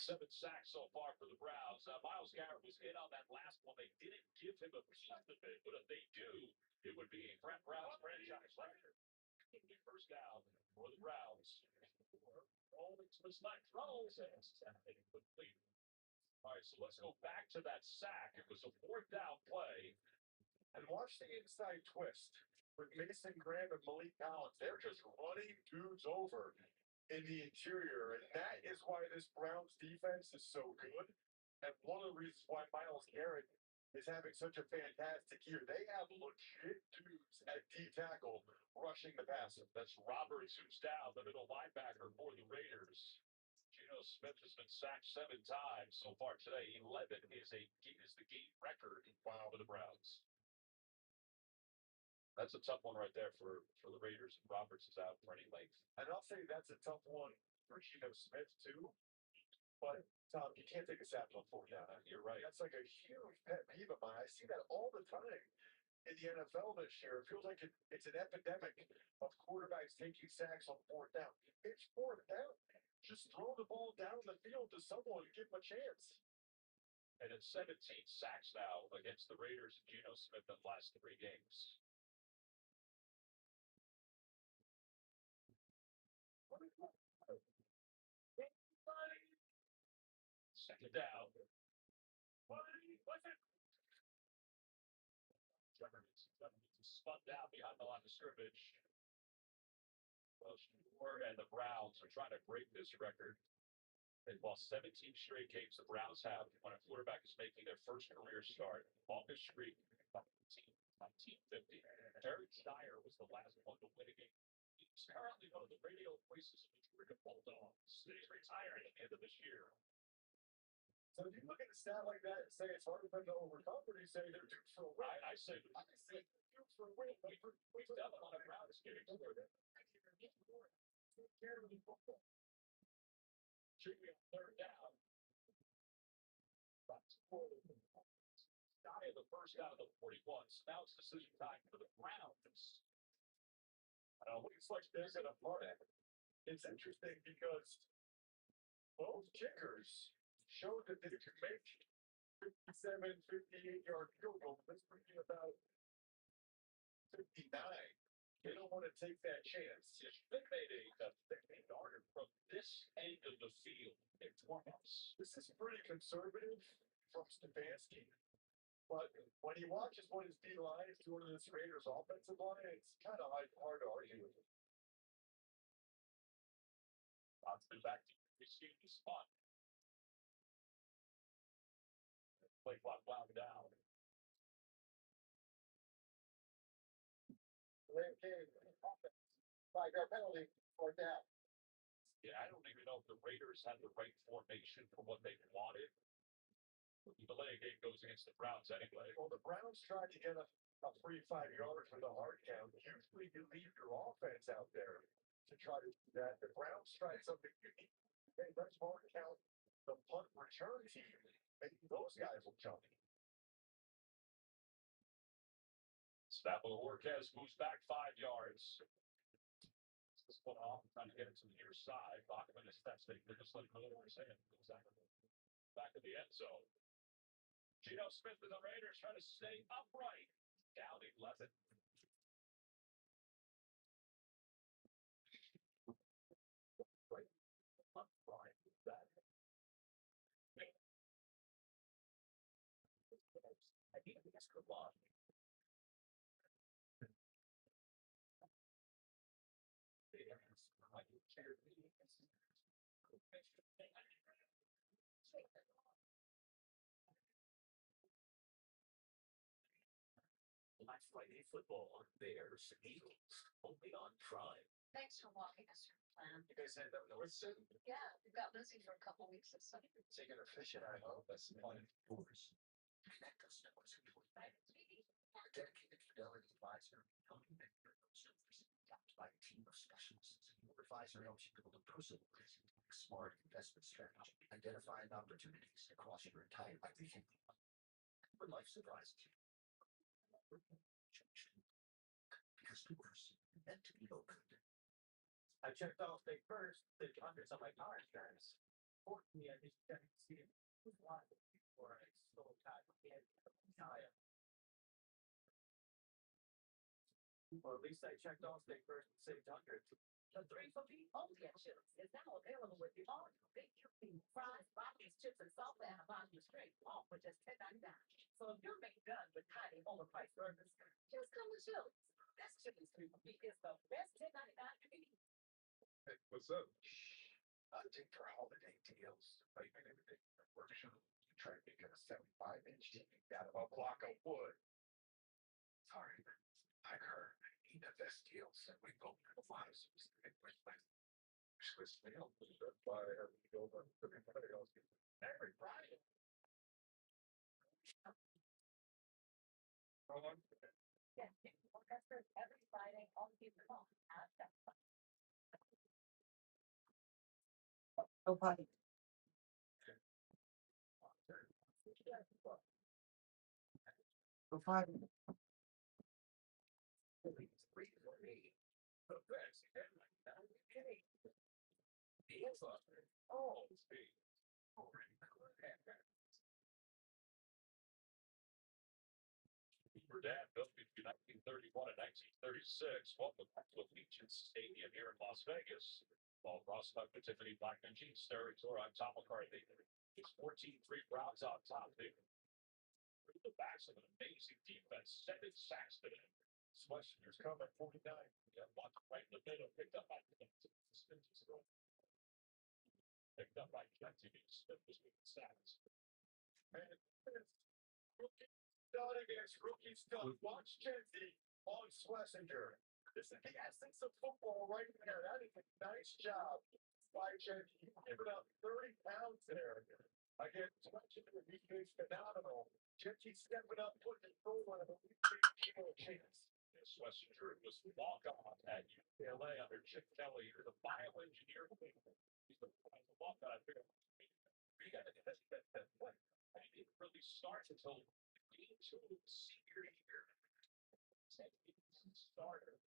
Seven sacks so far for the Browns. Miles Garrett was in on that last one. They didn't give him a piece of it, but if they do, it would be Brent Brown's franchise record. First down for the Browns. Rolling to his left, throws and incomplete. All right, so let's go back to that sack. It was a fourth down play. And watch the inside twist with Mason Graham and Malik Collins. They're just running dudes over in the interior, and that is why this Browns defense is so good. And one of the reasons why Miles Garrett is having such a fantastic year. They have legit dudes at D tackle rushing the passer. That's Roberts who's down, the middle linebacker for the Raiders. Geno Smith has been sacked 7 times so far today. 11 is the game record for the Browns. That's a tough one right there for the Raiders. Roberts is out for any length. And I'll say that's a tough one for Geno Smith, too. But, Tom, you can't take a sack on fourth down. You're right. That's like a huge pet peeve of mine. I see that all the time in the NFL this year. It feels like it's an epidemic of quarterbacks taking sacks on fourth down. It's fourth down. Just throw the ball down the field to someone and give them a chance. And it's 17 sacks now against the Raiders and Geno Smith in the last 3 games. Second down. Jefferson's spun down behind the line of scrimmage. And the Browns are trying to break this record. They've lost 17 straight games. The Browns have when a quarterback is making their first career start. Longest streak, 1950. Eric Steyer was the last one to win a game. He's currently one of the radio voices of the Georgia Bulldogs. He's retiring at the end of this year. So if you look at a stat like that and say it's hard for them to overcome, or do you say they're due for a win? I say they're due for a win. We've done a lot of Browns games. Shooting on third down. Shy of the first out of the 41. So now it's decision time for the Browns. Looks like they're going to punt it. It's interesting because both kickers showed that they could make 57, 58-yard field goals. That's bringing about 59. They don't want to take that chance. They made a 50-yarder from this end of the field in warm-ups. This is pretty conservative from Stefanski. But when he watches what his D line is doing to this Raiders offensive line, it's kind of hard to argue with him. Let's go back to receive the spot. Play clock wound down. Five-yard penalty or down. Yeah, I don't even know if the Raiders had the right formation for what they wanted. The delay game goes against the Browns anyway. Well, the Browns tried to get a free 5-yarder for the hard count. Usually you leave your offense out there to try to do that. The Browns tried something unique. Hey, let's hard count the punt return team. Maybe those guys will jump in. Snap of Orquez moves back 5 yards. This one off, trying to get it to the near side. Bachman is testing. They're just letting go over his hand. Back to the end zone. Geno Smith and the Raiders trying to stay upright. Down 11. Right. Upright. I think that's good luck. Live Friday football on Bears Eagles, only on Prime. Thanks for walking us through the plan. You guys headed up north soon? Yeah, we've got Lizzie for a couple weeks this summer. Taking her fishing, I hope. That's the plan. Doors. Connect us networks who our dedicated fidelity advisor, helping make your service top of specialists. Your advisor helps you build a personal smart investment strategy, identifying opportunities across your entire everything. Your life surprises you. Because doors are meant to be opened. I checked off thing first, the hundreds on my car insurance. Fortunately, I just checked to see if it was liable before I stole time again. Or at least I checked off thing first and saved hundreds. The 3 for Me Home Chips is now available with all your big chicken, fries, barbecue chips, and salsa and a barbecue straight, all for just $10.99. So if you're making done with tiny overpriced burgers, just come to Chili's. This Chili's 3 for Me is the best $10.99 convenience. Hey, what's up? Hunting for holiday deals. Right, and everything. Workshop. Try to get a 75-inch TV out of a block of wood. Sorry, I heard. The best deals that we both have lives with Swiss mail. That's why I have to go over to everybody else. Every Friday. How long? Yeah, orchestras every Friday, all the people home. No party. So far, Her dad built between 1931 and 1936, welcome to Allegiant Stadium here in Las Vegas. Ball crossed up to Tiffany Black and Jean Steratore on Tom McCarthy. It's 14-3 Browns on top there. Through the backs of an amazing defense, 7 sacks today. Schlesinger's coming 49. Yeah, one right in the middle, picked up by Picked up by Kenzie. Smith was with the sacks. Man, rookie stud against rookie stud. Watch Kenzie on Schlesinger. This is the essence of football right there. That is a nice job by Kenzie. Giving up 30 pounds there. Again, Schlesinger, he is phenomenal. Kenzie stepping up, putting it forward, and giving people a chance. Schlesinger was walk-on at UCLA under Chip Kelly, the bioengineer. He's the walk-on. I figured, he didn't really start until senior year. Starter.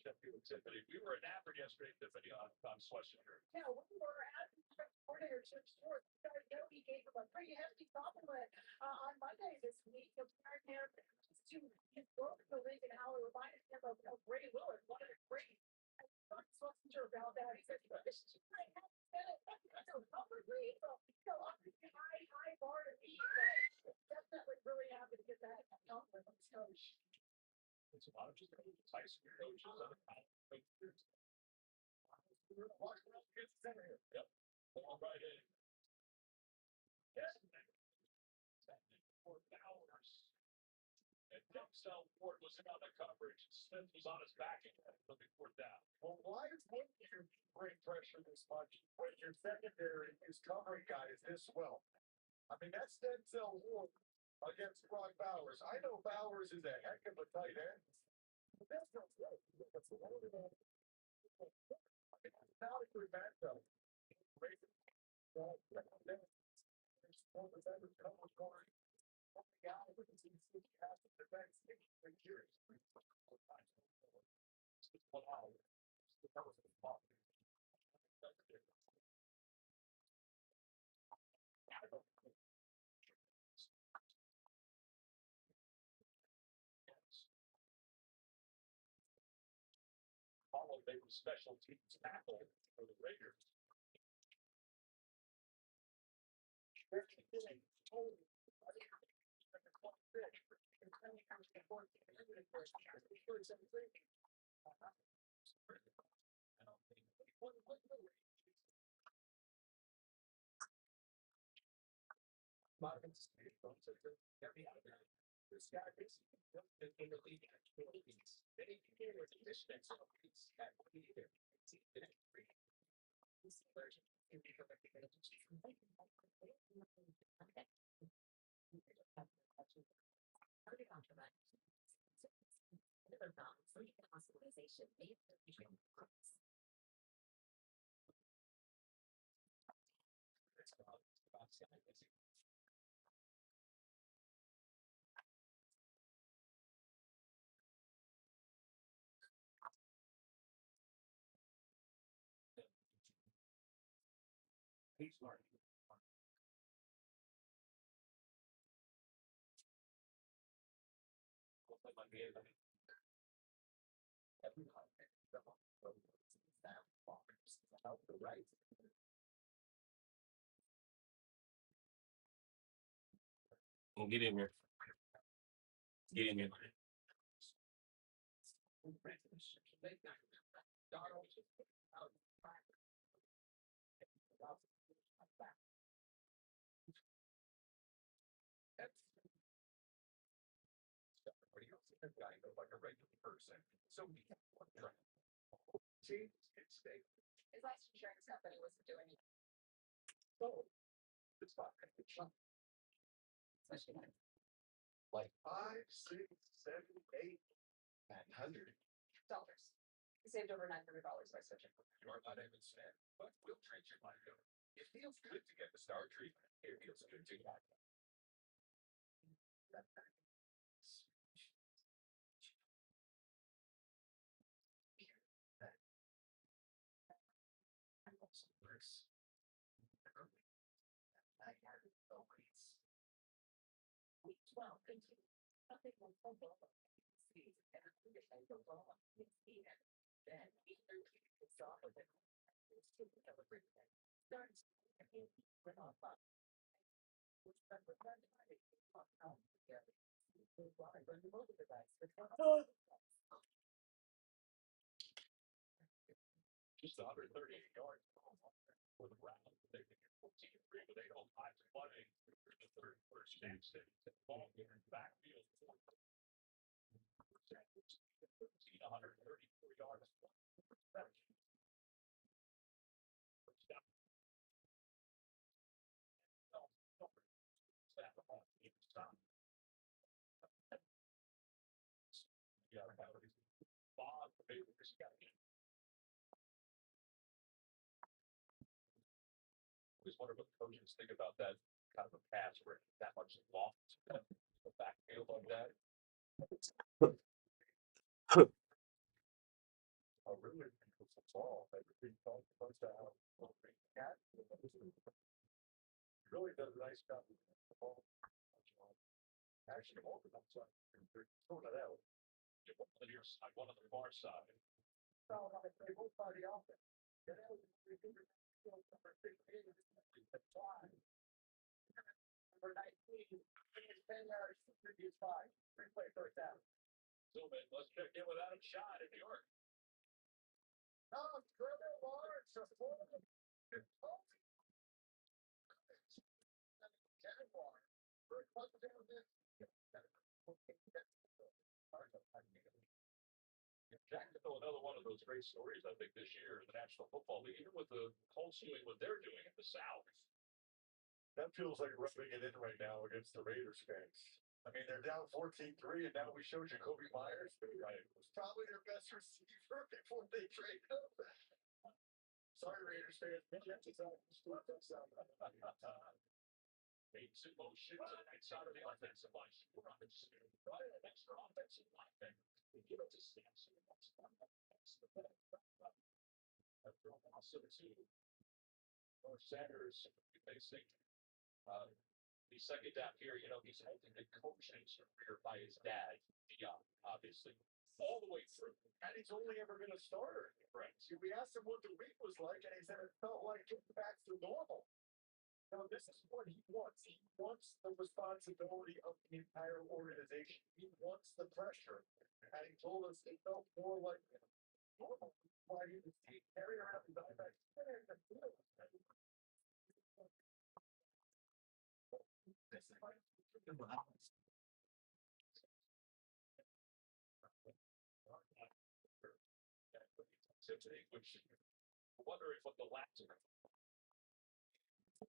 Tiffany, we were enamored yesterday, Tiffany, on Schlesinger. yeah, we were at the coordinator Chip Stewart. You guys know he gave him a pretty hefty compliment on Monday this week, comparing him to his growth in the league and how it reminded him of Ray Lewis, one of the great. I talked to Schlesinger about that. He said, "This is great. So number 3, so obviously high bar to meet, but definitely really happy to get that compliment from his coach." It's a lot of just Tyson coaches on the coaches. Watch the good center here. Yep. All right in. Yes. For hours. And Denzel Ward was in on the coverage. Smith was on his back again, looking for down. Well, why wouldn't you bring pressure this much when your secondary is covering guys this well? I mean, that's Denzel Ward against Brock Bowers. I know Bowers is a heck of a tight end, but that's not good. That's the only one. It's not a good matchup. There's one of the better cover guard. One guy who can see past the defense. I'm curious. Follow they were special teams tackle for the Raiders. This guy basically built it in the league at 12 weeks. Then he became a position at 12 weeks. At 1 year. He's the version. He'll be like the chief. He's learning. Well, get in here. Get in here. Guy looked like a regular person, so we kept one track. See, it's stable. His last insurance company wasn't doing it. So it's not going to be fun. Especially when Like 5, 6, 7, 8, $900. He saved over $900 by switching. You're not even sad, but we'll trade your money over. It feels good to get the star treatment. It feels good to get. Just 138 yards for the Browns. They get 14-3, but they don't hide the money. The third first chance to ball in the backfield. 134 yards. First down. Stop. Yeah, Bob Baker's got it. Always wonder what coaches think about that kind of a pass where it's that much loft the backfield like that. A really beautiful ball. Everything comes down. He really does a nice job with the ball. Actually, all the outside. They're throwing it out. One on the near side, one on the far side. So they both by the offense. Number 16, number 19, 10 yards, previous 5. Replay first down. So let's check in with Adam Schott in New York. Trevor Lawrence, a forward. Jaguar. For a touchdown this. Jacksonville, another one of those great stories, I think, this year in the National Football League, even with the Colts doing what they're doing in the South. That feels like rubbing it in right now against the Raiders fans. I mean, they're down 14-3, and now we showed Jacoby Myers, who was probably their best receiver before they traded him. Sorry, Raiders fans. Bates in motion to the right side of the offensive line. An extra offensive lineman. Give it to Sampson. After a loss of 2. Sanders facing the second down here. You know, he's holding the coaching career by his dad, Dion, obviously, all the way through. And he's only ever been a starter. Right. See, we asked him what the week was like, and he said it felt like getting back to normal. Now, this is what he wants. He wants the responsibility of the entire organization. He wants the pressure. And he told us it felt more like normal. Why he was carried around his iPad. Which I'm wondering what the last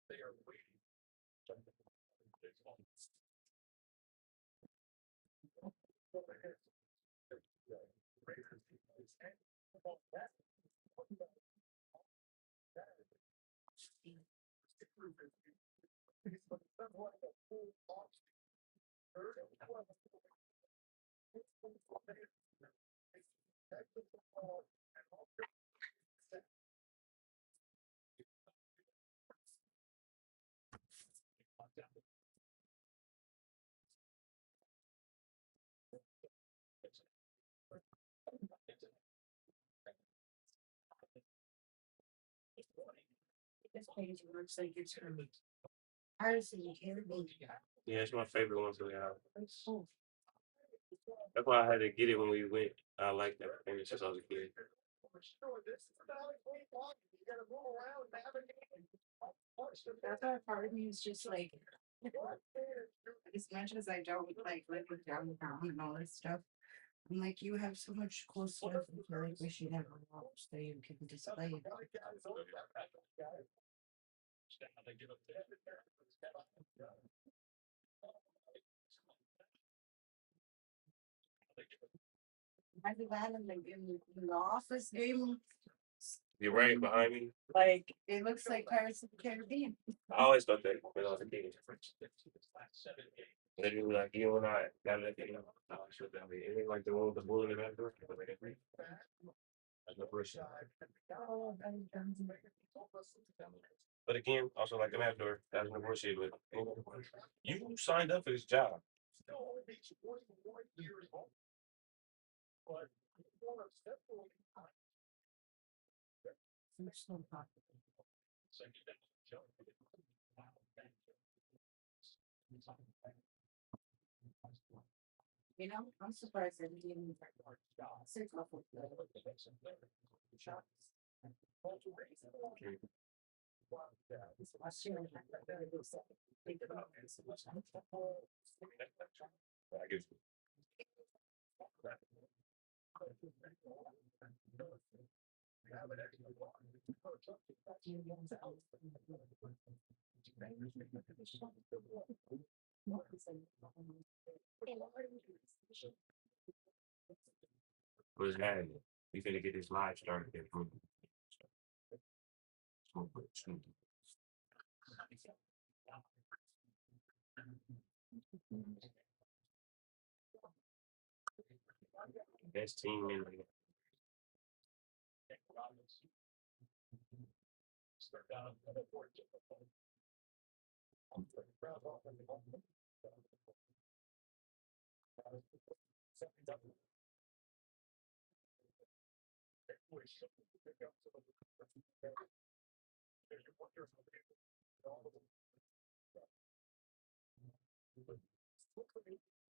they are waiting. This page looks like it's gonna be. Honestly, Yeah, it's my favorite one to have. That's why I had to get it when we went. I like that thing since I was a kid. That's why part of me is just like, as much as I don't like living downtown and all this stuff, I'm like, you have so much cool stuff. I feel like we should have a watch that you can display it. I do that in the office game. You're right behind me. Like, it looks like Pirates of the Caribbean. I always thought that when I was a kid. Literally, like you and I gotta let you know. It ain't like the one with the bull in the back door. That's no bullshit. But again, also like the back door, that's no bullshit. But you signed up for this job. You know, I'm surprised that he didn't sit up with the shots. Last year, think about it. I guess. What's happening? We finna get this live started. Best team in the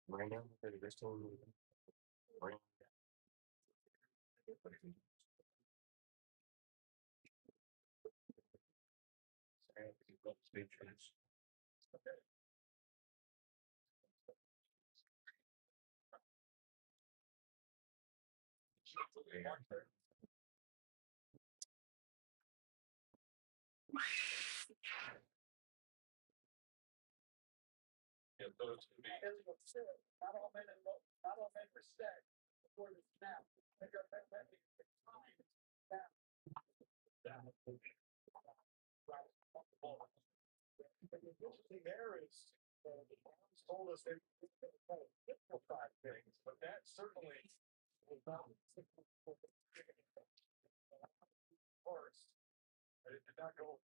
right now. The best team in the right. Patriots. There is, the Browns told us they were going to try to simplify things, but that certainly was not first. But it did not go.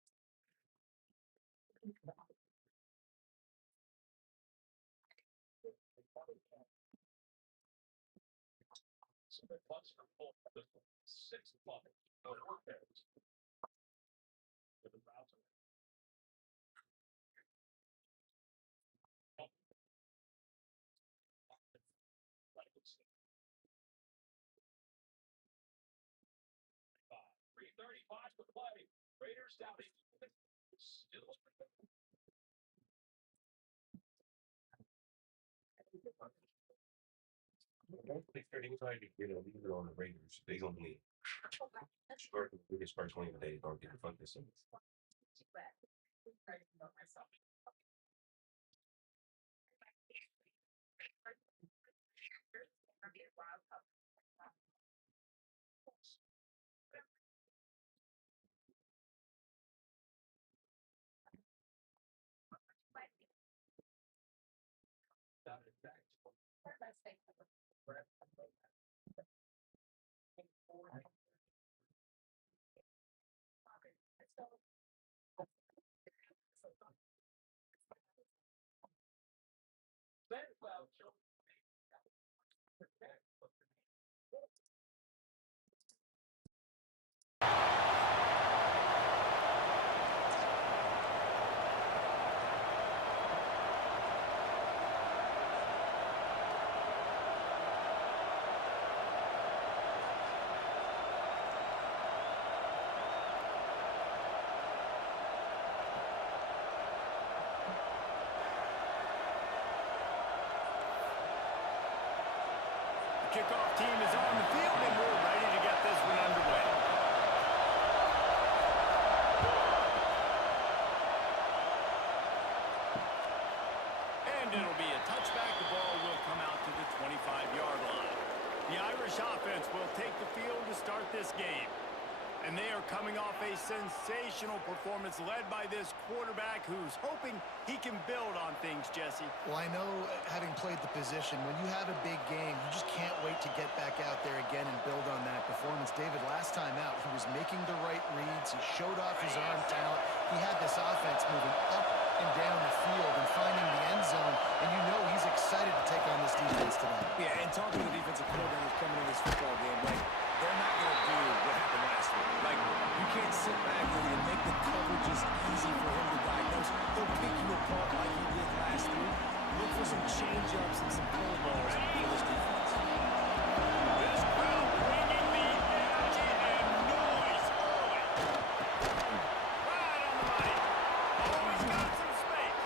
So the Bucks are full of the 6 work pairs. With the Browns. $3:35 to play. Raiders down still. Leave it on the Raiders. They gonna win. Start the biggest first win of the day. Don't get the fuck this in. kickoff team is on the field, and we're ready to get this one underway. And it'll be a touchback. The ball will come out to the 25-yard line. The Irish offense will take the field to start this game. And they are coming off a sensational performance led by this quarterback who's hoping he can build on things, Jesse. Well, I know, having played the position, when you have a big game, you just can't wait to get back out there again and build on that performance. David, last time out, he was making the right reads. He showed off his arm talent. He had this offense moving up and down the field and finding the end zone, and you know he's excited to take on this defense today. Yeah, and talking to the defensive coordinators coming in this football game, like, they're not going to do what happened last week. Like, you can't sit back and make the coverages easy for him to diagnose. He'll pick you apart like he did last week. Look for some change-ups and some curveballs for this defense. This crowd bringing the energy and noise early. Right on the money. Always got some space.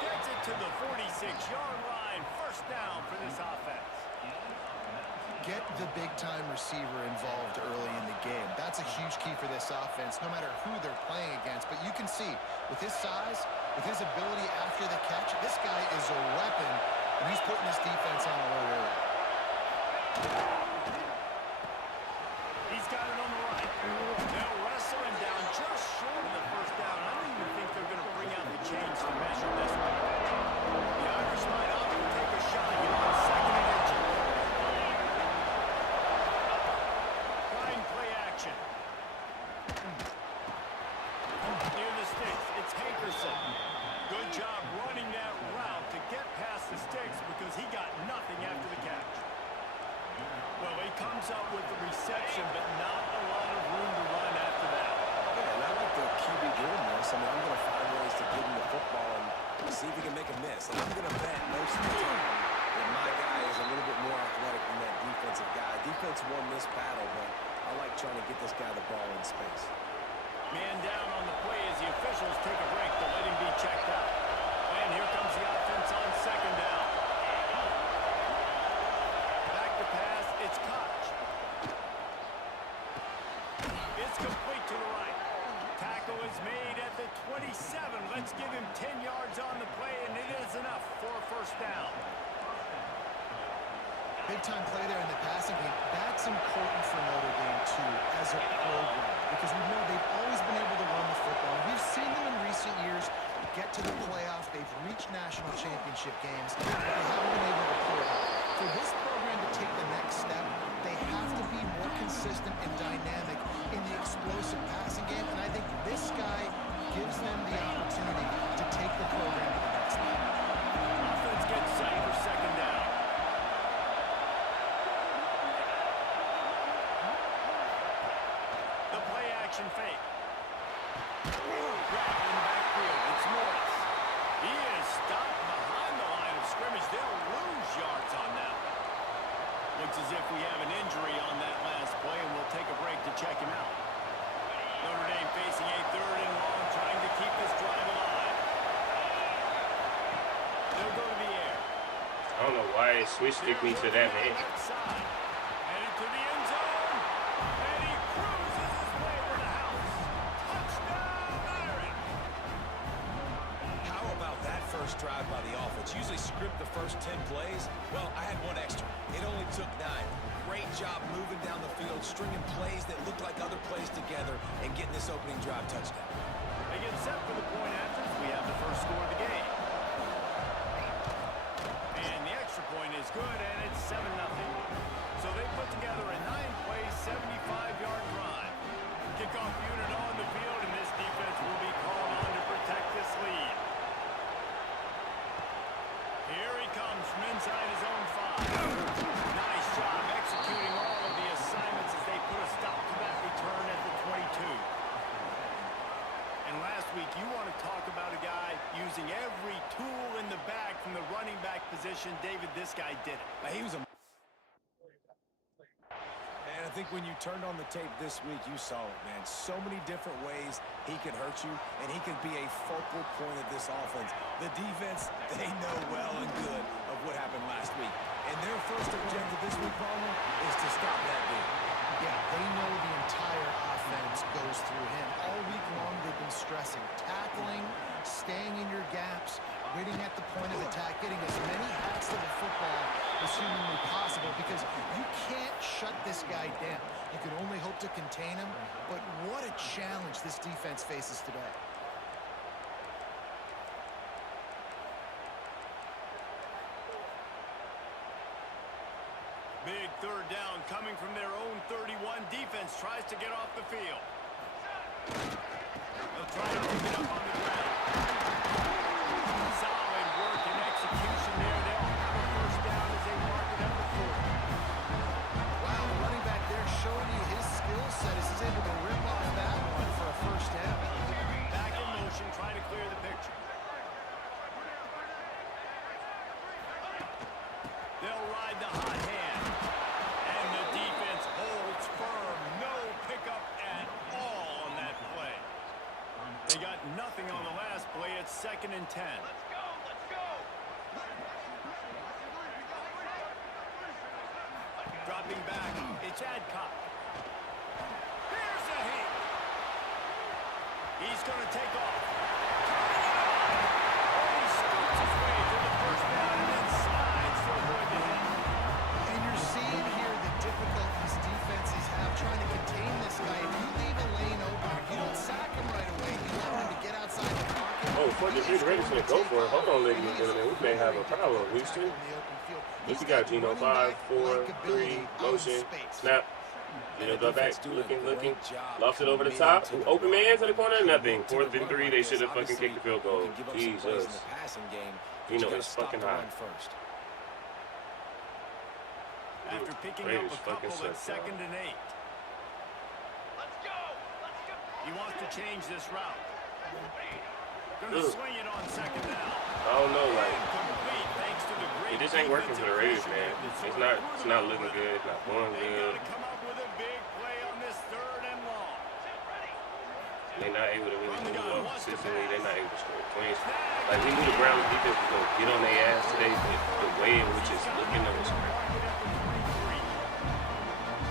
Gets it to the 46-yard line. First down for this offense. Get the big-time receiver involved early in the game. That's a huge key for this offense, no matter who they're playing against. But you can see, with his size, with his ability after the catch, this guy is a weapon, and he's putting this defense on alert early. He's got it on the right. They'll wrestle him down just short of the first down. I don't even think they're going to bring out the chains to measure this one. The Irish might opt to take a shot here on second and inches. Play action. Near the sticks, it's Hankerson. Good job running that route to get past the sticks because he got nothing after the catch. Well, he comes up with the reception, but not a lot of room to run after that. Yeah, and I like the QB doing this. I mean, I'm going to find ways to get him the football and see if he can make a miss. And I'm going to bet most of the time that my guy is a little bit more athletic than that defensive guy. Defense won this battle, but I like trying to get this guy the ball in space. Man down on the play as the officials take a break to let him be checked out. And here comes the offense on second down. Back to pass, it's Koch. It's complete to the right. Tackle is made at the 27. Let's give him 10 yards on the play, and it is enough for a first down. Big-time play there in the passing game. That's important for Notre Dame, too, as a program, because we know they've always been able to run the football. We've seen them in recent years get to the playoffs. They've reached national championship games, but they haven't been able to pull it out. For this program to take the next step, they have to be more consistent and dynamic in the explosive passing game, and I think this guy gives them the opportunity to take the program to the next level. Offense gets set for second down. Action fake. Grab in the backfield. It's Morris. He is stopped behind the line of scrimmage. They'll lose yards on that. Looks as if we have an injury on that last play, and we'll take a break to check him out. Notre Dame facing a third and long, trying to keep this drive alive. They'll go to the air. I don't know why it switched me to that man. Headed to the end zone. And he cruises his way to the house. Touchdown, Irish. How about that first drive by the offense? Usually script the first 10 plays. Well, I had one extra. It only took 9. Great job moving down the field, stringing plays that look like other plays together, and getting this opening drive touchdown. They get set for the point after. We have the first score of the game. And the extra point is good, and it's 7-0. So they put together a 9-play, 75-yard drive. Kickoff unit on the field, and this defense will be called on to protect this lead. Here he comes from inside his own 5. Nice job executing all of the assignments as they put a stop to that return at the 22. And last week, you want to talk about a guy using every tool in the bag from the running back position. David, this guy did it. He was a... And I think when you turned on the tape this week, you saw it, man. So many different ways he could hurt you, and he could be a focal point of this offense. The defense, they know well and good of what happened last week. And their first objective this week, Paul, stop that dude. Yeah, they know the entire offense goes through him. All week long, they've been stressing tackling, staying in your gaps, waiting at the point of attack, getting as many hacks to the football as humanly possible, because you can't shut this guy down. You can only hope to contain him, but what a challenge this defense faces today. Big third down coming from their own 31. Defense tries to get off the field. They'll try to pick it up on the ground. Solid work and execution there. They'll have a first down as they mark it up the field. Wow, the running back there showing you his skill set as he's able to rip off that one for a first down. Back in motion, trying to clear the picture. They'll ride the hot hand. And the defense holds firm. No pickup at all on that play. They got nothing on the last play. It's 2nd and 10. Let's go! Let's go! Dropping back. It's Adcock. Here's a hit. He's going to take off. He scoots his way to the first down and then slides to avoid the hit. And you're seeing here the difficulties defenses have trying to contain this guy. If you leave a lane open, if you don't sack him right away, you allow him to get outside the pocket. Oh, fuck, if you're ready to go for it, hold on, ladies and gentlemen. We may have a problem. Houston. What you got, Gino? 5, 4, 3, motion, snap. Gino, go back, looking. Lofts it over the top. Open man to the corner, nothing. 4th and 3, they should have fucking kicked the field goal. Jesus. Gino is fucking high. After picking up a couple at 2nd and 8. Let's go! Let's go! He wants to change this route. Gonna swing it on 2nd down. I don't know, like, it just ain't working for the Raiders, man. It's not looking good. It's not going good. Come up with a big play on this 3rd and long. They're not able to really move up consistently. They're not able to score points. Like, we knew the Browns defense was going to get on their ass today, but the way in which it's looking on the screen.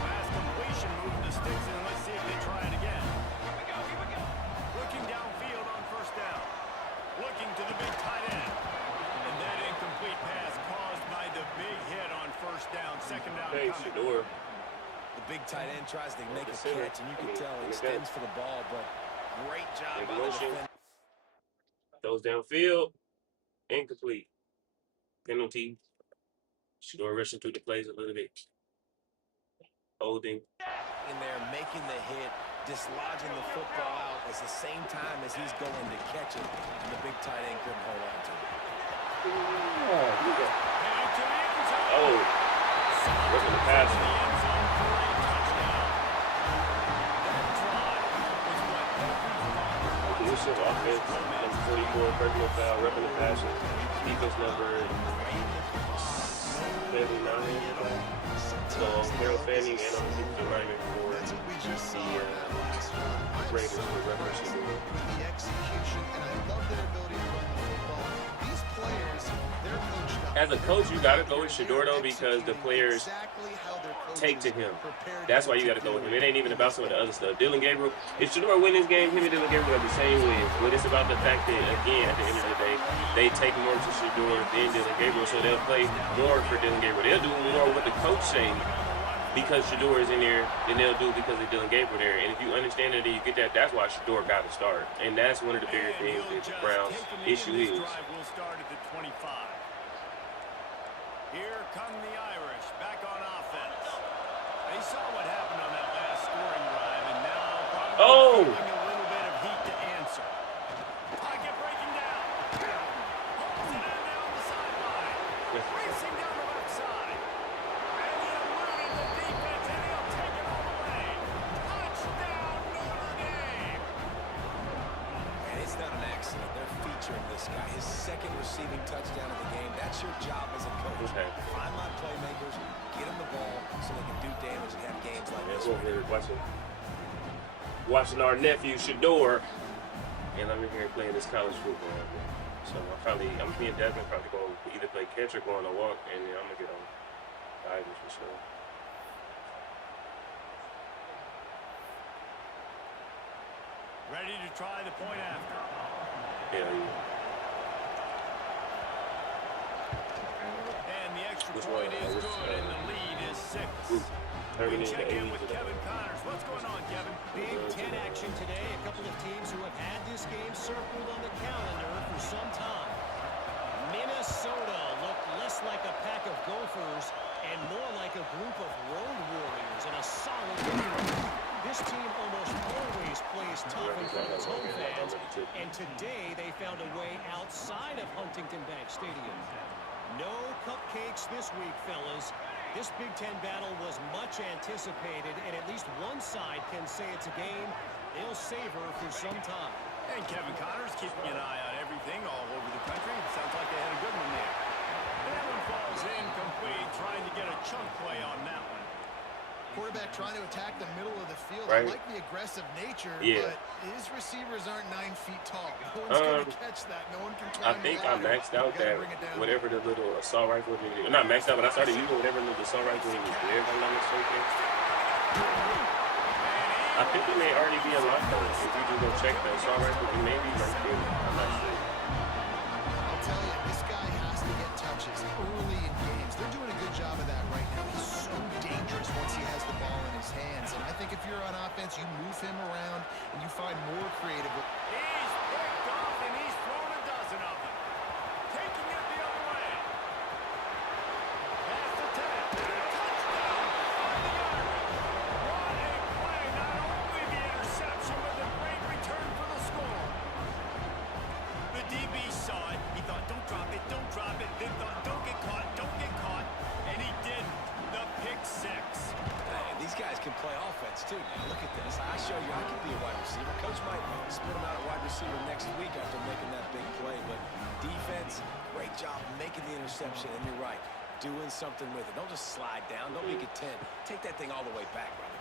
Last completion, moving the sticks in. Let's see if they try it again. Here we go. Looking downfield on 1st down. Looking to the big tight end. And that incomplete pass caused by the big hit on 1st down. 2nd down Hey, coming. Shador. The big tight end tries to make a catch, and you can tell he extends for the ball, but great job by the defense. Throws downfield. Incomplete. Penalty. Shador rushing through the plays a little bit. Holding. In there, making the hit, dislodging the football out at the same time as he's going to catch it, and the big tight end couldn't hold on to it. Oh. Ripping the pass. Elusive offense, number 44, personal foul, repping the passion. Defense number 79. So, Harold Fanning and on the defensive lineman for the Raiders for reference. The execution, and I love their ability to run the football. These players, they're coached up. As a coach, you got to go with Shador, though, because the players take to him. That's why you got to go with him. It ain't even about some of the other stuff. Dylan Gabriel, if Shador win this game, him and Dylan Gabriel have the same wins. But it's about the fact that, again, at the end of the day, they take more to Shador than Dylan Gabriel, so they'll play more for Dylan Gabriel. They'll do more what the coach say because Shador is in there than they'll do because of Dylan Gabriel there. And if you understand it and you get that, that's why Shador got to start. And that's one of the bigger things that the Browns' issue is. We'll start at the 25. Here come the Irish back on offense. They saw what happened on that last scoring drive, and now probably feeling a little bit of heat to answer. Pocket breaking down. Holds it in down the sideline. Racing down the left side. And he eluded the defense, and he'll take it all the way. Touchdown, Notre Dame. And it's not an accident. They're featuring this guy. His 2nd receiving touchdown of the game. That's your job as a coach. Okay. Find my playmakers, get them the ball so they can do damage and have games like this. We're here watching our nephew Shador, and I'm in here playing this college football. So me and Devin probably going to either play catch or go on a walk, and then I'm gonna get on the Irish for sure. Ready to try the point after. Hell yeah. And the extra Which point one? is Which, good, and the lead is 6. Ooh, We Terminator check in 80s with or whatever. Kevin Connors. What's going on, Kevin? Big Ten action today. A couple of teams who have had this game circled on the calendar for some time. Minnesota looked less like a pack of Gophers and more like a group of road warriors in a solid victory. This team almost always plays tough in front of its home fans, and today they found a way outside of Huntington Bank Stadium. No cupcakes this week, fellas. This Big Ten battle was much anticipated, and at least one side can say it's a game they'll savor for some time. And Kevin Connors keeping an eye on everything all over the country. Sounds like they had a good one there. And that one falls incomplete, trying to get a chunk play on that one. Quarterback trying to attack the middle of the field. Right. I like the aggressive nature, Yeah. but his receivers aren't 9 feet tall. No one's going to catch that. No one can climb I think the I ladder. maxed out You gotta that bring it down. whatever the little assault rifle is. Not maxed out, but I started using whatever little assault rifle is there, if I'm not mistaken. I think it may already be unlocked though. If you just go check the assault rifle, it may be right there. I'm not sure. I'll tell you, this guy has to get touches early in games. They're doing a good job of that right now. He's so dangerous once he has the ball in his hands. And I think if you're on offense, you move him around and you find more creative. He's picked off, and he's thrown a dozen of them. Taking it the other way. Pass to 10. Touchdown on the Irish. What a play. Not only the interception, but the great return for the score. The DB saw it. He thought, don't drop it, don't drop it. Then thought, don't get caught, don't get caught. And he did the pick 6. Hey, these guys can play offense too, man. Look at this. I show you I can be a wide receiver. Coach might split him out at wide receiver next week after making that big play. But defense, great job making the interception. And you're right, doing something with it. Don't just slide down. Don't make it 10. Take that thing all the way back, brother.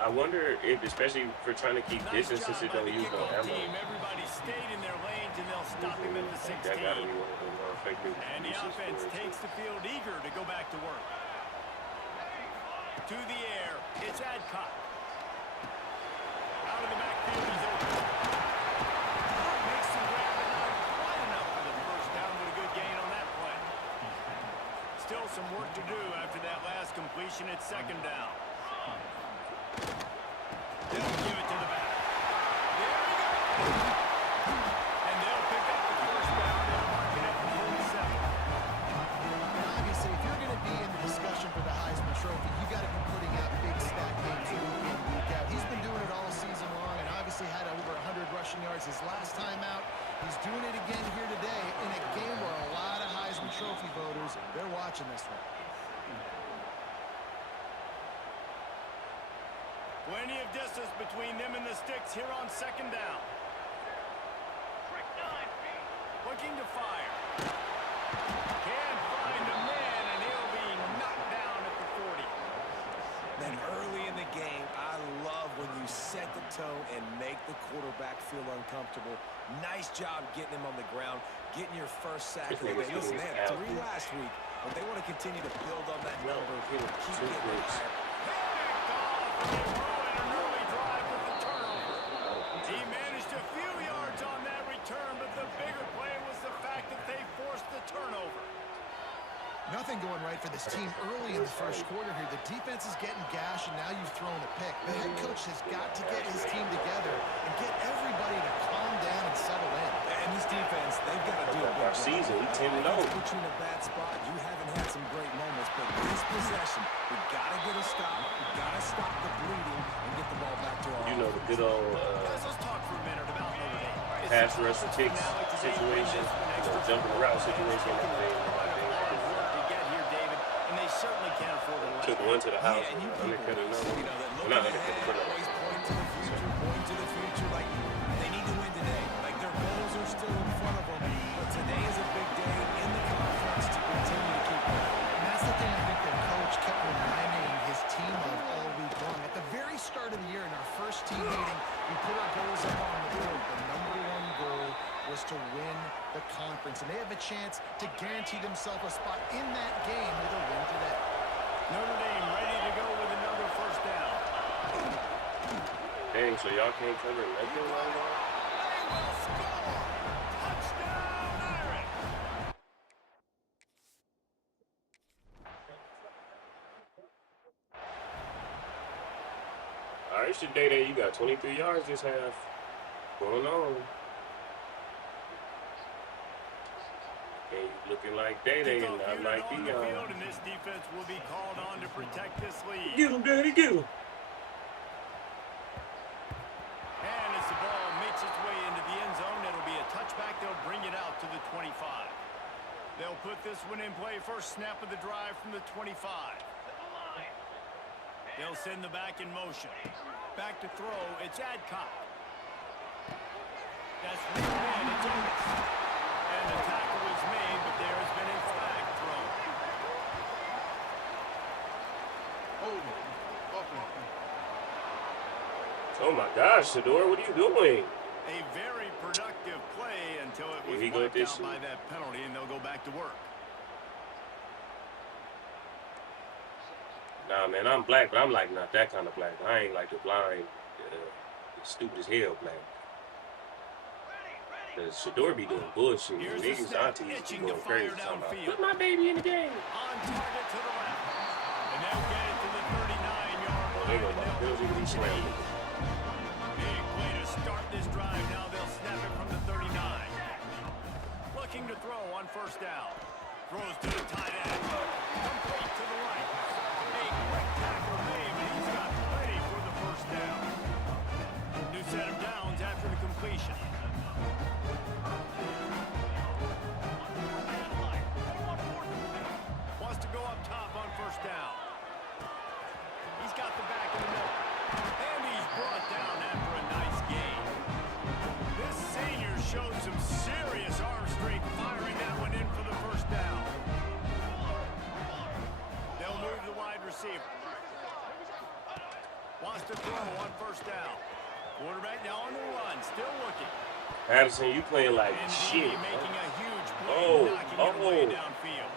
I wonder if, especially for trying to keep distance, since it don't use no ammo. Everybody stayed in their lanes, and they'll stop him at the 16. That gotta be one of the more effective And the uses offense for it, takes too. the field eager to go back to work. To the air, it's Adcock. Out of the backfield, he's open. Makes some grab, but not quite enough for the first down, but a good gain on that play. Still some work to do after that last completion at 2nd down. They'll give it to the back. There we go. And they'll pick up the first down. They'll mark it at the 47. And obviously, if you're going to be in the discussion for the Heisman Trophy, you got to be putting out big stat games week in, week out. He's been doing it all season long and obviously had over 100 rushing yards his last time out. He's doing it again here today in a game where a lot of Heisman Trophy voters, they're watching this one. Plenty of distance between them and the sticks here on 2nd down. Looking to fire. Can't find a man, and he'll be knocked down at the 40. Then early in the game, I love when you set the tone and make the quarterback feel uncomfortable. Nice job getting him on the ground, getting your first sack of the day. Listen, they had 3 last week, but they want to continue to build on that number. Keep getting it higher. An early drive with the turnover. He managed a few yards on that return, but the bigger play was the fact that they forced the turnover. Nothing going right for this team early in the first quarter here. The defense is getting gashed, and now you've thrown a pick. The head coach has got to get his team together and get everybody to calm down and settle in. And this defense, they've got to do a Our season, we 10-0. Put you in a bad spot. You haven't had some great moments, but this possession, we got to get a stop. We got to stop the bleeding and get the ball back to our You know, the good old Guys, let's talk for a minute about Notre Dame. pass rush kicks situation, jumping around situation. Certainly can't afford to Took one to the house. Yeah, and you Undercut people, another. you know, that look Not ahead, undercut, but always point to the future, like they need to win today. Like their goals are still in front of them, but today is a big day in the conference to continue to keep going. And that's the thing I think their coach kept reminding his team of all week long. At the very start of the year in our first team meeting, we put our goals up on the board. The #1 goal was to win the conference, and they have a chance to guarantee themselves a spot in that game with a win today. Notre Dame ready to go with another first down. Hey, Dang, so y'all can't cover nothing like that? They will score. Touchdown, Irish. All right, shit, Day, you got 23 yards this half. Going on. And you looking like Day and not like Dion. And this defense will be called on to protect this lead. Get him, Daddy, get him. And as the ball makes its way into the end zone, it'll be a touchback. They'll bring it out to the 25. They'll put this one in play. First snap of the drive from the 25. They'll send the back in motion. Back to throw. It's Adcock. That's one man. It's Otis. And the tackle was made, but there has been a flag thrown. Oh my gosh, Shador, what are you doing? A very productive play until it was He marked got out this by that penalty, and they'll go back to work. Nah, man, I'm black, but I'm like not that kind of black. I ain't like the blind, stupid as hell black. Cause Shador be doing bullshit. Here's Niggas, the snap, aunties be itching going to fire crazy. Talking about, downfield. put my baby in the game. On target to the left. And they'll get it to the 39-yard line. They go about Bills even be slamming. Big play to start this drive. Now they'll snap it from the 39. Looking to throw on first down. Throws to the tight end. Complete to the right. A quick tackle made, but he's got plenty for the first down. New set of downs after the completion. Wants to go up top on first down. He's got the back in the middle. And he's brought down after a nice gain. This senior showed some serious arm strength firing that one in for the first down. They'll move the wide receiver. Wants to throw on first down. Quarterback now on the run, still looking. Patterson, you playing like And shit. making a huge play, Oh, knocking it away oh. downfield.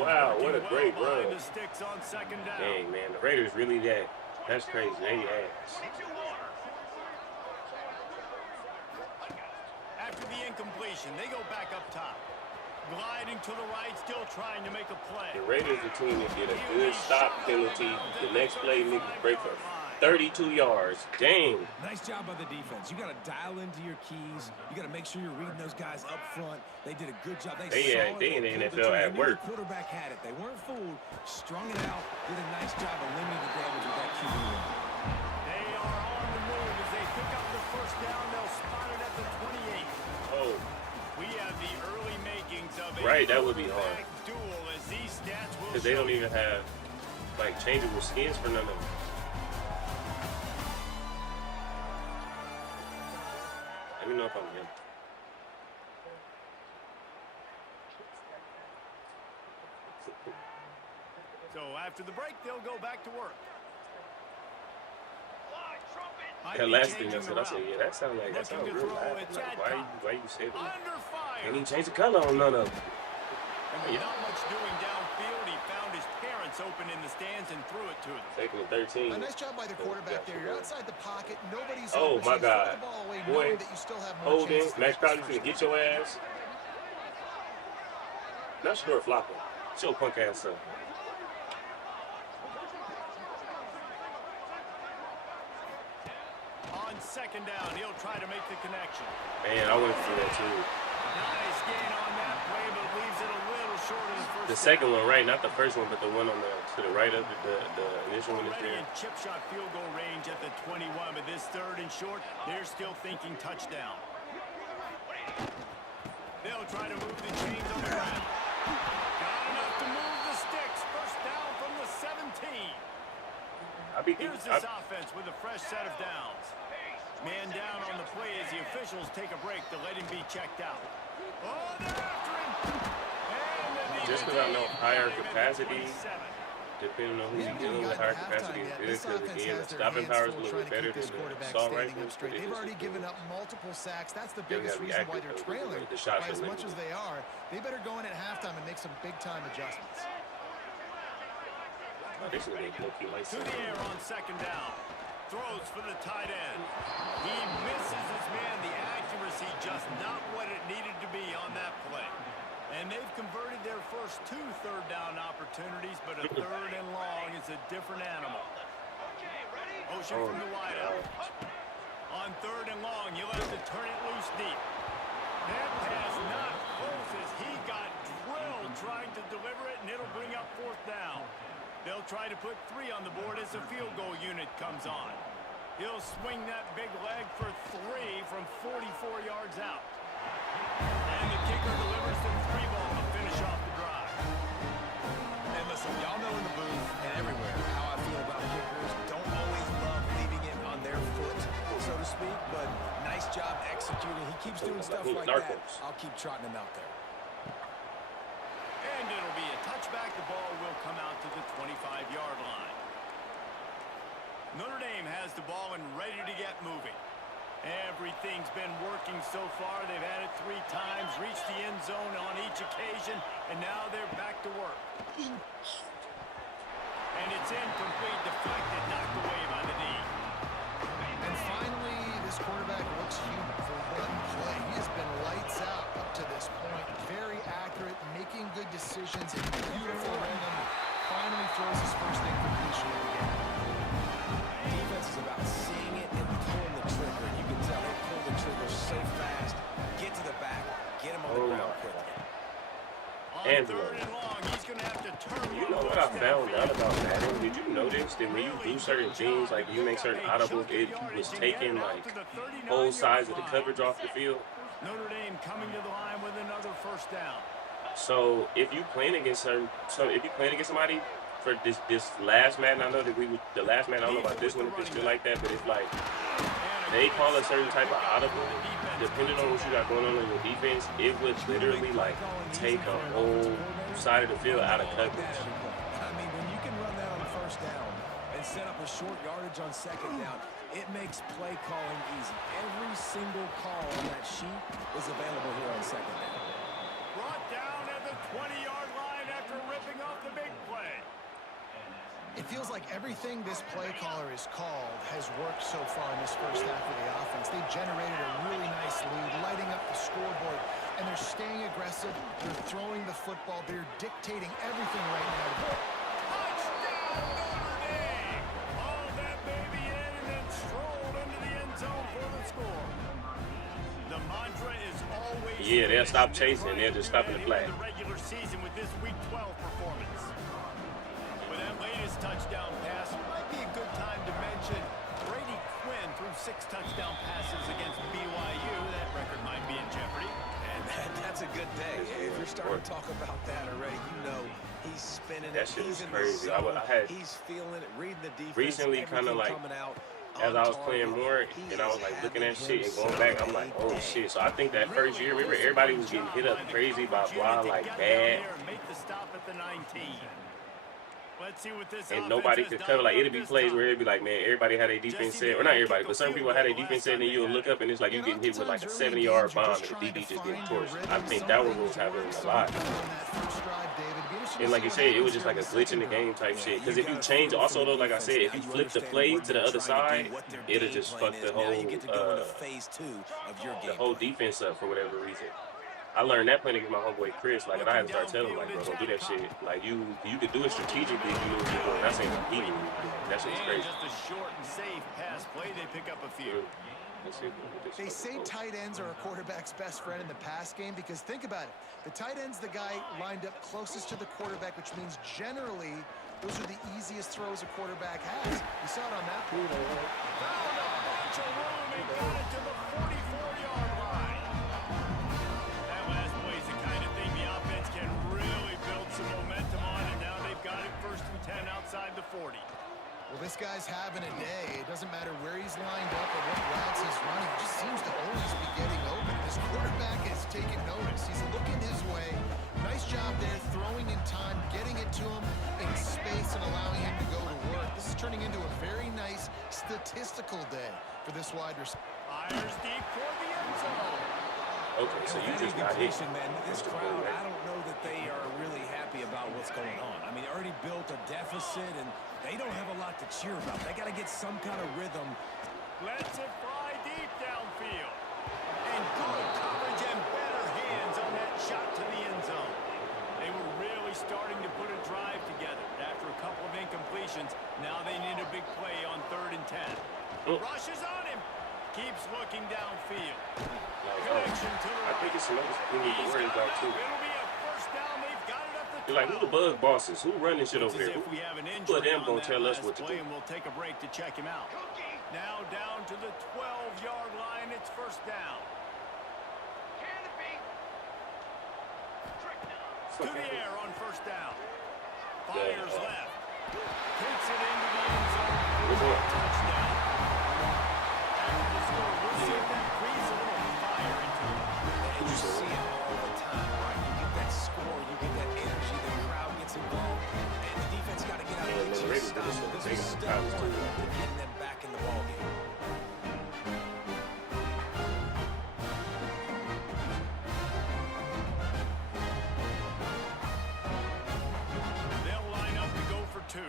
Wow, what a Working great well behind run. the sticks on second down. Dang, man, the Raiders really that. That's crazy. They ass. After the incompletion, they go back up top. Gliding to the right, still trying to make a play. The Raiders, the team that get a good stop penalty. The next play, niggas break for 32 yards. Dang. Nice job by the defense. You got to dial into your keys. You got to make sure you're reading those guys up front. They did a good job. They in the NFL at work. The quarterback had it. They weren't fooled. Strung it out. Did a nice job of limiting the damage with that QB run. They are on the move as they pick up the first down. They'll spot it at the 28. Oh, We have the early makings of a right, that would be hard. quarterback duel as these stats will because they show don't even have, like, changeable skins for none of them. Let me know if I'm in. So after the break, they'll go back to work. That last thing I said, yeah, that sounds real loud. Like, why you say that? Under fire. And he changed the color on none of them. And with not much doing downfield, he found his parents open in the stands and threw it to them. Taking the 13. A nice job by the quarterback there. You're outside the pocket. Nobody's Oh, open, my so you throw God. the ball away, Boy, knowing that you still have more Holding, chances to Max get Crowder's this gonna get first your ass. Not sure flopping. Show punk ass up. On second down, he'll try to make the connection. Man, I went for that too. Nice gain on that play, but leaves it a little short of the first The down. second one, right? Not the first one, but the one on to the right of the initial one is Already there. in chip shot field goal range at the 21, but this third and short, they're still thinking touchdown. They'll try to move the chains on the ground. Got enough to move the sticks. First down from the 17. Here's this offense with a fresh set of downs. Man down on the play as the officials take a break to let him be checked out. Oh, they're after him. And Just because I know higher capacity, depending on who you're dealing with, higher capacity is good because, again, the stopping power is a little bit better than the assault rifle. They've already given up multiple sacks. That's the They biggest gotta be reason why accurate, they're though, trailing the shots by are as much as limited. they are. They better go in at halftime and make some big-time adjustments. This is a low-key light to the air on second down. throws for the tight end. He misses his man. The accuracy just not what it needed to be on that play. And they've converted their first 2 third-down opportunities, but a 3rd and long is a different animal. Motion from the wideout. On 3rd and long, you'll have to turn it loose deep. That pass not close as he got drilled trying to deliver it, and it'll bring up 4th down. They'll try to put 3 on the board as the field goal unit comes on. He'll swing that big leg for 3 from 44 yards out. And the kicker delivers the 3 ball to finish off the drive. And listen, y'all know in the booth and everywhere how I feel about kickers. Don't always love leaving it on their foot, so to speak, but nice job executing. He keeps doing stuff like that. I'll keep trotting him out there. And it'll be a touchback. The ball will come out to the 25-yard line. Notre Dame has the ball and ready to get moving. Everything's been working so far. They've had it 3 times, reached the end zone on each occasion, and now they're back to work. And it's incomplete, deflected, knocked away by the D. And finally, this quarterback looks human for one play. He has been lights out up to this point. Very accurate, making good decisions, and beautiful rhythm. Finally throws his first incompletion of the game. Defense is about seeing it and pulling the trigger. You can tell they pull the trigger so fast. Get to the back. Get him on the ground quickly. And he's gonna have to turn. You know what I found out about Madden? Did you notice that when you do certain things, like you make certain audibles, it was taking like whole sides of the coverage off the field? Notre Dame coming to the line with another 1st down. So if you playing against somebody for this last Madden, I know that the last Madden, I don't know about this one if it's still like that, but it's like they call a certain type of audible. Depending on what you got going on in your defense, it would literally like take a whole side of the field out of coverage. I mean, when you can run that on 1st down and set up a short yardage on 2nd down, it makes play calling easy. Every single call on that sheet is available here on 2nd down. Brought down at the 20-yard line after ripping off the big play. It feels like everything this play caller has called has worked so far in this first half of the offense. They generated a really nice lead, lighting up the scoreboard, and they're staying aggressive. They're throwing the football. They're dictating everything right now. Touchdown, Notre Dame! Hauled that baby in and then strolled into the end zone for the score. The mantra is always... Yeah, they'll stop chasing. They'll just stop in the flag. The regular season with this Week 12 performance. With that latest touchdown pass, it might be a good time to mention Brady Quinn threw 6 touchdown passes against BYU. That record might be in jeopardy. And that's a good day. If you're starting to talk about that already, you know he's spinning that it. Shit He's is in crazy. the zone. I had He's feeling it, reading the defense. recently kind of like, as I was playing more and I was like looking at shit and going back, I'm like, oh shit. So I think that first year, remember everybody was getting hit up crazy by blah, like bad. Make the stop at the 19. Let's see what this And nobody could cover. Like, it'd be plays where it'd be like, man, everybody had a defense set, or not everybody, but some people had a defense set, and you'll look up and it's like you getting hit with like a 70-yard bomb and the DB just getting torched. I think that was what was happening a lot. And like you said, it was just like a glitch in the game type shit. Because if you change, also though, like I said, if you flip the play to the other side, it'll just fuck the whole defense up for whatever reason. I learned that playing against my homeboy Chris. Like, and I had to start telling him, like, bro, don't do that shit. Like, you could do it strategically if you know what you're doing. Not saying completely. That shit is crazy. Just a short and safe pass play. They pick up a few. They say tight ends are a quarterback's best friend in the pass game because think about it. The tight end's the guy lined up closest to the quarterback, which means generally those are the easiest throws a quarterback has. You saw it on that play. Found a bunch of room and got it to the 44-yard line. That last play is the kind of thing the offense can really build some momentum on, and now they've got it 1st and 10 outside the 40. Well, this guy's having a day. It doesn't matter where he's lined up or what routes he's running. He just seems to always be getting open. This quarterback is taking notice. He's looking his way. Nice job there, throwing in time, getting it to him in space and allowing him to go to work. This is turning into a very nice statistical day for this wide receiver. Fires deep for the end zone. Okay, so you With any just not hitting. completion, man, this That's the crowd, point, right? I don't know that they are really happy about what's going on. I mean, they already built a deficit, and they don't have a lot to cheer about. They got to get some kind of rhythm. Lets it fly deep downfield. And good coverage and better hands on that shot to the end zone. They were really starting to put a drive together. After a couple of incompletions, now they need a big play on 3rd and 10. Rushes on him. Keeps looking downfield. Connection to the I think it's another thing we need to worry about too. It'll be a first down. They've got it up the You're like, who the bug bosses? Who running shit over here? If we have an Who of injury them on gonna that tell us last what to play, do? and we'll take a break to check him out. Now down to the 12-yard line. It's first down. To the air on first down. Fires left. Takes it into the end zone for a touchdown. After the score, we'll see if that breathes a little fire into him. And you see it all the time, right? You get that score, you get that energy, the crowd gets involved, and the defense got to get out Yeah, and man, get Ravens you a did this stop. one. This They is got step college one too. to getting them back in the ballgame. They'll line up to go for 2.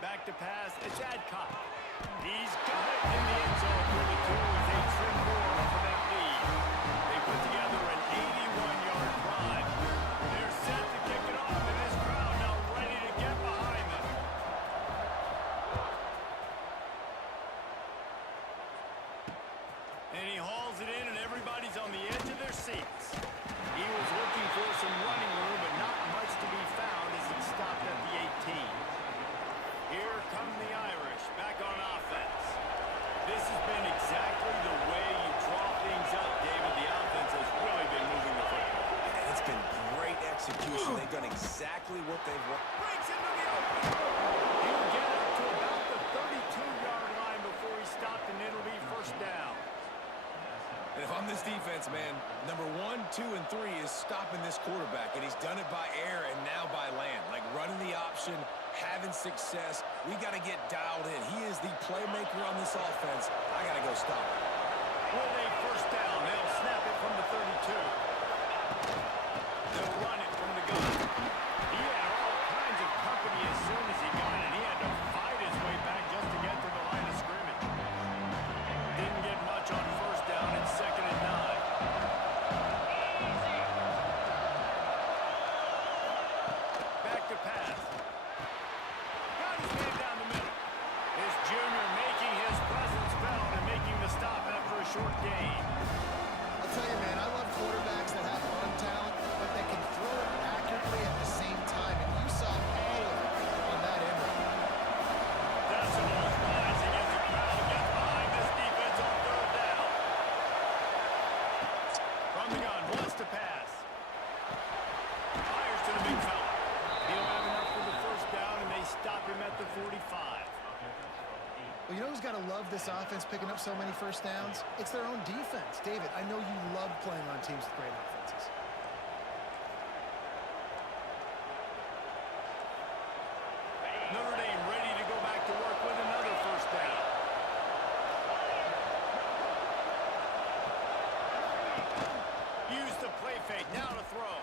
Back to pass. It's Adcock. He's got it in the end zone for the 2 as they trim more for that lead. They put together an 81-yard drive. They're set to kick it off, and this crowd now ready to get behind them. And he hauls it in, and everybody's on the edge of their seats. He was looking for some running room, but not much to be found as it stopped at the 18. Here come the Irish, back on offense. This has been exactly the way you draw things up, David. The offense has really been moving the football. And it's been great execution. They've done exactly what they've wanted. Breaks into the open. He'll get up to about the 32-yard line before he stopped, and it'll be first down. And if I'm this defense, man, number 1, 2, and 3 is stopping this quarterback, and he's done it by air and now by land. Like running the option, having success. We got to get dialed in. He is the playmaker on this offense. I got to go stop him. With a first down, they'll snap it from the 32. They'll run it from the gun. He had all kinds of company as soon as he got it. He had to fight his way back just to get to the line of scrimmage. Didn't get much on first down. It's 2nd and 9. Back to pass. Got his man down the middle. This junior making his presence felt and making the stop after a short gain. I'll tell you, man, I love quarterbacks that have arm talent, but they can throw it accurately at the same time. And you saw all of it on that end. Decimals rising as the crowd gets behind this defense on 3rd down. From the gun, wants to pass. Fires to the big fella. He'll have enough for the first down, and they stop him at the 45. Well, you know who's got to love this offense picking up so many first downs? It's their own defense. David, I know you love playing on teams with great offenses. Notre Dame ready to go back to work with another first down. Use the play fake, now to throw.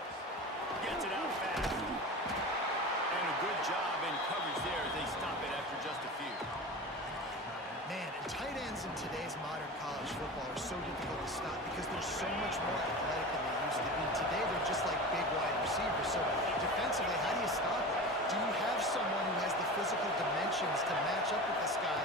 Gets it out fast. And a good job in coverage there as they stop it after just a few. Man, and tight ends in today's modern college football are so difficult to stop because they're so much more athletic than they used to be. Today, they're just like big wide receivers. So defensively, how do you stop it? Do you have someone who has the physical dimensions to match up with this guy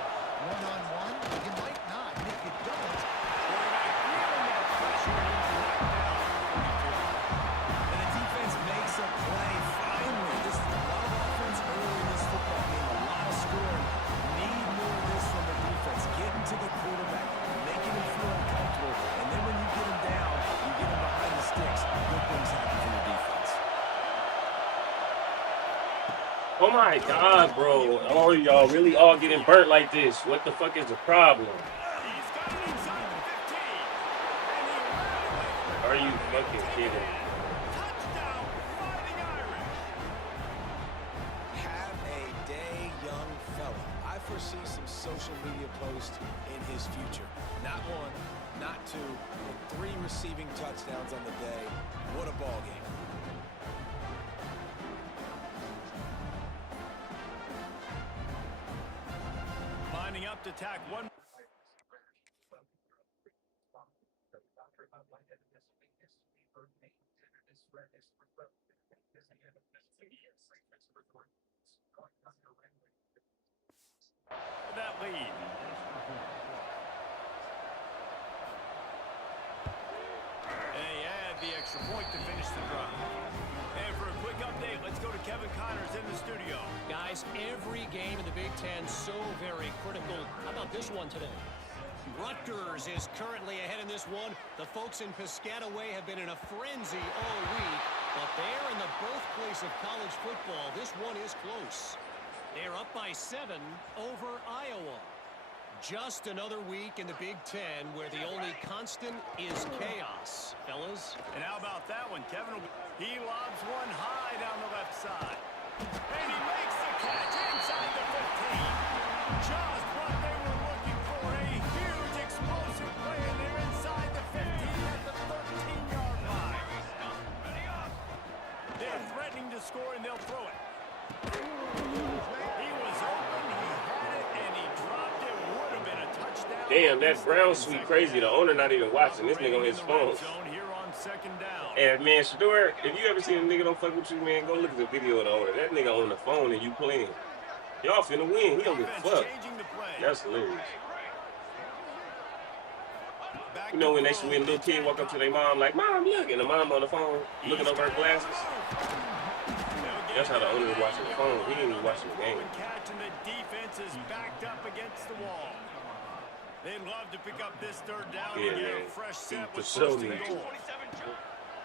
one-on-one? You might not. And if you don't, Quarterback feeling that pressure and he's knocked down at 42. And the defense makes a play. Finally, this is a lot of offense early in this football game. A lot of scoring. Need more of this from the defense. Getting to the quarterback, making him feel uncomfortable. And then when you get him down, you get him behind the sticks. Good things happen for your defense. Oh my God, bro. Oh, y'all really all getting burnt like this. What the fuck is the problem? He's got it inside the 15. And he ran away. Are you fucking kidding? Touchdown, Fighting Irish. Have a day, young foresee some social media posts in his future. Not one, not two, but 3 receiving touchdowns on the day. What a ball game. Lining up to tack one. That lead. They add the extra point to finish the drive. And for a quick update, let's go to Kevin Connors in the studio. Guys, every game in the Big Ten so very critical. How about this one today? Rutgers is currently ahead in this one. The folks in Piscataway have been in a frenzy all week, but they're in the birthplace of college football. This one is close. They're up by 7 over Iowa. Just another week in the Big Ten where the only constant is chaos, fellas. And how about that one, Kevin? He lobs one high down the left side. And he makes the catch inside the 15. Just what they were looking for. A huge explosive play, and they're inside the 15 at the 13-yard line. They're threatening to score, and they'll throw it. He was open, he had it, and he dropped it. Would have been a touchdown. Damn, that Brown suite crazy. The owner not even watching. This nigga on his phone. And man, Shador, if you ever seen a nigga don't fuck with you, man, go look at the video of the owner. That nigga on the phone and you playing. Y'all finna win. He don't give a fuck. That's hilarious. You know when they see a little kid walk up to their mom like, Mom, look, and the mom on the phone looking over her glasses. That's how the owner is watching the phone. He ain't even watching the game. Catching the defense is backed up against the wall. They'd love to pick up this third down and get a fresh set with first and goal.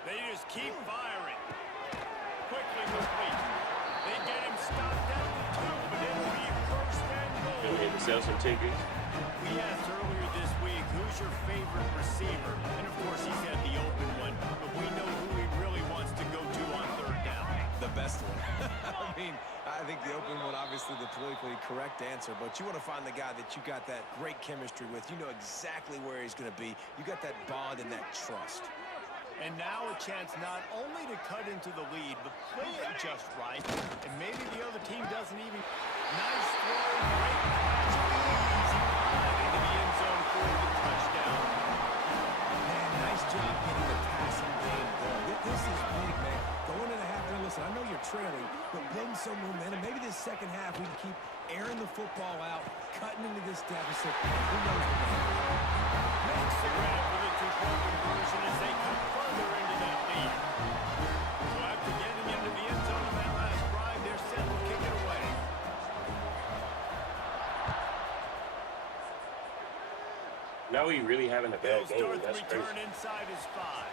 They just keep firing. Quickly complete. They get him stopped at the 2, but it'll be first and goal. You need to sell some tickets. We asked earlier this week, who's your favorite receiver? And of course, he said the open one, but we know who he really wants to go to on third down. The best one. I mean, I think the open one, obviously the politically correct answer, but you want to find the guy that you got that great chemistry with. You know exactly where he's going to be. You got that bond and that trust. And now a chance not only to cut into the lead, but play it just right. And maybe the other team doesn't even. Nice throw, great catch, easy ride into the end zone for the touchdown. Man, nice job getting the passing game going. This is big, man. Going into half, and listen, I know you're trailing, but building some momentum. Maybe this second half we can keep airing the football out, cutting into this deficit. Who knows what happens? Makes the grab for the 2-point conversion as they come further into that lead. So after getting into the end zone on that last drive, they're set to kick it away. Now we really having a bad game. That's crazy. Return inside his 5.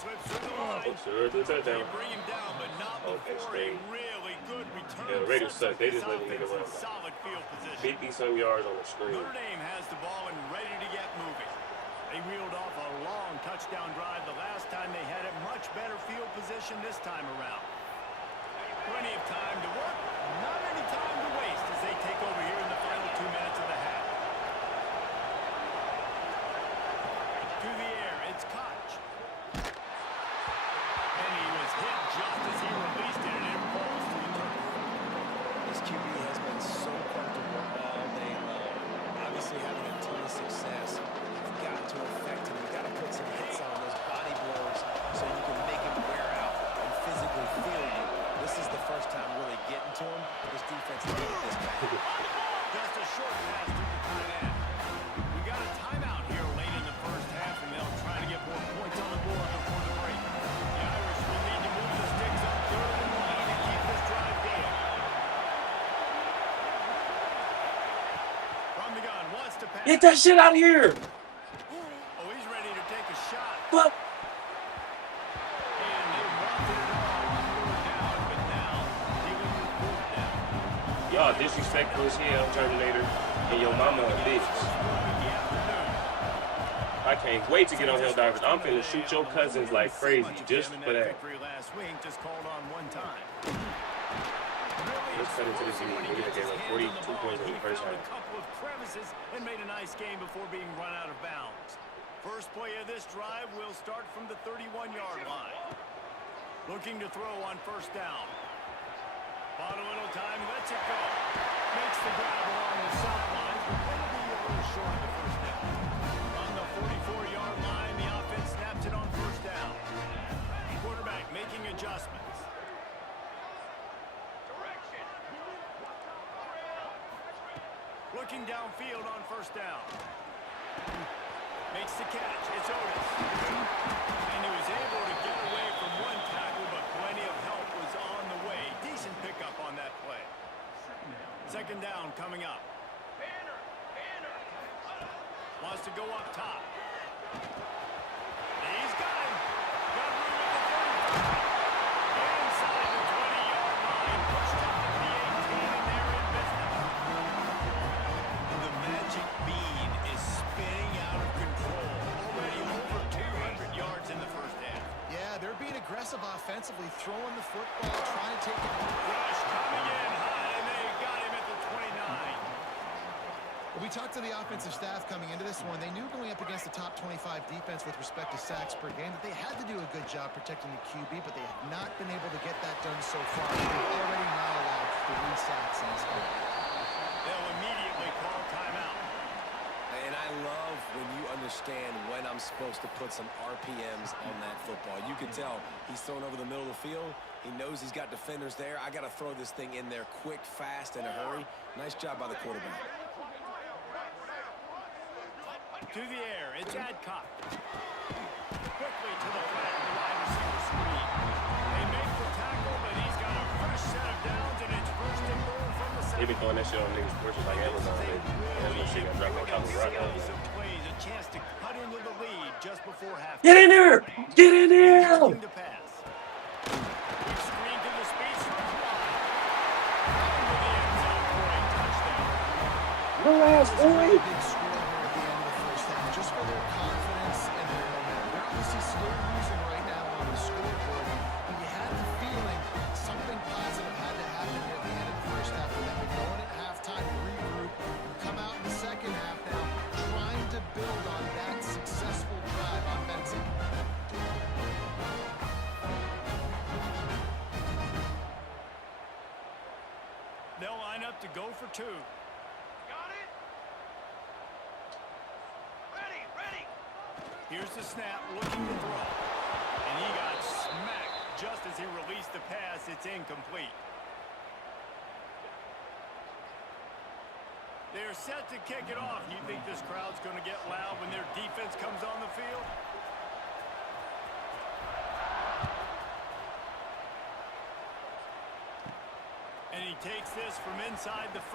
Slips through the line. Oh, sure, the touchdown. They bring him down, but not before a really good return. Yeah, the Raiders suck. They just let the nigga run. Solid field position. 50-some yards on the screen. Notre Dame has the ball and ready to get moving. They reeled off a long touchdown drive the last time. They had a much better field position this time around. Plenty of time to work, not any time to waste as they take over here in the final 2 minutes of the half. To the air, it's Koch. And he was hit just as he released it, and it falls to the turf. This QB has been so comfortable all day long. Obviously having a ton of success. You've got to affect him. You've got to put some hits on those body blows so you can make him wear out and physically feel you. This is the first time really getting to him. This defense needed this back. Just a short pass to the tight end. We got a timeout here late in the first half, and they'll try to get more points on the board before the break. The Irish will need to move the sticks on 3rd and 1 to keep this drive going. From the gun, wants to pass. Get that shit out of here! Oh, he's ready to take a shot. Fuck! And they wanted it all on 4th down, but now dealing with 4th down. Y'all disrespectful as hell, Terminator, and your mama a bitch. I can't wait to get on Helldivers. I'm finna shoot your cousins like crazy just for that. Victory last week, just called on one time. Let's cut into this game. We're gonna get like 42 points in the first half. A couple of crevices and made a nice game before being run out of bounds. First play of this drive will start from the 31-yard line. Looking to throw on first down. Bought a little time, lets it go. Makes the grab along the sidelines, but going to be a little short of the first down. On the 44-yard line, the offense snaps it on first down. Quarterback making adjustments. Looking downfield on first down. Makes the catch. It's Otis. And he was able to get away from one tackle, but plenty of help was on the way. Decent pickup on that play. Second down coming up. Wants to go up top. He's got him. Got room at the 35. Inside the 20-yard line. Pushed up to the 18, and they're in business. The magic bean is spinning out of control. Already over 200 yards in the first half. Yeah, they're being aggressive offensively, throwing the football, trying to take it. Rush coming in high, and they got him at the 29. We talked to the offensive staff coming into this one. They knew going up against the top 25 defense with respect to sacks per game that they had to do a good job protecting the QB, but they have not been able to get that done so far. They've already now allowed 3 sacks in this game. They'll immediately call timeout. And I love when you understand when I'm supposed to put some RPMs on that football. You can tell he's thrown over the middle of the field. He knows he's got defenders there. I got to throw this thing in there quick, fast, in a hurry. Nice job by the quarterback. To the air, it's Adcock. Quickly to the flat, the wide receiver screen. They make the tackle, but he's got a fresh set of downs, and it's first and goal from the They be throwing that shit on niggas' porches like Amazon. That shit got dropped on top of right now. plays, a chance to cut into the lead just before half. Get in there! Get in there! To pass. Screen to the space. Into the end zone for a touchdown. No ass, boy! Big score here at the end of the first half, just for their confidence and their momentum. They're obviously still losing right now on the scoreboard, but you had the feeling something positive had to happen here at the end of the first half for them to go in at halftime, regroup, and come out in the second half now, trying to build on that successful drive offensively. They'll line up to go for 2. Here's the snap, looking to throw. And he got smacked just as he released the pass. It's incomplete. They're set to kick it off. You think this crowd's going to get loud when their defense comes on the field? And he takes this from inside the 5.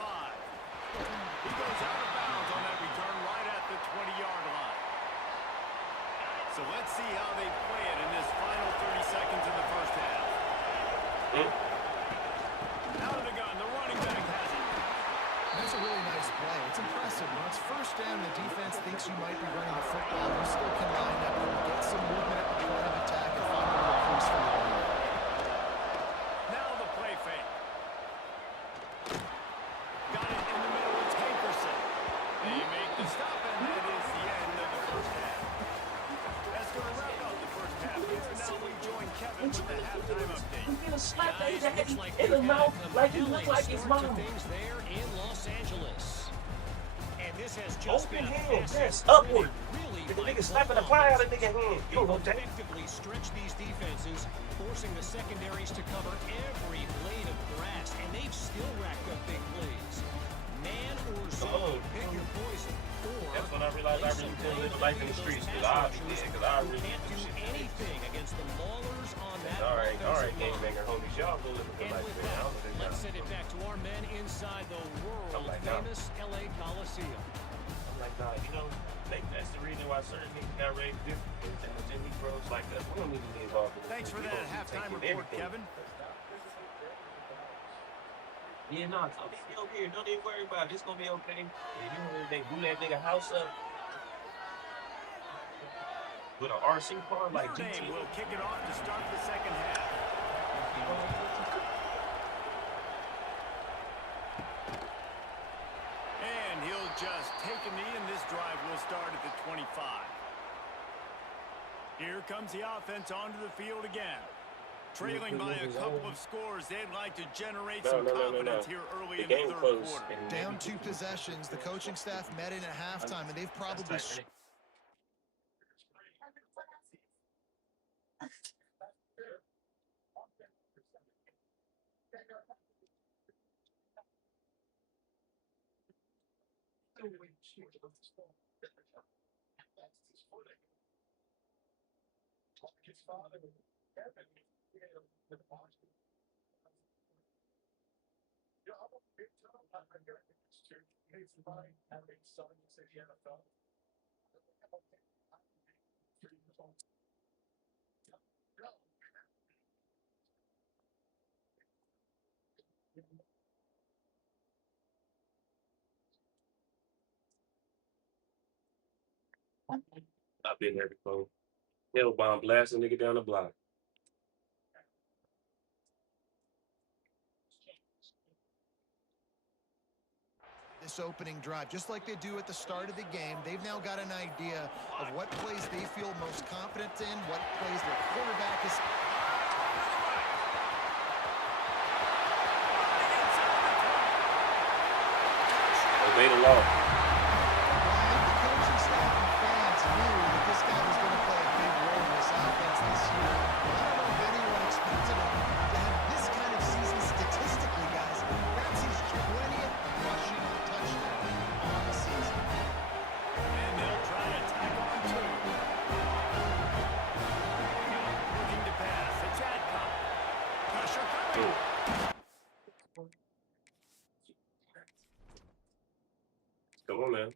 He goes out of bounds on that return right at the 20-yard line. So let's see how they play it in this final 30 seconds of the first half. Out of the gun, the running back has it. That's a really nice play. It's impressive. When it's first down, the defense thinks you might be running the football. You still can line up and get some movement at the point of attack and find a little crease for the running back. Now the play fake. Got it in the middle. It's Hankerson. They make the stop, and that is the end of the first half. That's going to wrap up the first half here. Now we join Kevin with the halftime update. Guys, looks like in the mouth like he looks like his mom. Things there in Los Angeles. And this has just been a yes, upward. Really, The nigga slapping the fly out of nigga hand. You don't know that. effectively stretch these defenses, forcing the secondaries to cover every blade of grass, and they've still racked up big plays. Man or zone, pick your poison. Or That's when I realized I really couldn't live a life in the streets. Because I really can't do do shit. anything against the maulers on that All right, offensive game line. banger homies. Y'all go live a good And life, with man. I that, don't think let's y'all- send it back to our men inside the I'm like, nah. world-famous LA Coliseum. I'm like, nah, you know, that's the reason why certain niggas got raised different. And Jimmy bros like us, we don't need to be involved in this. Thanks for We that don't halftime take in report, everything. Kevin. Yeah, no, I'll be okay. Don't even worry about it. It's gonna be okay. If you know they blew that nigga house up with an RC car like Notre GT. Dame will kick it off to start the second half. just take a knee, and this drive will start at the 25. Here comes the offense onto the field again. Trailing by a couple of scores, they'd like to generate some confidence here early in the third quarter. Down 2 possessions, the coaching staff met in at halftime, and they've probably... I've been there before. Hell bomb blast a nigga down the block. This opening drive, just like they do at the start of the game, they've now got an idea of what plays they feel most confident in, what plays their quarterback is... Obey the law. The coaching staff and fans knew that this guy was going to play a big role in this offense this year. I don't know if anyone expected him to have this kind of season statistically, guys. That's his 20th rushing touchdown on the season. And they'll try to tack on 2. Looking to pass. It's Adcock. Pressure coming. Come on, man.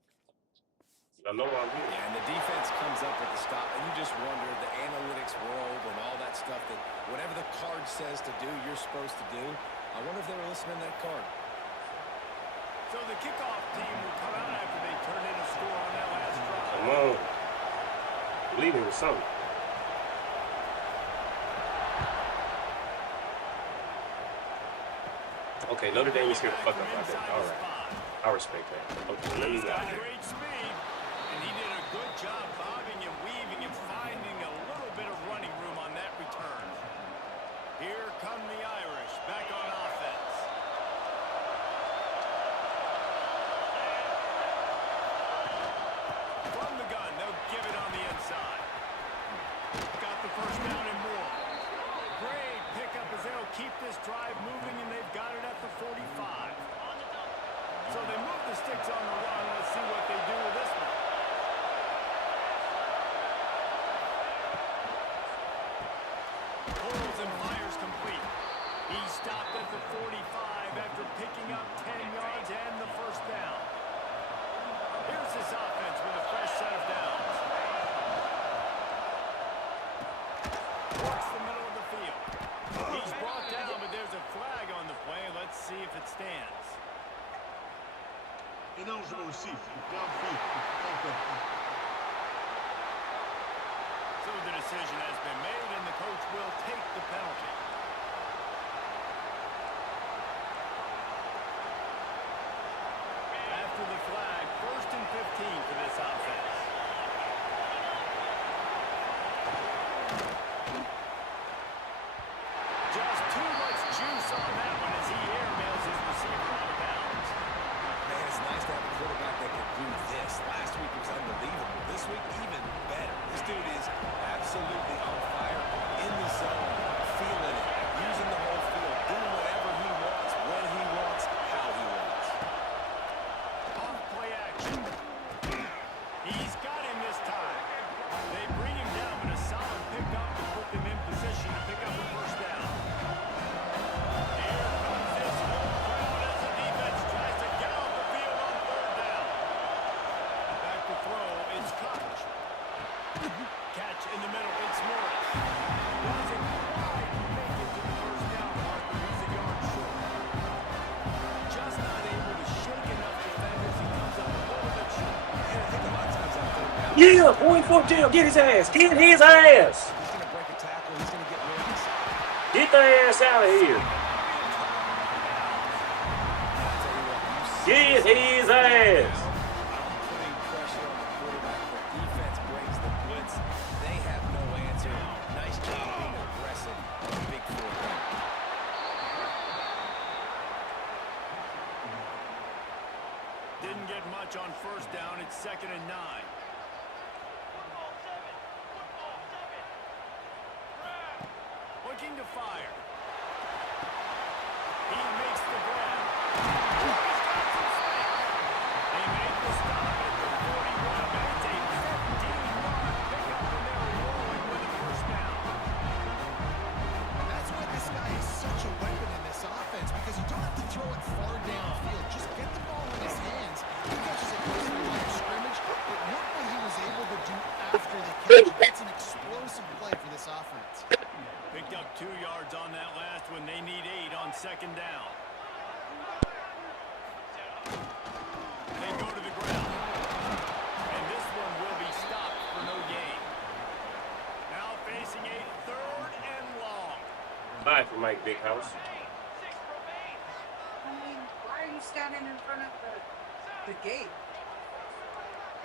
I know I'm here. Yeah, and the defense comes up with the stop, and you just wonder, the analytics world and all that stuff, that whatever the card says to do, you're supposed to do. I wonder if they were listening to that card. So the kickoff team will come out after they turn in a score on that last drive. Come on. Leading with something. Okay, Notre Dame is here to fuck up my day. All right. I respect that. Okay, let me go. Great speed, and he did a good job bobbing and weaving and finding a little bit of running room on that return. Here come the Irish back on offense. From the gun, they'll give it on the inside. Got the first down and more. Great pickup as they'll keep this drive moving, and they've got it at the 45. So they move the sticks on the run. Let's see what they do with this one. Pulls and fires complete. He stopped at the 45 after picking up 10 yards and the first down. Here's this offense with a fresh set of downs. Works the middle of the field. He's brought down, but there's a flag on the play. Let's see if it stands. Ineligible receipt. So the decision has been made, and the coach will take the penalty. After the flag, 1st and 15 for this offense. Just too much juice on that one as he airmails his receiver out of bounds. Man, it's nice to have a quarterback that can do this. Last week was unbelievable. This week, even better. This dude is absolutely on fire, in the zone, feeling it, using the whole field, doing whatever he wants, when he wants, how he wants. Off play action. He's got him this time. They bring him down, but a solid pickup to put them in position to pick up a first down. Here comes this whole crowd as the defense tries to get off the field on 3rd down. Back to throw is Koch. Catch in the middle, it's Morris. Doesn't quite make it to the first down marker. He's a yard short. Just not able to shake enough defenders. He comes up a little bit short. And I think a lot of times on 3rd down. Yeah, point for jail. Get his ass. Get his ass. He's going to break a tackle. He's going to get rings. Get the ass out of here. Get his ass. looking to fire. He makes the grab. They make the stop at the 41, but it's a 15-yard pickup, and they're rolling with a first down. That's why this guy is such a weapon in this offense, because you don't have to throw it far downfield. Just get the ball in his hands. He catches it close to the line of scrimmage, but look what he was able to do after the catch. That's an explosive play for this offense. Picked up 2 yards on that last one. They need 8 on second down. They go to the ground. And this one will be stopped for no gain. Now facing a 3rd and long. Bye for Mike Bighouse. I mean, why are you standing in front of the gate?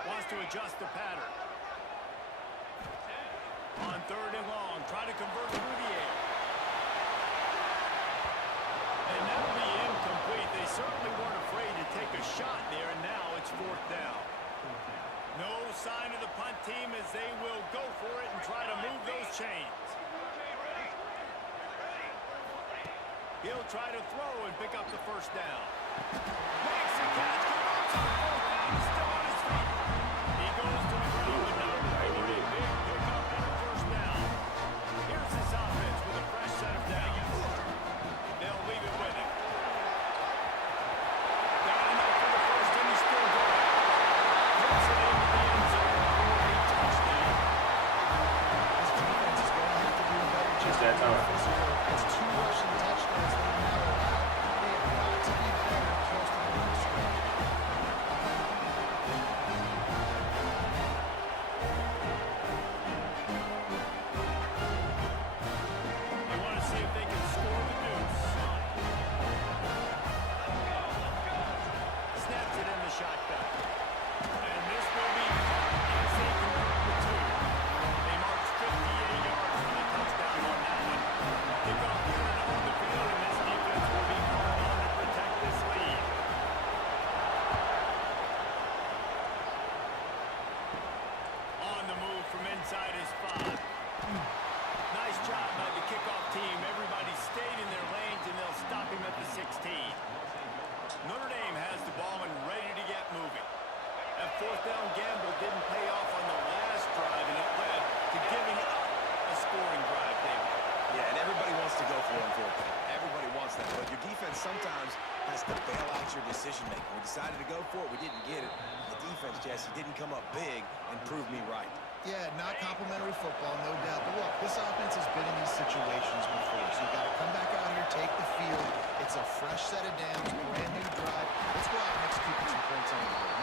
Wants to adjust the pattern. On 3rd and long, try to convert through the air. And that'll be incomplete. They certainly weren't afraid to take a shot there, and now it's 4th down. No sign of the punt team as they will go for it and try to move those chains. He'll try to throw and pick up the first down. Makes a catch. He's still on his feet. He goes to the ground, but not before a big pickup and a first down. Here's this offense with a fresh set of downs. They'll leave it with him. Got enough for the first, and he's still going. Puts it into the end zone for a touchdown. This defense is going to have to do a better job. Just that time. It's 2 rushing touchdowns they've now allowed. They have got to be better close to the line of scrimmage. They want to see if they can score the deuce. Snaps it in the shotgun. And this will be as they convert the 2. They march 58 yards for the touchdown on that one. Kickoff unit on the field, and this defense will be called on to protect this lead. On the move from inside his 5. Nice job by the kickoff team. Everybody stayed in their lanes, and they'll stop him at the 16. Notre Dame has the ball and ready to get moving. That 4th down gamble didn't pay off on the last drive, and it led to giving up a scoring drive, David. Yeah, and everybody wants to go for it on 4th down. Everybody wants that, but your defense sometimes has to bail out your decision-making. We decided to go for it. We didn't get it. The defense, Jesse, didn't come up big and prove me right. Yeah, not complimentary football, no doubt. But look, this offense has been in these situations before, so you got to come back out here, take the field. It's a fresh set of downs, brand new drive. Let's go out and execute some points on the board.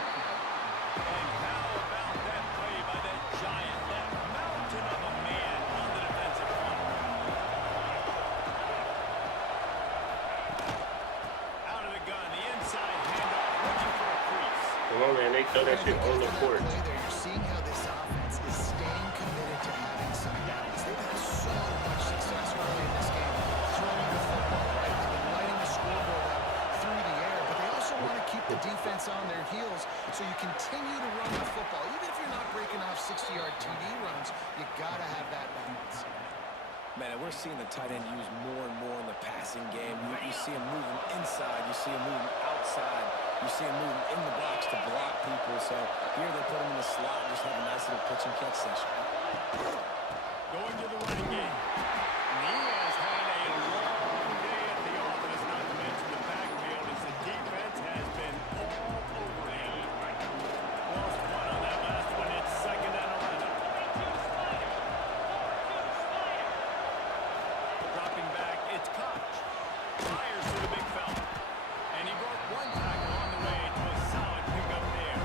And how about that play by that giant, that mountain of a man on the defensive front? Out of the gun, the inside handoff, looking for a crease. Come on, man. They throw that shit on the court. You're seeing how this offense is staying committed to having some balance. They've had so much success early in this game, throwing the football, right? They've been lighting the scoreboard up through the air, but they also want to keep the defense on their heels, so you continue to run the football. Even if you're not breaking off 60-yard TD runs, you got to have that balance. Man, we're seeing the tight end used more and more in the passing game. You see him moving inside. You see him moving outside. You see him moving in the box to block people. So here they put him in the slot and just have a nice little pitch and catch session. Going to the running game. And he has had a long day at the office, not to mention the backfield, as the defense has been all over him. Lost one on that last one. It's 2nd and 11. Dropping back, it's Koch. Fires to the big fella. And he broke 1 tackle on the way to a solid pickup there.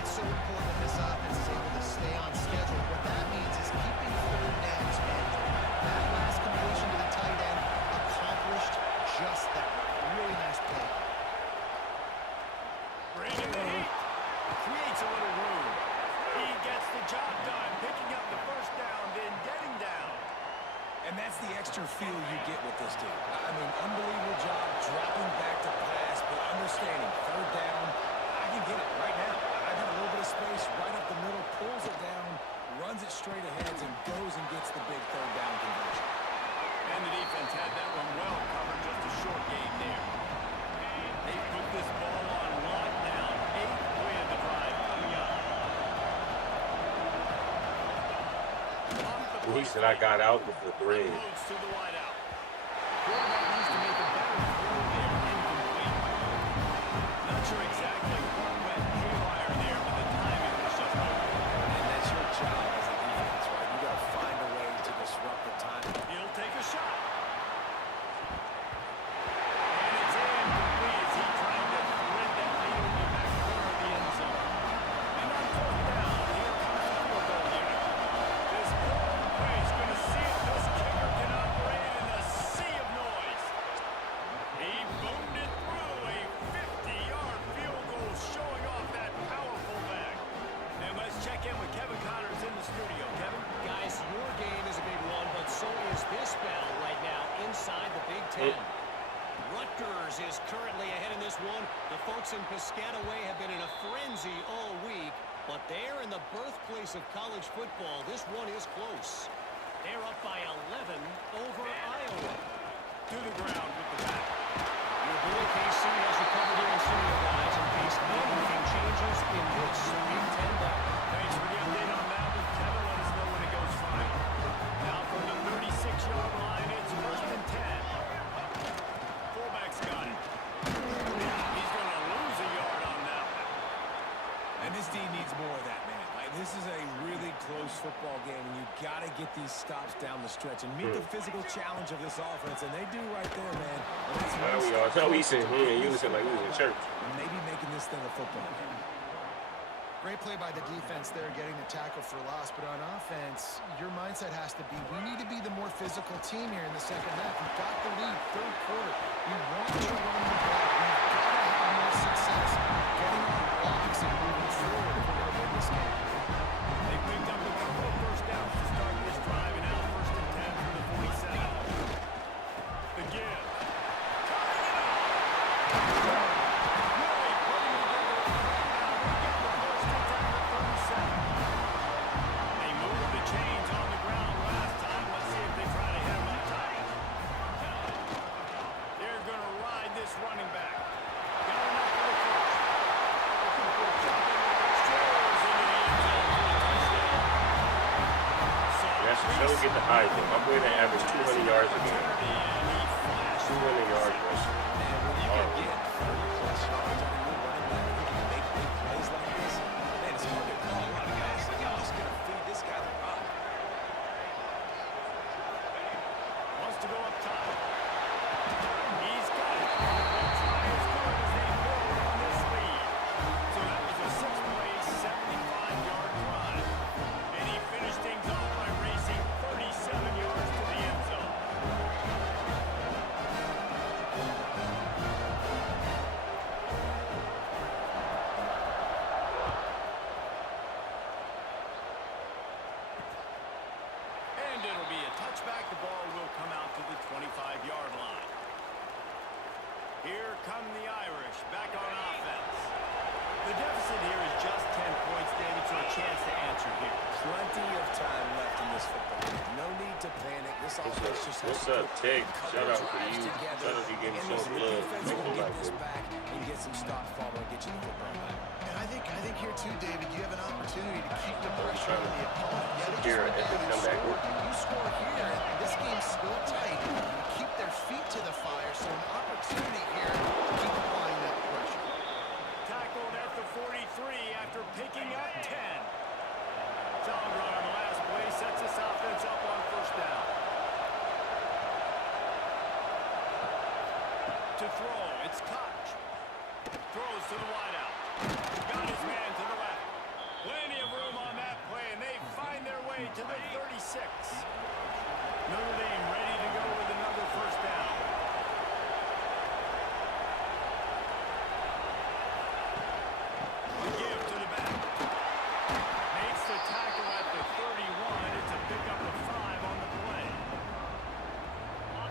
It's so important that this offense is able to stay on schedule. What that means is keeping 3rd downs manageable. That last completion to the tight end accomplished just that. Really nice play. Bringing the heat. Creates a little room. He gets the job done, picking up the first down, then getting down. And that's the extra feel you get with this team. I mean, unbelievable job dropping back to pass, but understanding 3rd down, I can get it right now. I got a little bit of space right up the middle, pulls it down, runs it straight ahead, and goes and gets the big 3rd down conversion. And the defense had that one well covered, just a short gain there. They put this ball on lockdown. 8th win of the drive coming up. He said I got out with the thread. Unloads to the wideout. Quarterback needs to make a better throw there. Incomplete. Not sure exactly what went haywire there, but the timing was just off. And that's your job as a defense, right? You got to find a way to disrupt the timing. He'll take a shot. And it's incomplete as he tried to thread that needle in the back corner of the end zone. And on 4th down, here comes the field goal unit. This whole place going to see if this kicker can operate in a sea of noise. He boomed it through a 50-yard field goal, showing off that powerful leg. And let's check in with Kevin Connors in the studio. Kevin? Guys, your game is a big one, but so is this battle right now inside the Big Ten. Rutgers is currently ahead in this one. The folks in Piscataway have been in a frenzy all week, but they're in the birthplace of college football. This one is close. They're up by 11 over Iowa. To the ground with the back. Your boy KC has you covered here in studio, guys, in case anything changes in this Big Ten battle. Thanks for the update on that one, Kevin. Let us know when it goes final. Now from the 36-yard line, it's 1st and 10. Fullback's got it. He's going to lose a yard on that one. And this team needs more of that, man. Like, this is a really close football game, and you got to get these stops down the stretch and meet the physical challenge of this offense, and they do right there, man. And that's Now we are. So we sitting here in unison like we was in church. maybe making this thing a football game. Great play by the defense there, getting the tackle for loss. But on offense, your mindset has to be, we need to be the more physical team here in the second half. We've got the lead, 3rd quarter. We want to run the ball. We've got to have more success getting on blocks and moving forward if we're going to win this game. They picked up a couple of first downs to start this drive, and now 1st and 10 from the 47. The give. They moved the chains on the ground last time. Let's see if they try to hit him up top. They're going to ride this running back. Got enough for the first. Strolls into the end zone for the touchdown. That's for sure get the high though. My boy that averaged 200 yards a game. 200 yards, bro. You can get 30-plus yards on a good running back. You can make big plays like this. Man, it's hard to call a lot of guys. Like, I'm just going to feed this guy the rock. Wants to go up top. He's got it. That's high as good as they build on this lead. So that was a 6-play, 75-yard drive. And he finished things off by racing 37 yards to the end zone. And it'll be a touchback. The ball will come out to the 25-yard line. Here come the Irish back on offense. The deficit here is just 10 points, David, so a chance to answer here. Plenty of time left in this football game. No need to panic. This offense just has What's to up, Tech? Shout out to you. Shout out to you getting some the love. defense Make will it get like this it. back and get some stops following and get you the football back. And I think here too, David, you have an opportunity to keep the pressure on the opponent. Yeah, they Here, just went if they down and come back scored. You score here, and this game's still tight. You keep their feet to the fire, so an opportunity here to keep applying that pressure. Tackled at the 43 after picking up 10. Solid run on the last play, sets this offense up on 1st down. To throw, it's Koch. Throws to the wideout. Got his man to the left. Plenty of room on that play, and they find their way to the 36. Notre Dame ready to go with another 1st down. The give to the back. Makes the tackle at the 31. It's a pickup of 5 on the play.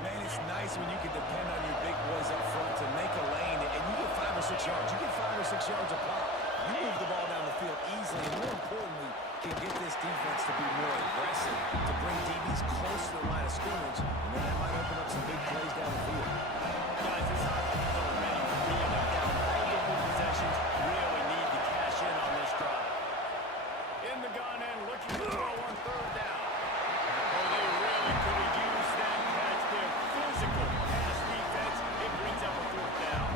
Man, it's nice when you can depend on your big boys up front to make a lane, and you get 5 or 6 yards. You get 5 or 6 yards a pop. You move the ball down the field easily, and more importantly, can get this defense to be more aggressive, to bring DBs he's close to the line of scrimmage, and then that might open up some big plays down the field. Guys, this offense is already reeling down multiple possessions. Really need to cash in on this drive. In the gun and looking to throw on third down. Oh, they really could have used that catch there. Physical pass defense. It brings up a fourth down.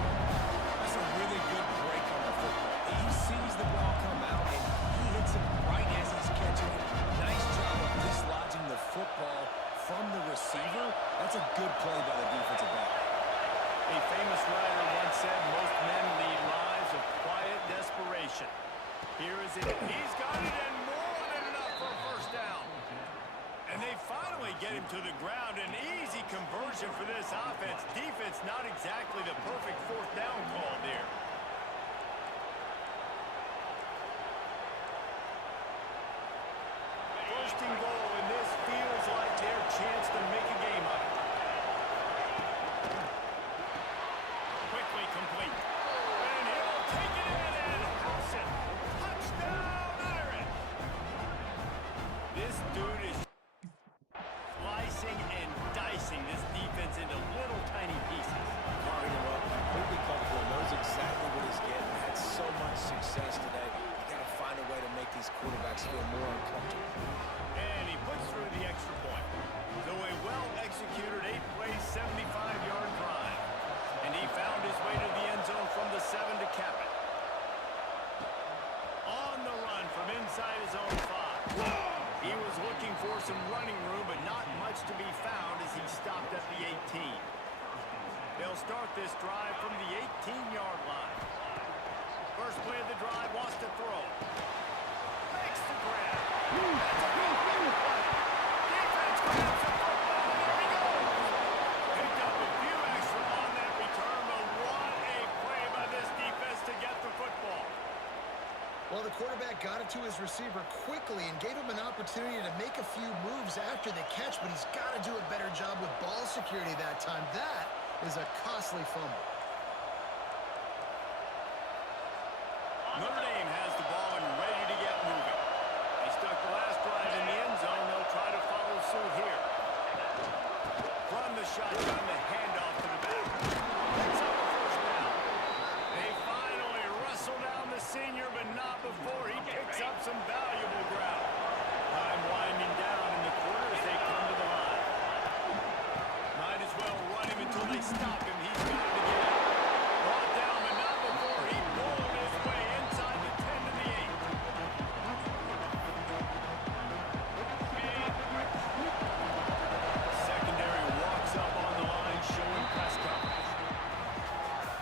That's a really good break on the football. He sees the ball come out, and he hits it right as he's catching it. Nice job of dislodging the football from the receiver. That's a good play by the defensive back. A famous writer once said, most men lead lives of quiet desperation. Here is it. He's got it, and more than enough for a first down. And they finally get him to the ground. An easy conversion for this offense. Defense not exactly the perfect fourth down call there. First and goal, and this feels like their chance to make a game of it. Quickly complete. And he'll take it in and house it. Touchdown, Irish. This dude is slicing and dicing this defense into little tiny pieces. Carving him up, completely comfortable, knows exactly what he's getting. Had so much success today. You got to find a way to make these quarterbacks feel more uncomfortable. And he puts through the extra point. So a well-executed 8-play, 75-yard drive. And he found his way to the end zone from the 7 to cap it. On the run from inside his own 5. He was looking for some running room, but not much to be found as he stopped at the 18. They'll start this drive from the 18-yard line. First play of the drive, wants to throw. Makes the grab. That's a big play. Defense grabs the football, and there he goes. Picked up a few extra on that return, but what a play by this defense to get the football. Well, the quarterback got it to his receiver quickly and gave him an opportunity to make a few moves after the catch, but he's got to do a better job with ball security that time. That is a costly fumble. Notre Dame has the ball and ready to get moving. They stuck the last drive in the end zone. They'll try to follow suit here. From the shotgun, the handoff to the back. Picks up the first down. They finally wrestle down the senior, but not before he picks up some valuable ground. Time winding down in the quarter as they come to the line. Might as well run him until they stop him. He's got to get out. Brought down, but not before he pulled his way inside the 10 to the 8. Secondary walks up on the line, showing press coverage.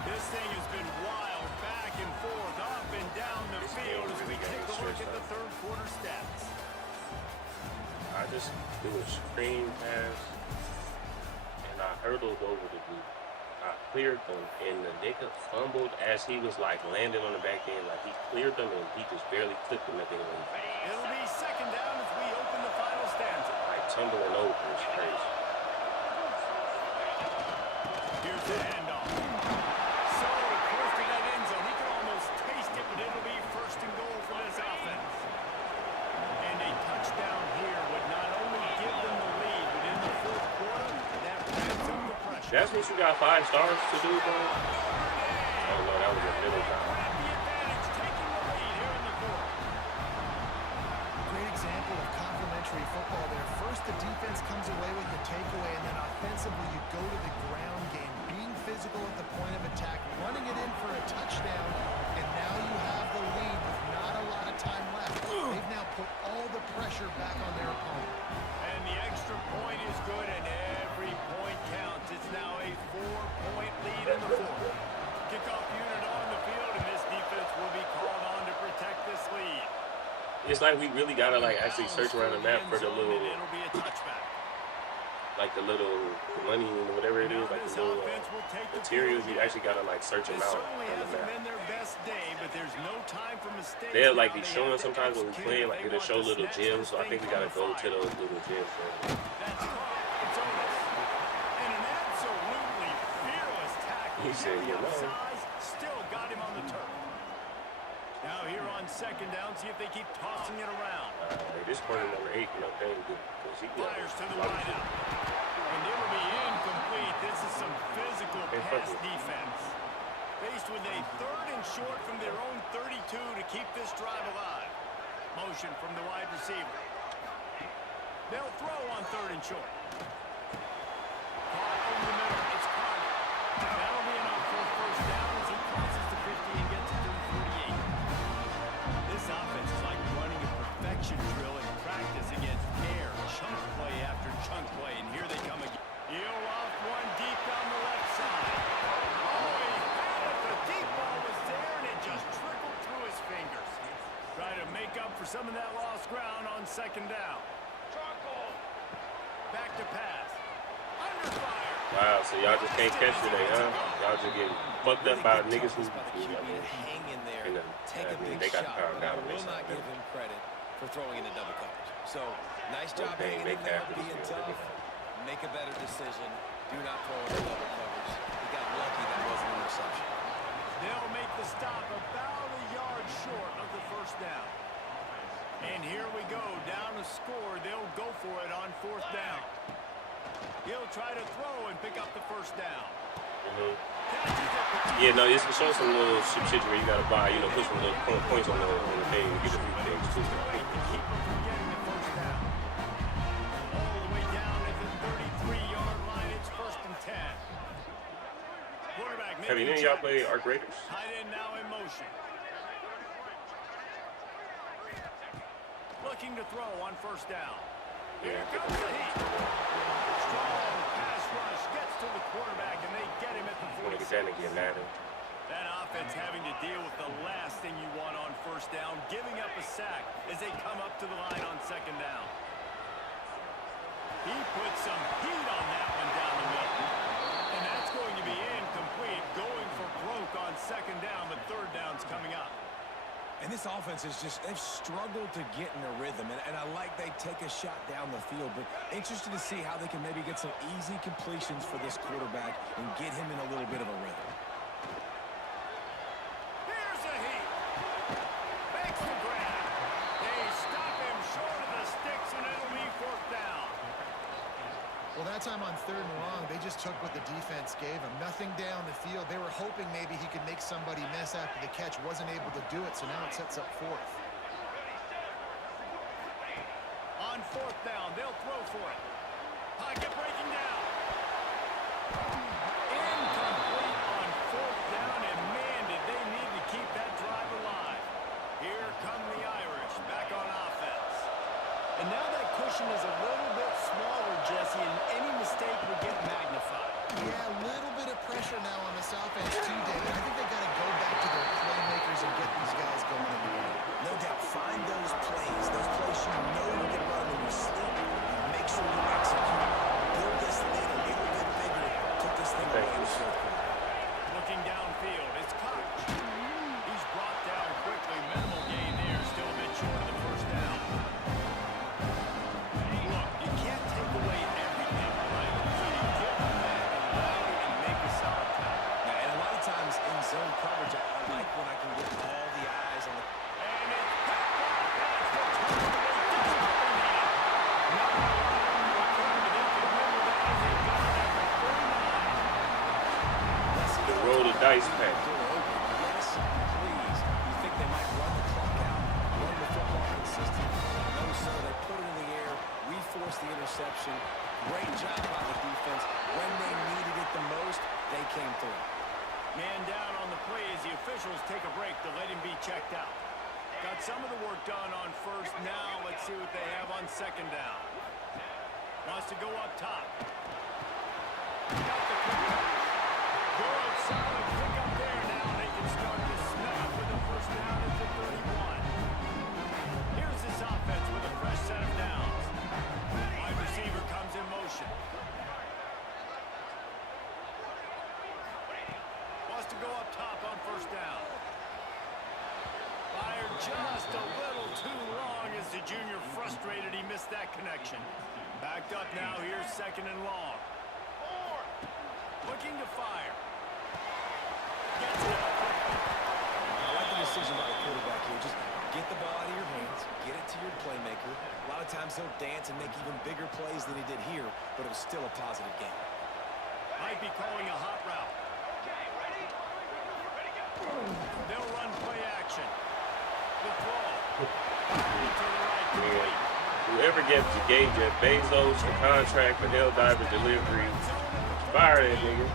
This thing has been wild, back and forth, up and down the field as we take a look at the third quarter stats. I just do a screen pass, and I hurdled over the dude. I cleared them, and the nigga fumbled as he was like landing on the back end. Like he cleared them, and he just barely clipped them at the end. It'll be second down as we open the final stanza. Like tumbling over, it's crazy. Here's the handoff. So close to that end zone, he can almost taste it, but it'll be first and goal for this offense. And a touchdown here would not only give them the lead, but in the fourth quarter, that ramps up the pressure. That's what you got 5 stars to do, bro? Oh, no, that was a middle time. Grab the advantage, taking the lead here in the fourth. Great example of complementary football there. First, the defense comes away with the takeaway, and then offensively, you go to the ground game, being physical at the point of attack, running it in for a touchdown, and now you have the lead with not a lot of time left. They've now put all the pressure back on their opponent. And the extra point is good, and every point counts. It's now a 4-point lead in the fourth. Kickoff unit on the field, and this defense will be called on to protect this lead. It's like we really gotta like actually search around the map for the little, It'll be a touchback. like the little money and whatever it is, like the little materials. You actually gotta like search them It out certainly on the hasn't map. been their best day, but there's no time for mistakes. They'll like now. be They showing have to sometimes when we execute play, if like they it'll want show to little snatch gems. this So I think thing we gotta from go the to fire. those little gems. That's caught. It's Otis. And an absolutely fearless tackle. He said, Giving "You up know." size, still got him on the turf. Now here on second down, see if they keep tossing it around. This corner number 8, you know, dang good. 'Cause he got Fires to the wideout. And it will be incomplete. This is some physical pass defense. Faced with a 3rd and short from their own 32 to keep this drive alive. Motion from the wide receiver. They'll throw on 3rd and short. Caught over the middle. It's Carter. That'll be enough for a first down as he crosses the 50 and gets it to the 48. This offense is like running a perfection drill in practice against air. Chunk play after chunk play. And here they come again. He'll off one deep down the left side. Oh, he had it. The deep ball was there and it just trickled through his fingers. Try to make up for some of that lost ground on 2nd down. Back to pass. Under fire. Wow, so y'all just can't catch today, huh? Y'all just get fucked up by niggas who hang in there, take a big they got shot. power down. I will not give him credit for throwing into double coverage. So, nice job hanging in there, being tough. Make a better decision. Do not throw into double coverage. He got lucky that wasn't an interception. They'll make the stop about a yard short of the first down. And here we go, down to score. They'll go for it on 4th down. He'll try to throw and pick up the first down. Yeah, no, it's show some little shit where you gotta buy, you know, put some little points on the thing and get a few things too. Keep him from getting the first down. All the way down at the 33-yard line. It's 1st and 10. Quarterback. Have any of y'all played Arc Raiders? Tight end now in motion. Looking to throw on 1st down. Here comes the heat. Strong pass rush gets to the quarterback, and they get him at the 46. That offense having to deal with the last thing you want on 1st down, giving up a sack as they come up to the line on 2nd down. He put some heat on that one down the middle. And that's going to be incomplete, going for broke on 2nd down, but 3rd down's coming up. And this offense is just, they've struggled to get in a rhythm. And I like they take a shot down the field, but interested to see how they can maybe get some easy completions for this quarterback and get him in a little bit of a rhythm. Here's a heat. Makes the grab. They stop him short of the sticks, and it'll be 4th down. Well, that time on 3rd and long, they just took what the defense gave them. Nothing down the field. They were hoping maybe he could make somebody miss after the catch. Wasn't able to do it, so now it sets up 4th. On 4th down, they'll throw for it. Pocket breaking down. Incomplete on 4th down, and man, did they need to keep that drive alive. Here come the Irish back on offense. And now that cushion is a little bit smaller, Jesse, and any mistake would get magnified. Yeah, a little bit of pressure now on this offense too, David. I think they got to go back to their playmakers and get these guys going in the game. No doubt, find those plays you know you can run when you sleep. Make sure you execute. Build this lead a little bit bigger. Took this thing away in the 4th quarter. Looking downfield, it's Koch. He's brought down quickly. Minimal gain there, still a bit short of the first down. Look, you can't take away everything, right? So you give them that and allow it and make a solid tackle. Yeah, and a lot of times in zone coverage, I like when I can get all the eyes on the... And it's picked off. That's the turnover they desperately need. Now, they can win without it. They've got it at the 49. The roll the dice pack. Yes, please. You think they might run the clock out, run the football consistently? No, sir. They put it in the air. We forced the interception. Great job by the defense. When they needed it the most, they came through. Man down on the play as the officials take a break to let him be checked out. Got some of the work done on 1st. Now let's see what they have on 2nd down. Wants to go up top. Got the quick. Good, solid pick up there now. They can start to snap with the first down at the 31. Here's this offense with a fresh set of downs. Wide receiver comes in motion. Wants to go up top on 1st down. Fired just a little too long as the junior frustrated he missed that connection. Backed up now, here's 2nd and long. Looking to fire. Gets it. I like the decision by the quarterback here. Just get the ball out of your hands, get it to your playmaker. A lot of times he'll dance and make even bigger plays than he did here, but it was still a positive game. Might be calling a hot route. They'll run play action. The throw. To the right, complete. Whoever gave Jeff Bezos the contract for Helldiver delivery, fire that nigga.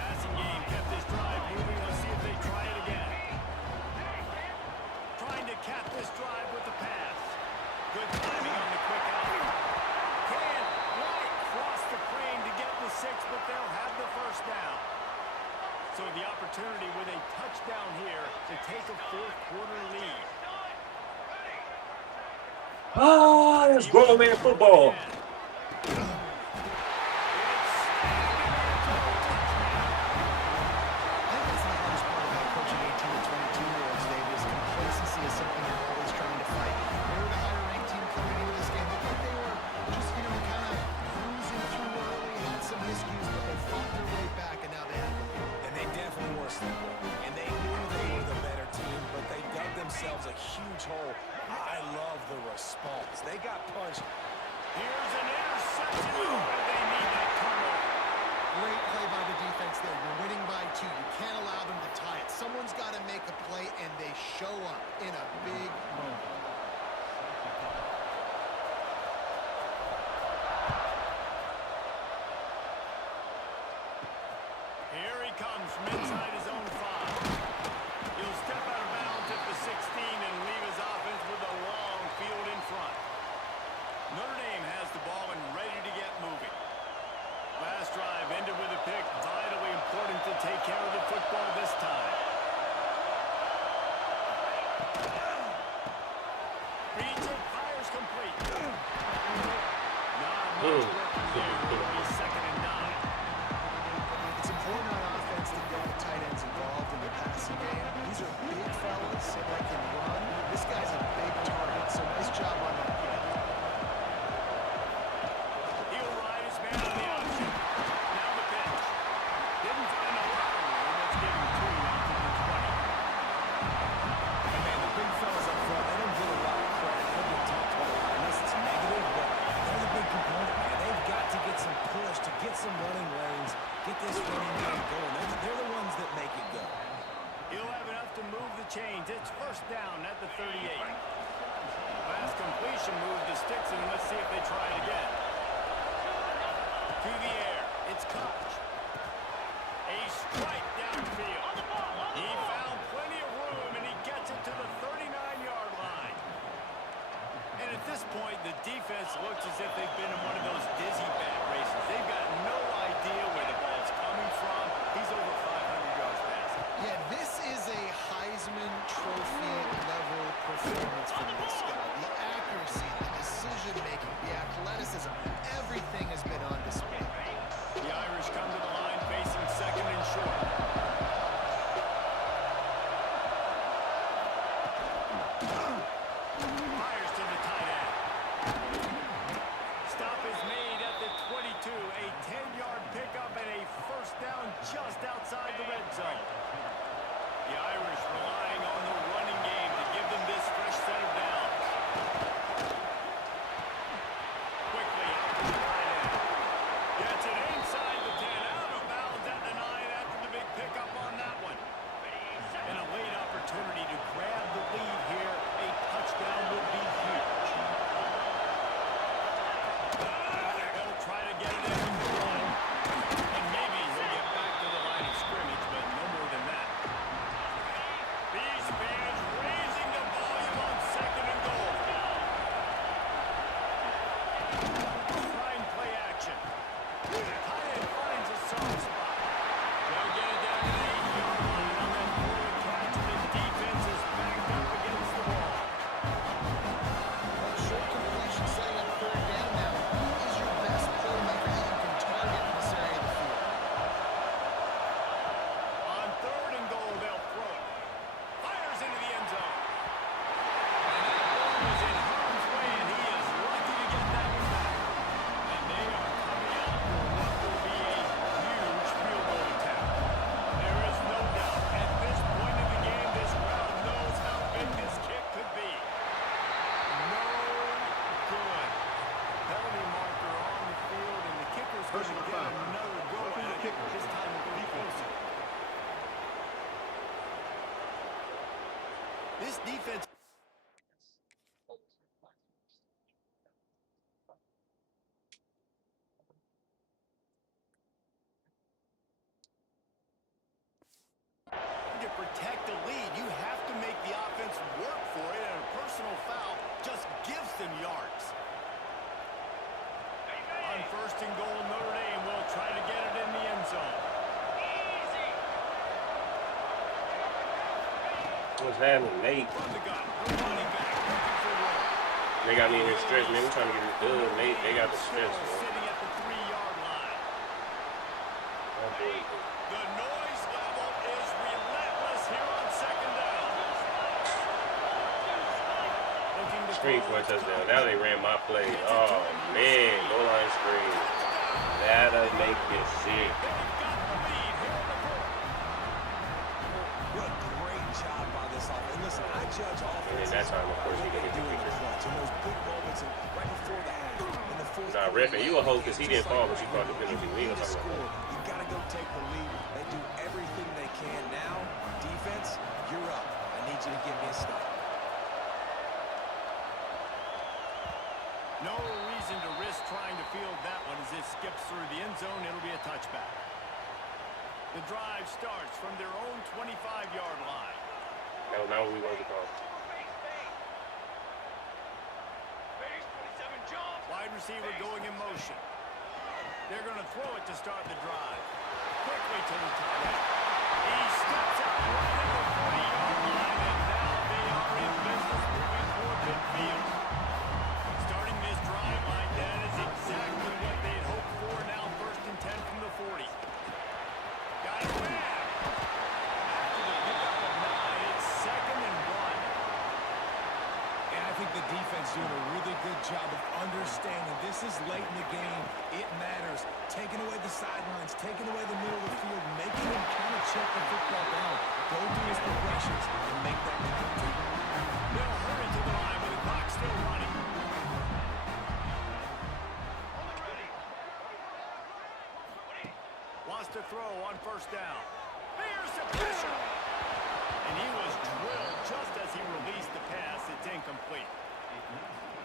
Passing game kept this drive moving. Let's see if they try it again. Trying to cap this drive with the pass. Good timing on the quick out. Can right cross the frame to get the 6, but they'll have the first down. So the opportunity with a touchdown here to take a fourth-quarter lead. Ah, that's grown man football. A huge hole. I love the response. They got punched. Here's an interception. They need that turnover. Great play by the defense there. You're winning by 2. You can't allow them to tie it. Someone's got to make a play, and they show up in a big moment. Here he comes from inside his own 5. He'll step out of bounds at the 16 and leave his offense with a long field in front. Notre Dame has the ball and ready to get moving. Last drive ended with a pick. Vitally important to take care of the football this time. Beats it, fires complete. Not much work there. It'll be 2nd and 9. It's important on offense to get the tight ends involved in the passing game. These are big fellas that can run. This guy's a big target, so nice job on that play. He'll ride his man on the option. Now the pitch. Didn't find a lot of room. Let's give him 2 out to the 20. And man, the big fellas up front, they don't get a lot of credit. They don't get talked about a lot unless it's negative, but they're the big component, man. They've got to get some push, to get some running lanes, get this running game going. They're the ones that make it go. He'll have enough to move the chains. It's first down at the 38. Last completion moved the sticks, and let's see if they try it again. To the air. It's Koch. A strike downfield. He found plenty of room, and he gets it to the 39-yard line. And at this point, the defense looks as if they've been in one of those dizzy bat races. They've got no idea where the ball's coming from. He's over 500 yards passing. Yeah, this is a Heisman Trophy level performance from this guy. The accuracy, the decision-making, the athleticism, everything has been on display. The Irish come to the line facing 2nd and short. Fires to the tight end. Stop is made. personal foul. Another go at it. This time will be closer. This defense. To protect the lead, you have to make the offense work for it, and a personal foul just gives them yards. On first and goal, Notre Dame will try to get it in the end zone. What's happening, Nate? From the gun, running back, looking for room. They got me in here stressed, man. We trying to get it done, Nate. They got the stress, man. Sitting at the 3-yard line. The noise level is relentless here on second down. Looking to Screen for a touchdown. Now they ran my play. Oh, man. Goal line screen. That'll make you sick. What a great job by this offense. And listen, I judge offense. And that time, of course, he didn't do get it the clutch in those big moments and right before the half. In the fourth Nah, quarter, repping. You a hoe because he didn't fall, but you caught the penalty. We ain't need to gonna talk score. about that. You got to go take the lead. They do everything they can now. Defense, you're up. I need you to give me a stop. No reason to risk trying to field that one as it skips through the end zone. It'll be a touchback. The drive starts from their own 25-yard line. That was not what we wanted to call. Wide receiver going in motion. They're going to throw it to start the drive. Quickly to the tight end. He steps out right at the 40-yard line, and now they are in business moving toward midfield. Starting this drive like that is exactly what they'd hoped for. Now first and 10 from the 40. Got it back. After the pickup of 9, it's second and 1. And I think the defense doing a really good job of understanding this is late in the game. It matters. Taking away the sidelines, taking away the middle of the field, making him kind of check the football down, go through his progressions, and make that penalty. They'll hurry to the line with the clock still running. Wants to throw on first down. There's the pressure. And he was drilled just as he released the pass. It's incomplete.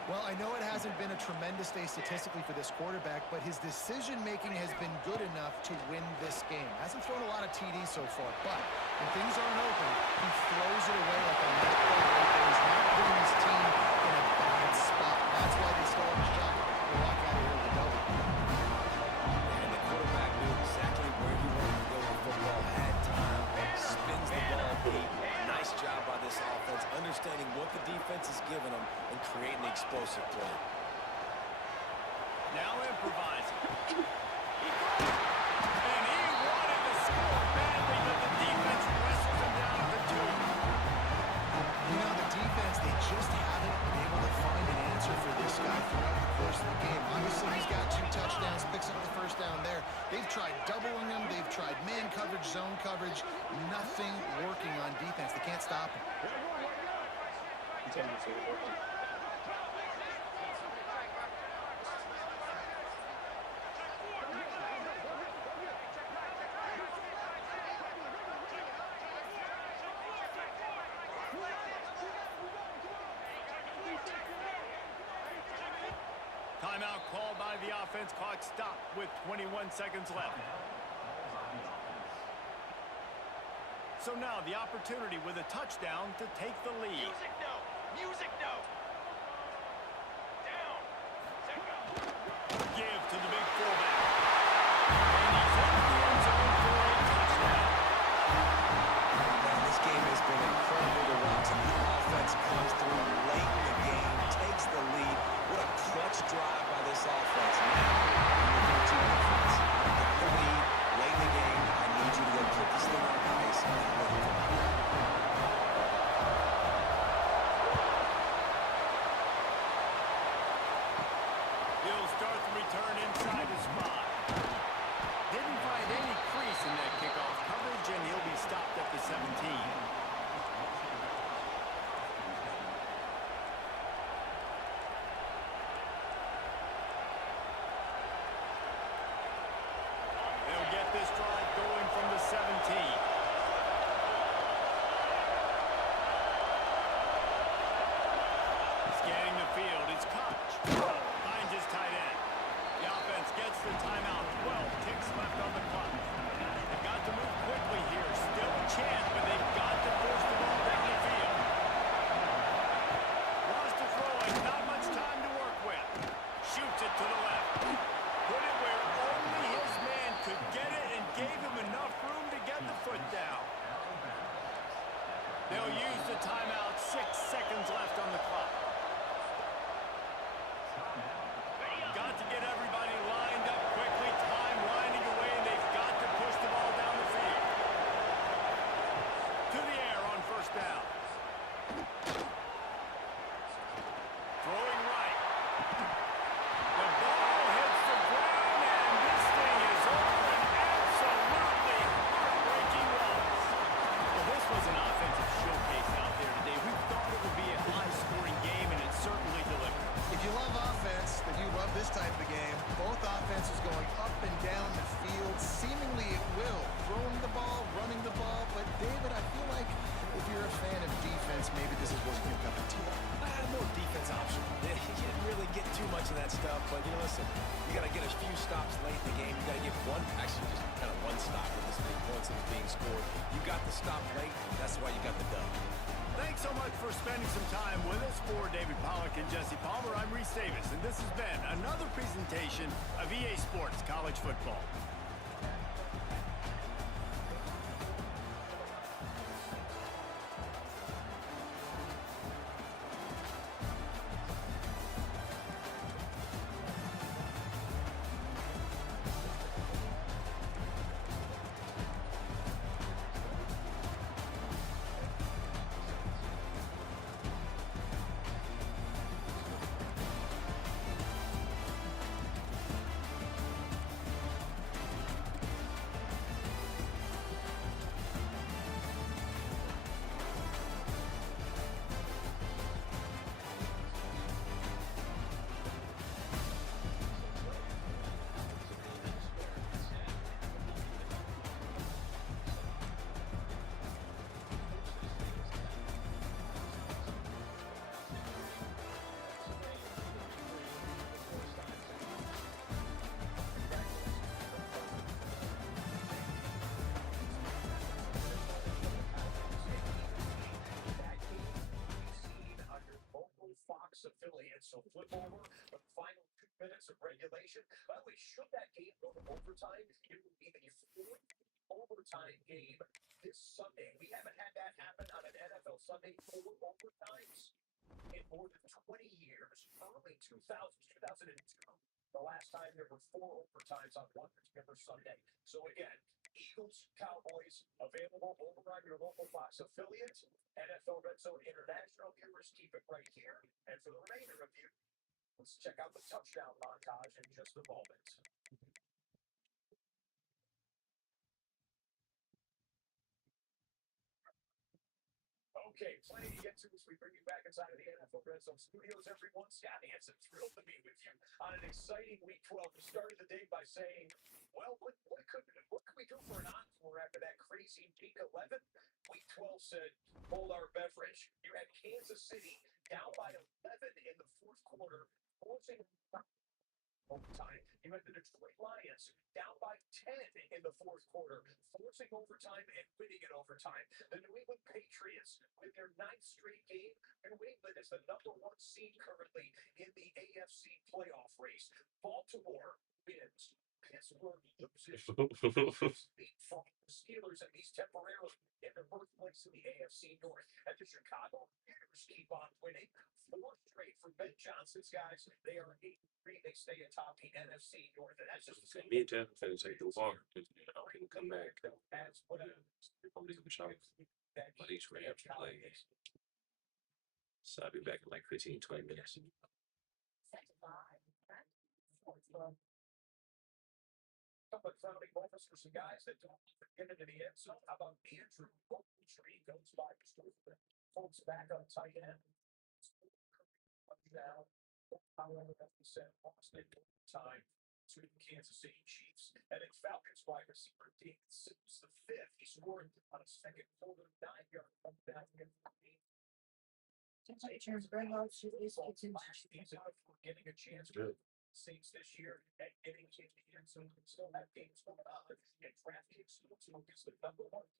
Well, I know it hasn't been a tremendous day statistically for this quarterback, but his decision-making has been good enough to win this game. Hasn't thrown a lot of TDs so far, but when things aren't open, he throws it away like a net play right there. He's not putting his team in a bad spot. That's why they still have a shot to walk out of here with a W. And the quarterback knew exactly where he wanted to go with the football, had time, spins the ball deep. Nice job by this offense, understanding what the defense is giving them and creating the explosive play. Now improvising. And he wanted to score badly, but the defense wrestles him down at the 2. You know, the defense, they just haven't been able to find an answer for this guy throughout the course of the game. Obviously, he's got 2 touchdowns, picks up the first down there. They've tried doubling him. They've tried man coverage, zone coverage. Nothing working on defense. They can't stop him. Timeout called by the offense. Clock stopped with 21 seconds left. So now the opportunity with a touchdown to take the lead. Music no! Music no! Down! Give to the big fullback. And he's in the end zone for a touchdown. Man, this game has been incredible to watch. And the offense comes through late in the game, takes the lead. What a clutch drive by this offense. Now, you're looking to defense. Got the lead late in the game. I need you to go put this thing on ice and win it. the timeout. 12 ticks left on the clock. They've got to move quickly here. Still a chance, but they've got to force the ball down the field. Lost to throwing, not much time to work with. Shoots it to the left. Put it where only his man could get it and gave him enough room to get the foot down. They'll use the timeout. 6 seconds left on the clock. Got to get everybody lined up quickly. Time winding away, and they've got to push the ball down the field. To the air on first down. Throwing right. The ball hits the ground, and this thing is over an absolutely heartbreaking loss. Well, this was an offensive showcase out there today. We thought it would be a high-scoring game, and it certainly delivered. If you love offense, then you love this type of game. Both offenses going up and down the field, seemingly at will. Throwing the ball, running the ball. But, David, I feel like if you're a fan of defense, maybe this is what's your cup of tea. More defense optional. You didn't really get too much of that stuff, but, listen, you got to get a few stops late in the game. You got to get actually just kind of one stop with this many points that was being scored. You got the stop late, and that's why you got the dub. Thanks so much for spending some time with us. For David Pollack and Jesse Palmer, I'm Reese Davis, and this has been another presentation of EA Sports College Football. Affiliates. So flip over the final 2 minutes of regulation. By the way, should that game go to overtime, it would be the 4th overtime game this Sunday. We haven't had that happen on an NFL Sunday 4 overtimes in more than 20 years. Early 2002. The last time there were 4 overtimes on one particular Sunday. So again, Eagles, Cowboys, available over on your local Fox affiliate. NFL Red Zone International viewers, keep it right here. And for the remainder of you, let's check out the touchdown montage in just a moment. Okay, plenty to get to as we bring you back inside of the NFL Red Zone Studios, everyone. Scott Hansen, thrilled to be with you on an exciting Week 12. We started the day by saying, well, what could we do for an encore after that crazy Week 11? Week 12 said, hold our beverage. You had Kansas City down by 11 in the fourth quarter, forcing overtime. You had the Detroit Lions down by 10 in the fourth quarter, forcing overtime and winning in overtime. The New England Patriots, with their 9th straight game, New England is the #1 seed currently in the AFC playoff race. Baltimore wins. Pittsburgh loses. Beat from the Steelers, at least temporarily, in their birthplace in the AFC North. And the Chicago Bears keep on winning. 4 straight for Ben Johnson's guys. They are 8-3. They stay atop the NFC North. And that's just Me and Jeff finish take the walk. Can come back. As what I'm leaving the shop. But each way after play. So I'll be back in like 15, 20 minutes. But founding moments for some guys that don't get into the end zone. How about Andrew Ogletree goes by folks back on tight end. Now, however, that was said, lost it time to the Kansas City Chiefs. And then Falcons wide receiver David Sims, the 5th. He scored on a second quarter 9-yard comeback against the team. Getting a chance. Good. Saints this year at getting to the end zone. We still have games going on. And DraftKings is the #1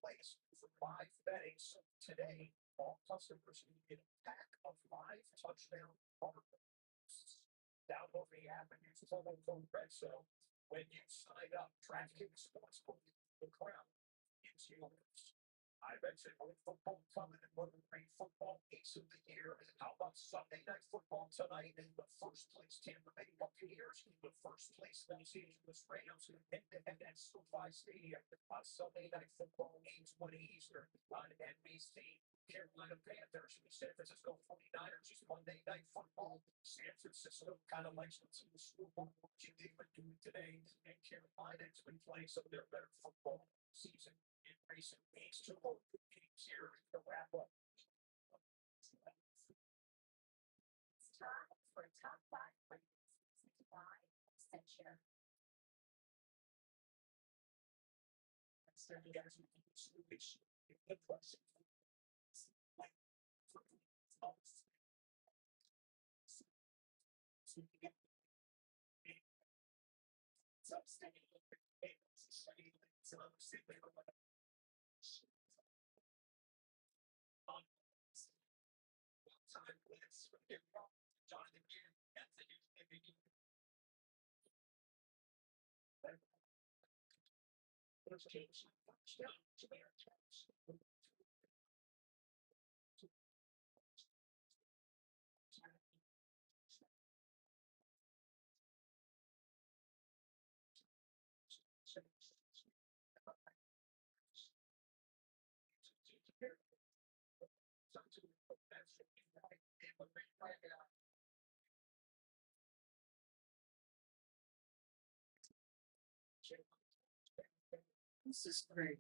place for live betting. So today, all customers can get a pack of live touchdown parlays. Download the app and use promo code REDZONE when you sign up. DraftKings Sportsbook, the crown is yours. I mentioned with football coming and one of the great football ace of the year. How about Sunday Night Football tonight in the first place Tampa Bay Buccaneers, the first place Los Angeles Rams, and at SoFi Stadium on Sunday Night Football 8:20 Eastern on NBC. Carolina Panthers and the San Francisco 49ers is Monday Night Football. San Francisco kind of likes to see the Super Bowl, what you did do today, and Carolina has been playing some of their better football season in recent weeks. Two more games here to wrap up. It's time for a top 5 censure. So you guys will switch the question. This is great.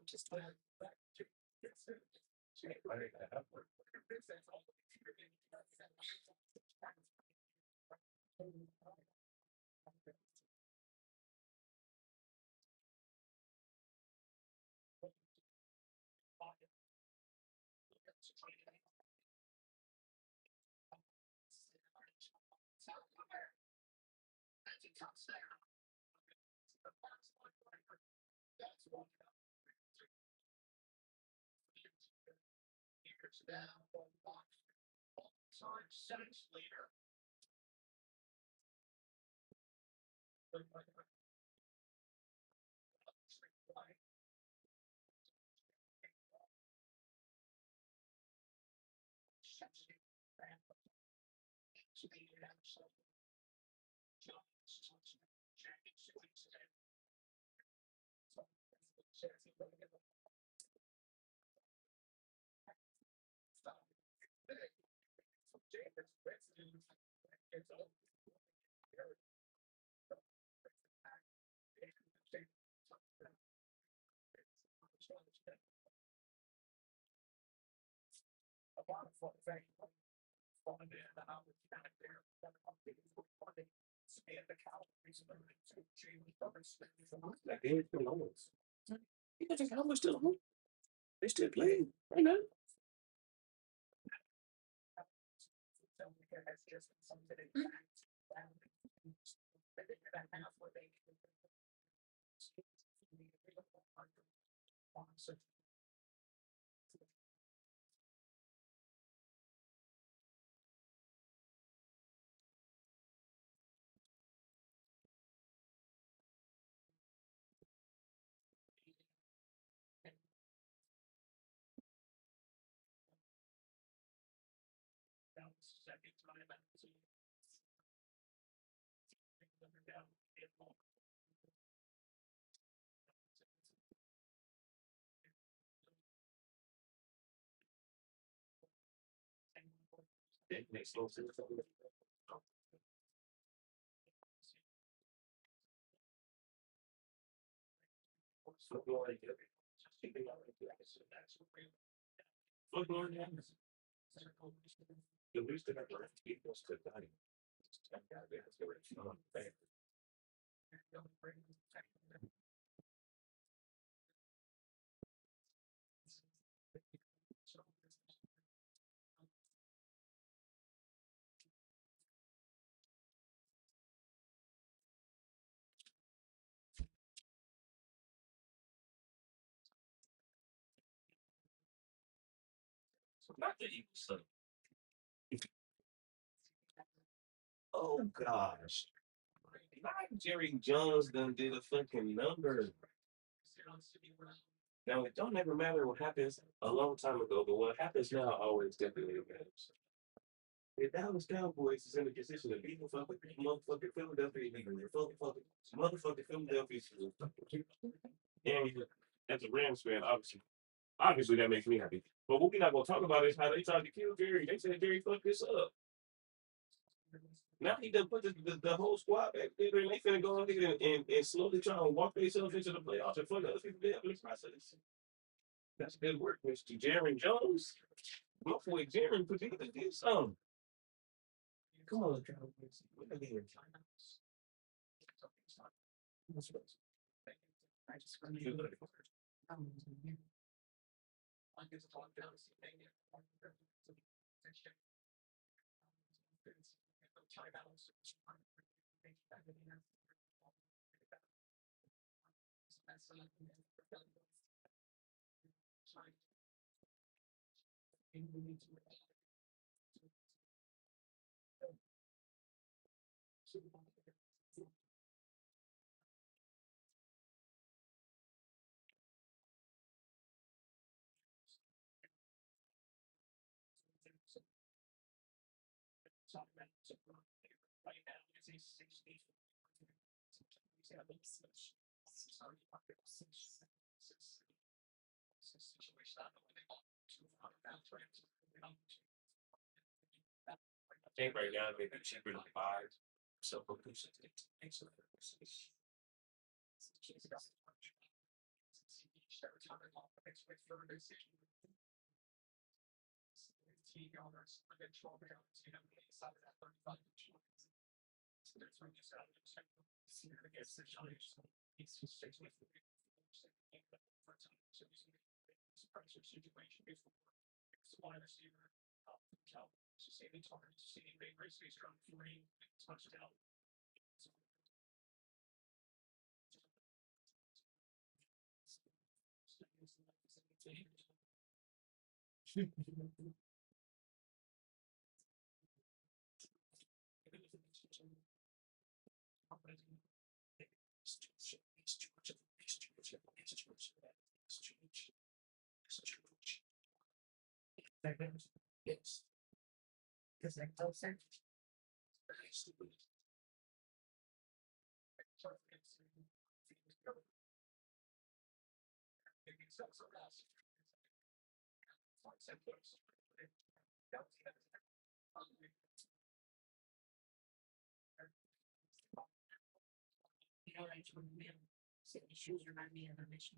Just back to time seconds later. You think how much still on? They still playing right now. Second time out. It makes no sense. The least of ever equals to 90. Not the Eagles stuff. Oh gosh. Jerry Jones done did a fucking number. Now it don't ever matter what happens a long time ago, but what happens now always definitely matters. The Dallas Cowboys is in a position to beat the motherfucking Philadelphia Eagles. Motherfucking Philadelphia Eagles. And as a Rams fan, obviously that makes me happy. But what we're not gonna talk about is how they tried to kill Jerry. They said Jerry fucked this up. Now he done put the whole squad back there, and they finna go ahead and slowly try and walk themselves into the playoffs and fuck other people there in the process. That's good work, Mr. Jaron Jones. My boy Jaron put together did something. Come on, Cowboys. Look at here. I just want to I think right now maybe cheaper than 5. So yes. because they're closer. You know, like city shoes remind me of a mission.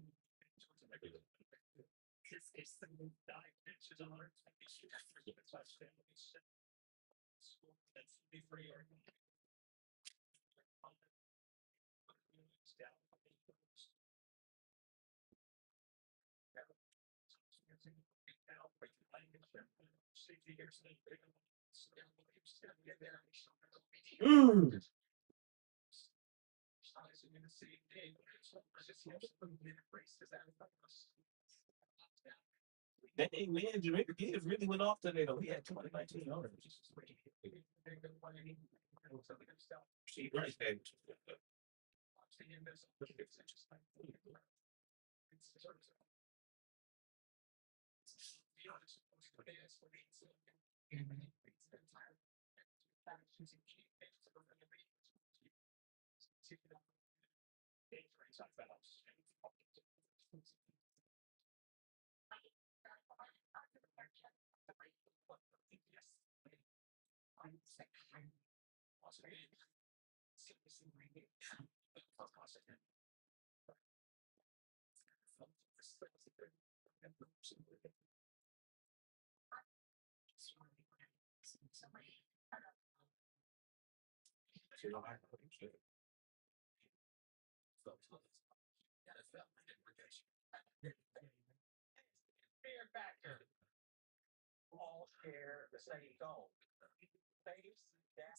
Because there's some dimensions on our That day, man, Jamaica Gibbs really went off today, though. He had 219 yards. Steve Rice had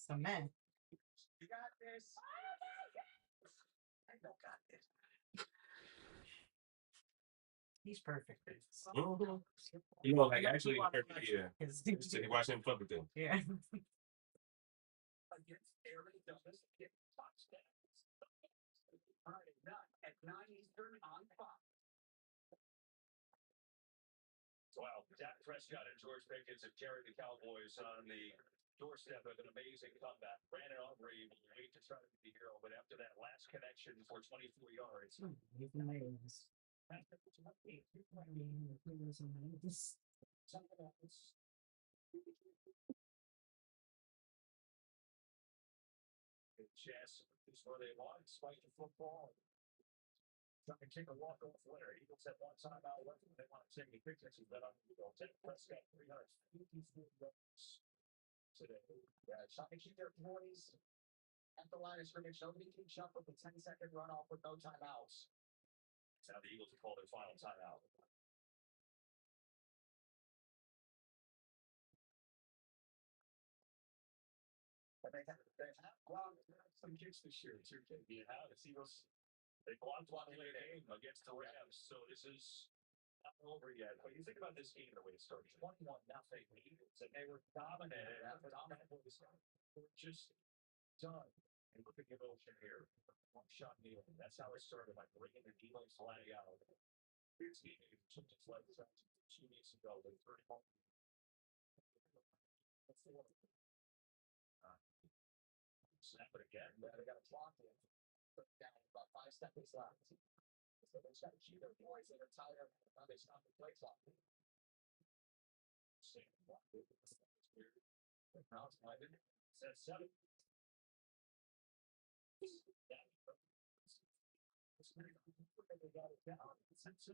some men. He's perfect. Mhm. You know, like actually, yeah. Watch him fuck with them. Yeah. Against Aaron Douglas, get touchdowns. Friday night at 9 Eastern on Fox. Wow, Dak Prescott and George Pickens have carried the Cowboys on the doorstep of an amazing comeback. Brandon Aubrey will wait to try to be the hero, but after that last connection for 24 yards. Chess is where they want, spike the football. Trying to take a walk off winner. Eagles have one time out left. They want to take a picture. That on the Eagles. Prescott 354 yards today. Yeah, trying to keep their poise at the line of scrimmage. Nobody can jump with a 10-second runoff with no timeouts. That's how the Eagles have called their final timeout. But they have blocked some kicks this year, too. Yeah, the Eagles, they blocked one late game against the Rams, so this is not over yet. But you think about this game the way it started, 21-0 Eagles, and they were dominated after dominating the start. They were just done. And look at the emotion here. One shot deal. That's how it started by bringing the Eagles flag out. This game took its legs out 2 weeks ago. They turned home. Snap it again. Yeah, they got a clock in. Down about 5 seconds left. So they try to keep their poise and retire. Now they stop the play clock. Now it's minded. Set 7. They got it down. Set 2.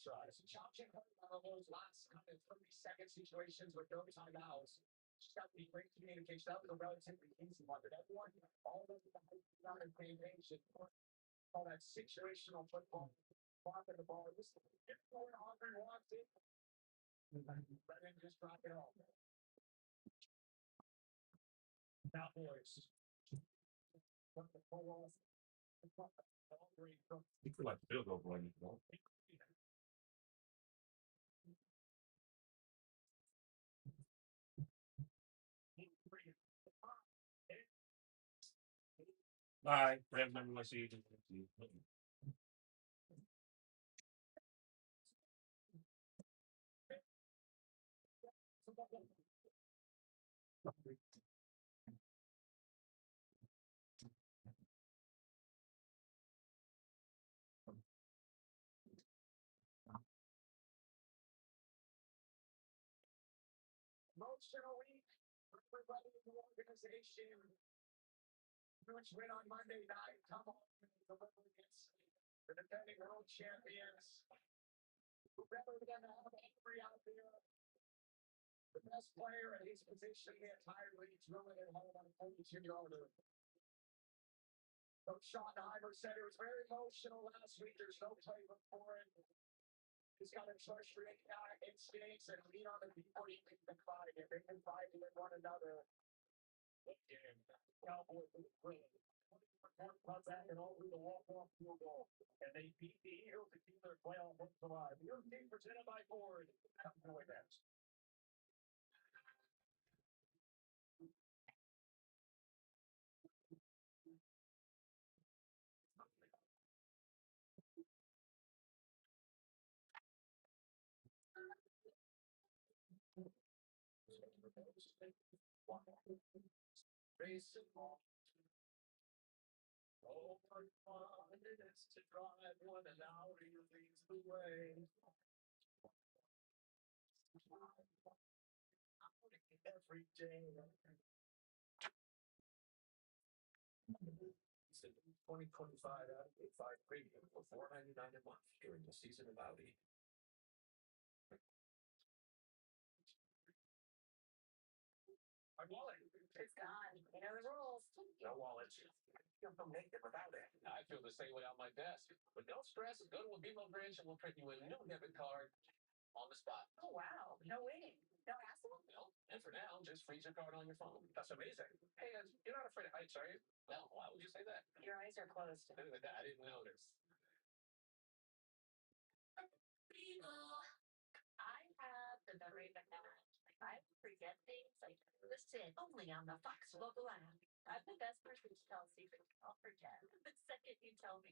Tries. Challenging one of those last kind of 30 second situations with no timeouts. Just got to be great communication. That was a relatively easy one, but everyone, all those guys on the same page, all that situational football, blocking the ball. This is going on and wants it. Let him just drop it off. Cowboys. From the ball. You feel like the field goal boy, you know? Bye. Have number one season. Emotional week for everybody in the organization. Huge win on Monday night. Come on, deliver against the defending world champions. Rather than have Avery out there, the best player at his position the entire league, drilling it home on a 42-yarder. Coach Sean Iver said it was very emotional last week. There's no playbook for it. He's got to trust your instincts and lean on the people he can confide in. They confide in one another. Good game. Cowboys win. Comes back and over the walk-off field goal. And they beat the Eagles to keep their playoff hopes alive. Your team presented by Ford. Come to it next. Baseball. Oh, my God, it's to drive one and now he leads the way. Every day. 2025 out of 5 premium for $4.99 a month during the season of Audi. My wallet. It's gone. You know the rules. No wallet. You'll feel naked without it. I feel the same way on my desk. But don't stress. Go to a BMO branch and we'll print you a new debit card on the spot. Oh, wow. No waiting. No hassle. No. And for now, just freeze your card on your phone. That's amazing. Hey, you're not afraid of heights, are you? No. Why would you say that? Your eyes are closed. I didn't notice. website. Listen only on the Fox local app. I'm the best person to tell secrets. I'll forget. The second you tell me.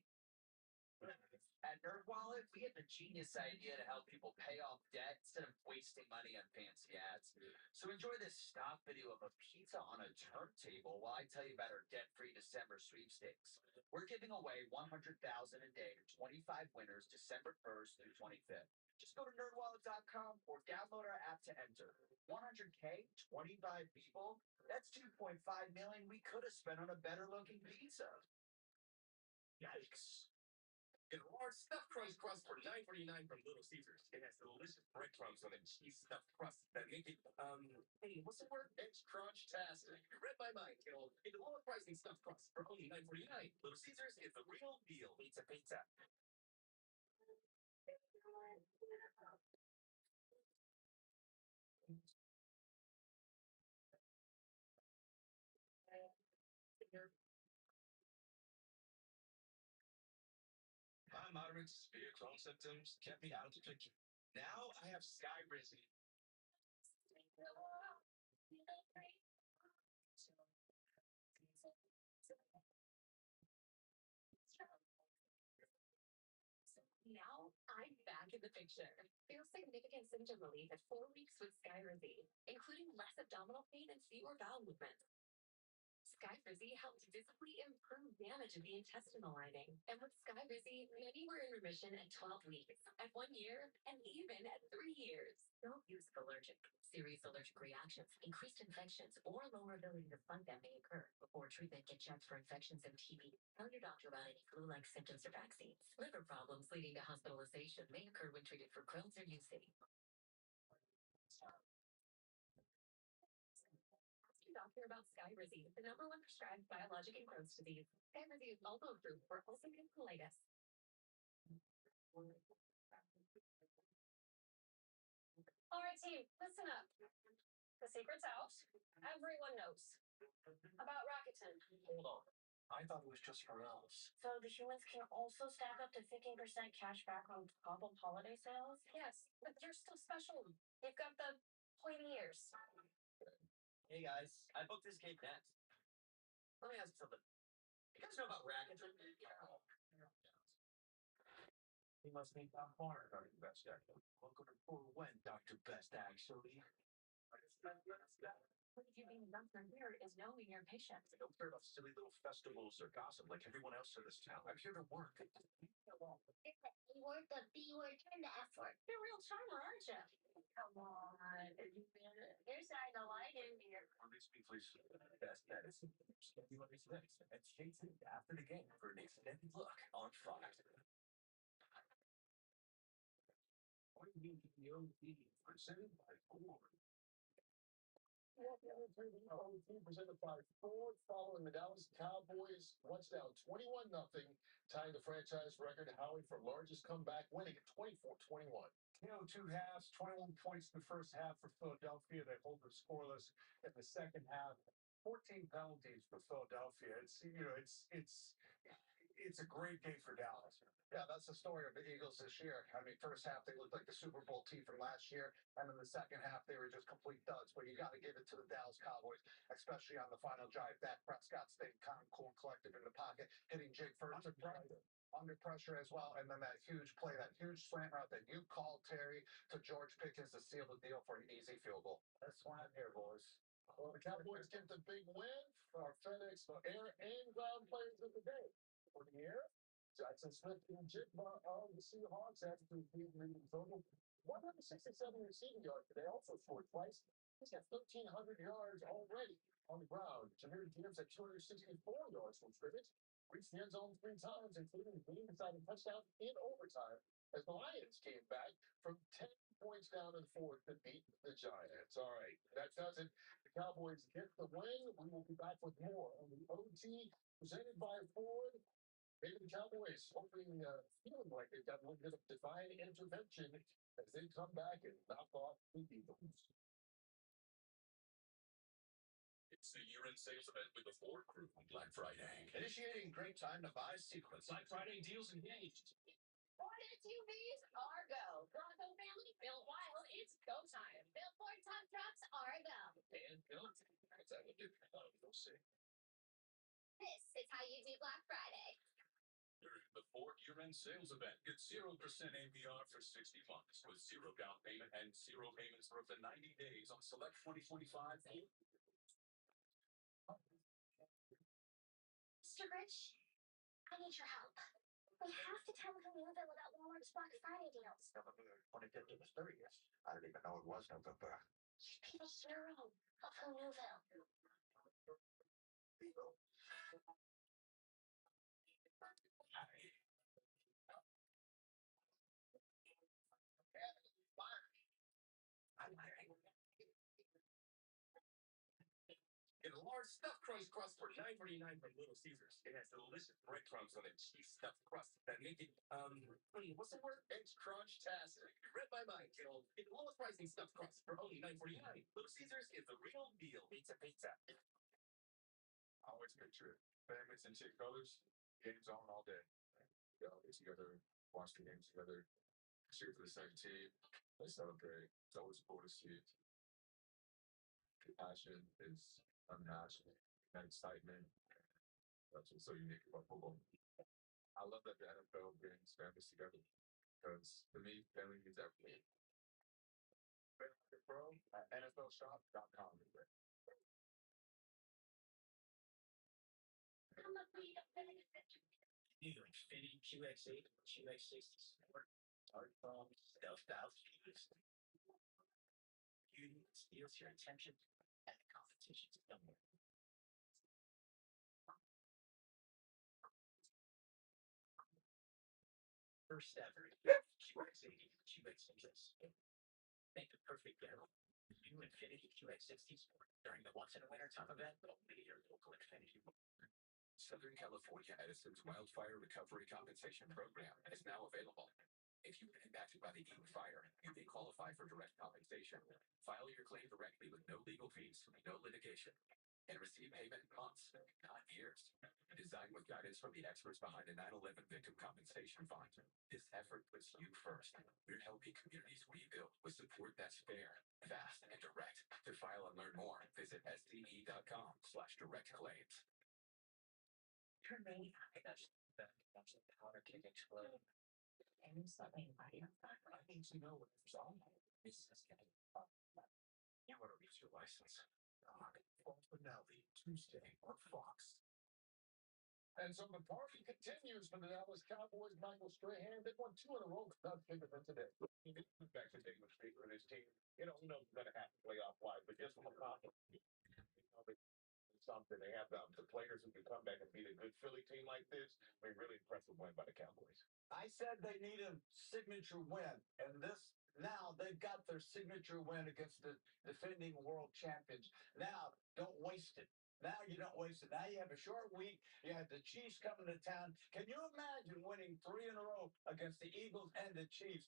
At NerdWallet, we had the genius idea to help people pay off debt instead of wasting money on fancy ads. So enjoy this stock video of a pizza on a turntable while I tell you about our debt-free December sweepstakes. We're giving away $100,000 a day to 25 winners December 1st through 25th. Just go to nerdwallet.com or download our app to enter. 100K, 25 people. That's 2.5 million we could have spent on a better-looking pizza. Yikes. Get a large stuffed crust for $9.49 from Little Caesars. It has delicious breadcrumbs on a cheese stuffed crust that make it, hey, what's the word? It's crunch-tastic. You read my mind, kiddo. Get the lower pricing stuffed crust for only $9.49. Little Caesars is the real deal. Pizza, pizza. My moderate to severe Crohn symptoms kept me out of the picture. Now I have Skyrizi. Now I'm back in the picture. Feel significant symptom relief at 4 weeks with Skyrizi, including less abdominal pain and fewer bowel movements. Skyrizi helped visibly improve damage of the intestinal lining. And with Skyrizi, many were in remission at 12 weeks, at 1 year, and even at 3 years. Don't use allergic. Serious allergic reactions, increased infections, or lower ability to fund them may occur. Before treatment, get checked for infections and TB. Tell your doctor about any flu-like symptoms or vaccines. Liver problems leading to hospitalization may occur when treated for Crohn's or UC. Ask your doctor about Skyrizi, the #1 prescribed biologic in Crohn's disease. Skyrizi is also approved for ulcerative colitis. All right, team, listen up. The secret's out. Everyone knows. About Rakuten. Hold on. I thought it was just for elves. So the humans can also stack up to 15% cash back on top of holiday sales? Yes, but you're still special. They've got the pointy ears. Hey guys, I booked this gate next. Let me ask you something. You guys know about Rakuten? He must think I'm far, Dr. Best, actually. Welcome to for when, Dr. Best, actually. What if you being a doctor here is knowing your patient? I don't care about silly little festivals or gossip like everyone else in this town. I'm here to work. It's the A word, the B word, and the F word. You're a real charmer, aren't you? Come on. Your side of the light in here. Release me, please. Best medicine. February 6th. And chase it after the game for an extended look on Fox. What do you mean, the OD? Presented by Ford. OT presented by Ford following the Dallas Cowboys once down 21-0, tying the franchise record. Howie for largest comeback, winning at 24-21. 2 halves, 21 points in the first half for Philadelphia. They hold them scoreless in the second half. 14 penalties for Philadelphia. It's a great game for Dallas. Yeah, that's the story of the Eagles this year. I mean, first half, they looked like the Super Bowl team from last year. And in the second half, they were just complete duds. But you got to give it to the Dallas Cowboys, especially on the final drive. Dak Prescott stayed calm, cool, collected in the pocket, hitting Jake Furman under pressure as well. And then that huge play, that huge slant route that you called, Terry, to George Pickens to seal the deal for an easy field goal. That's why I'm here, boys. Well, the Cowboys get the big win for our FedEx air and ground players of the day. For the air, Jackson Smith and Jigba of the Seahawks after the leading total 167 receiving yards today. Also scored twice. He's got 1,300 yards already on the ground. Jameer Gibbs at 264 yards from scrimmage. Reached the end zone 3 times, including a game-deciding touchdown in overtime, as the Lions came back from 10 points down in the fourth to beat the Giants. All right, that does it. The Cowboys get the win. We will be back with more on the OT presented by Ford. Maybe the Cowboys hoping, feeling like they've got a little bit of divine intervention as they come back and knock off the Eagles. It's the year-end sales event with the Ford Group on Black Friday. Initiating great time to buy sequence. Black Friday deals engaged. Ford SUVs are go. Bronco family, built wild, it's go time. Built Ford tough trucks are go. And You know, what's that would do? We'll see. This is how you do Black Friday. During the Ford year-end sales event, get 0% APR for 60 months with zero down payment and zero payments for up to 90 days on select 2025. Mr. Rich, I need your help. We have to tell Newville about Walmart's Black Friday deals. November 25th was 30th. I didn't even know it was November. You'd be the hero of Newville. I'm hiring. Get a large stuffed crust for $9.49 from Little Caesars. It has delicious breadcrumbs on it, cheese stuffed crust that make it what's the word? Crunch-tastic. Read my mind, kiddo. Get the lowest pricing stuffed crust for only $9.49. Little Caesars is the real deal. Pizza. I always picture it. Families in chick colors, games on all day. We all get together, watch the games together, cheer for the same team. They celebrate. It's always cool to see it. The passion is unmatched. That excitement. That's what's so unique about football. I love that the NFL brings families together because to me, family means everything. Bro at NFLshop.com. New Infinity QX8 and QX60 Sport start from stuffed out fees. Beauty steals your attention and the competition's done. First ever QX80 and QX60. Make the perfect gift. New Infinity QX60 Sport during the once in a winter time event, only at your local Infinity. Southern California Edison's Wildfire Recovery Compensation Program is now available. If you've been impacted by the Eaton fire, you may qualify for direct compensation. File your claim directly with no legal fees, no litigation, and receive payment in months, not years. Designed with guidance from the experts behind the 9/11 Victim Compensation Fund, this effort puts you first. We're helping communities rebuild with support that's fair, fast, and direct. To file and learn more, visit SDE.com/direct claims. For me, that's the powder keg explode. And something I need to know what it's all about. This is getting fun. You want to reach your license. Fall finale Tuesday on Fox. And so the party continues for the Dallas Cowboys. Michael Strahan, they won 2 in a row, but not bigger than today. Back to David Baker and his team. You know, who knows what's going to happen playoff-wise, but just from a confidence, something they have the players who can come back and beat a good Philly team like this. I mean, really impressive win by the Cowboys. I said they need a signature win, and this now they've got their signature win against the defending world champions. Now, don't waste it. Now you don't waste it. Now you have a short week. You have the Chiefs coming to town. Can you imagine winning 3 in a row against the Eagles and the Chiefs?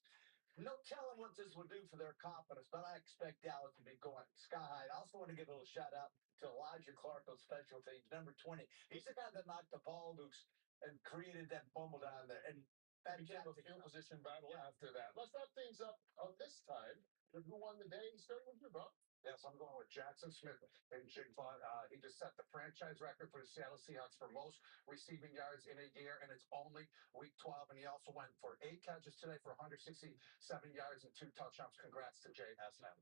No telling what this will do for their confidence, but I expect Dallas to be going sky high. I also want to give a little shout out to Elijah Clark on special teams, number 20. He's the guy that knocked the ball loose and created that bumble down there. And that became a field position battle after that. Let's wrap things up this time. Who won the day? Starting with you, bro. Yes, I'm going with Jackson Smith and Jake Fun. He just set the franchise record for the Seattle Seahawks for most receiving yards in a year, and it's only week 12. And he also went for 8 catches today for 167 yards and 2 touchdowns. Congrats to Jay.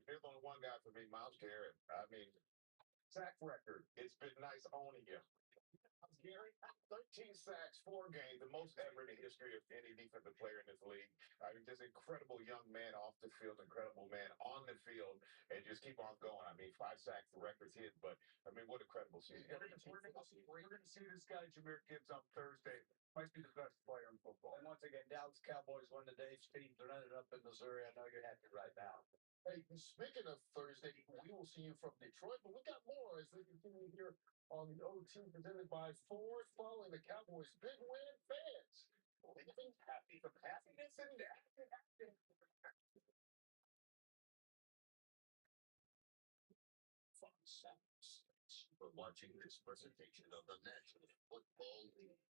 Here's only one guy for me, Myles Garrett. I mean, sack record. It's been nice owning you. Myles Garrett, 13 sacks, 4 games, the most ever in the history of any defensive player in this league. I mean, just incredible young man off the field, incredible man on the field, and just keep on going. I mean, 5 sacks, the record's hit, but I mean, what incredible season. We're going to see this guy, Jahmyr Gibbs, on Thursday. Might be the best player in football. And once again, Dallas Cowboys won today. Steve, they're ended up in Missouri. I know you're happy right now. Hey, speaking of Thursday, we will see you from Detroit, but we got more as they continue here on the OT presented by Ford following the Cowboys' big win. Fans, living happy from happiness and For watching this presentation of the National Football League.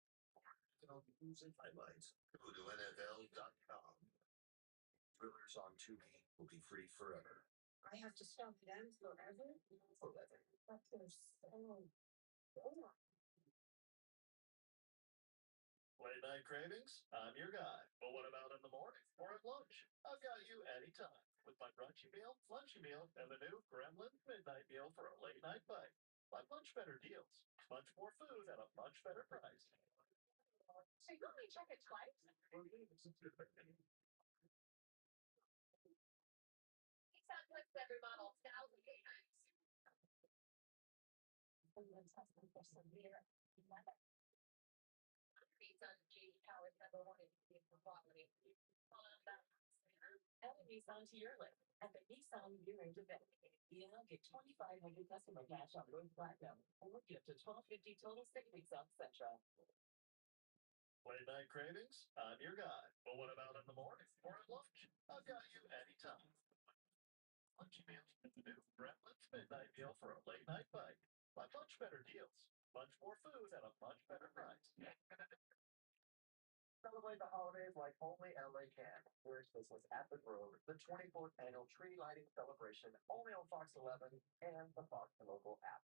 All the news and highlights. Go to NFL.com. Thrillers on Tubi will be free forever. I have to stop them forever? Forever. But they're so boring. Late night cravings? I'm your guy. But what about in the morning or at lunch? I've got you anytime with my brunchy meal, lunchy meal, and the new Gremlin Midnight Meal for a late night bite. My much better deals, much more food at a much better price. So you want me to check it twice? He sounds like every model style. Nissan G powered #1 in quality. Add a Nissan to your list at the Nissan Year-End event. You now get 2,500 customer cash on Road Platinum or get up to $1,250 total savings on Sentra. Late night cravings? I'm your guy. But what about in the morning or at lunch? I've got you anytime. Lunchy meal and the new Gremlin Midnight Meal for a late night bite. My much better deals, much more food at a much better price. Celebrate the holidays like only LA can. Here's business at the Grove, the 24th annual tree lighting celebration, only on Fox 11 and the Fox Local app.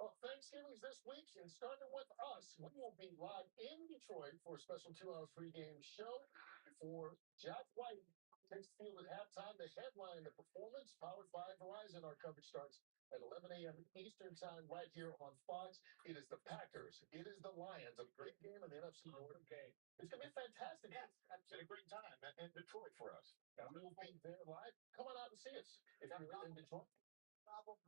Well, Thanksgiving's this week, and starting with us, we will be live in Detroit for a special 2-hour pregame show before Jack White takes the field at halftime to headline the performance, powered by Verizon. Our coverage starts at 11 a.m. Eastern time right here on Fox. It is the Packers. It is the Lions. A great game in the NFC North game. It's going to be a fantastic game. It's a great time in Detroit for us. And we will be there live. Come on out and see us if you're in Detroit. Gobble.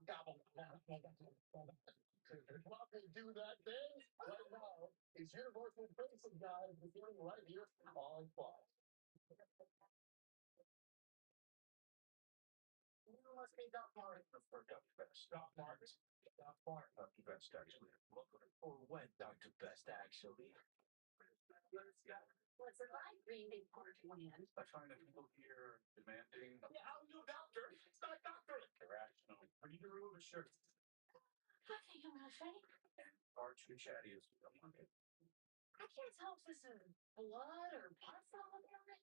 While they do that, then right now it's Universal Basic Guys beginning right here on Fox. You must be Doc Martin for Dr. Best. Doc Martin. Doc Martin, Dr. Best, actually. Looking for when Dr. Best, actually. What's it like being a part land? I find that people here demanding. Yeah, I'm no doctor. It's not doctorate. Irrational. We need to remove his shirt. Okay, I'm not saying. Are too chatty as we don't want it. I can't tell if this is blood or pus all over it.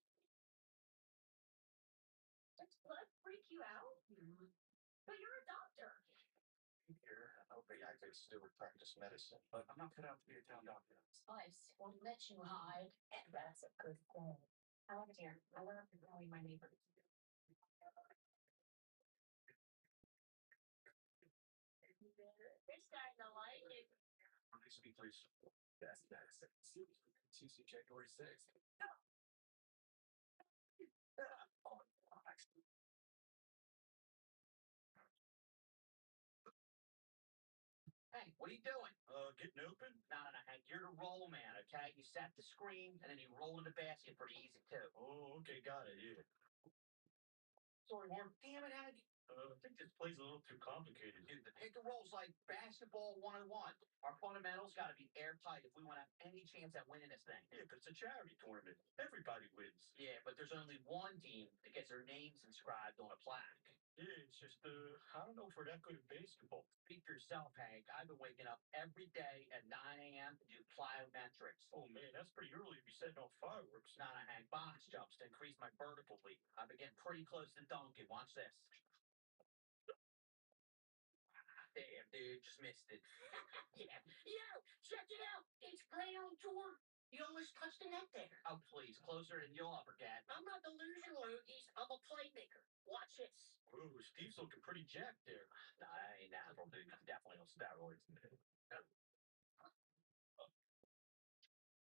Does blood freak you out? But you're a doctor. Here, I'll be I could still practice medicine, but I'm not cut out to be a town doctor. Spice won't let you hide. That's a good thing. I love it here. I love knowing my neighbors. They're starting to like it. Nice to meet you. That's medicine. CC January 6th. Hey, what are you doing? Getting open? No, Hank. You're the roll man, okay? You set the screen, and then you roll to the basket pretty easy, too. Oh, okay, got it, yeah. Sorry, Warren. Damn it, Hank. I think this play's a little too complicated. Dude, the pick and roll's like basketball 101. Our fundamentals got to be airtight if we want to have any chance at winning this thing. Yeah, but it's a charity tournament. Everybody wins. Yeah, but there's only one team that gets their names inscribed on a plaque. Yeah, it's just, I don't know if we're that good at basketball. Speak for yourself, Hank. I've been waking up every day at 9 a.m. to do plyometrics. Oh, man, that's pretty early to be setting off fireworks. Not a Hank. Box jumps to increase my vertical leap. I've been getting pretty close to dunking. Watch this. Damn, dude, just missed it. Yeah. Yo, check it out. It's play on tour. You almost touched the net there. Oh, please, closer than you'll upper cat. I'm not the loser, Loogies. I'm a playmaker. Watch this. Ooh, Steve's looking pretty jacked there. Nah, that ain't natural, dude. Definitely on steroids.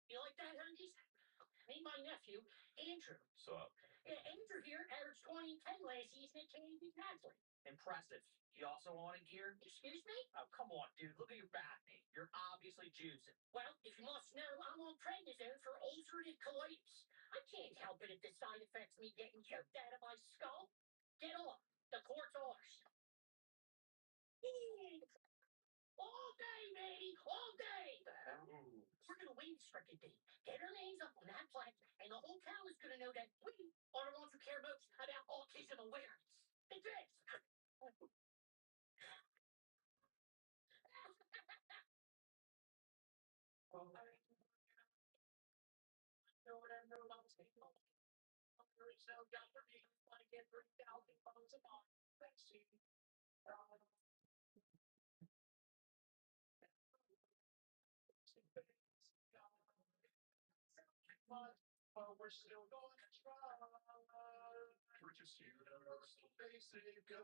You like that, Hungies? Meet my nephew, Andrew. So, Yeah, Andrew here averaged 20 and 10 last season at Canadian Athlete. Impressive. You also on in gear? Excuse me? Oh, come on, dude. Look at your back, mate. You're obviously juicing. Well, if you must know, I'm on prednisone for ulcerative colitis. I can't help it if the side effects me getting choked out of my skull. Get off. The court's ours. All day, baby. All day. Ooh. We're going to win this freaking thing. Get our names up on that plaque, and the whole town is going to know that we are the ones who care most about autism awareness. It's this. Know what I know about baseball? There is no doctor being like get 3,000 phones a month. Let's see. But we're still going to try. We're just universal basic God.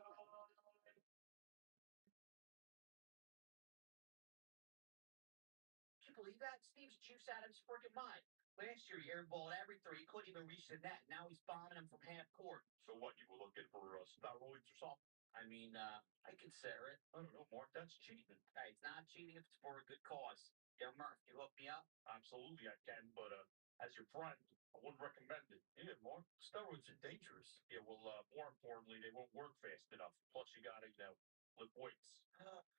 Can you believe that? Steve's juice out of his freaking mind. Last year, he airballed every three. He couldn't even reach the net. Now he's bombing them from half court. So what, you were looking for steroids or something? I mean, I consider it. I don't know, Mark. That's cheating. Hey, it's not cheating if it's for a good cause. Yeah, Murph, you hook me up? Absolutely, I can, but as your friend, I wouldn't recommend it. Yeah, Mark, steroids are dangerous. Yeah, well, more importantly, they won't work fast enough. Plus, you gotta, lift weights.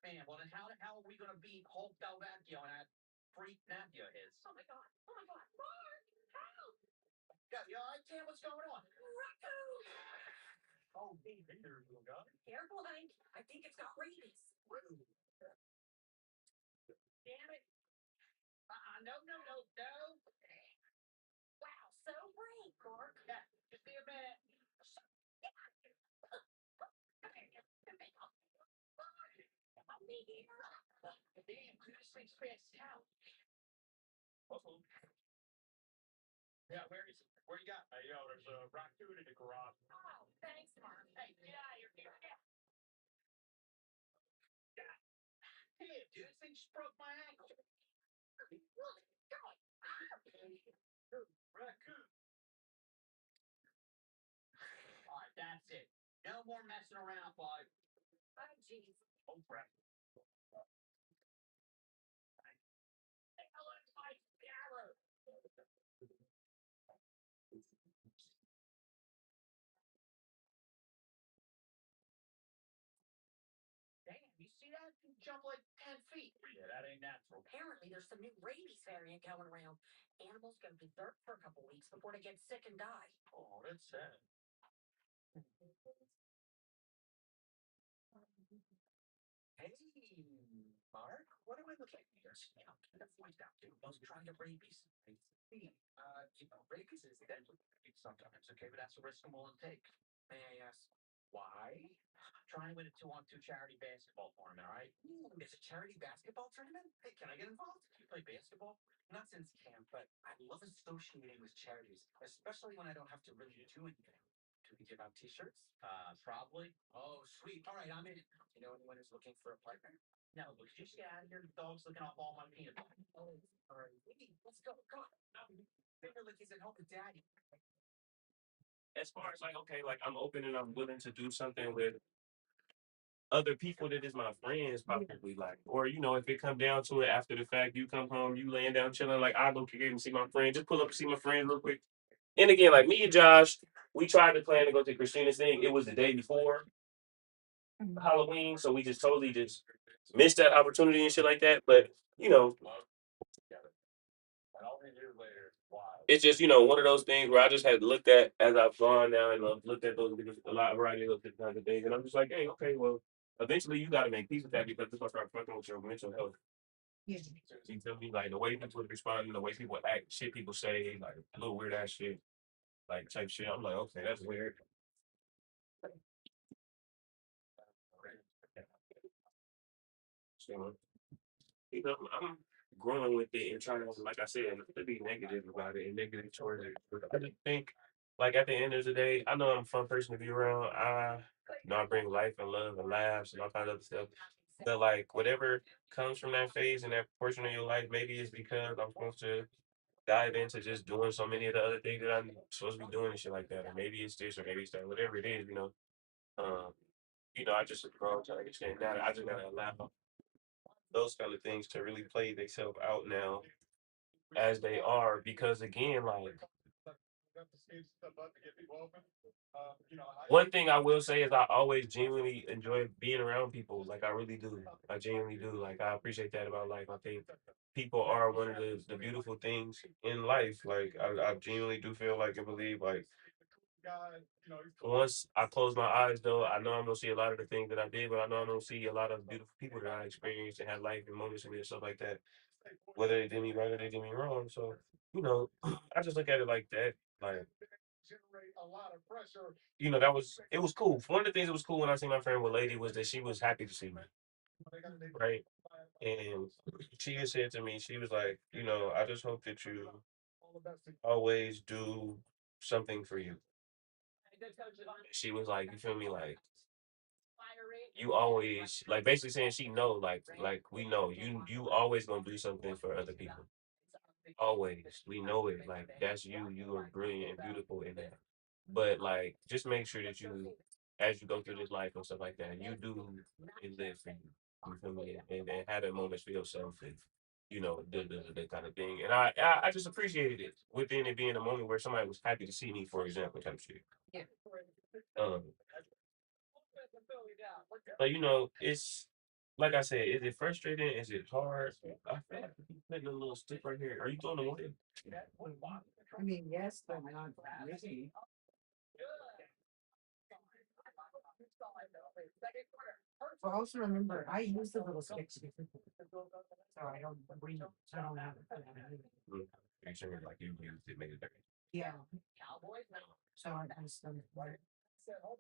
Man, well, then how are we going to beat Hulk Delvecchio and that freak nephew of his? Oh my God. Oh my God. Mark, help! Yeah, you all right, Tam? What's going on? Raccoon! Oh, hey there, little guy. Careful, Hank. I think it's got rabies. Damn it. No. Wow, so brave, Mark. Yeah, just be a minute. Help me here. Damn, this thing's fast out. Uh-oh. Yeah, where is it? Where you got? Hey, yo, there's a raccoon in the garage. Oh, thanks, Mark. Hey, get out of here. Damn, dude, this thing just broke my ankle. Raccoon. All right, that's it. No more messing around, bud. Oh, jeez. Oh, crap. Say hello to my sparrow. Damn, you see that? He jumped like 10 feet. Yeah, that ain't natural. Apparently, there's some new rabies variant going around. Animals go to dirt for a couple weeks before they get sick and die. Oh, that's sad. Hey, Mark, what do I look like here? Get a voice out, dude. I was trying to rabies. I see. Rabies is deadly sometimes, okay? But that's a risk I'm willing to take. May I ask why? I'm trying to win a 2-on-2 charity basketball tournament, all right? It's a charity basketball tournament? Hey, can I get involved? You play basketball? Not since camp, but I love associating with charities, especially when I don't have to really do anything. Do we give out t-shirts? Probably. Oh, sweet. All right, I'm in. You know anyone who's looking for a partner? No, but could you just get out of here? The dog's looking off all my peanut butter. Oh, all right. Let's go. Come on. Finger lick is at home with daddy. As far as like, okay, like I'm open and I'm willing to do something with other people that is my friends, probably like, or if it come down to it after the fact, you come home, you laying down chilling, like I go kick it and see my friend, just pull up to see my friend real quick. And again, like me and Josh, we tried to plan to go to Christina's thing. It was the day before Halloween, so we just totally just missed that opportunity and shit like that. But And all these years later, wow. it's just one of those things where I just had looked at as I've gone now and looked at those a lot variety of those different kinds of things, and I'm just like, hey, okay, well, eventually you got to make peace with that because it's gonna start fucking with your mental health. Yeah. You feel me? Like the way people respond, the way people act, shit people say, like little weird ass shit, like type shit. I'm like, okay, that's weird. So, I'm growing with it and trying to, like I said, not to be negative about it and negative towards it. But I just think, like at the end of the day, I know I'm a fun person to be around. I bring life and love and laughs and all kinds of other stuff. But like whatever comes from that phase and that portion of your life, maybe it's because I'm supposed to dive into just doing so many of the other things that I'm supposed to be doing and shit like that. Or maybe it's this or maybe it's that, whatever it is. Um, I just grow to understand that. I just gotta allow those kind of things to really play themselves out now as they are because again, like one thing I will say is I always genuinely enjoy being around people. Like I really do. I genuinely do. Like I appreciate that about life. I think people are one of the beautiful things in life. Like I genuinely do feel like and believe like once I close my eyes though, I know I'm gonna see a lot of the things that I did, but I know I'm gonna see a lot of beautiful people that I experienced and had life and moments with and stuff like that. Whether they did me right or they did me wrong. So, I just look at it like that. Like generate a lot of pressure. it was cool. One of the things that was cool when I seen my friend with Lady was that she was happy to see me, right? And she had said to me, she was like, I just hope that you always do something for you. She was like, you feel me, like you always like basically saying she know like we know you always gonna do something for other people. Always. We know it. Like that's you. You are brilliant and beautiful in that. But like just make sure that you as you go through this life and stuff like that, you do and live for you. You feel me? And have that moments for yourself and the kind of thing. And I just appreciated it within it being a moment where somebody was happy to see me, for example, type shit. Yeah. Um but it's like I said, is it frustrating? Is it hard? I feel like I keep putting a little stick right here. Are you throwing away? I mean, yes, but not really. But also remember, I use the little sticks, so I don't breathe. I don't have it. Make sure like you used it, make it better. Yeah. So I just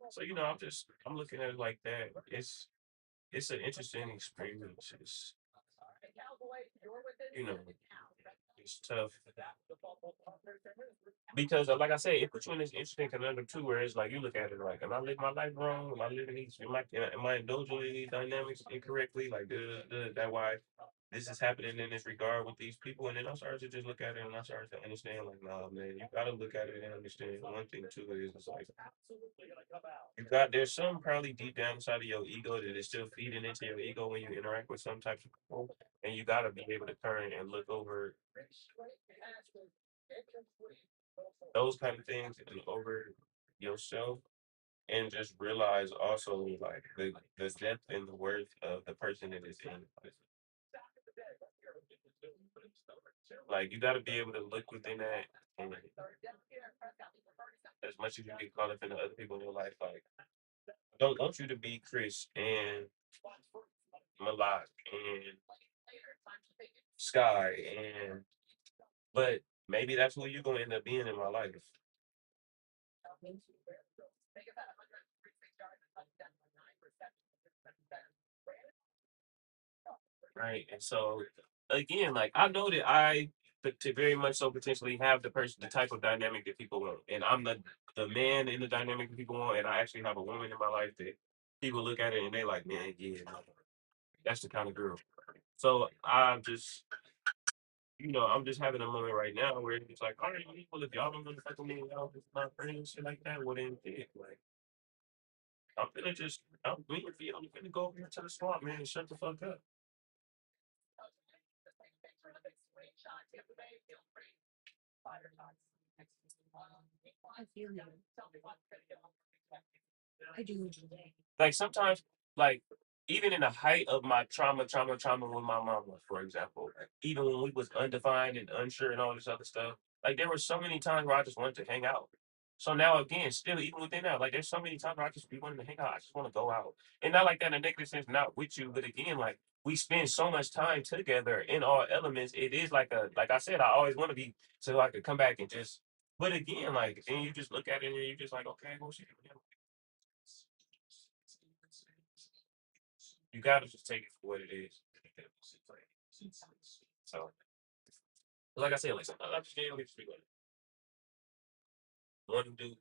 So I'm looking at it like that. It's an interesting experience. You know, it's tough because, like I said, it puts you in this interesting conundrum too, where it's like you look at it like, am I living my life wrong? Am I living these? Am I indulging in these dynamics incorrectly? Like, that why this is happening in this regard with these people? And then I started to just look at it and I started to understand, like, nah, man, you gotta look at it and understand. One thing too is it's like there's some probably deep down inside of your ego that is still feeding into your ego when you interact with some types of people, and you gotta be able to turn and look over those kind of things and over yourself and just realize also like the depth and the worth of the person that is in it. Like you got to be able to look within that, and as much as you get caught up in the other people in your life, like I don't want you to be Chris and Malak and Sky but maybe that's who you're gonna end up being in my life. Right. And so again, like I know that to very much so potentially have the type of dynamic that people want. And I'm the man in the dynamic that people want, and I actually have a woman in my life that people look at it and they like, man, yeah, no, that's the kind of girl. So I'm just having a moment right now where it's like, all right, well, if y'all don't want to fuck with me, y'all just not friends, shit like that, well then like I'm waiting for you. I'm gonna go over here to the swamp, man, and shut the fuck up. I feel you. I do. Like sometimes, like even in the height of my trauma with my mama, for example, like, even when we was undefined and unsure and all this other stuff, like there were so many times where I just wanted to hang out. So now again, still even within that, like there's so many times where I just be wanting to hang out. I just want to go out, and not like that in a negative sense, not with you, but again, like we spend so much time together in all elements. It is like I said, I always want to be so I could come back and just. But again, like then you just look at it and you just like, okay, well shit. You gotta just take it for what it is. So, like I said, like sometimes I just can't get to want to do,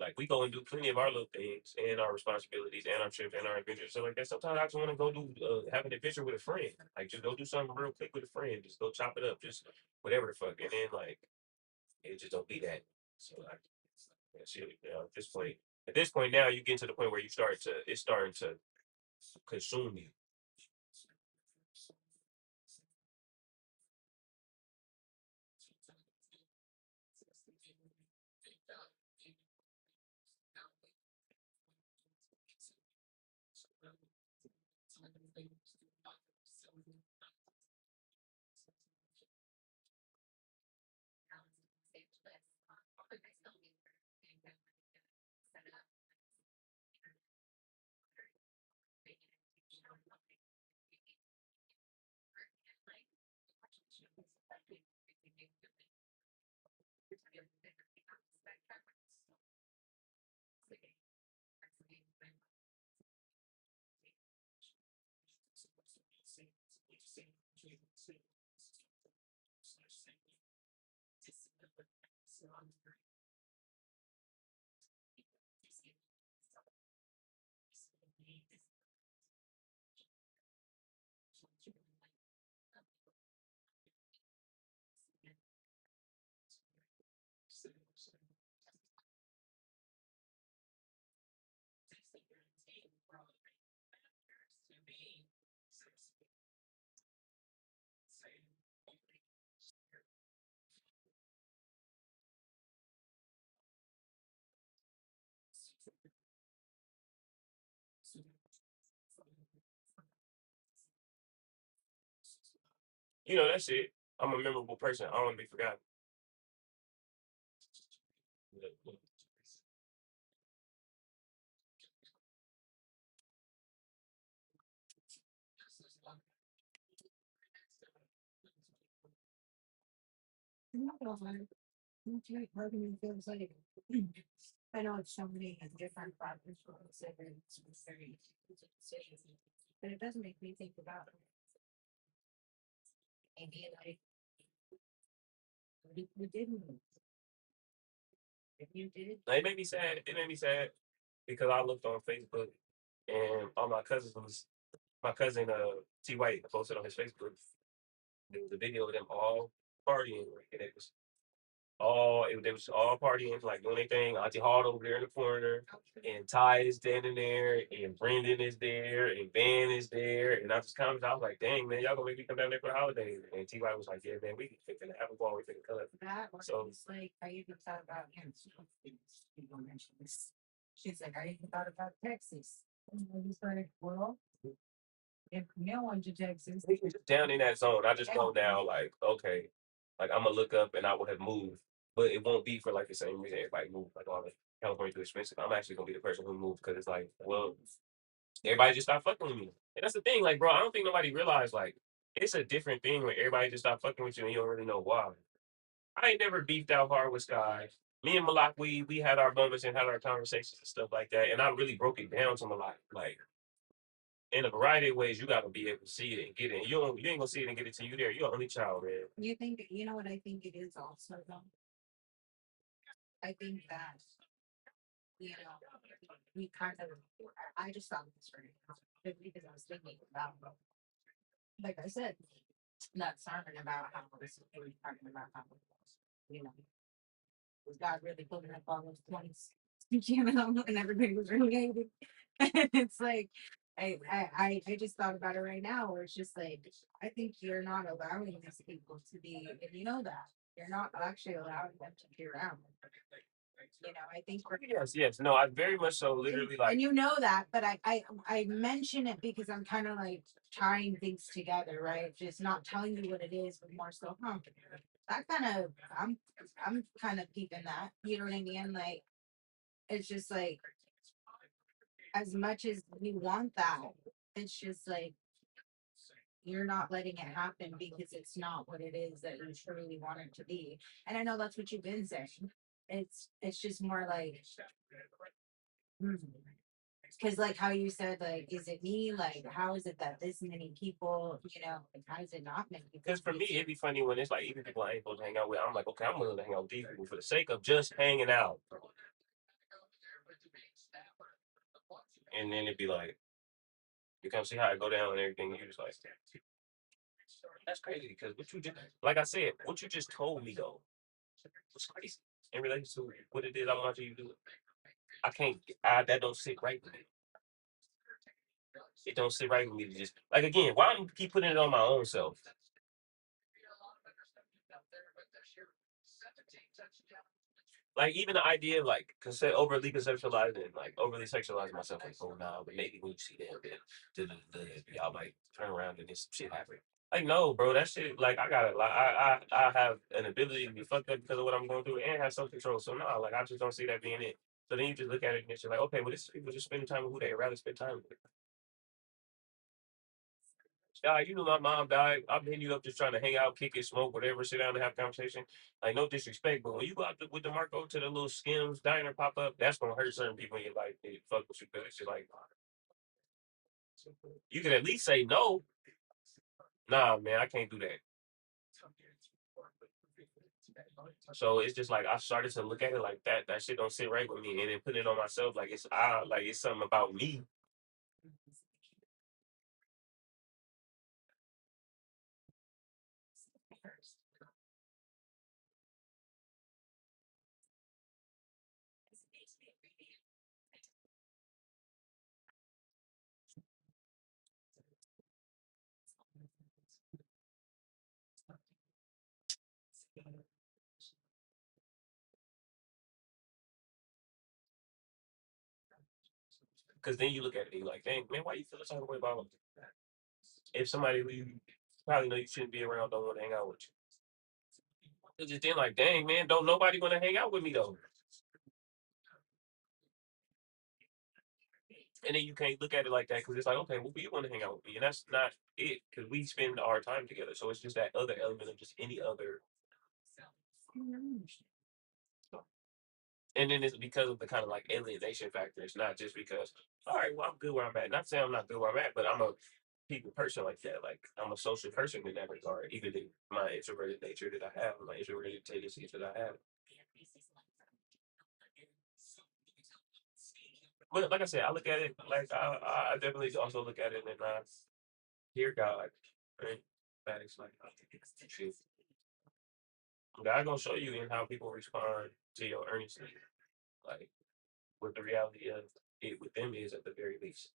like we go and do plenty of our little things and our responsibilities and our trips and our adventures. So like that, sometimes I just want to go do have an adventure with a friend. Like just go do something real quick with a friend. Just go chop it up. Just whatever the fuck. And then like it just don't be that. So like yeah, shit, at this point now you get to the point where it's starting to consume you. You know, that's it. I'm a memorable person. I don't want to be forgotten. Part of me feels like I know it's so many different factors for considering it's very easy decisions, but it does make me think about maybe like we didn't. If you did, Like, it made me sad. It made me sad because I looked on Facebook and all my cousins was my cousin T White posted on his Facebook. There was a video of them all partying, and it was they was all partying, like doing their thing. Auntie Hall over there in the corner, and Ty is standing there, and Brendan is there, and Van is there, and I just commented, I was like, "Dang man, y'all gonna make me come down there for the holidays?" And Ty was like, "Yeah man, we finna have a ball, we finna cut." that or So it's like I even thought about him. People mention this. She's like, I even thought about Texas. And I was like, well, if Camille went to Texas, down in that zone, I just know now, like, okay, like I'm gonna look up and I would have moved, but it won't be for like the same reason everybody moved. Like, oh, California too expensive. I'm actually gonna be the person who moved because it's like, well, everybody just stopped fucking with me, and that's the thing. Like, bro, I don't think nobody realized like it's a different thing when everybody just stopped fucking with you and you don't really know why. I ain't never beefed out hard with Sky. Me and Malak, we had our moments and had our conversations and stuff like that, and I really broke it down to Malak, like in a variety of ways, you got to be able to see it and get it. You ain't gonna see it and get it till you there. You're an only child, man. you think you know what I think it is also though. I think that you know we kind of I just thought this right now because I was thinking about like I said that sermon about how we were talking about how you know was God really pulling up all those points you know and everybody was related and it's like I just thought about it right now where it's just like I think you're not allowing these people to be and you know that you're not actually allowing them to be around. You know, I think we're Yes. No, I very much so. Literally, like and you know that, but I mention it because I'm kind of like tying things together, right? Just not telling you what it is, but more so, that kind of I'm kind of peeping that. You know what I mean? Like it's just like as much as we want that, it's just like you're not letting it happen because it's not what it is that you truly want it to be. And I know that's what you've been saying. It's just more like because like how you said, like, is it me? Like, how is it that this many people, you know, like, how is it not many people? because for me, it'd be funny when it's like even people I ain't supposed to hang out with. I'm like, okay, I'm willing to hang out with these people for the sake of just hanging out. And then it'd be like, you come see how it go down and everything. And you're just like, that's crazy because what you just, like I said, what you just told me though was crazy in relation to what it is I want you to do. I can't, that don't sit right with me. It don't sit right with me to just, like, again, why do I keep putting it on my own self? Like even the idea of like overly conceptualizing, like overly sexualizing myself, like oh nah, but maybe when you see that, then y'all might turn around and this shit happen. Like no, bro, that shit like I gotta like I have an ability to be fucked up because of what I'm going through and have self control. So no, like I just don't see that being it. So then you just look at it and you're like, okay, well this is people just spending time with who they rather spend time with. Yeah, you know my mom died. I'm hitting you up just trying to hang out, kick it, smoke, whatever, sit down and have a conversation. Like no disrespect, but when you go out with the Marco to the little Skims diner pop up, that's gonna hurt certain people in your life. They fuck with you because it's just like you can at least say no. Nah, man, I can't do that. So it's just like I started to look at it like that. That shit don't sit right with me, and then put it on myself like it's something about me. Because then you look at it and you're like, dang, man, why you feel the same way about if somebody leave you? probably know you shouldn't be around, don't want to hang out with you. It's just then like, dang man, don't nobody want to hang out with me though. And then you can't look at it like that because it's like, okay, well, you want to hang out with me, and that's not it because we spend our time together. So it's just that other element of just any other. And then it's because of the kind of like alienation factor. It's not just because, all right, well, I'm good where I'm at. Not saying I'm not good where I'm at, but I'm a people person like that. Like I'm a social person in that regard, even in my introverted nature that I have, my introverted tendencies that I have. But like I said, I look at it like I definitely also look at it and I hear God, right? That is like shit. God gonna show you in how people respond to your earnestness, like what the reality of it with them is at the very least,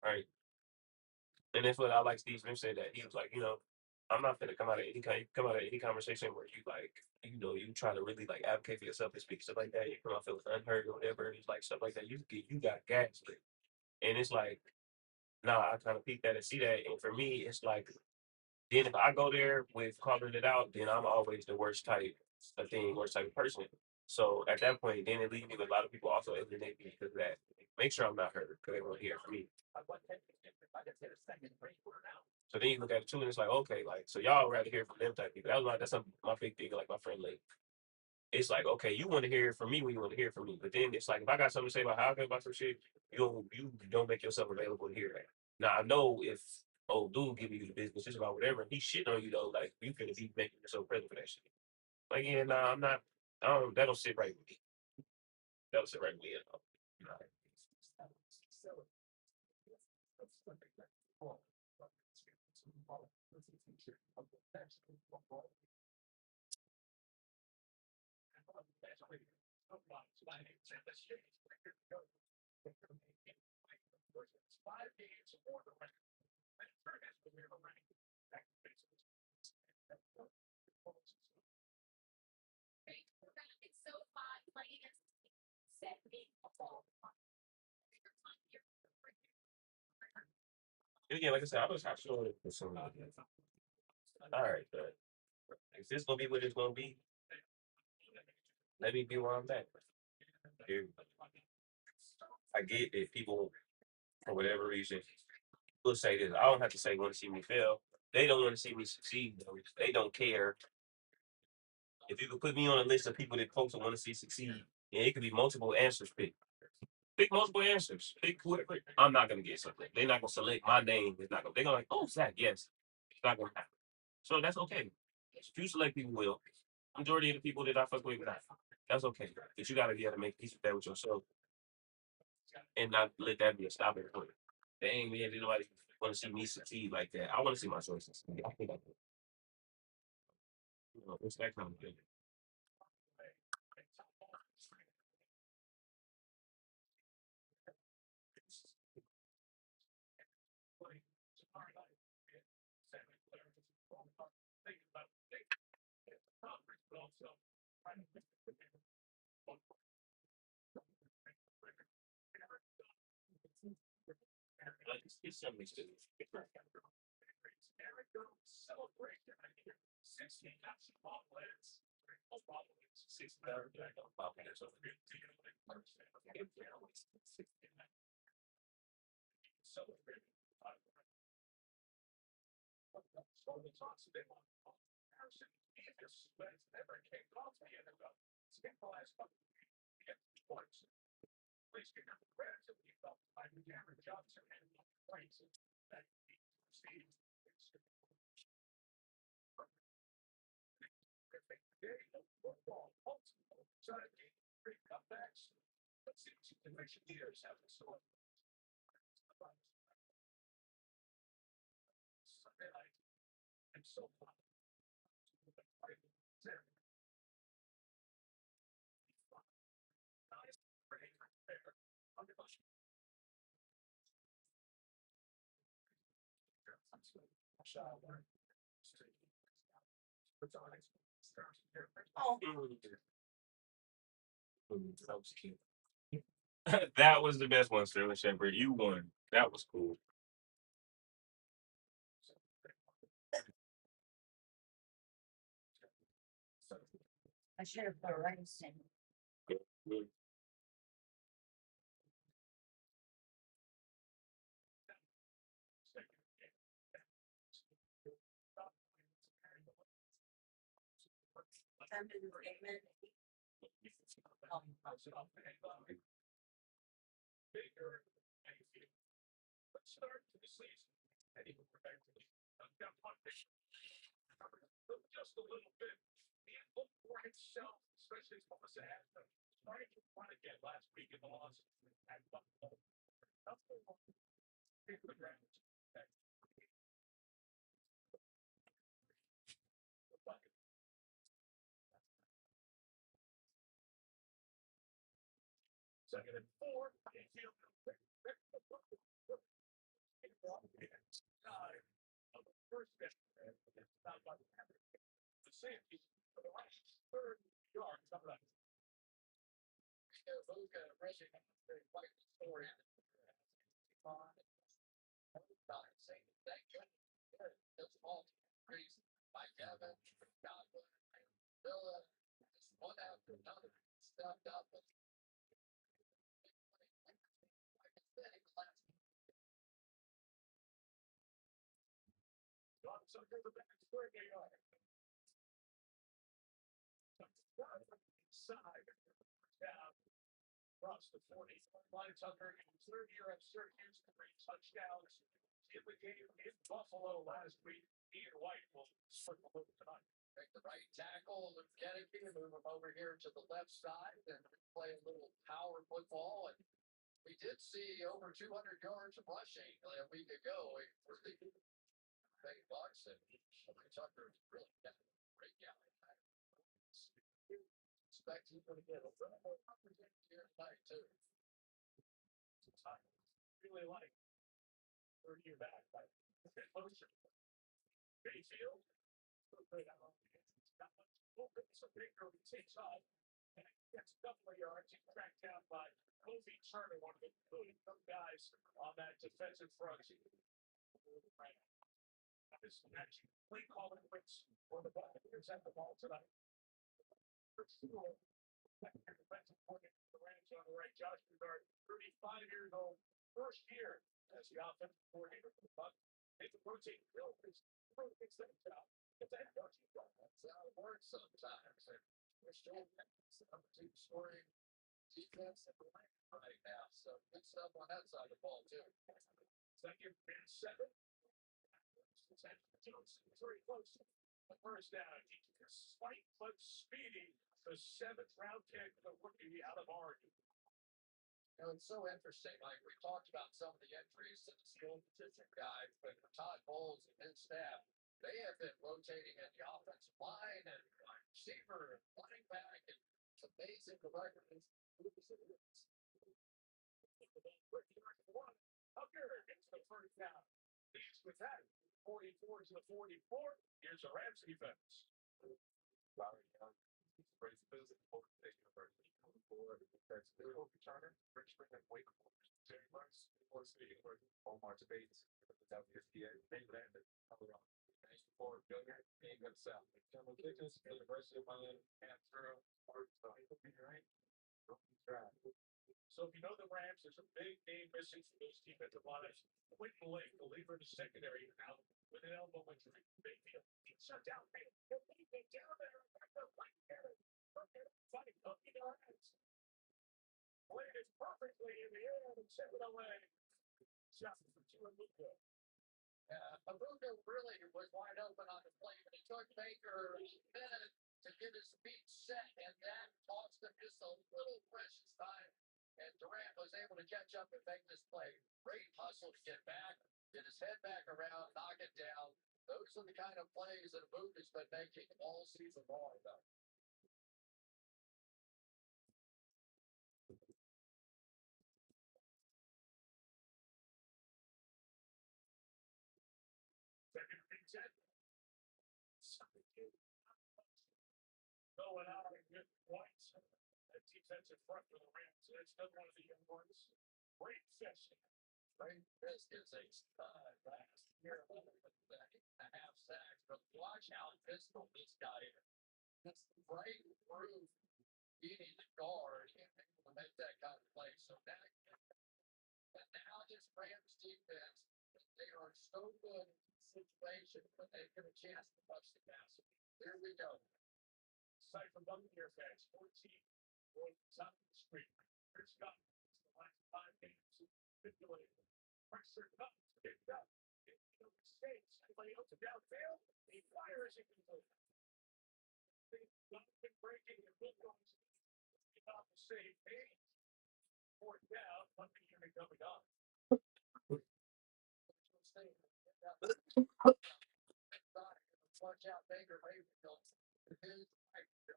right? And that's what I like. Steve Smith said that he was like, I'm not gonna come out of any conversation where you like, you try to really like advocate for yourself and speak stuff like that. You come out feeling unheard or whatever. And it's like stuff like that. You got gaslit, and it's like, nah, I kind of peek that and see that. And for me, it's like, then if I go there with calling it out, then I'm always the worst type of thing, worst type of person. So at that point, then it leaves me with a lot of people also alienate me because of that. Make sure I'm not hurt because they won't hear from me. So then you look at it too, and it's like, okay, like so y'all rather hear from them type people. That's my big thing. Like my friend Lee, it's like, okay, you want to hear from me when you want to hear from me, but then it's like if I got something to say about how I feel about some shit, you don't make yourself available to hear that. Now I know if old dude giving you the business just about whatever, and he shitting on you though, like you finna be making yourself present for that shit. Like yeah, nah, I'm not. That don't sit right with me. That don't sit right with me at all. And again, like I said, I was sure it was some. All right, but if this gonna be what it's gonna be, let me be where I'm at. Dude, I get that people, for whatever reason, will say this. I don't have to say want to see me fail. They don't want to see me succeed. Though. They don't care. If you could put me on a list of people that folks want to see succeed, and it could be multiple answers pick. Pick multiple answers. Pick whoever. I'm not gonna get something. They're not gonna select my name. It's not gonna. They're gonna like, oh Zach, yes. It's not gonna happen. So that's okay. Few select people will. Majority of the people that I fuck with, not. That's okay. But you gotta be able to make peace with that with yourself and not let that be a stopping point. Dang man, did nobody want to see me succeed like that? I want to see my choices. I think I could. It's that kind of thing. Like, it's something to That was cute. That was the best one, Sterling Shepard. You won. That was cool. I should have put rice in. I'm in agreement. Bigger Mayfield. Let's start to the season. And he will protect just a little bit. He looked for himself, especially as far as the half. Starting to run again last week in the loss at Buffalo. Pick the ground. Second and 4. Mayfield. First down. The safety for the right. Third yard. Something like Boca rushing very quite the story. Saying thank goodness. Those all increase by Kevin, Godwin, Villa, just one after another, stepped up. So here's the back square game on it. Side down across the 40. Line Tucker in his third year at Syracuse, 3 touchdowns in the game in Buffalo last week. Ian White will split the move tonight. Take the right tackle, Luke Kennedy, move him over here to the left side, and play a little power football. And we did see over 200 yards of rushing a week ago. A really big bucks, and Tucker really got a great guy. Expect he's going to get a little more opportunity here tonight, too. Really like 30 year back by closer. Mayfield. So Baker takes off and gets a couple of yards. He's tracked down by Kofi Turner, one of the guys on that defensive front. This actually play calling wins for the Buccaneers at the ball tonight. For sure. Defensive coordinator for the Rams on the right, Josh Bernard, 35 years old, first year as the offensive coordinator for the Bucs. They've been rotating Bill is fix that job. If that does you go, that's how it works sometimes. We're still number 2 scoring defense in the land right now. So good stuff on that side of the ball too. Second and 7. Very close. The first down. Slight but speedy. The 7th round pick, the rookie out of Oregon. You know, it's so interesting. Like we talked about some of the entries to the skill position guys, but Todd Bowles and his staff, they have been rotating in the offensive line and receiver and running back, and it's amazing the record is. Tucker gets the first down. Leads with that. 44 to the 44. Here's a Rams defense. Larry Young, Brace Physical, University. That's Bill Turner, Richmond, and Wake Forest. Terry Rice, University, Omar Bates, WSPA, England, Colorado. Thanks for Junior, England South. General Kitchens, University of Miami, Canberra, right? So if you know the Rams, there's a big name missing from those defensive lines. Quentin Lake, the leader in the secondary, out with an elbow injury. Mayfield, he shut down. Mayfield down there. Right there. Fighting up in our hands. Played it perfectly in the air and sent it away. Shot for 2 and Luka. Abuka really was wide open on the play, but it took Baker a minute to get his feet set, and that cost him just a little precious time. And Durant was able to catch up and make this play. Great hustle to get back, get his head back around, knock it down. Those are the kind of plays that Abuka's been making all season long, though. Second and 10. Going out and good points. That defensive front for the Rams. It's still one of the young ones. Great session. Right. This is a stud last year. 11.5 sacks. But watch how physical this guy is. Just right through beating the guard and able to make that kind of play. So now, and now this Rams defense, they are so good in situations when they get a chance to touch the basket. Here we go. Aside from Buccaneers fans, 14 going top of the street. Chris Scott, the last 5 games, manipulated. Pressure comes, picked up. Mistakes, play out to downfield. He fires it complete. They've been breaking the good ones. Off the same page. Fourth down, 1 minute coming up. Watch out, Baker Mayfield. They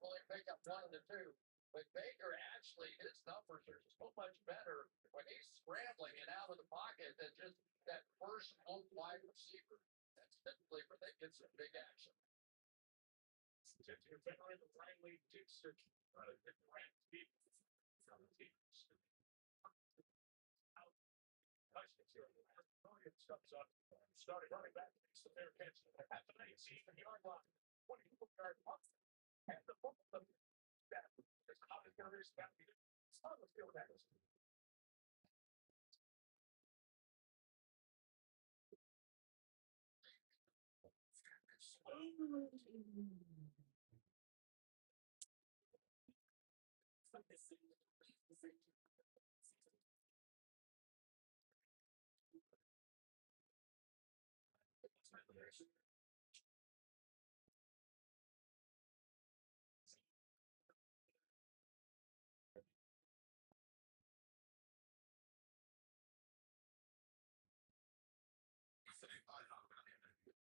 only pick up one of the two. But Baker actually, his numbers are so much better when he's scrambling and out of the pocket than just that first wide receiver. That's typically where they get some big action. Your veteran Riley Dixon trying to get the Rams deep. Williams comes up, started running back against the Bearcats at the 19-yard line, 24-yard punt, and the football that is caught in their step. Son of field that is.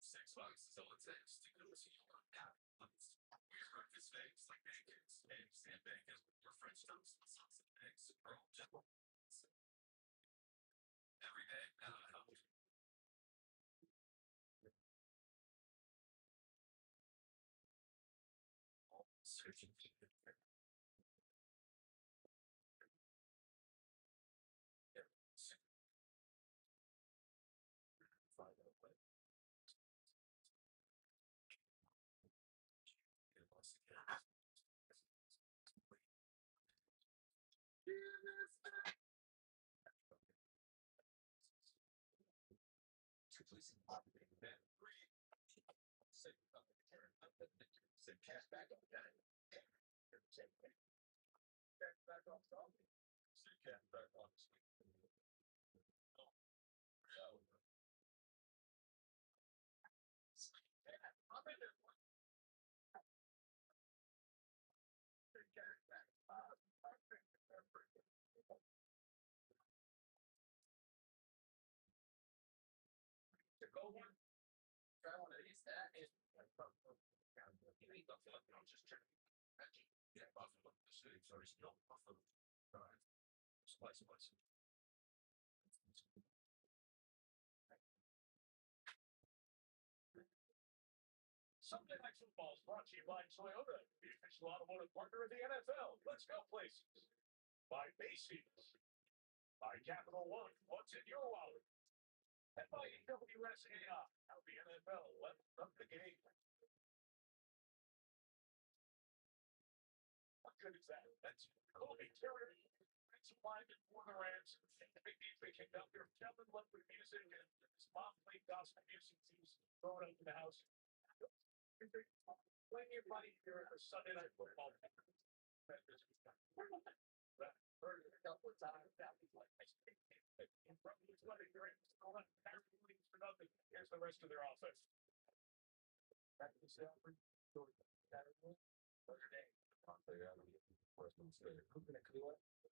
$6 is all it takes to go to your app. Here's breakfast eggs like pancakes, eggs, and bacon, or French toast with sauce and eggs, or all gentle. Every day, now I help you. Searching for the cash back on time. Cash back on top. Cash back on. I'm in there. Cash back. To go one. Try one of these. That is. You ain't gonna feel like I'm just trying to imagine. Yeah, Buffalo, the city, so it's still Buffalo. Splice. Sunday Night Football is brought to you by Toyota, the official automotive partner of the NFL. Let's go places. By Macy's. By Capital One. What's in your wallet? And by EWSAI. How the NFL levels up the game. What good is that? That's Colby Terry. Defensive lineman for the Rams. Big D's picking up here. Kevin left with music and his mom played gospel music. He's throwing up in the house. Playing your buddy here at the Sunday Night Football. Heard it a couple of times. That was like in front of his wedding. For nothing. Here's the rest of their offense. Back to the Saturday.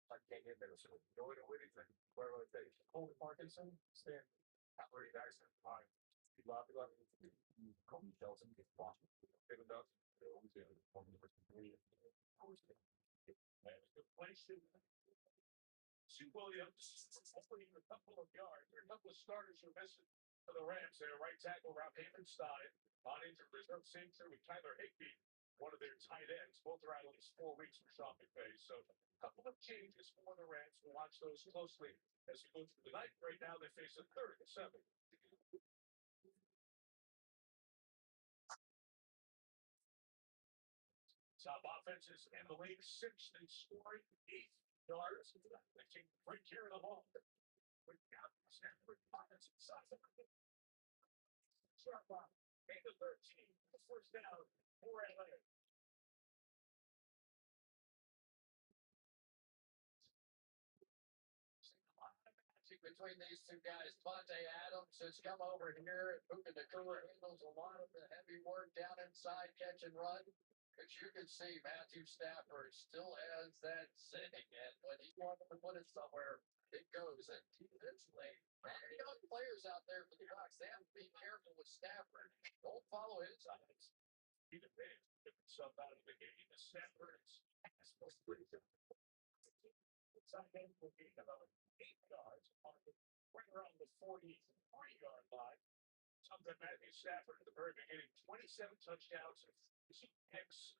I can't get there. So no way to win anything. Where was they? Colby Parkinson, Stan, Alfred Jackson, fine. Love. Colby Shelton, Washington. David Duff. Sue Williams, opening a couple of yards. There are a couple of starters who missed it for the Rams. Their right tackle, Rob Havenstein, on injured reserve. Same thing with Tyler Higbee, one of their tight ends. Both are out at least 4 weeks for Sean McVay. So a couple of changes for the Rams. We'll watch those closely as we go through the night. Right now, they face a 3rd and 7. offenses in the league, sixth in scoring, 8 yards. They take great care of the ball. Without Stanford offensive side. Sharp on. 8-13. First down for LA. Between these two guys, Vontae Adams has come over here, and Puka Nacua handles a lot of the heavy work down inside, catch and run. But you can see Matthew Stafford still has that sitting, and when he wants to put it somewhere, it goes. And defensively, young players out there for the Bucs, they have to be careful with Stafford. Don't follow his eyes. He defends himself out of the game. The Stafford's supposed to be inside him will be about 8 yards right around the 43-yard line. Something Matthew Stafford at the very beginning, 27 touchdowns and 2 picks.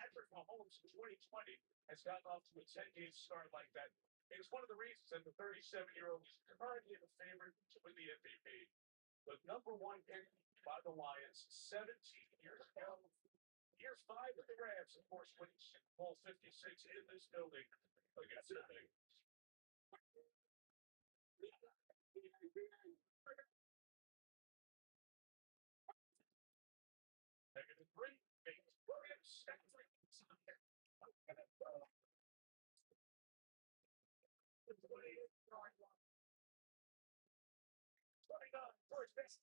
Patrick Mahomes in 2020 has gotten off to a 10-game start like that. It's one of the reasons that the 37-year-old is currently the favorite to win the MVP. The number 1 pick by the Lions 17 years ago. Year 5 of the Rams, of course, winning Super Bowl 56 in this building against the Bengals. Negative 3, Bengals, Williams, second 3. First best.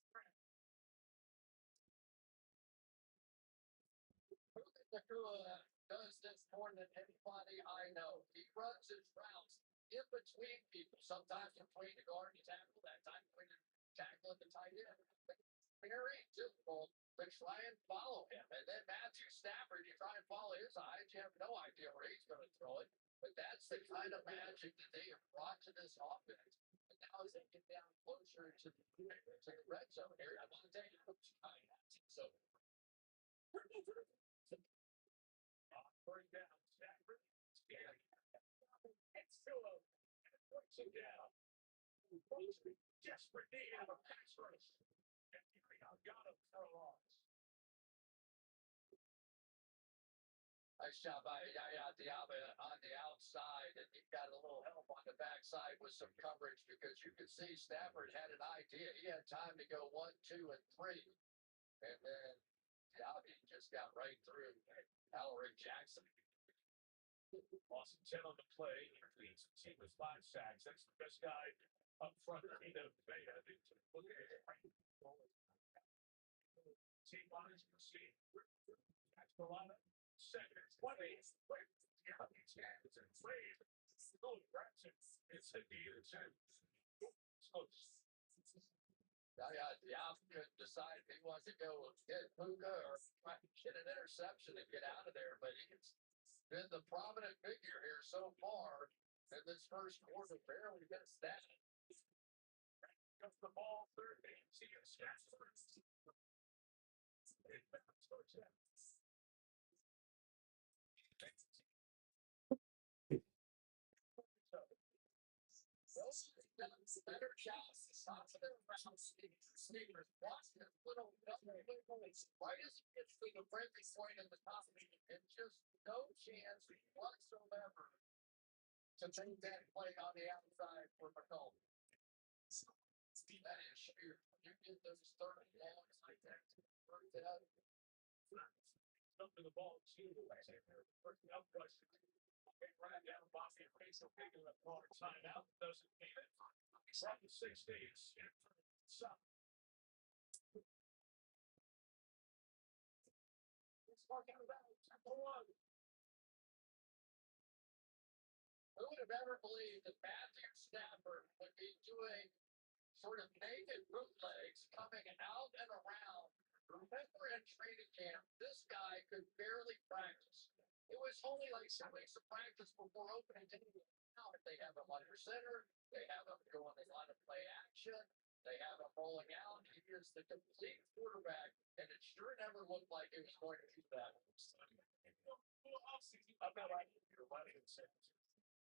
Nacua does this more than anybody I know. He runs his routes in between people, sometimes between the guard and tackle, that time between the tackle and the tight end. Very difficult to try and follow him. And then Matthew Stafford, you try and follow his eyes, you have no idea where he's going to throw it. But that's the kind of magic that they have brought to this offense. And now as they get down closer to the red zone area, I want to take so Bring down Stafford. It's still a puts him down. Desperate need of a pass rush. And got him for a loss. Nice job by Yaya Diaba on the outside, and he got a little help on the backside with some coverage because you could see Stafford had an idea. He had time to go 1, 2, and 3. And then Diaba just got right through Alaric Jackson. Lost 10 on the play. He leads the team with 5 sacks. That's the best guy up front. Team lines proceed. Carolina, 2nd, 20. It's a deal. Diaba could decide if he wants to go get Puka or try to get an interception and get out of there, but he's been the prominent figure here so far in this first quarter, barely missed that. Comes the ball, third base. He gets scratched first. Better shots. Sneakers. Watch him. Little right as he gets to the breaking point in the top, and just no chance whatsoever to make that play on the outside for McCollum. That is sheer. You get those 30 balls like that. Jumping the ball too. First up question. Right down Boston face of taking the hard timeout. Doesn't need it. 7-16. It's working about 1. Who would have ever believed that Matthew Stafford would be doing sort of naked bootlegs coming out and around? Remember in training camp, this guy could barely practice. It was only like 7 weeks of practice before opening day. Now they have him under center, they have him going a lot of play action, they have him rolling out. He is the complete quarterback, and it sure never looked like it was going to do that. I'm not right here, right in sense.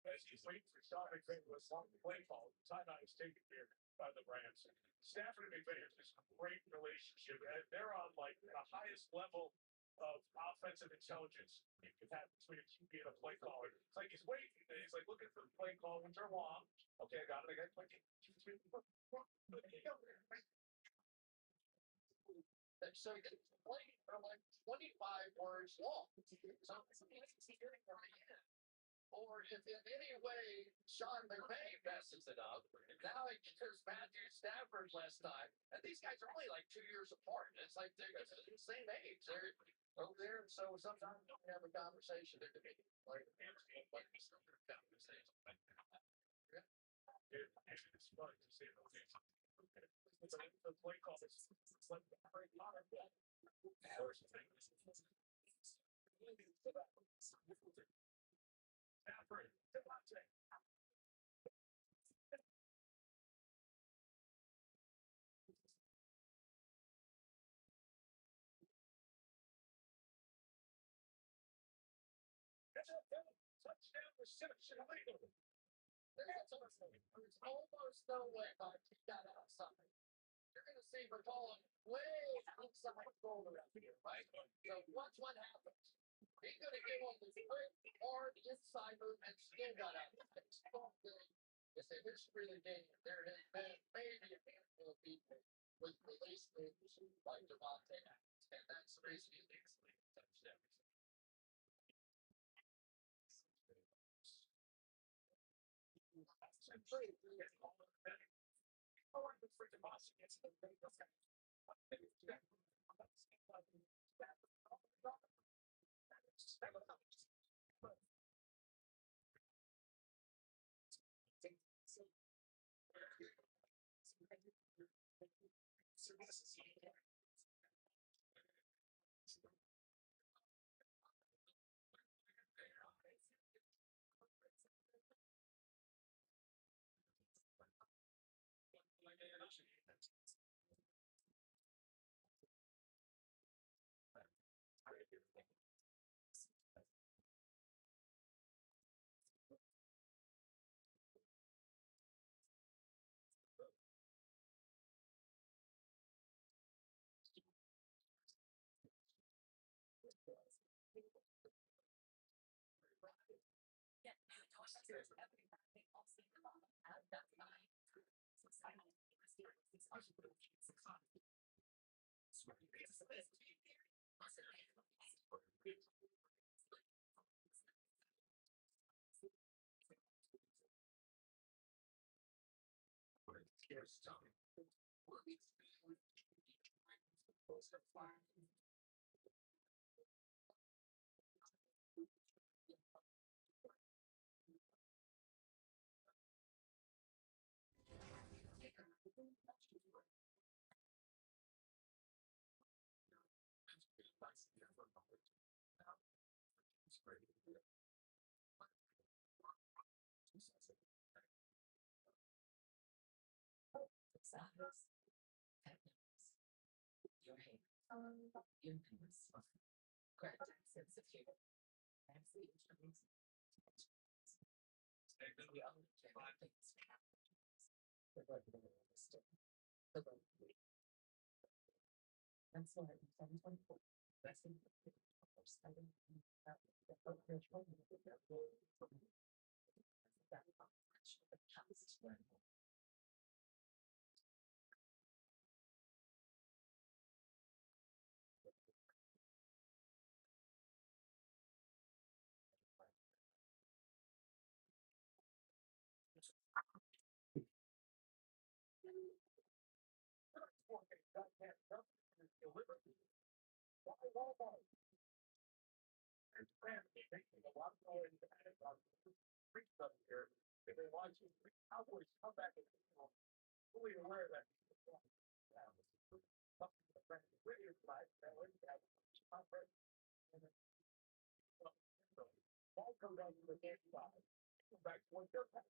As he's waiting for Sean McVay to a long play call, timeout is taken here by the Rams. Stafford and McVay have this great relationship, and they're on like the highest level of offensive intelligence you can have between a QB and a play caller. It's like he's waiting. He's like looking for the play call when they're long. Okay, I got it. I got it. So it's playing for like 25 words long. So it's getting right in. Or if in any way Sean McVay messes it up, now he just Matthew Stafford last time. And these guys are only like 2 years apart. It's like they're the same age. They're over there. So sometimes we have a conversation. They're debating. Like, but we still have a conversation. Yeah. It's fun to see those things. It's like the play call. It's like the Harry Potter book. Stafford, Devontae. Touchdown reception leader. There's almost no way I keep that outside. You're going to see McCollum way inside goal around here, right? So watch what happens. He's going to give him this quick, hard inside move and still got out. It's a history of the game. There has been maybe a handful of people with release moves like Devontae Adams, and that's the reason he leads the league in touchdowns. If they watch the Cowboys come back and fully aware that ball comes down to the game side. Back when they're so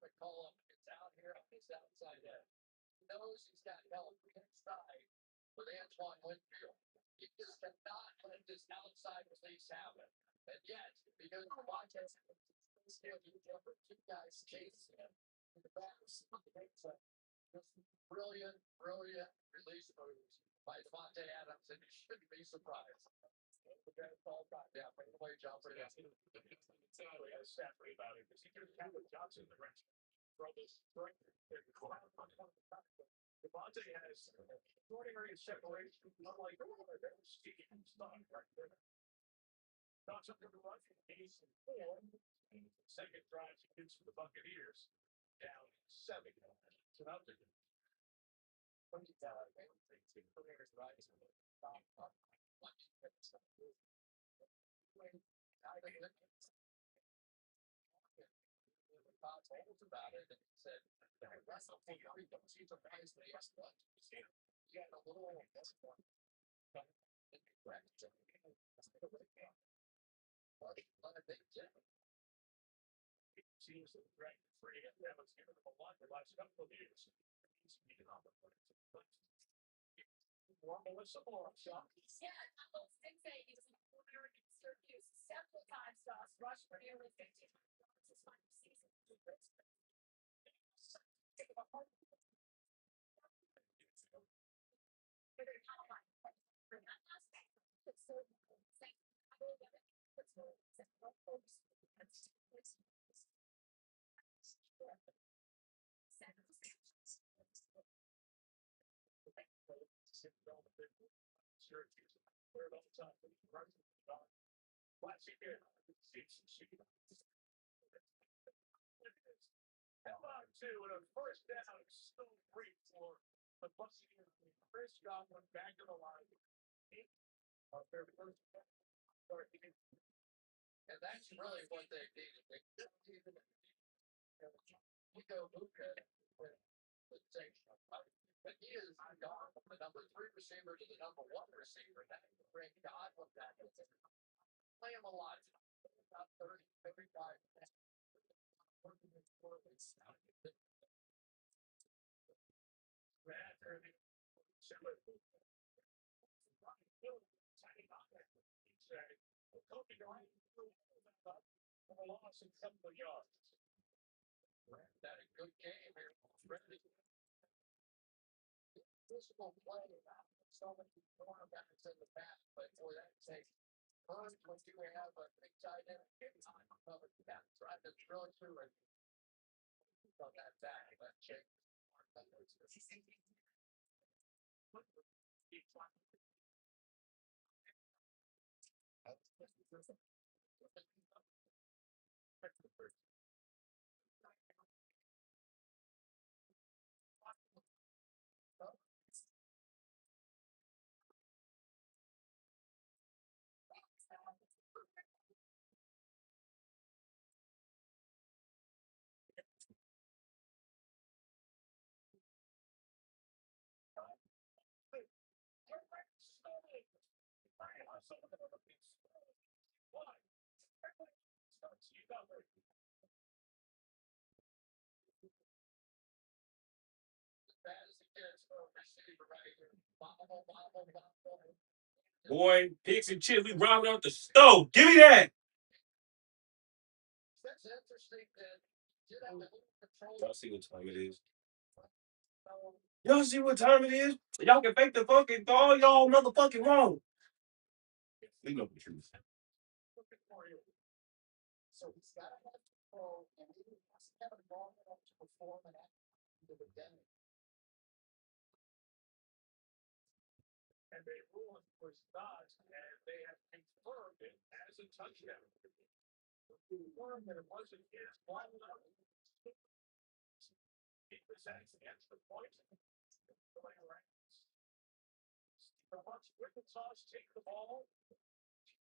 McCollum gets out here on his outside edge. He knows he's got help inside with Antoine Winfield. He just cannot let this outside release happen. And yet, because the Wildcats still two guys chasing him in the back, makes a brilliant release moves. by Devontae Adams, and you shouldn't be surprised. Yeah, breakaway jumper. We had a stat for you about it because he could have had Johnson in the range. Throw this right there. Devontae has extraordinary separation, unlike Steve Stock right there. Johnson to the run, he's 4. Second drive, he gets to the Buccaneers down 7 to nothing. About it and said, that's something you don't see surprised me. He had a little Seems that Greg Free and Evans given him a lot the last couple of years. He's beaten on the more Melissa Moore shot. Yeah, Apples did say he was a corner in Syracuse several times. Rushed for nearly 15 this final season. Two and a first down, still 3 for the Buccaneers. Chris Godwin back to the line. Their first and that's really what they needed. They couldn't even Nico Luca would take, but he is gone from the number 3 receiver to the number 1 receiver. That would bring Godwin back. Play him a lot. About 30, 35. Working his forwards. Loss in a couple of yards. Had a good game here. Physical play. So many cornerbacks in the past, but boy, that's a first when you have a big tight end covered. That's right. That's really true. On that back, that check. Boy, pigs and chips, we robbing out the stove. Give me that. That's interesting that you have a little control. Y'all see what time it is? Y'all see what time it is? Y'all can fake the fucking all y'all motherfucking wrong. We know the truth. So he's got to have control, and he has to have a ball enough to perform and act into the game. And they ruled it was not, and they have confirmed it as a touchdown. Confirmed that it wasn't his one. It was against the point. The Bucs with the toss take the ball.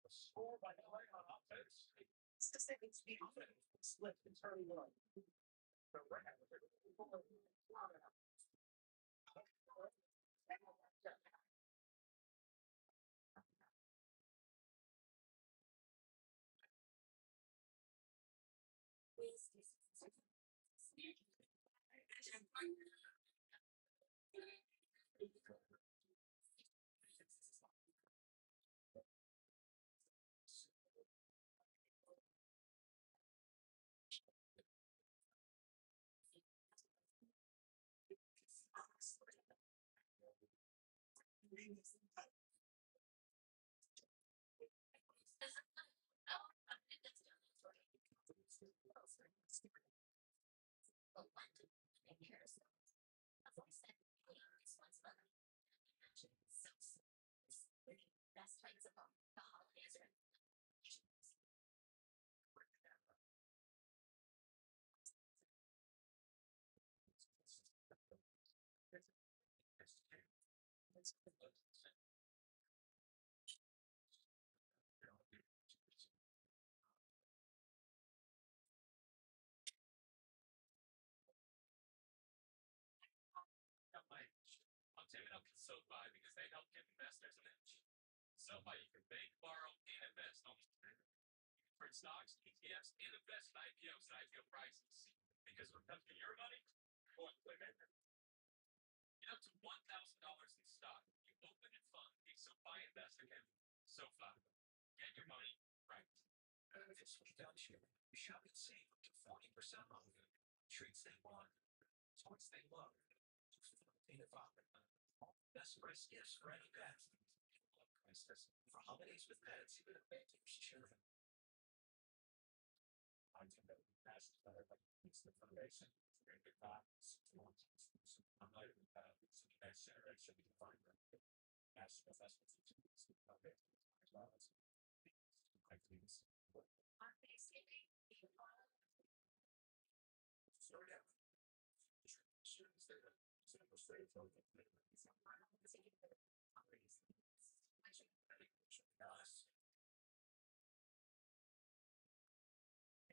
The score by LA on offense. Slip and turn one. The Rams. Somebody you can make, borrow, and invest on different stocks, ETFs, and invest in IPOs and IPO prices. Because when it comes to your money, you're going to play maker. Get up to $1,000 in stock. You open and fund a SoFi Invest account. SoFi. Get your money right. This week on Cheer, you shop and save up to 40% off. Treats they want, toys they love. Best price gifts for any pet. Low prices for holidays with pets. Here's children. I think that that's better. It's the foundation. Very good thoughts. I'm not even it's the next generation to find them. That's okay. As well as I think it's sorry.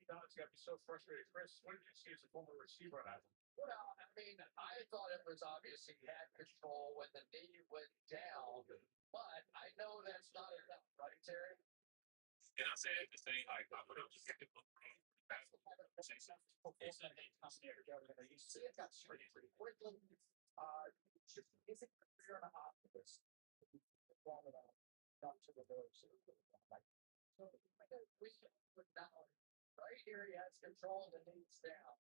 Don's got to be so frustrated. Chris, what did you see as a former receiver on that? Well, I mean, I thought it was obvious he had control when the knee went down, but I know that's not enough, right, Terry? And I said it the same. I would have just say something. You see it got straight pretty quickly. Just isn't clear enough of this. Long enough, not to the very so we put down right here. He has control and the knees down.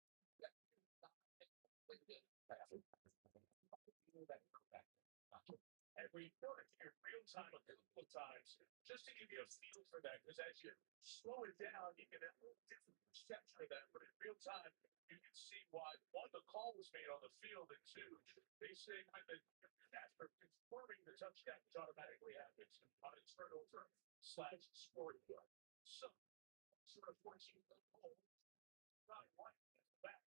And we done it here real time a couple of times just to give you a feel for that. Because as you slow it down, you get a little different perception of that. But in real time, you can see why one, the call was made on the field, and two, they say when the after confirming the touchdown, which automatically happens on a turnover / scoring. So, sort of forcing the goal. Not one back.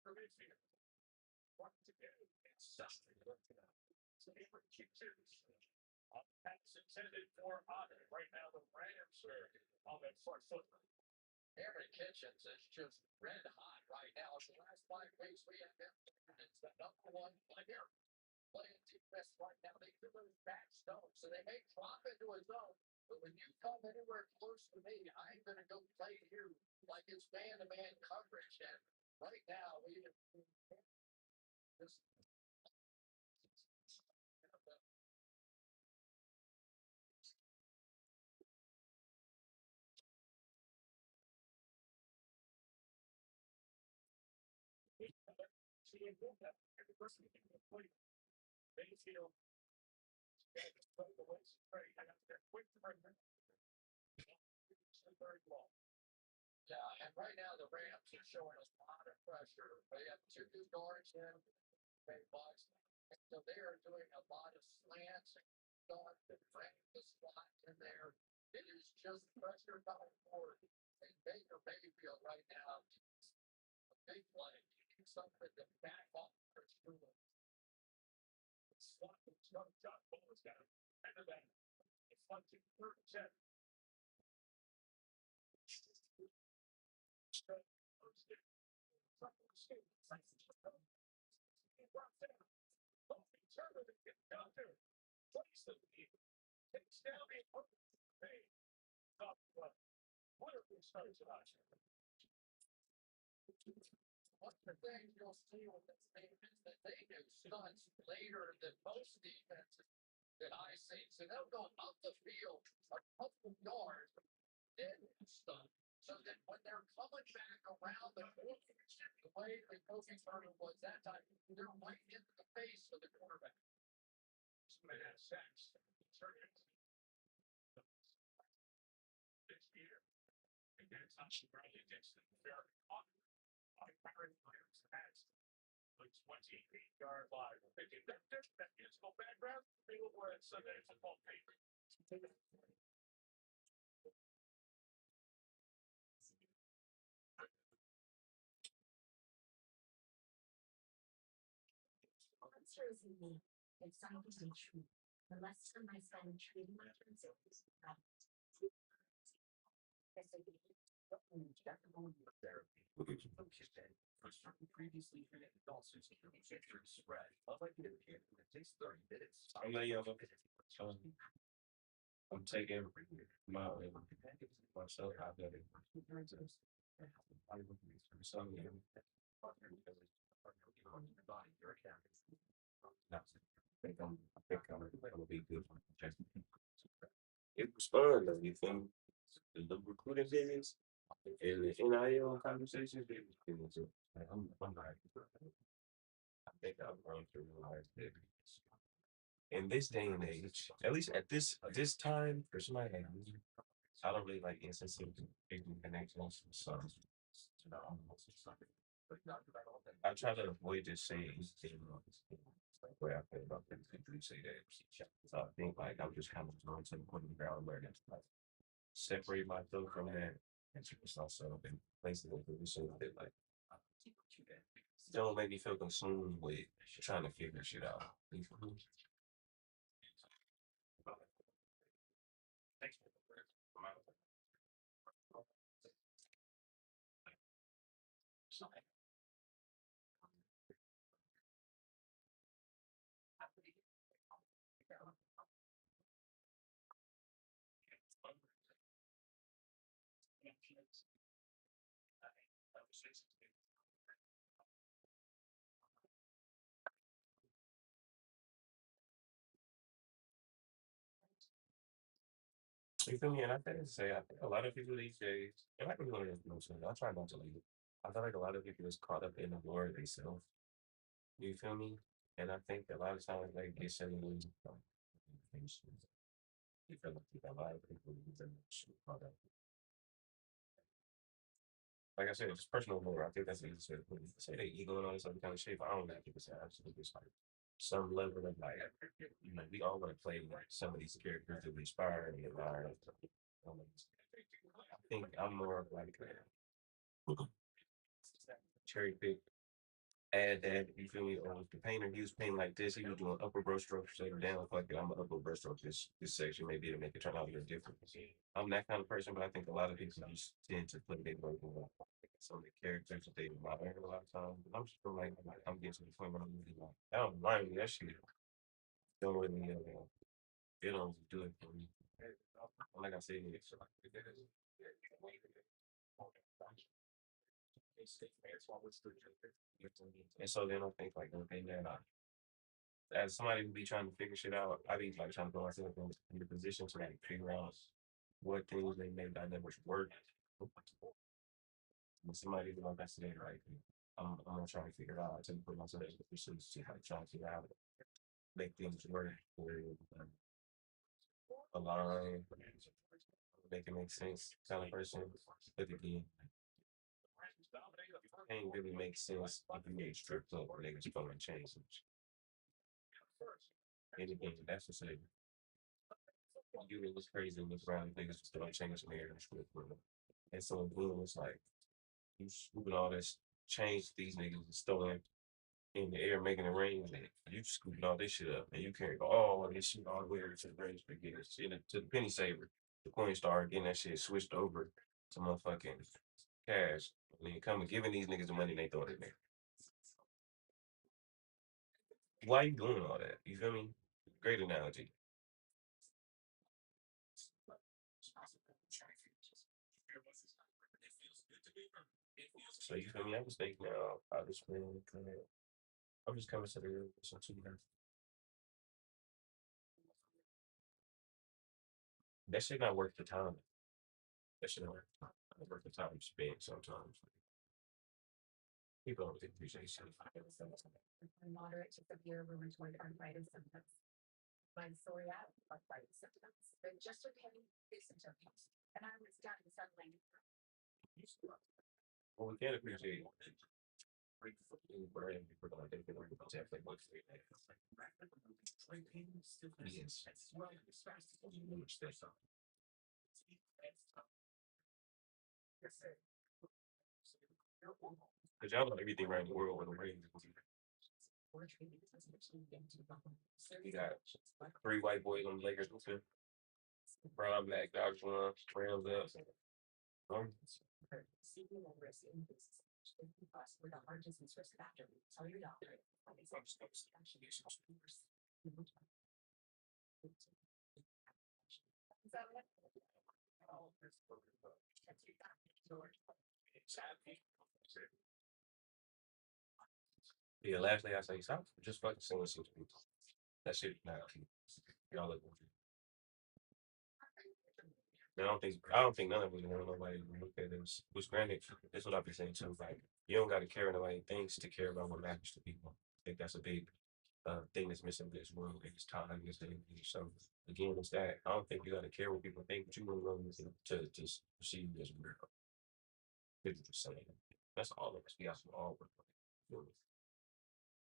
For midfield. What to do? It's something to look at. So they were kickers. Pass intended for Otter. Right now, the Rams are on that front foot. Aaron Kitchens is just red hot right now. The last 5 weeks we have him. It's the #1 player playing defense right now. They do those back stones, so they may drop into a zone. But when you come anywhere close to me, I'm going to go play here like it's man-to-man coverage. And right now, we have this. Every person can play. Mayfield. They're quick to bring them. Third ball. Yeah, and right now the Rams are showing a lot of pressure. They have 2 new guards in, big box. So they are doing a lot of slants and going to bring the slot in there. It is just pressure coming forward. And Baker Mayfield right now, a big play. You need something to back off for Shula. Slot from John Ball is down. End of that. It's like 3rd and 10. Takes down the wonderful starts at Oxford. One of the things you'll see with this team is that they do stunts later than most defenses that I see. So they'll go up the field a couple yards, then stunt. So that when they're coming back around the way the coaching turtle was that time, they're right into the face of the quarterback. Somebody had sacks. This year, and then touch Bradley Dixon. Fair on Aaron Myers has the 28-yard line. That musical background, they will wear it Sunday football paper. Monsters in me, if something true. The less time I spend treating my transactions, Previously had lawsuits spread. I'd like to get it takes 30 minutes. I'm not I'm taking my myself out there. I think I'm gonna be good. It was fun though. You feel me? The recruiting business and the NIL conversations. It was I'm like, I think I've grown to realize that in this day and age, at least at this time, for somebody like me, I don't really like instances of making connections. So, I try to avoid just saying anything where I feel about things and do say that. So I think like I'm just kind of going to the point of ground where it's like separate myself from that and just myself and place it in a position that like don't make me feel consumed with trying to figure shit out. You feel me? You feel me? And I think to say, I think a lot of people these days, and I can go to emotion, I try not to leave it. I feel like a lot of people is caught up in the glory themselves. You feel me? And I think a lot of times they get so patience. You feel like a lot of people lose their caught up. Like I said, just personal glory. I think that's the easiest way to put it. Say they ego and all this other kind of shit, but I don't think people say absolutely just like some level of like, you know, we all want to play like some of these characters that we aspire and admire. I think I'm more of like a cherry pick. Add that, you feel me? Or the painter, he was painting like this. He was doing upper brush strokes. So down, fuck it, I'm an upper brush stroke this section maybe to make it turn out a little different. I'm that kind of person, but I think a lot of people just tend to put their work on some of the characters that they admire a lot of times. I'm just feel like I'm getting to the point where I'm really like, I don't mind me. That shit don't really, it don't do it for me. Like I said, it's like, and so then I think like okay, man, as somebody who be trying to figure shit out, I be like trying to put myself in the position to like figure out what things they make dynamics work. When somebody like I said, like I'm gonna try to figure it out. I tend to put myself in the position to like try to figure out make things work or align, make it make sense kind of person. But again, can't really make sense if you get stripped up or niggas going to change. And again, that's the same. You it was crazy in this round, niggas was still changing their shit, bro. And so again, it's like you scooping all this change these niggas is throwing in the air, making it rain, and you scooping all this shit up, and you can't go all this shit all the way to the range to get it to the penny saver, the coin star, getting that shit switched over to motherfucking cash, and then come and giving these niggas the money they throw in there. Why you doing all that? You feel me? Great analogy. So you feel me? I was thinking now, I just been I'm just coming to the realization too. That shit not worth the time. That shit not worth the time spent sometimes. People don't appreciate shit. Moderate to severe rheumatoid arthritis symptoms. My psoriatic arthritis symptoms. But just okay, these symptoms. And I was done suddenly. Well, we can't appreciate brand people like they can protect their books. Yes. Because y'all know everything right in the world with the rain. You got 3 white boys on the Lakers. Brown, black, Dodgers one, Rams up. Yeah, lastly, I say stop just fucking saying shit to people. That shit, nah, y'all look. I don't think none of us want nobody to look at us. Which granted, that's what I've been saying too. Like you don't got to care what nobody thinks to care about what matters to people. I think that's a big thing that's missing in this world in this time, in this day and age. So again, it's that I don't think you got to care what people think, but you want to see you as a real 50%. That's all of us. We got to all work on it.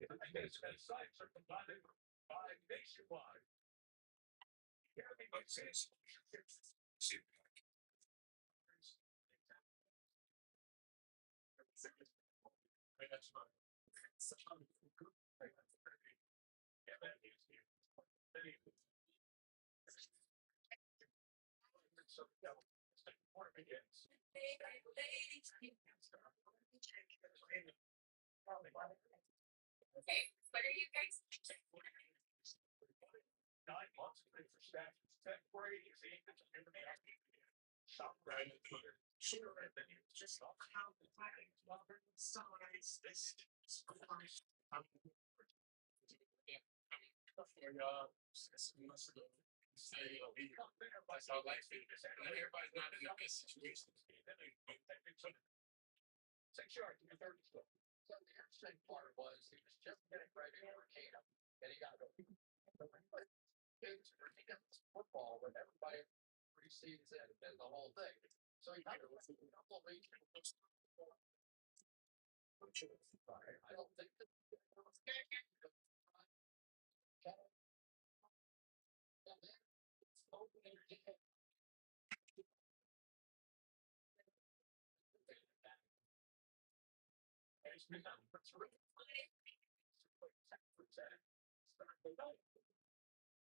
Sites are provided by Nationwide. Okay, what are you guys? 9 months for staff. 10th grade is shop right in here. Sure, and then you just how the flags, summarize this. Everybody's not in the best situation. Say, sure, you're 30. So the interesting part was he was just getting ready for camp, and he got kids ridiculous football with everybody preseason and the whole thing. So he got a couple of weeks. I don't think that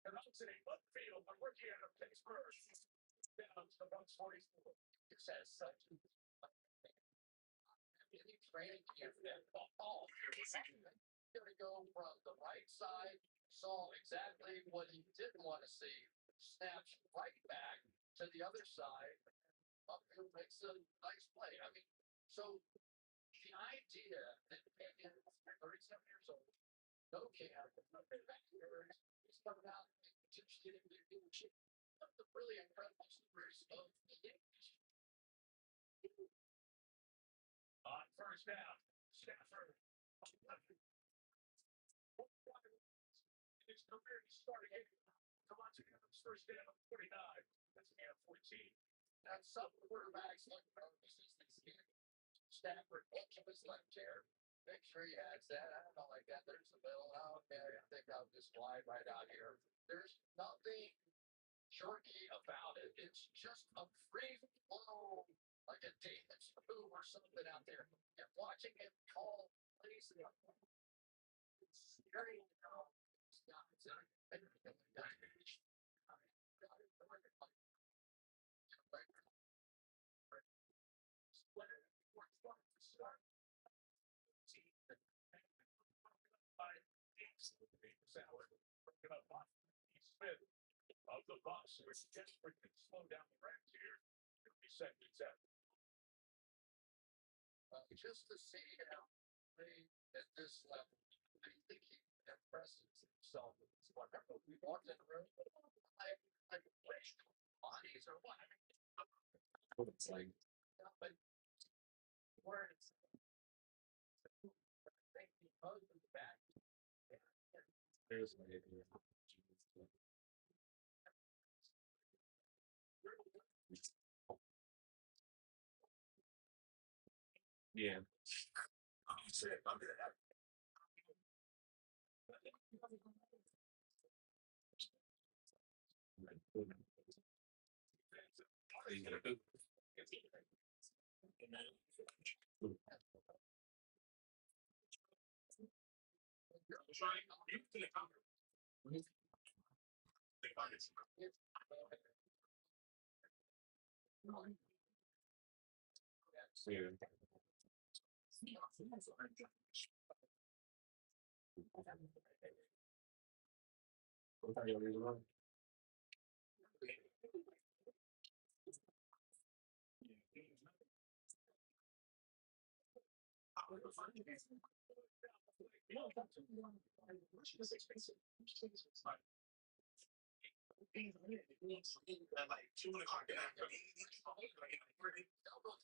and I'm sitting left field, but we're here to Pittsburgh. Down to the 144. It says such. Any training camp that all going to go from the right side, saw exactly what he didn't want to see, snaps right back to the other side, up who makes a nice play. I mean, so the idea that man is 37 years old, no camp, he's coming out and just getting to do shit. One of the really incredible stories of the Yankees. On first down, Stafford. In his career, he started Devontae Adams first down, 49. That's down 14. And some quarterbacks like this is Stafford, edge of his left chair. Make sure he has that. I don't know, like that. There's the middle. Okay, I think I'll just slide right out here. There's nothing jerky about it. It's just a free flow, like a Davis move or something out there. And watching him call plays, it's scary to know. Of the Bucks, which just slow down the ranks here. 50 seconds out. Just to see him play at this level, I think he impresses himself. Whenever we walked in the room, I wish bodies or what. It's like, but words. Thank you, both of the back. There's my idea. Yeah. I'm gonna have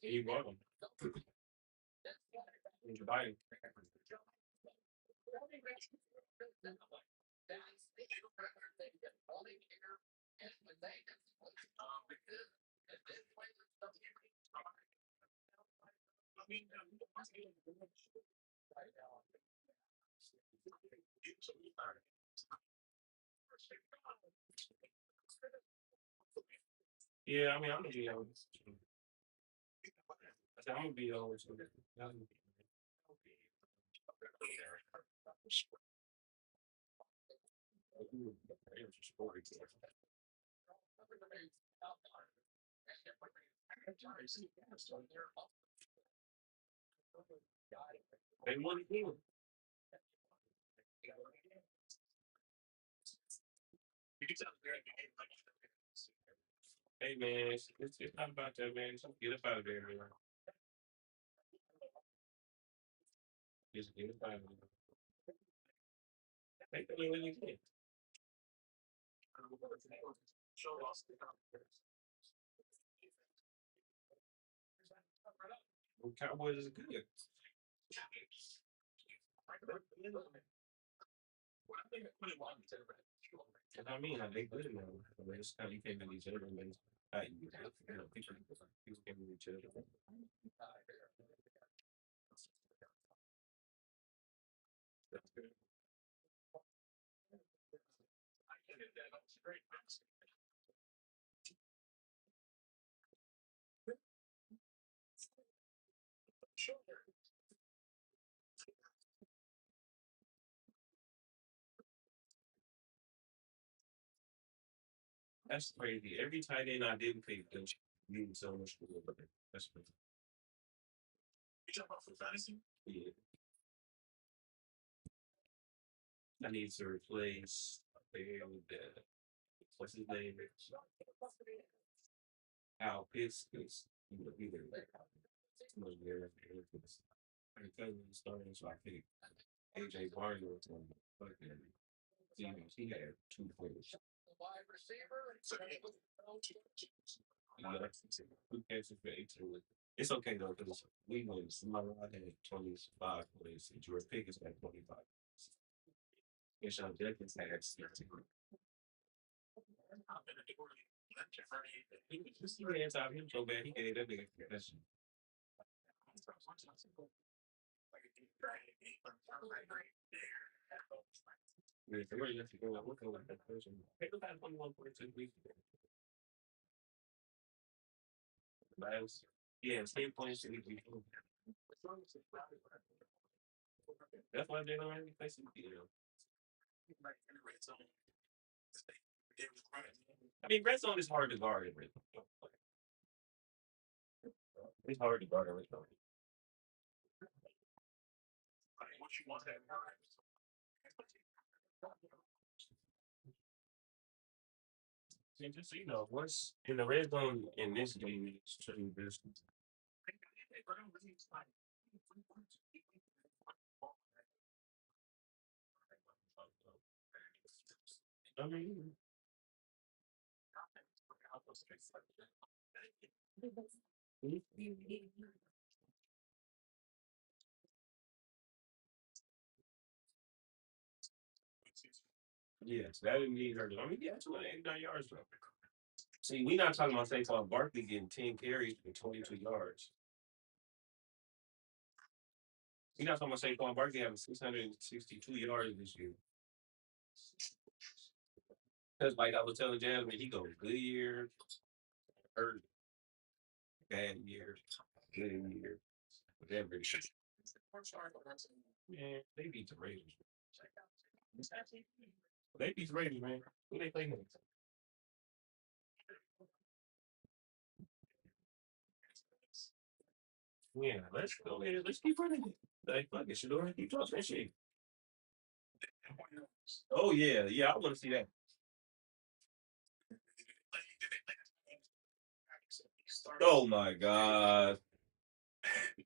You bought them. Did you buy them? Yeah, I mean, I'm gonna be honest. I said, I'm gonna be honest with it. They won again. Hey man, it's not about that, man. Just get up out of there, man. Just get up out of there. Take the when you can. Well, Cowboys is good. And I mean, like, they good now. I mean, it's kind of, you can't really judge them. People can't really judge them. That's good. That's crazy. Every tight end I didn't pick, them needing so much for it. That's crazy. Yeah. I need to replace with that. What's his name? Al Pitts is either I tell you the story, so I picked AJ Barner to fucking he had 2 players. Who catches for 18? It's okay though, because we won. Somebody I had 25 points, and George Pickens had 25. And Sean Jenkins had 16. He ran out him so bad, he gave that nigga concussion. Yeah, so we're just going look over that person. Pickens had 21.2 weeks ago. Miles, yeah, 10 points in week before. That's why they don't really play CPL. I mean, red zone is hard to guard in red zone. It's hard to guard in red zone. See, just so you know, what's in the red zone in this game is true business. I mean, yes, that didn't need her. I mean, yeah, 289 yards though. See, we not talking about Saquon Barkley getting 10 carries for 22 yards. We not talking about Saquon Barkley having 662 yards this year. Because like I was telling Jasmine, he goes good year, hurt, bad year, good year, whatever it is. Man, they beat the Raiders. They beat the Raiders, man. Who they play next? Yeah, let's go ahead. Let's keep running it. Like, fuck it, Shador, keep talking that shit. Oh, yeah. Yeah, I want to see that. Oh, my God.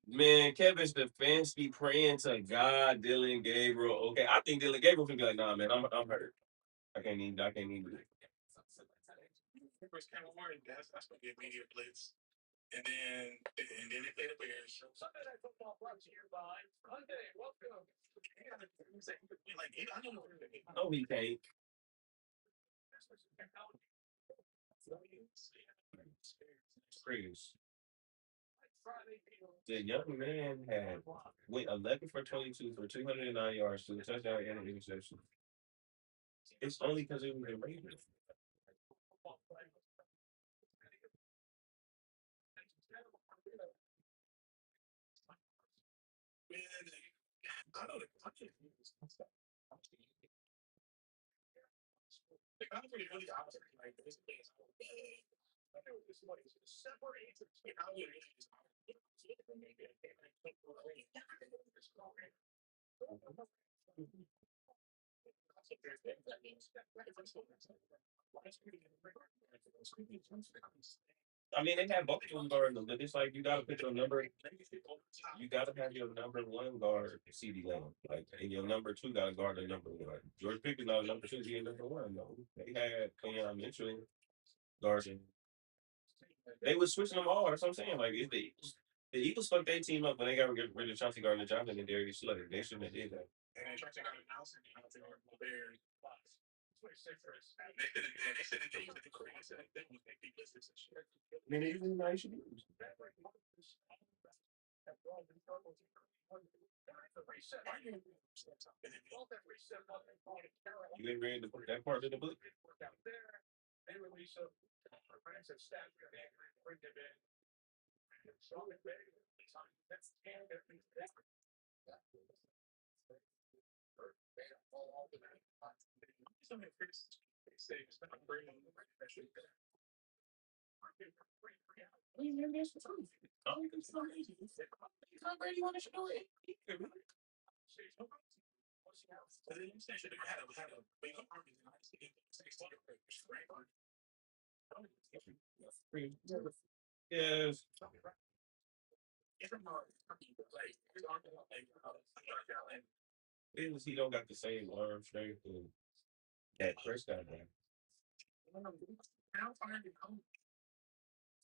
Man, Kevin Stefanski praying to God, Dylan Gabriel. Okay, I think Dylan Gabriel can be like, nah, man, I'm hurt. I can't even do it. First Kevin Warren, that's gonna be a media blitz. And then they play the Bears. Sunday Night Football brought to you by Hyundai. Welcome. Like, I don't know. No, he can't. Crazy. The young man went 11 for 22 for 209 yards to the touchdown and an interception. It's only because it was the Raiders. I know I'm pretty really opposite. Like this is I mean, they have both of them guarding them, but it's like you gotta put your number. You gotta have your number one guard, CD Lamb, like, and your number two gotta guard the number one. George Pickens not number two, he number one. No, they had Keon Mitchell guarding. They was switching them all. That's what I'm saying. Like, it's the Eagles. The Eagles fucked their team up when they got rid of Chauncey Gardner-Johnson and Darius Slay. They shouldn't have did that. and then Chauncey Gardner-Johnson, the Bears. They said that they used the Korean said they was make big business and shit. I mean, they usually nice should use. You ain't ready to put that part of the book. They release a comprehensive stat for the bring them in. Strong and big. That's Yes. He don't got the same arm strength that Prescott had.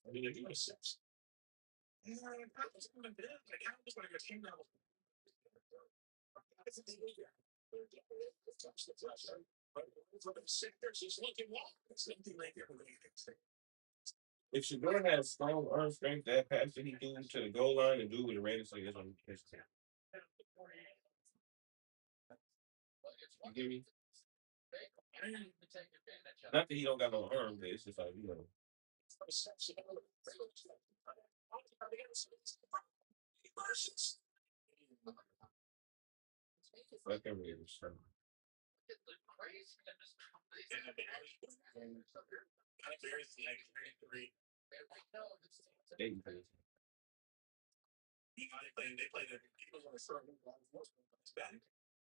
I mean, if you was six. If Shador had strong arm strength, that pass that he threw to the goal line and do with the Raiders, like that's what I'm pissed at. You get me? Not that he don't got no arm, but it's just like, you know. Fucking Raiders. They play the Eagles on a certain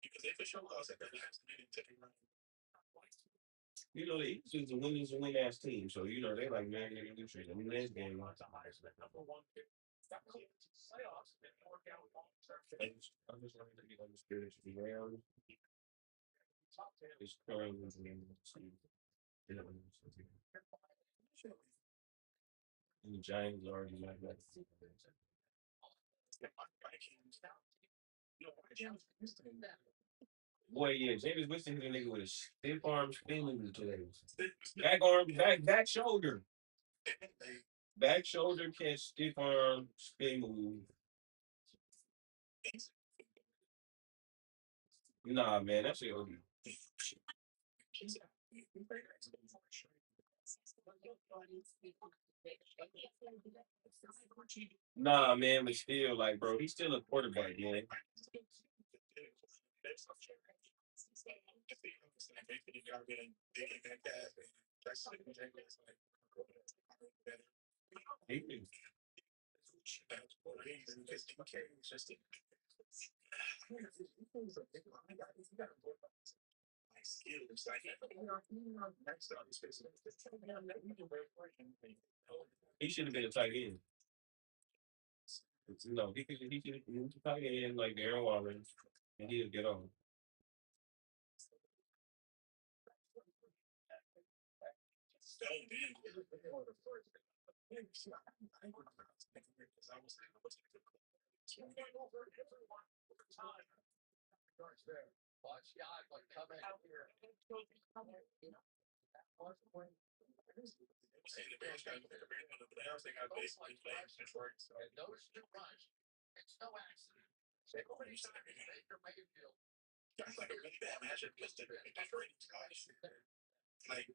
because they for sure lost at that last minute. You know, the Eagles is a win ass team, so you know they like man nigga do shit. I mean, this game. I'm just trying to get understood. It's around. It's currently and the Giants already like that. Boy, yeah, James Winston hit a nigga with a stiff arm spin move today. Back arm, back shoulder. Back shoulder catch, stiff arm, spin move. Nah, man, that shit OD. Nah, man, but still, like, bro, he's still a quarterback, man. He should have been a tight end. No, he could move to tight end like Darren Waller, and he'll get on. Watch guy like come in here. And those two runs, it's no accident. Baker Mayfield. That's like a really bad matchup because they're different guys. Like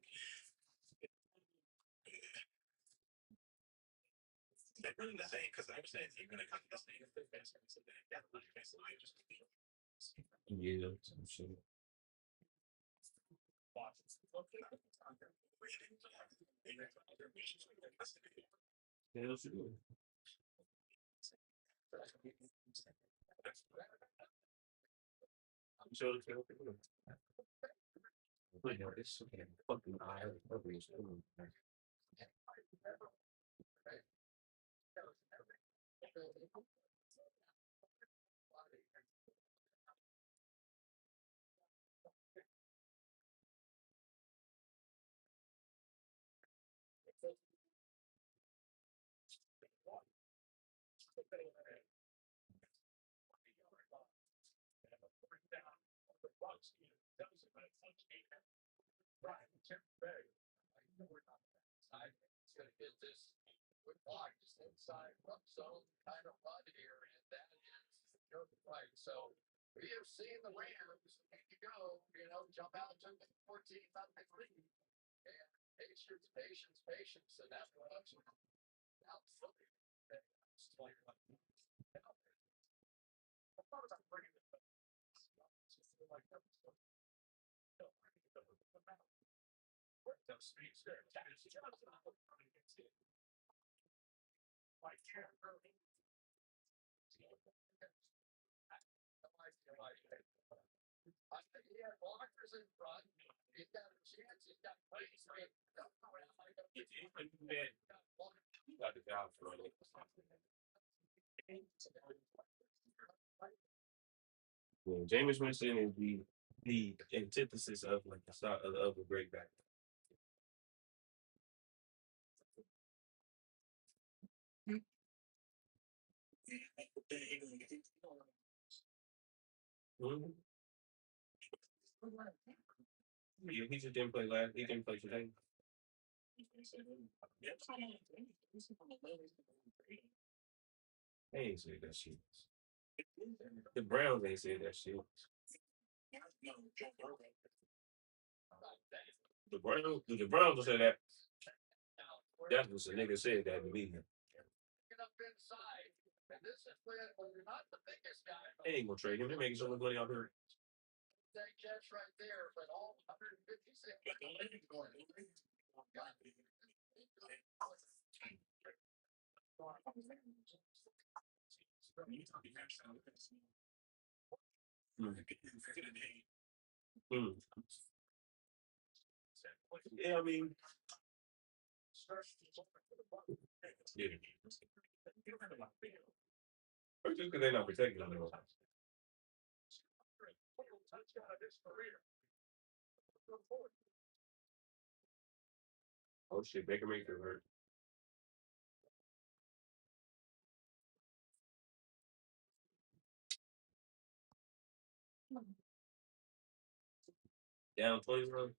they're really the same because I was saying you're gonna cut the same defense and so they have the defense line just Yeah, I'm sure. Yeah, sure. I'm sure it's gonna be good. But no, it's fucking eye of the He's gonna get this good block just inside rough zone kind of run here, and that is your right. So we have seen the Rams need to go, jump out to the 14 nothing lead. And patience, and that's what I'm absolutely. He had blockers in front. He's got a chance. He's got place. Got the down for it. Yeah, Jameis Winston is the antithesis of like the start of a great back. Mm-hmm. Yeah, he just didn't play last. He didn't play today. They ain't said that shit. The Browns ain't said that shit. The Browns will say that. That's what the nigga said that to me. Up inside, and this is when you're not the biggest guy. They ain't gonna trade him. They're making so much money out here. That catch right there, but all 156. Mm. Yeah, I mean, yeah. Or just because they're not protecting him. Oh shit, Baker Mayfield hurt. Down 20 run.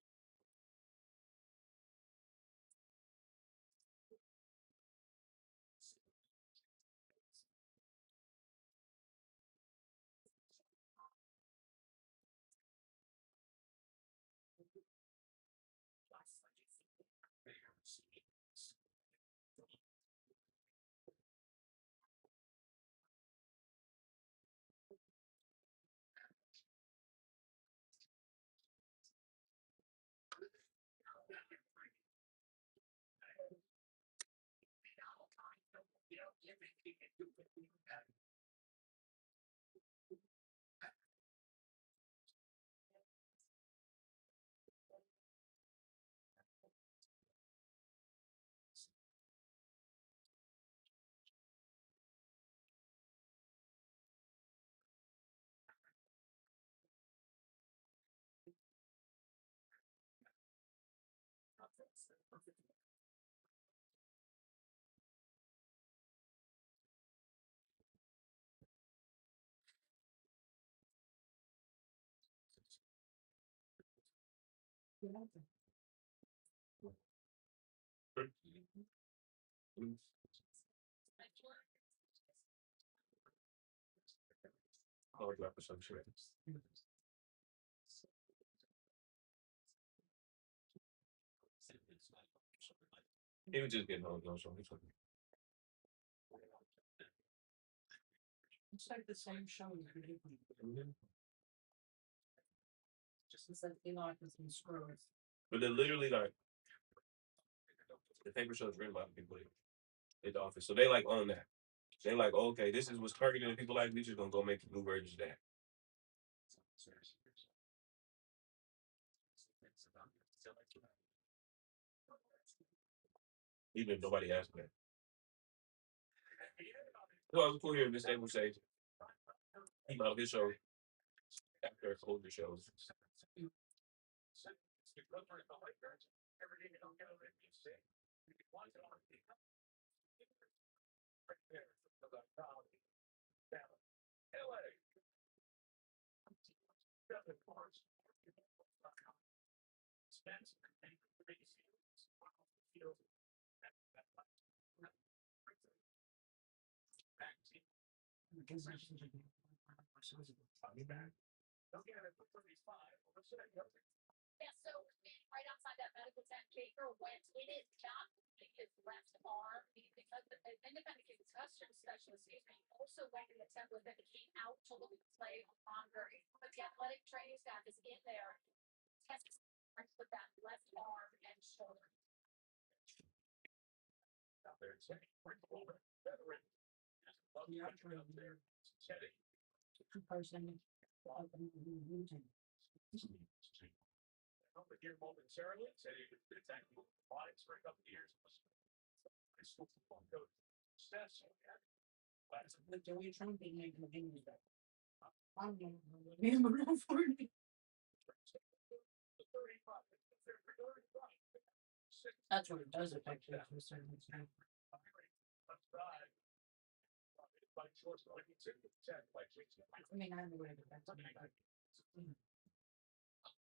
I'll drop for some shit. He was just getting home, though, so he's okay. It's like the same show. Just as like the office and screws. But they're literally like the paper show is written by the people at the office, so they like own that. They like, okay, this is what's targeted to people like we just gonna go make new versions of that. Even if nobody asked me that. So I was cool here in this table say he modeled his show after older shows. Yeah, so right outside that medical tent, Baker went in it, not his left arm, because the independent concussion specialist, also went in the tent with him. He came out to look at the play on monitoring, but the athletic training staff is in there, testing with that left arm and shoulder. Out there, veteran. Over here momentarily, said he would attack the bodies for a couple of years. High school football coach. Success. Like the way Trump being making the videos that I'm going to remember for me. That's what it does affect you to a certain extent. I mean, I don't know what it affects me, but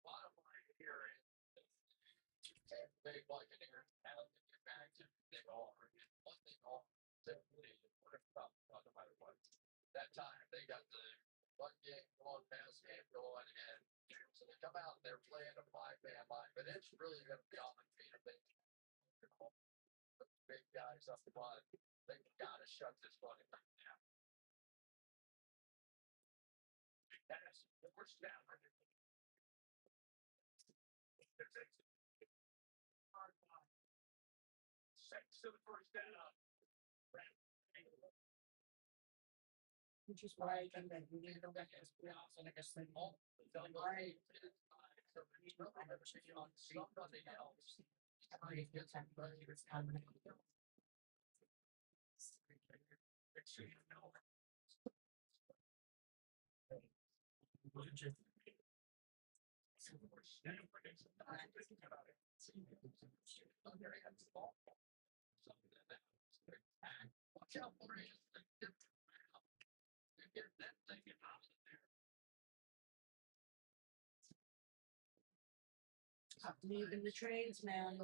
Bottom line here is they like an air out and get back to they are what they are. That no matter what. That time they got the one game going, pass game going, and so they come out and they're playing a 5-man line, but it's really going to be on the feet of the big guys up front. They got to shut this running back down. Big pass, the first down. Six to the first down. which is why I think that we need to go back as well. So like I said, all right. Somebody else. I get somebody that's coming. Watch out for it. Get that thing out of there. Leaving the trains, man.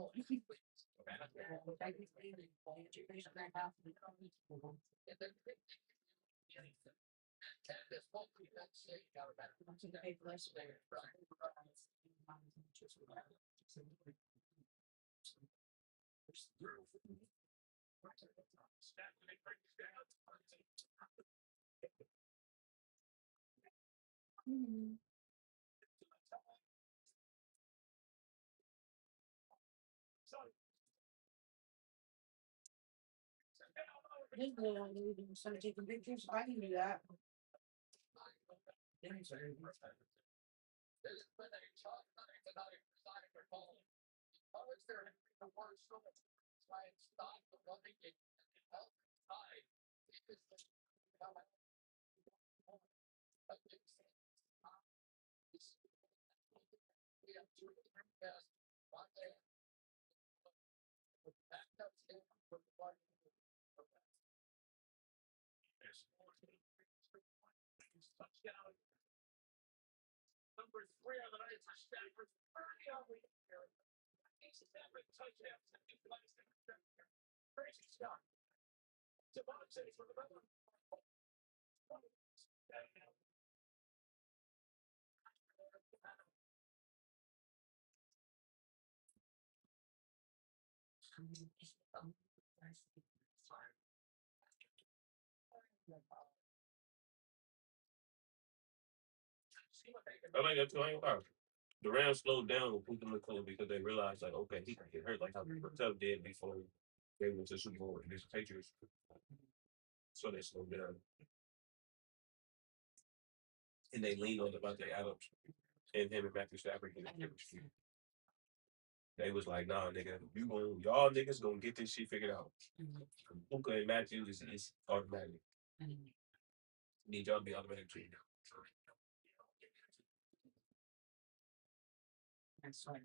Start taking pictures. I can do that. Touchdown. Number 3 on the night for Stanford. Crazy stuff. Devontae for the Bengals. I like that too. I ain't gonna lie. The Rams slowed down with Puka Nacua because they realized, like, okay, he can get hurt like how Tuck did before they went to the Super Bowl against the Patriots. So they slowed down. And they leaned on Devontae Adams and him and Matthew Stafford. They was like, nah, nigga, y'all niggas gonna get this shit figured out. Puka and Matthew is automatic. Need y'all to be automatic too. That's right.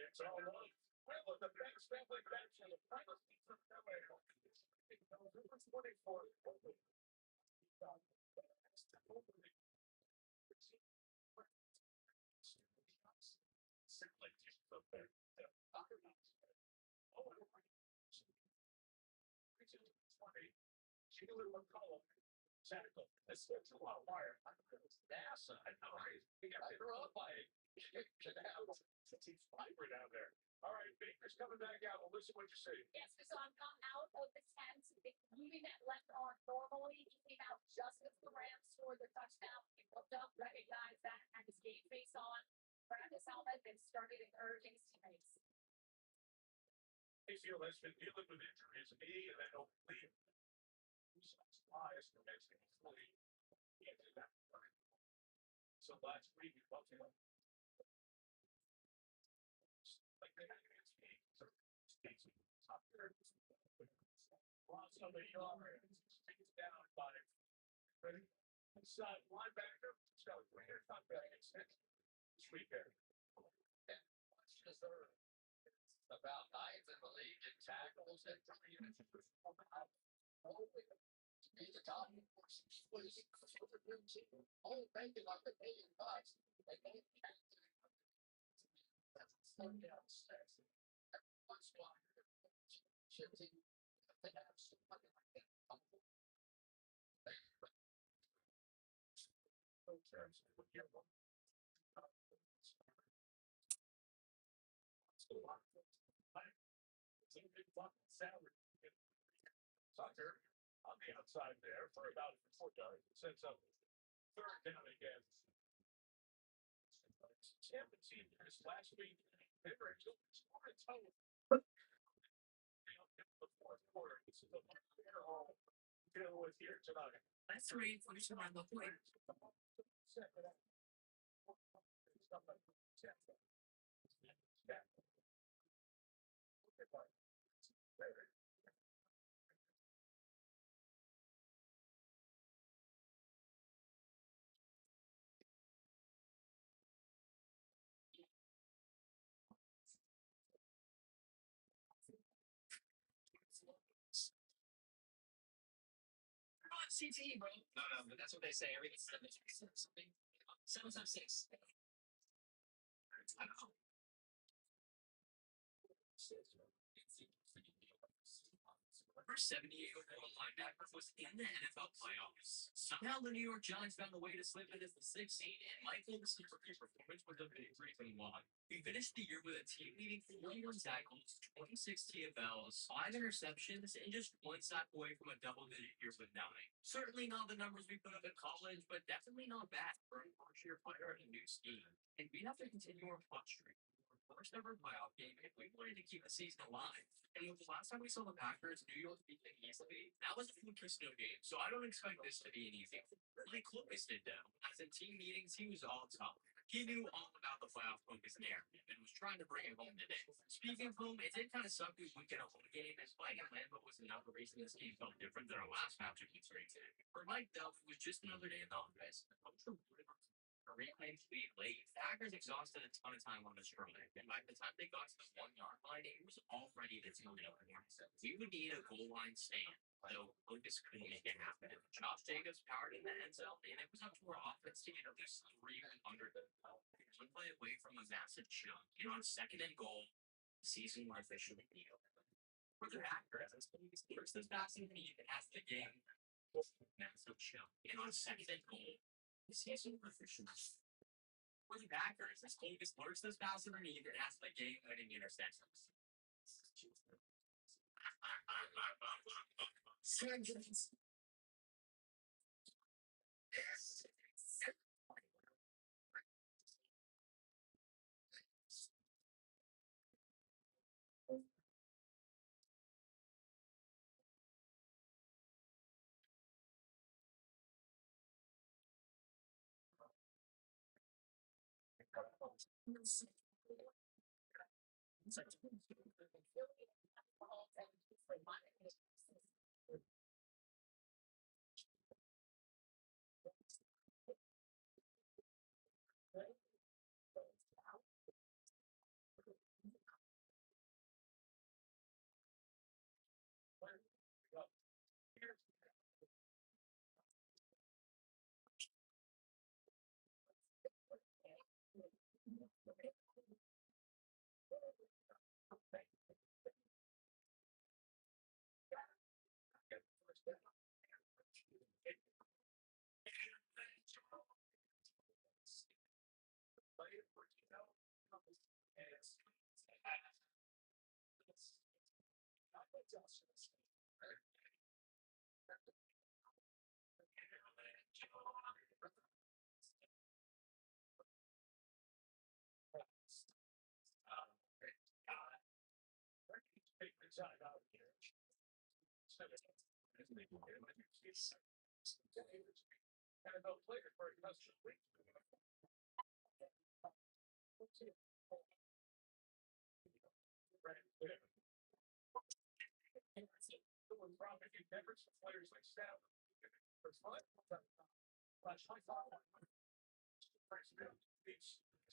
It's all right. Well, the best family bench in the final season of LA. 24. It's a lot of wire. NASA. I know. I grew up by it. It's fiber down there. All right, Baker's coming back out. Well, listen what you say. Yes, so I'm coming out of the tent, moving that left arm normally. He came out just as the Rams scored the touchdown. He looked up, recognized that, had his game face on, grabbed his helmet, and started encouraging his teammates. ACL has been dealing with injuries, knee and then oblique. So last week, we bumped him. Like they had against me. So top third. Lost some of the yards. Takes down by ready. Inside linebacker. He's got a greater touchback this weekend. Yeah, that's just about ninth in the league in tackles and he's a top all banking on the $1,000,000. They don't catch it. That's slow down steps. Everyone's flying. Shifting. They have somebody like that. In terms of what you're looking at. It's a big fucking salary. Tucker on the outside there for about 4 yards. Sends up third down again. Tampa team this last week. They were scoring total. The fourth quarter. This is the one they're all dealing with here tonight. Let's read for some of the players. CTE, bro. No, no, but that's what they say. Everything's something. 7 times 6. I don't know. Number 78 linebacker was in the NFL playoffs. Somehow the New York Giants found a way to slip in as the 6th seed, and Michael rookie performance was a big reason why. We finished the year with a team leading 41 tackles, 26 TFLs, 5 interceptions, and just 1 sack away from a double-digit year with 9. Certainly not the numbers we put up in college, but definitely not bad for a first-year player in a new scheme. And we have to continue our hot streak. First ever playoff game if we wanted to keep the season alive. And the last time we saw the Packers, New York beat them easily, that was a fluky snow game, so I don't expect this to be an easy one. Like Clovis did though, as in team meetings, he was all top. He knew all about the playoff focus narrative and was trying to bring it home today. Speaking of home, it did kind of suck this weekend a home game as playing at Lambeau was another reason this game felt different than our last matchup against today. For Mike Duff, it was just another day in the office. A reclaimed lead late. Packers exhausted a ton of time on the drive, and by the time they got to the 1 yard line, it was already the 2-0 game. We would need a goal line stand, though Lucas couldn't make it happen. Josh Jacobs powered in the end zone, and it was up to our offense to get at least 3 under the belt. One play away from a massive chunk, and on 2nd and goal, the season was officially needed. For the Packers, first this passing lead as the game, massive chunk, and on 2nd and goal, the season was officially for the Packers, as Clovis lurks this pass underneath and has the game-winning interception. NFL player for a custom week. Profit in difference for players like Stout. First one, flash high five.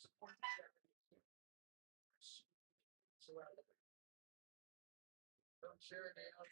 Support don't share it out.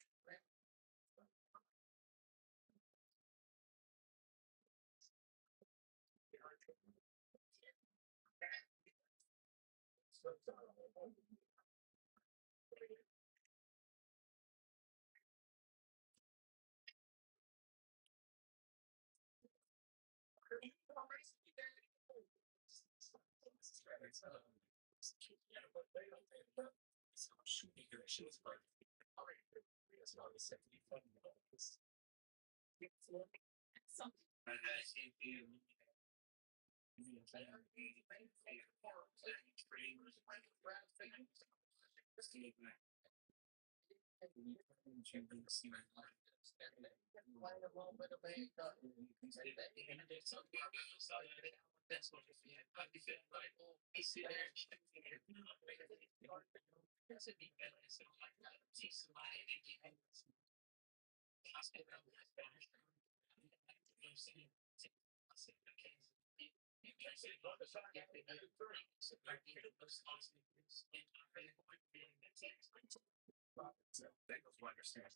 Bengals wide receiver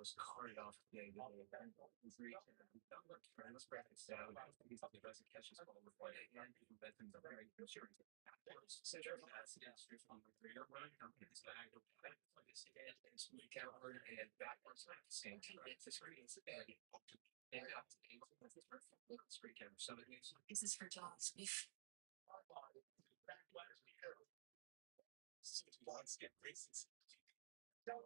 was carted off today. Let's break this down. He's the best catches ball with one hand. Benton's a very good shooter. Center pass against your rear run. His back, like his hand, and smooth counter and backwards at the same time. It's screens and out to the screen camera. So it is. This is for John's. Let's get racing. Snow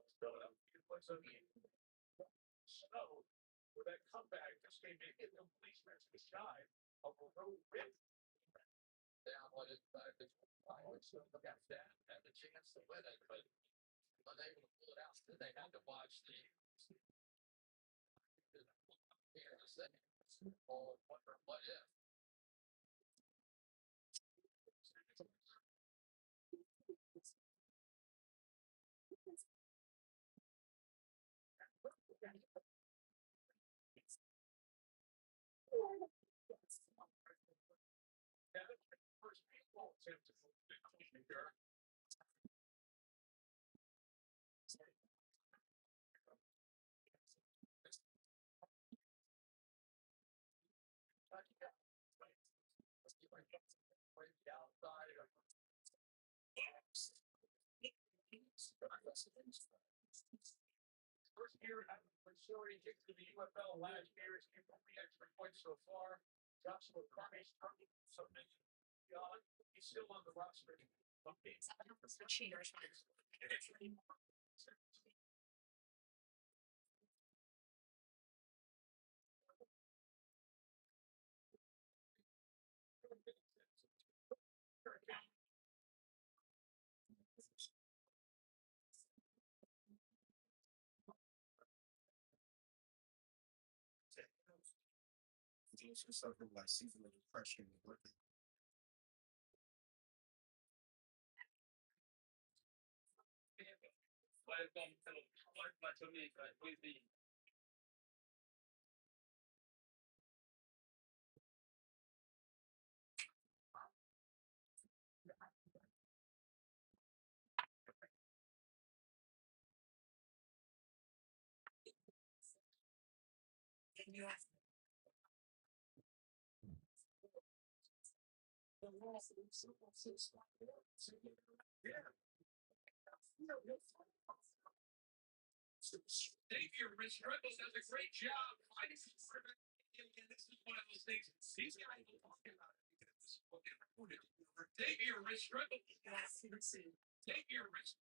with that comeback, this game may get complete match the shy of a road rip. Down what it still got that had the chance to win it, but unable to pull it out. Then they had to watch the wonder what if. First baseball attempt to here. First year when Shorty kicked to the UFL last year, it's given 3 extra points so far. Joshua Carney's starting something. He's still on the roster. Cheaters. Something like season of depression. Xavier Rich Rebels does a great job finding some quarterback. And this is one of those things. These guys will talk about it because this is what they recruited. Xavier Rich Rebels. Xavier Rich.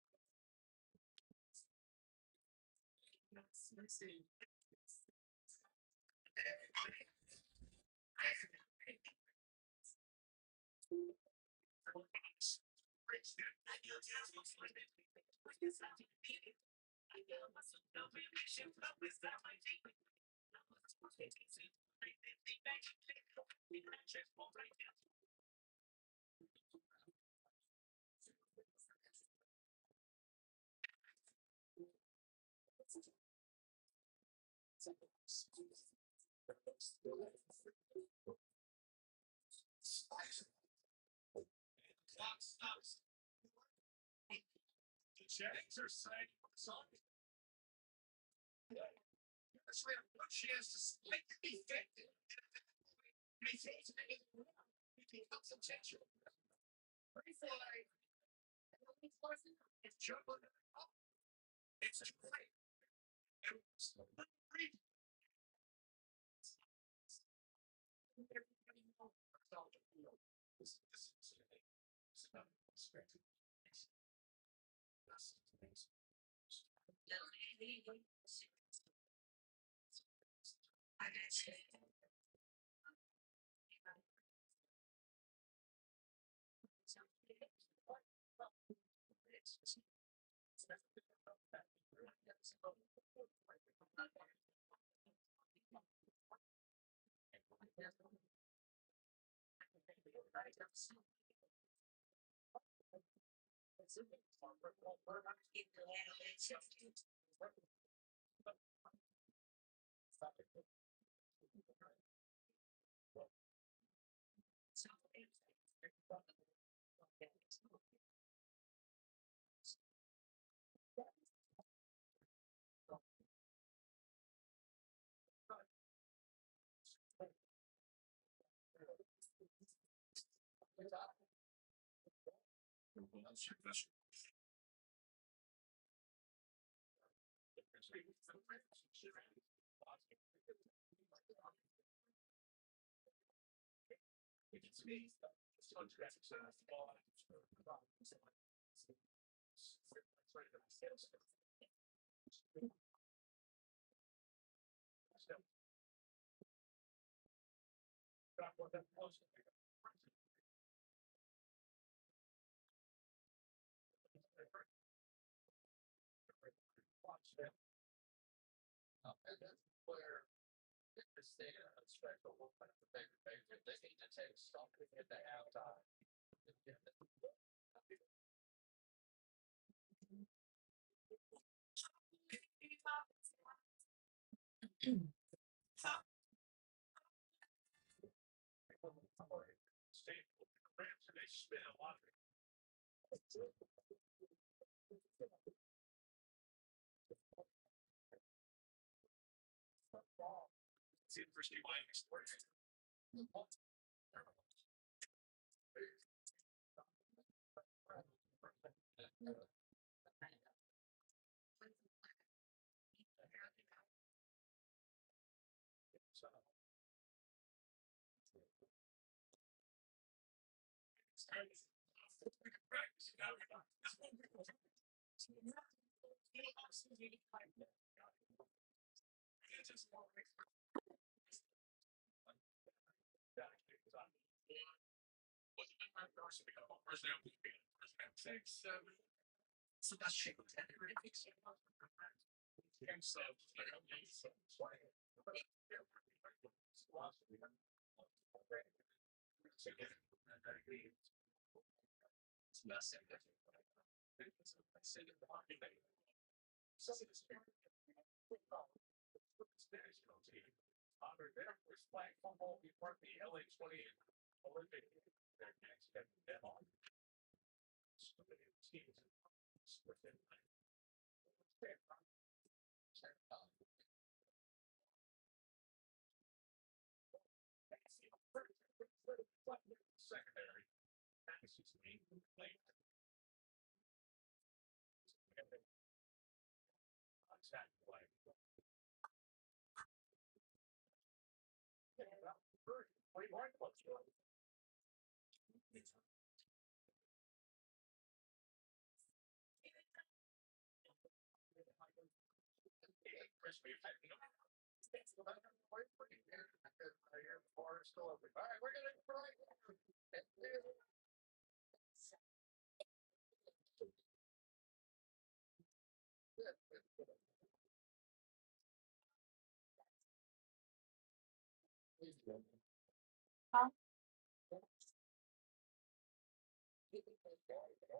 Clock stops. The Jags are saying something. That's like a good chance to spike the defective. He becomes attention. Free fly. It's jumping. It's great.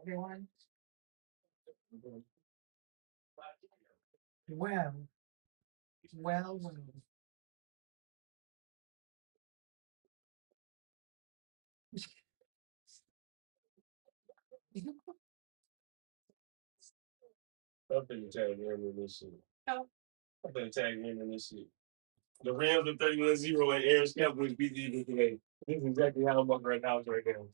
Everyone. Well, well. I'm finna tag him in this shit. I'm finna tag him in this shit. The Rams are 31-0 and Aaron Skep was beat the Eagles today. This is exactly how I'm walking around the house right now.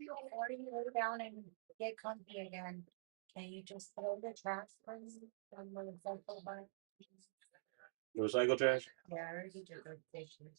Before you lay down and get comfy again, can you just throw the trash first from the recycle bin? You recycle trash? Yeah, I already did those dishes.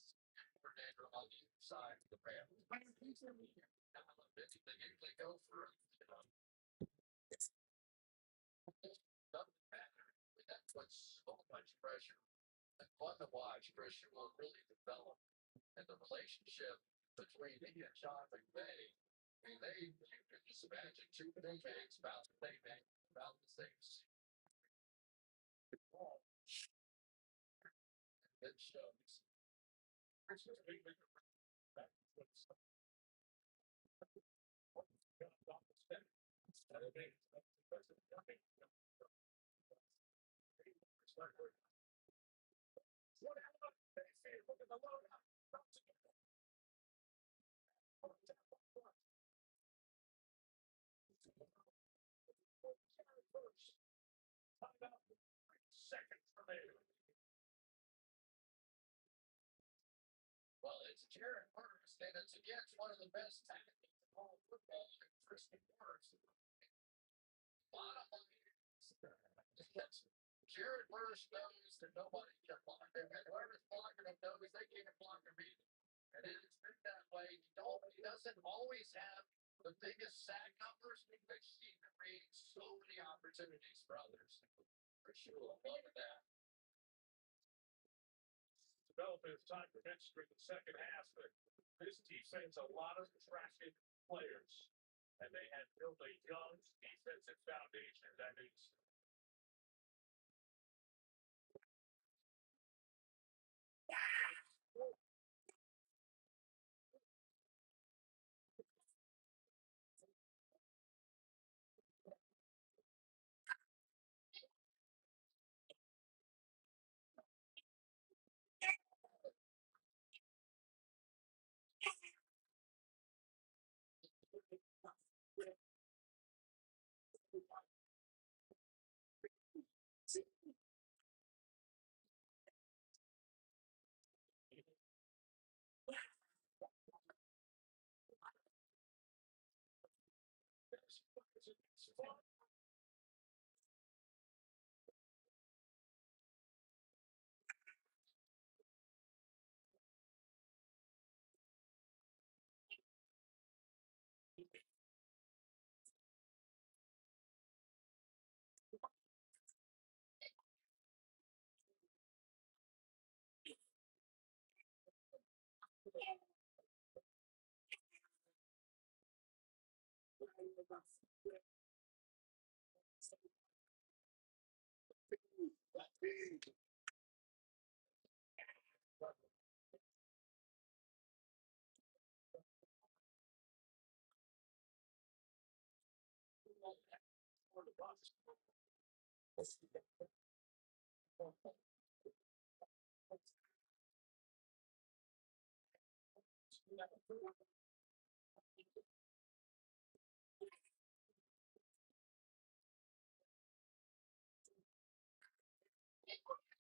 Seconds remaining. Well, it's Jared Burns, and it's against one of the best tactics in all football, Christian Burns. Bottom line is, Jared Burns knows that nobody can block him, and whoever's blocking him knows they can't block him either. And it has been that way. He doesn't always have the biggest sack numbers, but he creates so many opportunities for others. For sure, I'm loving that. Developing his time for bench during the second half, but this defense, a lot of attractive players, and they had built a young defensive foundation. That is.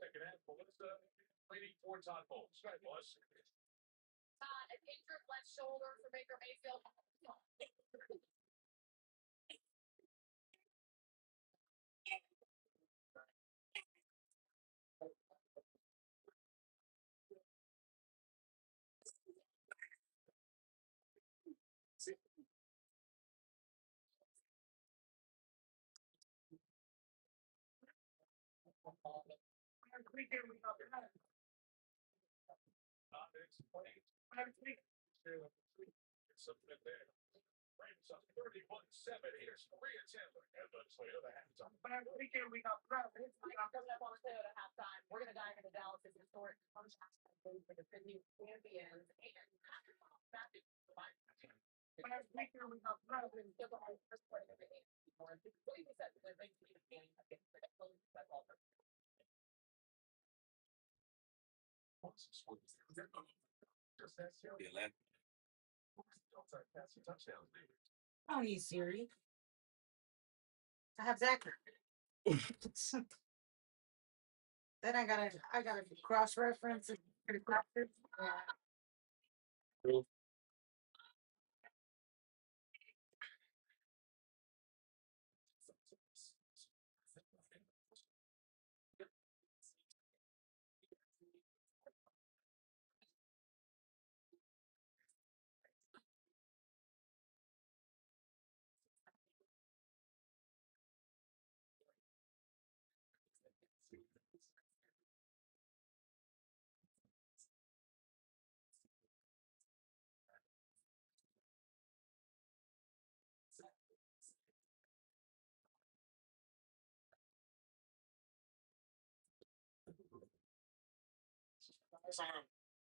Second half, Melissa leading towards on goals. Go ahead, boss. An injured left shoulder for Baker Mayfield. Something there. Rams up 31-7. Here's Maria Taylor. And let's play to the halftime. Coming up on the show at halftime, we're going to dive into Dallas's historic contract for the defending champions and back to the Oh, you Siri. I have Zachary. Then I gotta cross reference and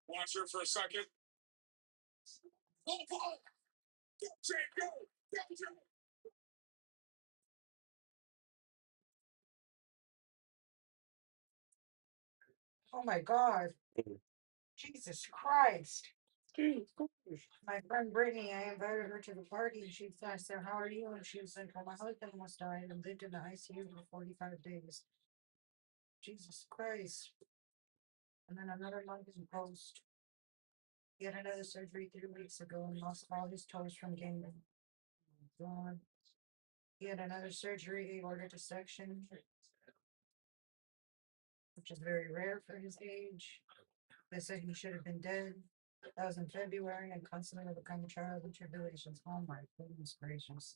Watch her for a second. Go, Paul! Go, Jay, go! Go, Jay! Oh my God. Jesus Christ. My friend Brittany, I invited her to the party. I said, how are you? And she was like, well, my husband almost died and lived in the ICU for 45 days. Jesus Christ. And then another month in post. He had another surgery 3 weeks ago and lost all his toes from gaming. God. He had another surgery, aortic dissection, which is very rare for his age. They said he should have been dead. That was in February and constantly overcoming trials and tribulations. Oh my goodness gracious.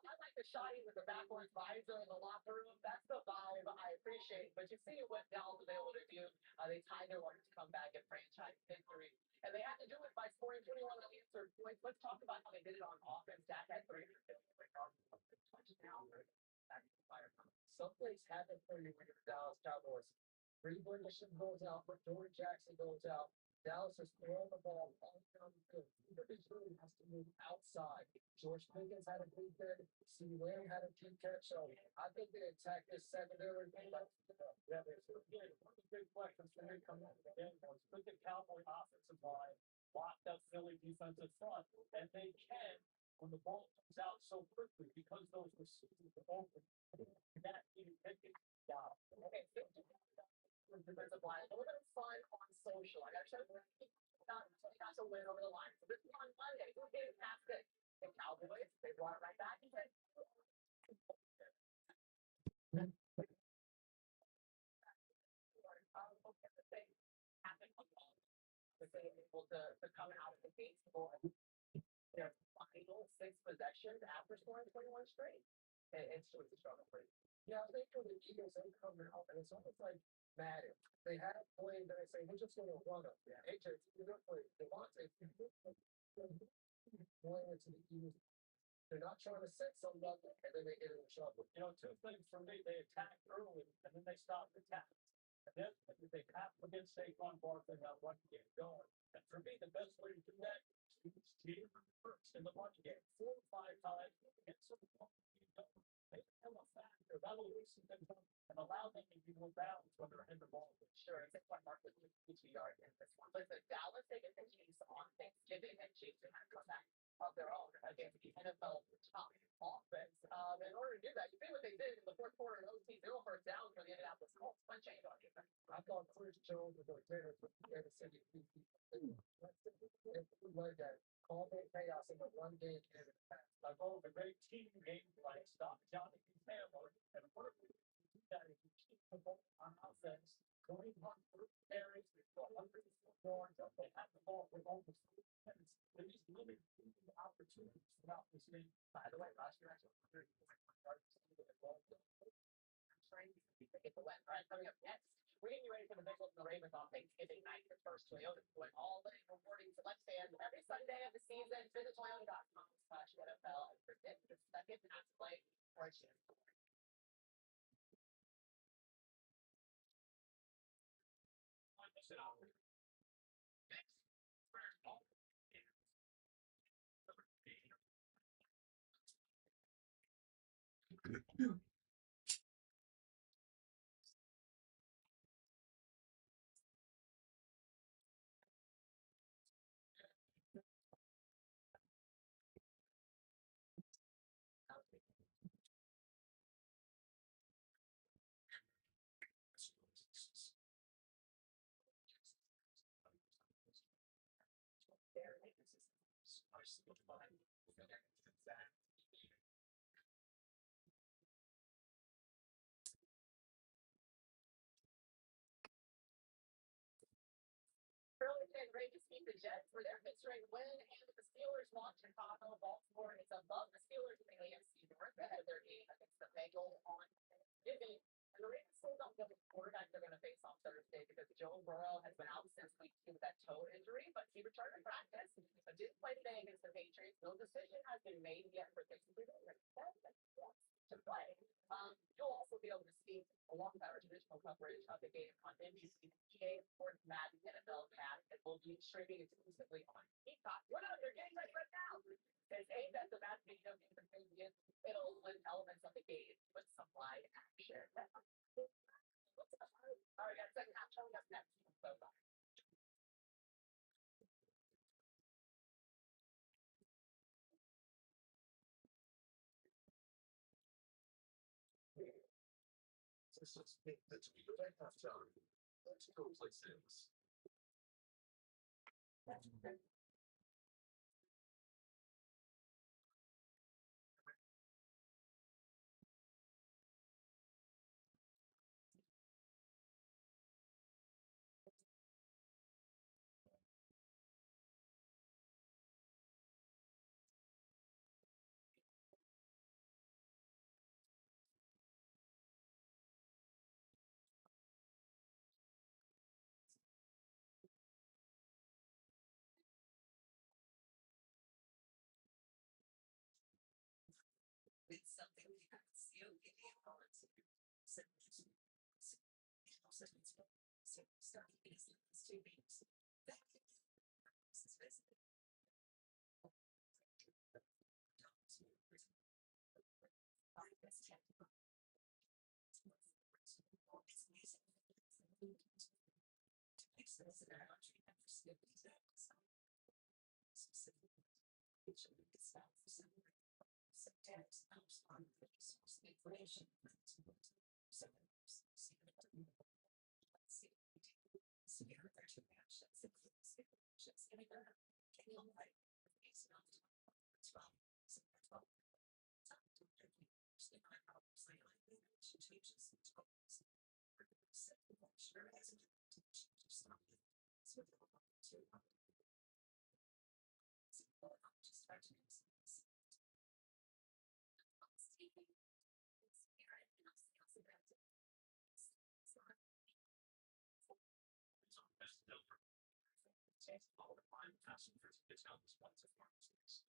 I like the shotty with the backwards visor in the locker room. That's the vibe I appreciate. But you see what Dallas was able to do. They tied their orders to come back at franchise victory. And they had to do it by scoring 21 unanswered points. Let's talk about how they did it on offense. Dak had 350 touchdowns. Someplace happened for you when you're the Dallas Cowboys. Greenwood goes out, but George Jackson goes out. Dallas is throwing the ball all down the field. Peter really has to move outside. George Pickens had a big day. C. Lamb had a big catch. So I think they attacked this secondary. Yeah, there's one of the big questions for me coming out of the game was could the Cowboy offensive line block that Philly defensive front? And they can when the ball comes out so quickly because those receivers are open. That even taking down. Okay, defensive line. A little bit of fun on social. I got to show you. Got to win over the line. So this is on Monday. Who did past it? The Cowboys. They brought it right back and said, able to come out of the gate for their final 6 possessions after scoring 21 straight. It's just a struggle for you. Yeah, I think for the Eagles, they come out, and it's almost like Madden. They have played, and they say, we're just going to run them. Yeah. AJ, you're going to play Devontae. Going into the Eagles. They're not trying to set something up, and then they get in trouble. You know, 2 things for me. They attack early, and then they stop the attack. And then they have against Saquon Barkley and that running game going. And for me, the best way to do that is to team first in the running game 4 or 5 times and so they become a factor. That'll loosen them up and allow them to be more balanced when they're in the ball. Sure, Saquon Barkley was 50 yards in this one. But the Dallas, they get the Chiefs on Thanksgiving, and Chiefs are going to come back of their own against the NFL top offense. In order to do that, you see what they did in the 4th quarter of OT, 0 first down for the Indianapolis Colts. One change on defense. I thought Chris Jones was going to for Kansas City. Like that. Call that chaos in the one game and in the past. Like, oh, the great team game like stop Jonathan Taylor and work with that if you keep the ball on offense going on through areas, they're 100 yards up, they have the ball with almost 3 minutes. They're just limited opportunities throughout this game. By the way, last year I saw 30 yards with the ball. Trying to get the win. All right, coming up next, we're getting you ready for the Bengals and the Ravens on Thanksgiving night. Your first Toyota doing all the rewarding select stand every Sunday of the season. Visit Toyota.com/NFL and predict the second half play right here. Next, first ball. Burlington Ravens beat the Jets for their fifth-straight win, and the Steelers lost Chicago. Baltimore is above the Steelers in the AFC North ahead of their game against the Bengals on Thanksgiving. And the Ravens still don't know the quarterback they're going to face on Thursday because Joe Burrow has been out since week 2 with that toe injury, but he returned to practice, but didn't play today against the Patriots. No decision has been made yet for Thanksgiving to play. You'll also be able to see along with our traditional coverage of the game on NBC, EA Sports, Madden, NFL, Cast, and we'll be streaming exclusively on Peacock. What are they're getting ready right now? It's aimed at the Madden video game enthusiasts. It'll lend elements of the game with some live action. All right, guys, second half showing up next. So bye. Let's be right halftime. Let's go play Sims. It's something we have to see in the comments. Starting these 2 weeks. This is basically. Sometimes helps on the source information. All the fine passengers discount sponsor pharmacies.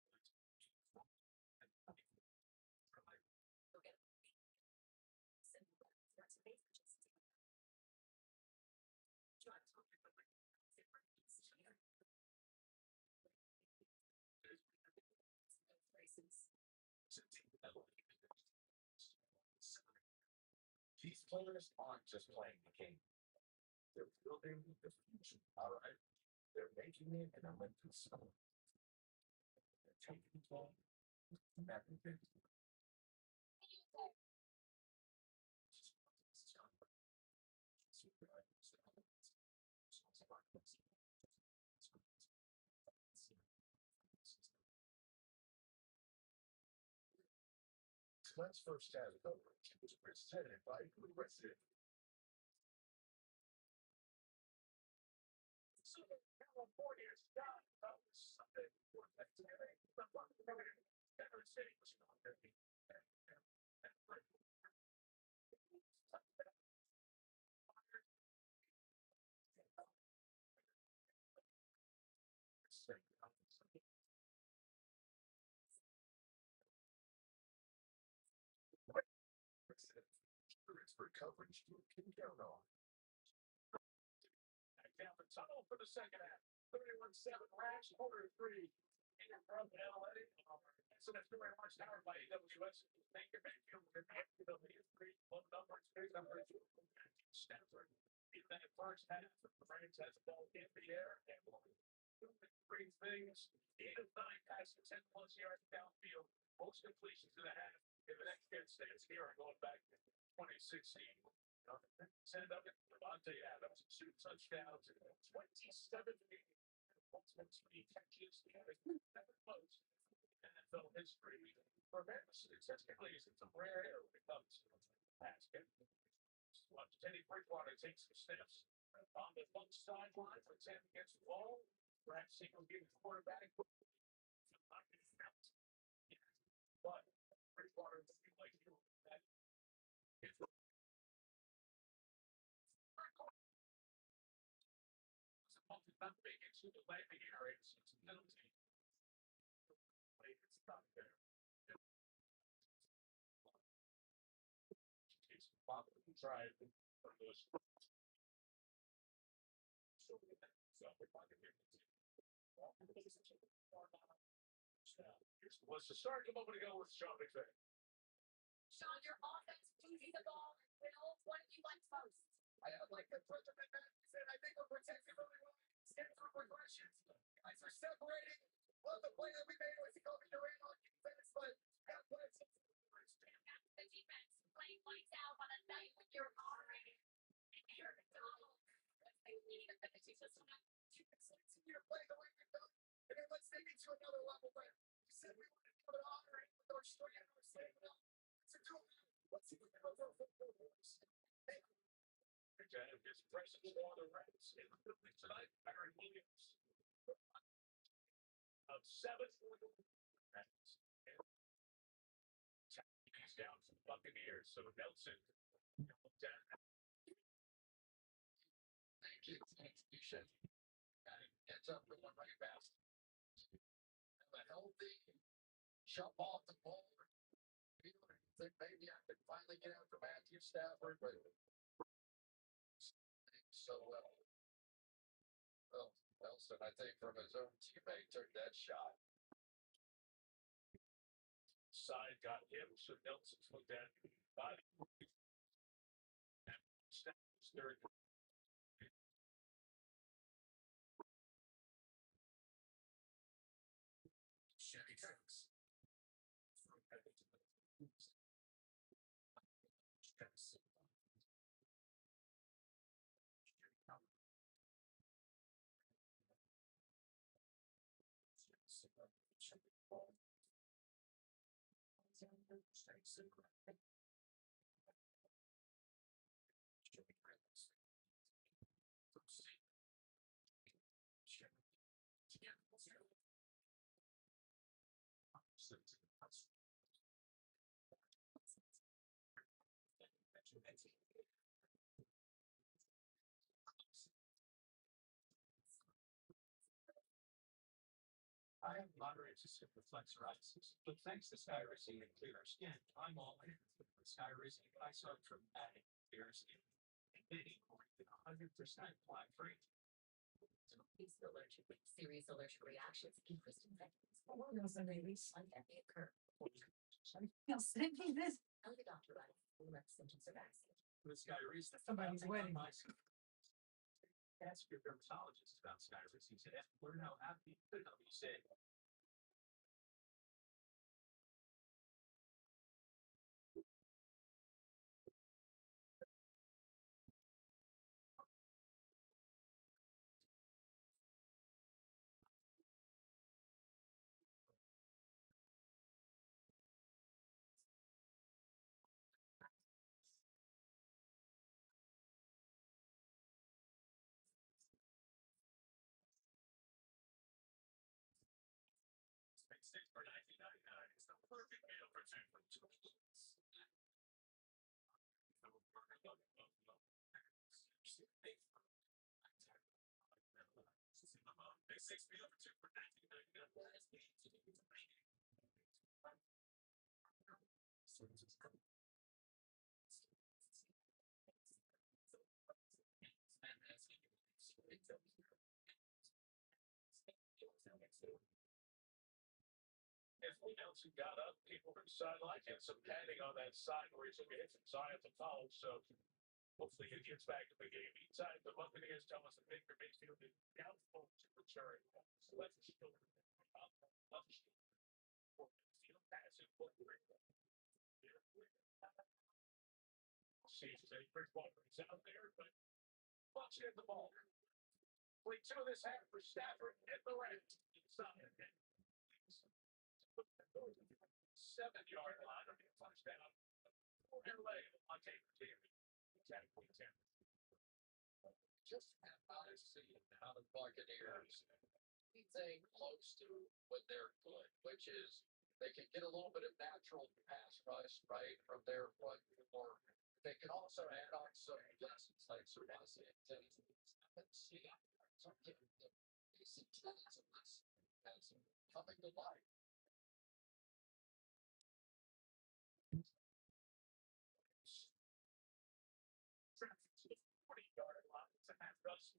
These players aren't just playing the game. They're building the future. All right. They're making it an Olympic sport. They're taking the ball. Everything. Tonight's first half over. It was presented by Blue Resident. 4 years done. That was Sunday. For coverage you can count on. Down the tunnel for the second half. 31-7 Rams, quarter 3. In from LA. So that's very much powered by AWS. Thank you, Mayfield. The history, low numbers, big numbers. Stanford. In that first half, the Rams has the ball in the air and three things. 8 of 9 passes, 10+ yards downfield. Most completions in the half. In the next 10 stands here are going back to 2016. Send up Devontae Adams, 2 touchdowns, 27 catches, most NFL history. For Memphis, statistically, it's a rare air when it comes to pass game. Teddy Bridgewater takes some steps on the left sideline for 10 against the wall. Perhaps he will give the quarterback. But Bridgewater looking like that. Not big into the landing area, so it's a penalty. It's not there. It's probably tried for those. So we're talking here. Was the start a moment ago with Sean McVay. Sean, your offense moving the ball and Will, what do you like most? I like the front of the back. I think we're protecting really well. Get through progressions. Guys are separating. Love the play that we made with Kobe Durant on defense, but that plays the defense playing lights out on a night when you're already here. They need a penalty system. You're playing the way we've done, and then let's take it to another level. But we said we wanted to put honor in with our story and our statement. It's a two. Let's see what the other football was. His presence for the Rams in the building tonight. Aaron Williams of 7. He's down from Buccaneers. So Nelson down. Thank you. Execution. Ends up with one right fast. A healthy jump off the ball. Think maybe I could finally get after Matthew Stafford, but so well. Well, Nelson, I think from his own teammate, took that shot. Side got him, so Nelson's looked at body. Stafford's third. Chevy trucks. I have moderate to severe psoriasis, but thanks to Sky Racing and clearer skin, I'm all in. With Sky Racing, I saw dramatic clearer skin, and getting more than 100% plaque free. These serious allergic reactions in just seconds. Oh, no, some babies. They occur. He'll send me this. Tell your doctor about it. Let symptoms of accident. With Sky Racing, Somebody's wedding. Ask your dermatologist about Sky Racing today. Learn how happy could help you save. As Nelson got up, people from the sideline had some padding on that side where he's going to hit some Zion to follow. So hopefully he gets back to the game. Meantime, the Buccaneers tell us that Baker Mayfield is doubtful to return. So let's just go. Passive footprint. Seems that Bridgewater is out there, but Bucks get the ball. Play 2 of this half for Stafford at the right inside. 7-yard line of the touchdown. 4-yard leg on tape. Just about to see how the Buccaneers anything close to what they're good, which is they can get a little bit of natural pass rush right from their front or they can also add on some lessons like Survasi and Tennessee. See some of the basic tenets of this as coming to life. 40-yard line to have Russ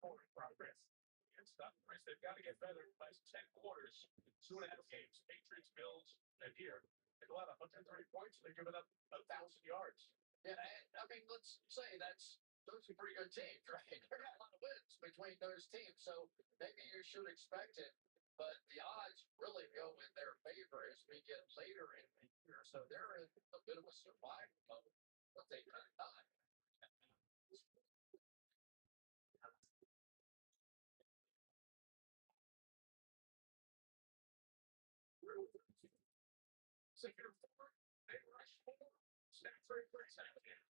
forward progress. Against Chris, they've got to get better in the last 10 quarters. 2.5 games. Patriots, Bills, and here. They go out 130 points, and they're giving up 1,000 yards. Yeah, I mean, let's say those are pretty good teams, right? There are a lot of wins between those teams, so maybe you should expect it. But the odds really go in their favor as we get later in the year. So they're in a bit of a survival mode, but they kind of not. Second or fourth, they rush 4. Stafford brings out again.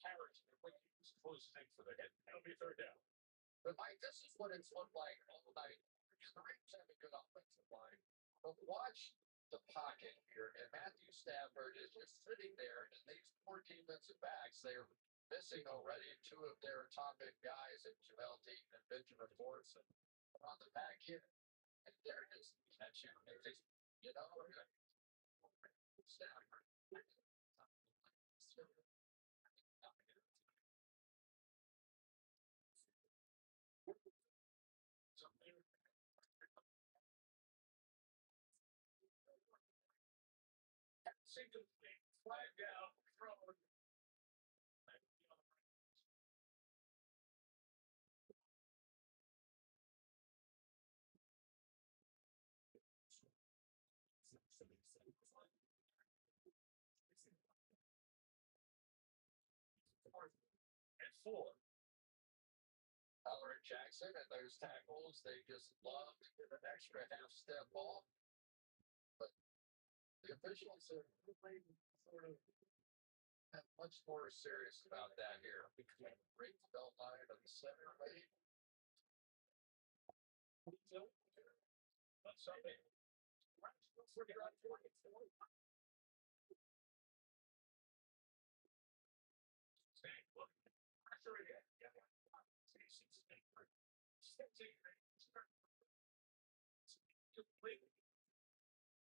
Harris, close thing for the hit. That'll be 3rd down. But Mike, this is what it's looked like all night. The Rams have a good offensive line, but watch the pocket here, and Matthew Stafford is just sitting there, and these poor defensive backs, they're missing already 2 of their top big guys, and Jamel Dean and Benjamin Morrison on the back here, and they're just catching. You know, Stafford. Single flag down, thrown. And 4. Tyler Jackson and those tackles, they just love to get an extra half step off. But the officials are really sort of much more serious about that here. Between the ring belt line and the center lane. But something. Pressure again.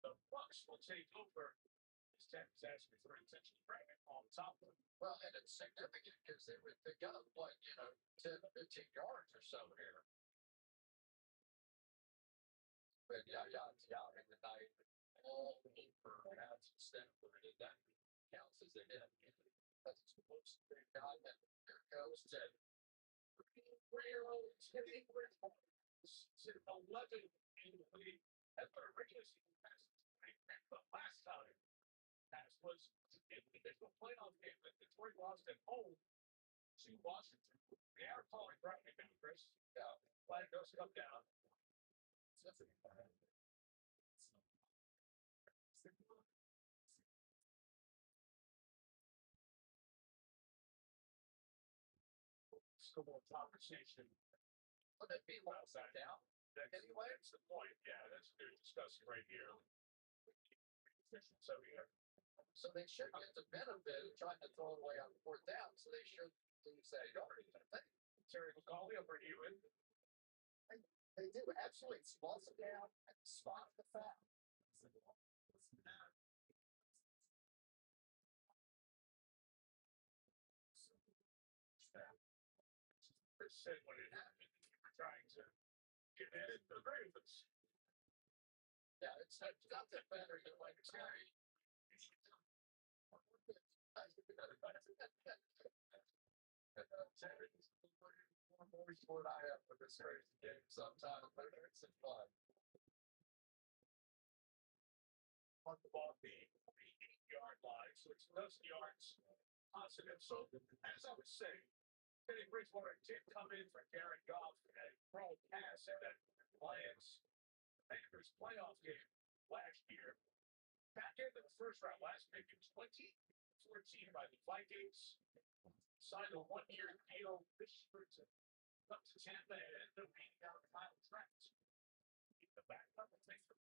The Bucks will take over. This time is asking for intention to bring it on top of them. Well, and it's significant because they would pick up, 10 to 15 yards or so here. But yeah, in the night, all over Pats and Stanford, and that counts as a hit. That's supposed to be done, and here goes to 3-year-old hitting Bridgewater. 11 in the league. That's what originally seemed but last time, pass was in the initial playoff game that Detroit lost at home to Washington. They are calling right now, Chris. Yeah, flag does come down. Still more conversation. Would it be well sat down? Anyway, that's the point. Yeah, that's what they're discussing right here. So here. So they should get the benefit of trying to throw it away on 4th down, so they should lose that yard. Terry McCauley over to you. They do absolutely slows it down and spot the foul. Said when it happened, you were trying to get at the Ravens. Yeah, it's not that better than like Terry. One more sport I have for this crazy game sometimes, but it's fun. On the ball, the 8-yard line, so it's those yards positive. So, as I was saying, Teddy Bridgewater did come in for Garrett Goff and throw a pass at that Lions Panthers playoff game last year. Back in the first round, last pick in 2014 by the Vikings. Signed a 1-year deal this year to up to Tampa and ended up being out of the final draft. Keep the backup and take the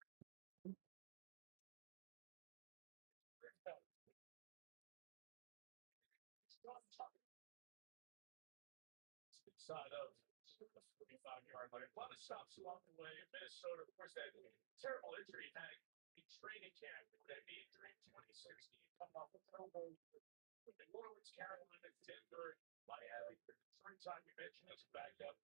side of the 45-yard line. A lot of stops along the way in Minnesota. Of course, that terrible injury had in training camp. That knee injury in 2016. Come off with elbow. New Orleans, Carolina, Denver, Miami. Every time we mention this backup,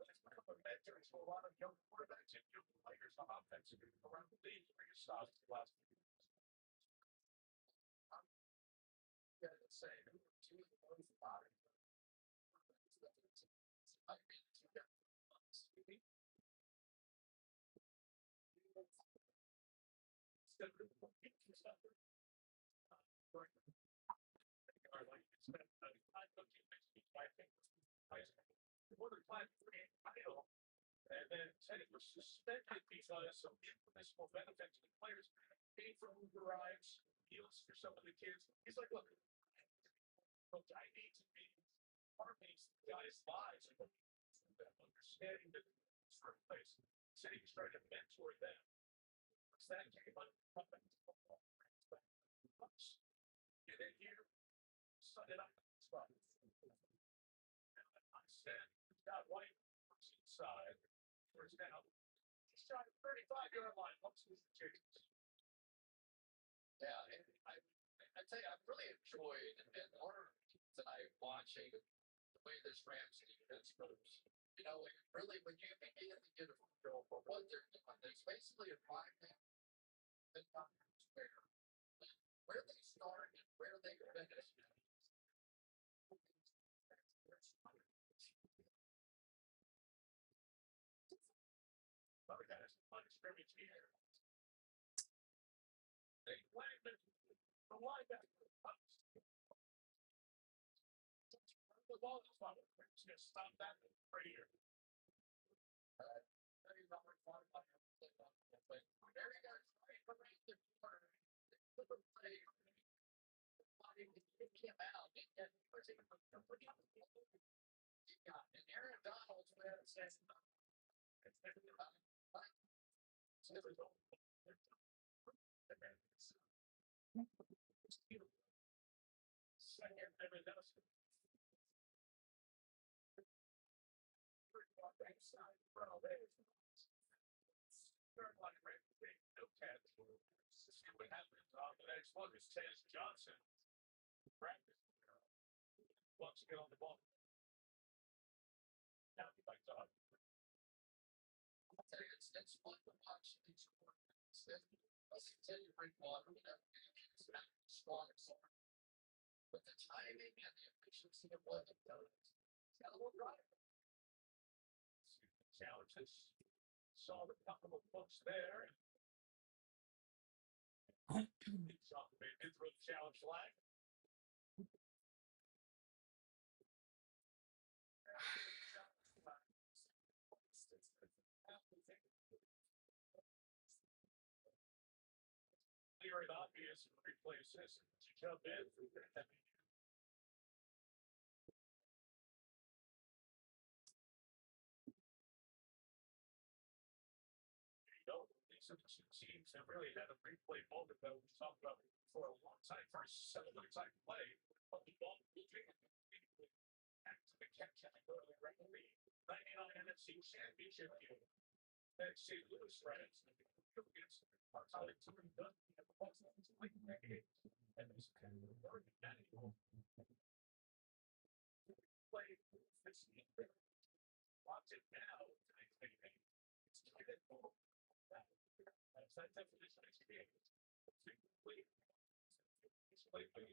that's become a mentor to a lot of young quarterbacks and young players on offense around the league. Where you saw the last few years. Yeah, the same. Two of the most body. And then said it was suspended because of impermissible benefits to the players, paid for Uber rides, meals for some of the kids. He's like, look, I need to be part of these guys' lives and understanding that it's their place. Said he was trying to mentor them. Once that came up, get in here, set it up. I said, got white inside. First down. He's trying 35-yard line. What's his changes? Yeah, and I tell you, I've really enjoyed and learned tonight watching the way this Rams defense moves. You know, really, when you begin to get a feel for what they're doing, it's basically a 5-man where they start and where they finish. Other guys, unscrimmage here. They flagged the linebacker. The ball is not going to stop that right here. Very guys right around the corner. They put the play. It came out. And Aaron Donald's man says, second, everything. See what happens on the next one is Tez Johnson. Practice. Wants to get on the ball. Now he likes on. I'll tell you, it's fun to watch these quarterbacks. Let's continue to bring water. You know, it's not strong and so on. But the timing and the efficiency of what it does, it's got a little drive. Challenges. Saw the couple of folks there. Saw the big throw the challenge flag. Clear and obvious replay system to jump in. These are the two teams that really had a replay moment that we talked about for a long time. First 7-time play, but the ball moving back to the catch and early regularly. 99 NFC Championship game. And St. Louis Rams against our college team doesn't have the ball like decades. And this kind of work that play this year. Watch it now. It's kind of that's that definition of experience. Somebody says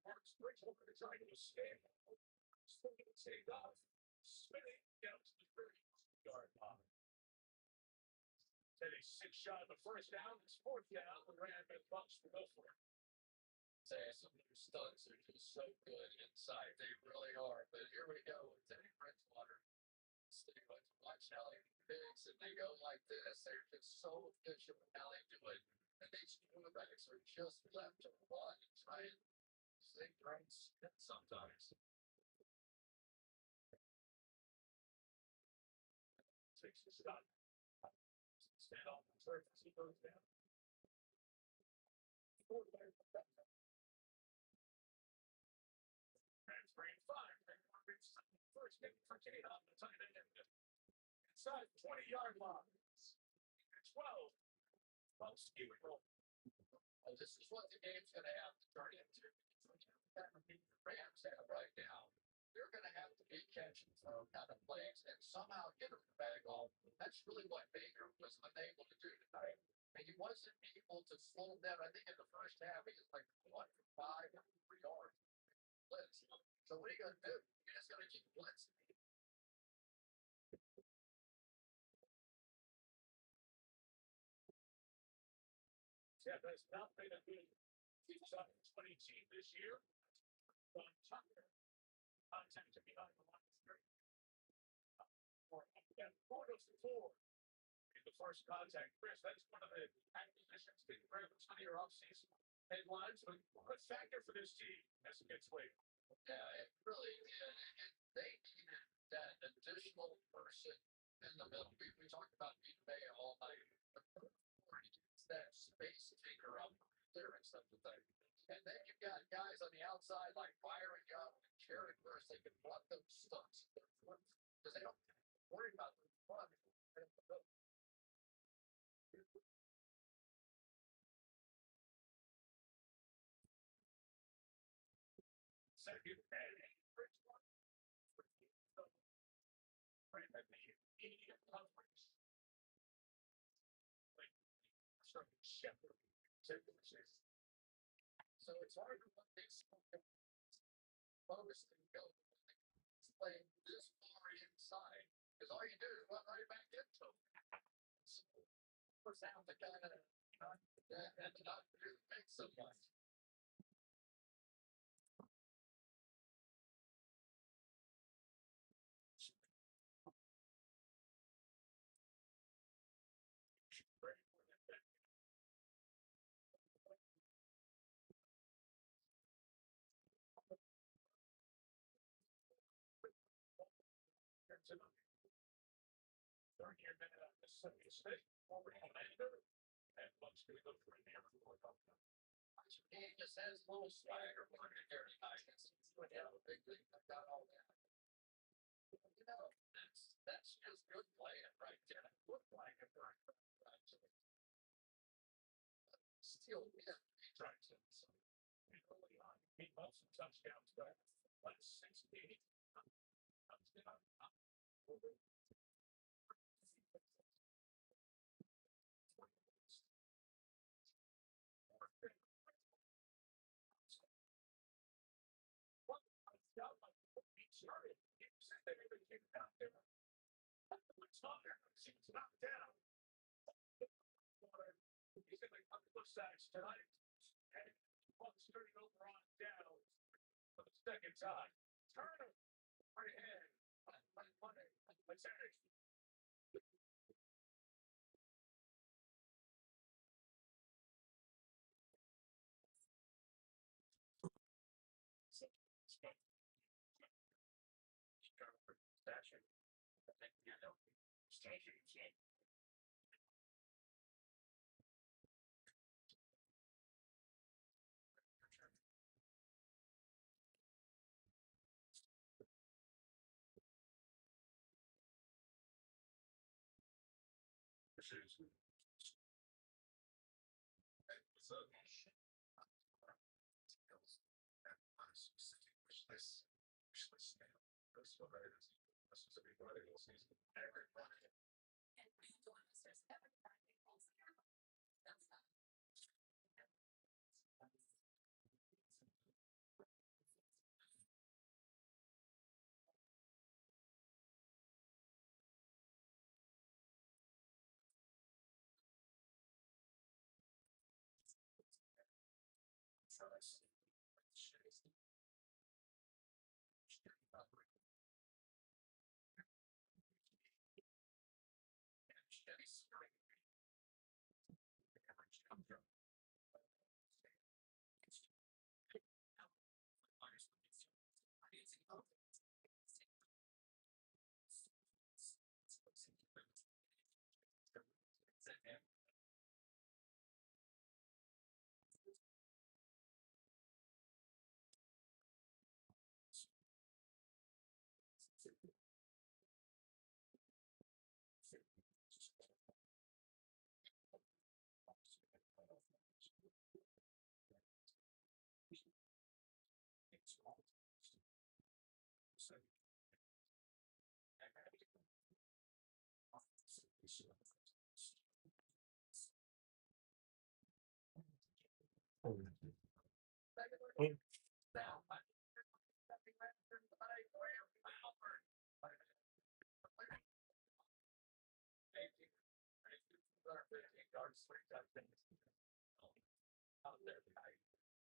Mark's Bridgewater is trying to stand. Spinning down to the 30-yard line. Then a 6-shot in the first down. It's 4th down. The Rams and Bucks will go for it. Say some of their studs are just so good inside. They really are. But here we go with Teddy Bridgewater. Stay with watch how they fix and they go like this. They're just so efficient with how they do it. And these quarterbacks are just left to run and try and sink runs sometimes. Takes the shot. Stand off the turf as he goes down. Rams bring 5. First hit for Kate on the tight end. Inside 20-yard line. 12. Bucks keep it rolling. Well, this is what the game's going to have to turn into. The Rams have right now. They're going to have to be catch and throw kind of plays and somehow get them the bag off. That's really what Baker was unable to do tonight. And he wasn't able to slow them down. I think in the first half, he was like 1 for 5 or 3 yards. Blitz. So what are you going to do? You're just going to keep blitzing. Yeah, there's not been a good 2020 team this year. Tucker. Contact to behind the line of scrimmage. 4 goes to 4. In the first contact, Chris, that's one of the acquisitions that you're able to your offseason headlines. But what factor for this team as it gets later? Yeah, it really did. And they needed that additional person in the middle. We talked about Vita Bay all night. It's that space taker up there and stuff like that. And then you've got guys on the outside like Byron Young and Jared Burst. They can block those stunts because they don't worry about the fun. Second and Bridgewater. Right at the immediate coverage. Starting Shepard. So it's hard to put this focus and go playing this far inside because all you do is run right back into them. So what's out the kind of and not really make so much. Third year minute on Mississippi State, former commander, and Bucks going to go for an air for he just has a little swagger working there tonight. It's going to have a big thing. I've got all that. You know, that's just good playing right there. It looked like it right actually. Still, yeah, he tries it. So, early on, he bought some touchdowns back. Last 16. Started. He out there. It's not there. It's not down. He's going to come to sacks tonight. And Bucks turning over on down for the second time. Turner. Right ahead. Let's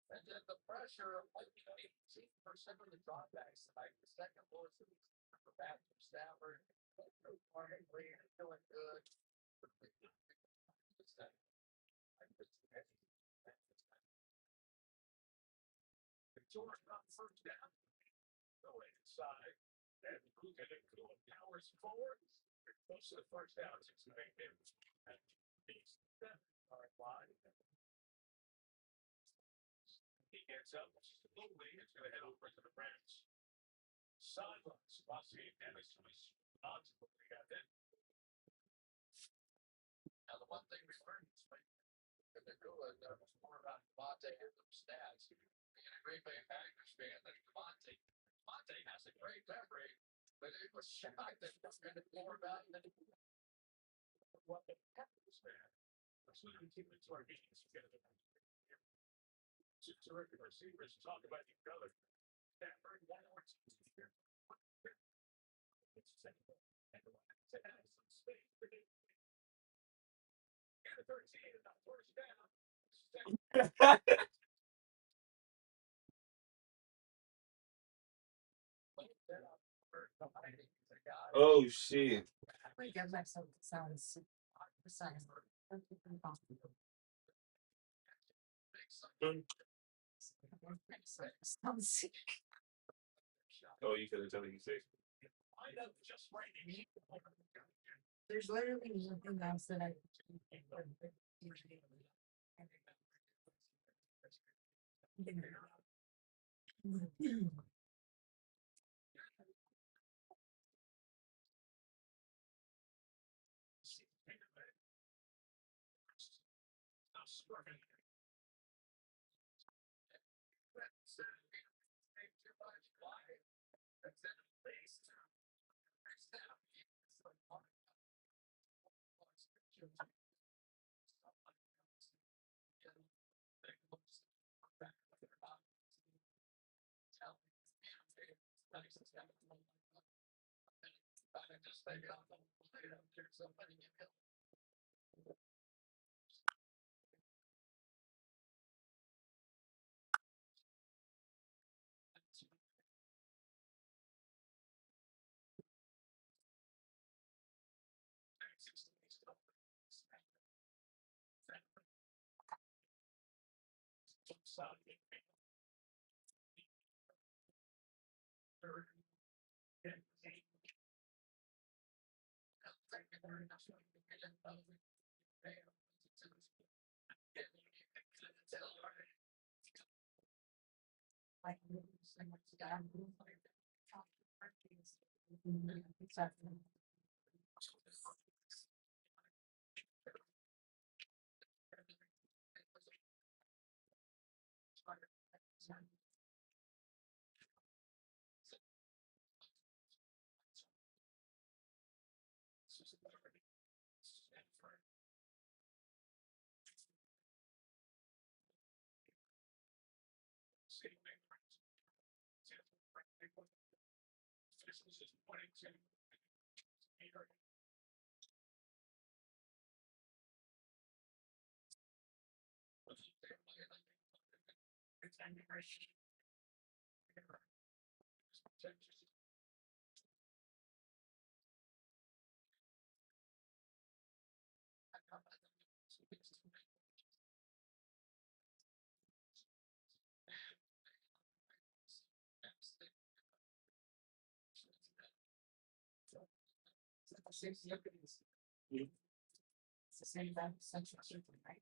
And then the pressure, like, 18% of the dropbacks tonight. The second lowest for back from Stafford. Feeling good. Jordan on first down. Go inside. And Luka and Cool powers forward. Most of the first downs is make him. He gets up slowly. It's going to head over to the Rams. Sidelines. Bossy damage to his odds. We got that. Now, the one thing we learned is that they're good. More about Devontae and some stats. Being a Green Bay Packers fan, that Devontae has a great memory, but it was shocked that it's going to be more about than what the Packers fan. Let's look at the team into our meetings together. Two terrific receivers talk about each other. Stafford, one or two here. It's simple. And the one to have some space for him. And the 13 is not first down. Oh shit. We get myself sounds. Sounds sick. Oh, you could have told me you sick. There's literally nothing else that I It's the same bad central circle, right?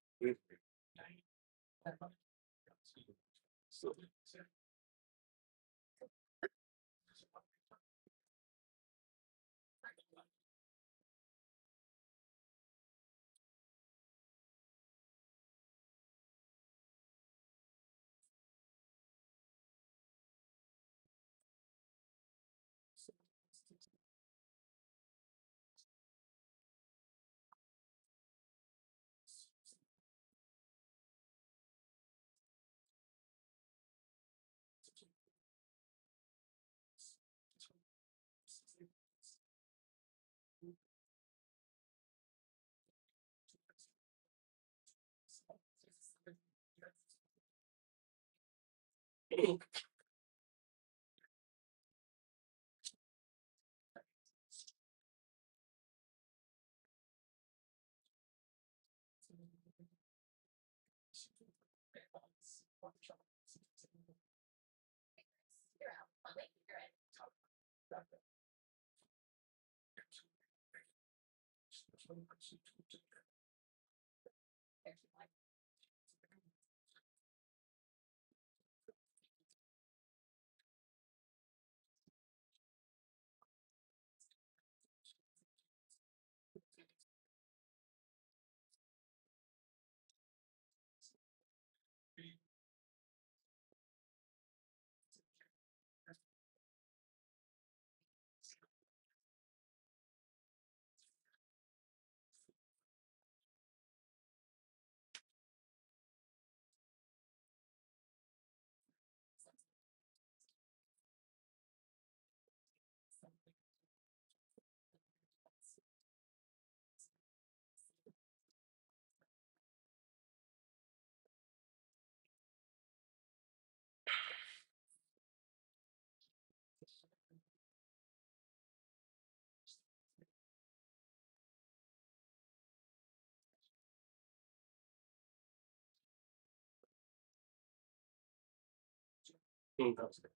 I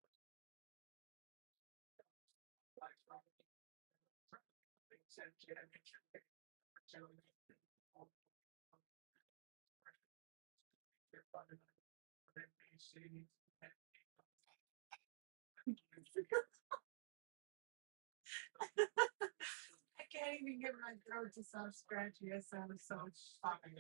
can't even get my throat to stop scratching. It sounds so fucking.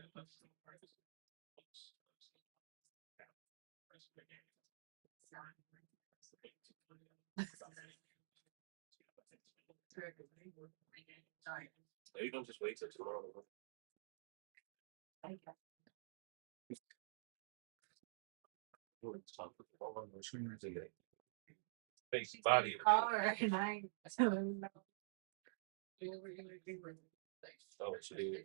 Are you gonna just wait till tomorrow? Face body. All right, night. Oh, she did.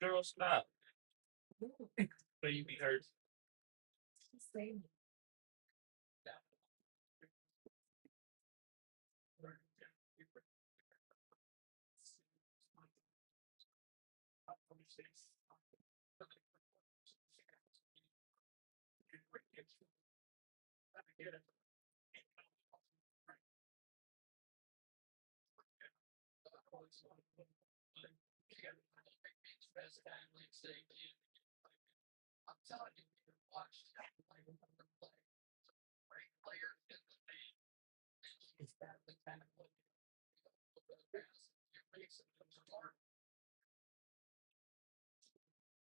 Girl, stop. But you be hurt. Same.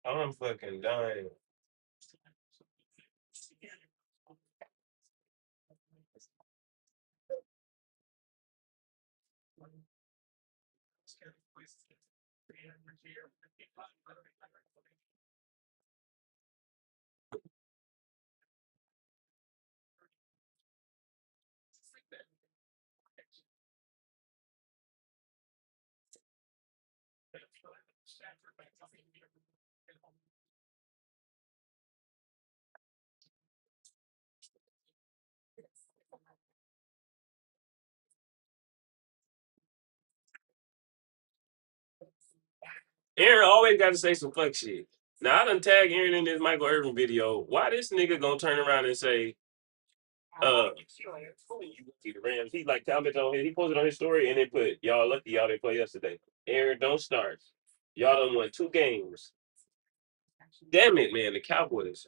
I'm fucking dying. Aaron always got to say some fuck shit. Now I done tag Aaron in this Michael Irvin video. Why this nigga gonna turn around and say, the Rams? He like commented on he posted on his story and then put, y'all lucky y'all didn't play yesterday. Aaron, don't start. Y'all done won 2 games. Damn it, man, the Cowboys.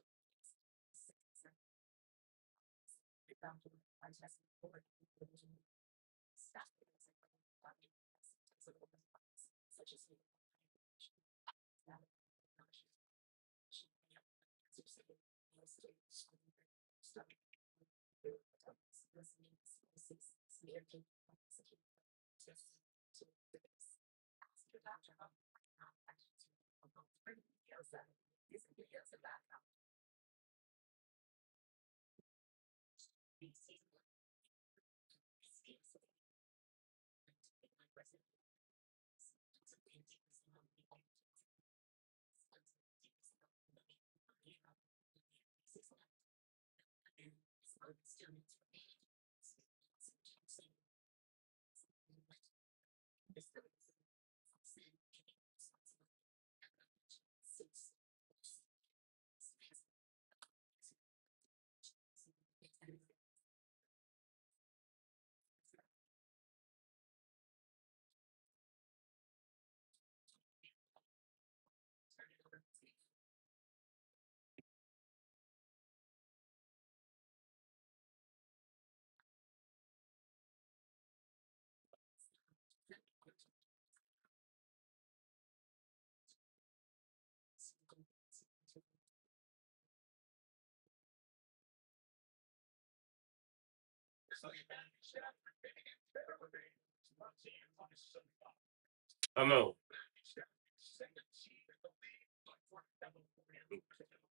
I know.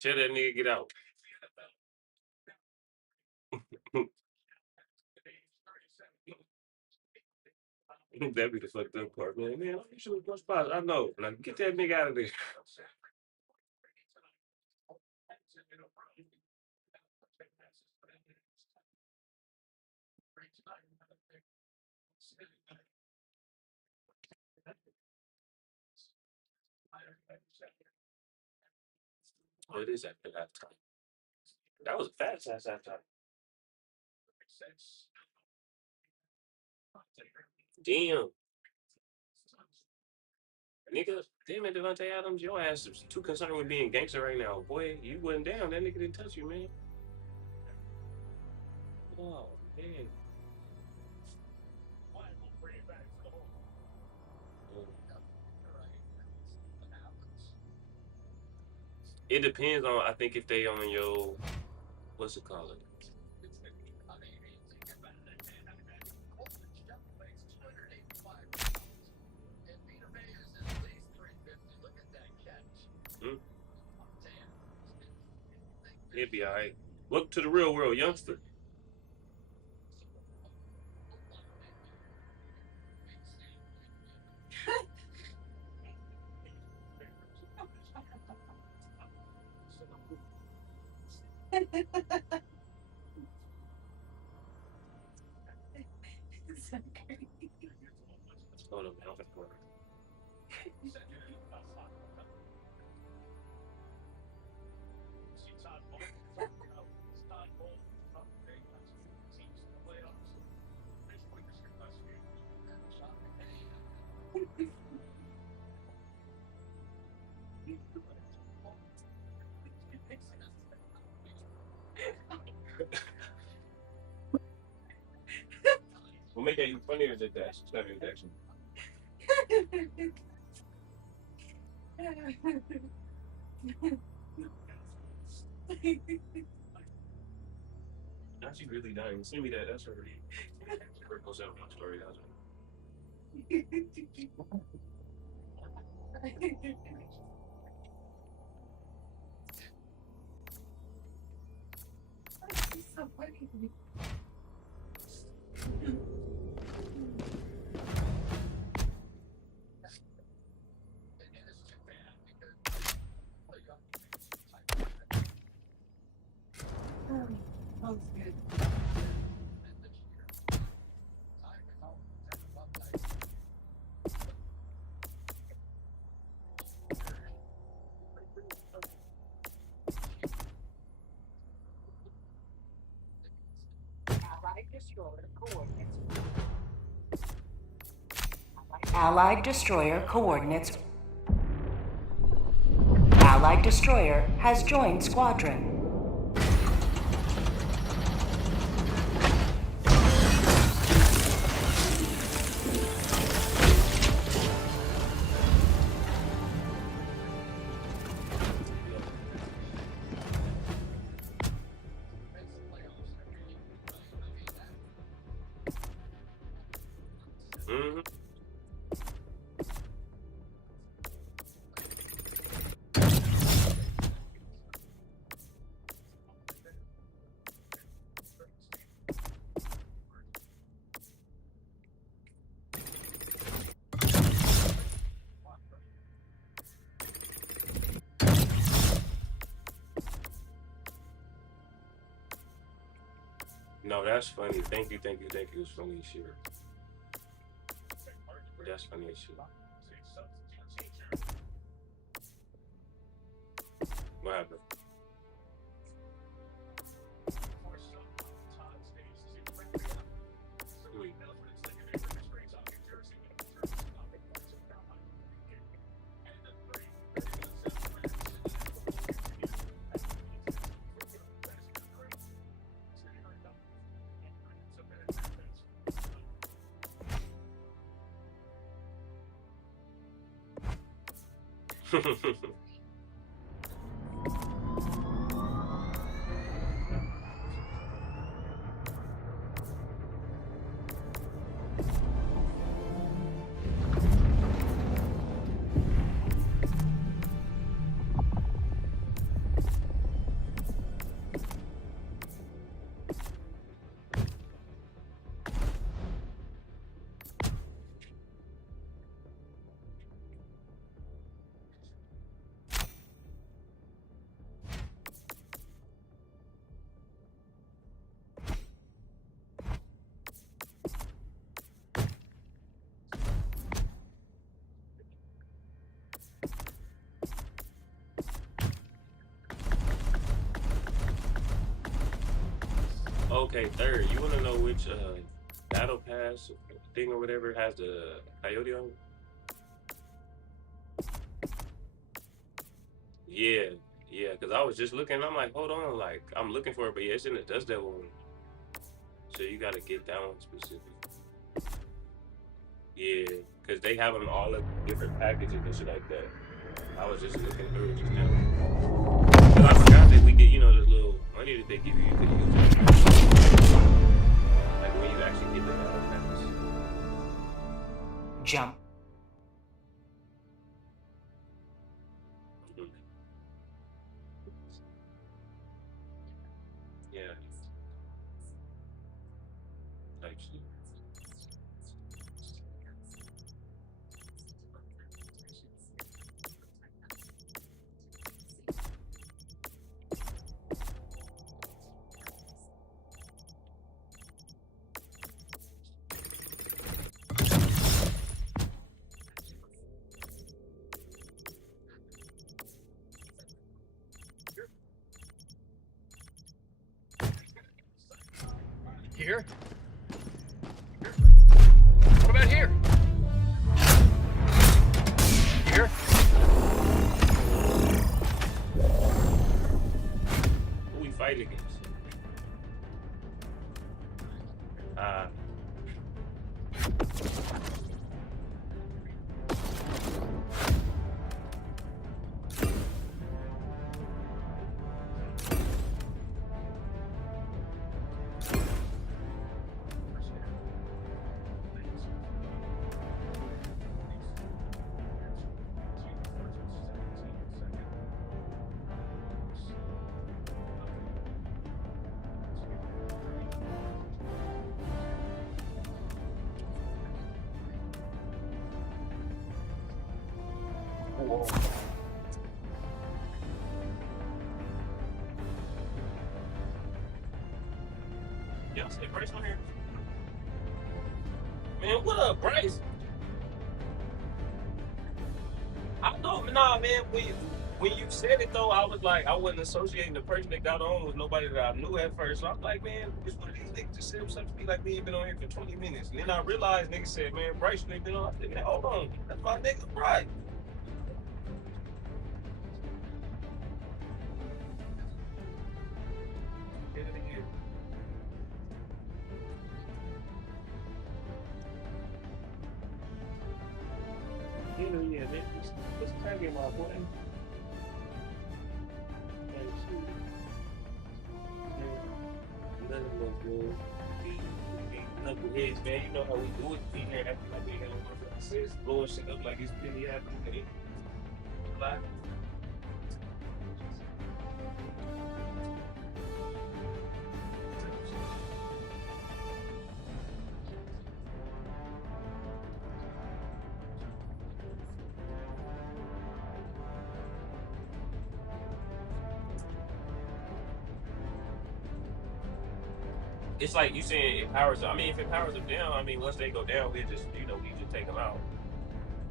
Tell that nigga get out. That'd be the fucked up part, man. Man, you should have spots. I know. Like, get that nigga out of there. Oh, it is after that time. That was a fast ass halftime. Damn. Nigga, damn it, Devontae Adams, your ass is too concerned with being gangster right now. Boy, you wasn't down. That nigga didn't touch you, man. Oh, man. It depends on, I think, if they on your, what's it called? He'll be all right. Welcome to the real world, youngster. Hold on, man. I'm gonna What make that even funnier is that Samuel Jackson. Now she really dying. Send me that. That's her. Her post out my story. That's so funny. That was good. Allied destroyer coordinates. Allied destroyer has joined squadron. No, that's funny. Thank you. It's funny as shit. That's funny as shit. What happened? Okay, third. You want to know which battle pass thing or whatever has the coyote on it? Yeah, because I was just looking. I'm like, hold on, like I'm looking for it, but yeah, it's in the Dust Devil one. So you got to get that one specific. Yeah, because they have them all in different packages and shit like that. I was just looking through it just now. But I forgot that we get, you know, this little money that they give you. You could use it. Like when you actually get the battle pass. Jump. Yeah. Type shit. Here? What about here? Here? Y'all say Bryce on here? Man, what up, Bryce? I know, nah, man. When you said it though, I was like, I wasn't associating the person that got on with nobody that I knew at first. So I was like, man, it's one of these niggas just said something to me like we ain't been on here for 20 minutes. And then I realized niggas said, man, Bryce, you ain't been on. I said, man, hold on, that's my nigga, Bryce. Yeah, man. What's the time, my boy? Knuckleheads, man. You know how we do it. Be here acting like we ain't got no motherfucking sense. Blowing shit up like it's really happening. Live. It's like you saying it powers. I mean, if it powers them down, I mean, once they go down, we just take them out.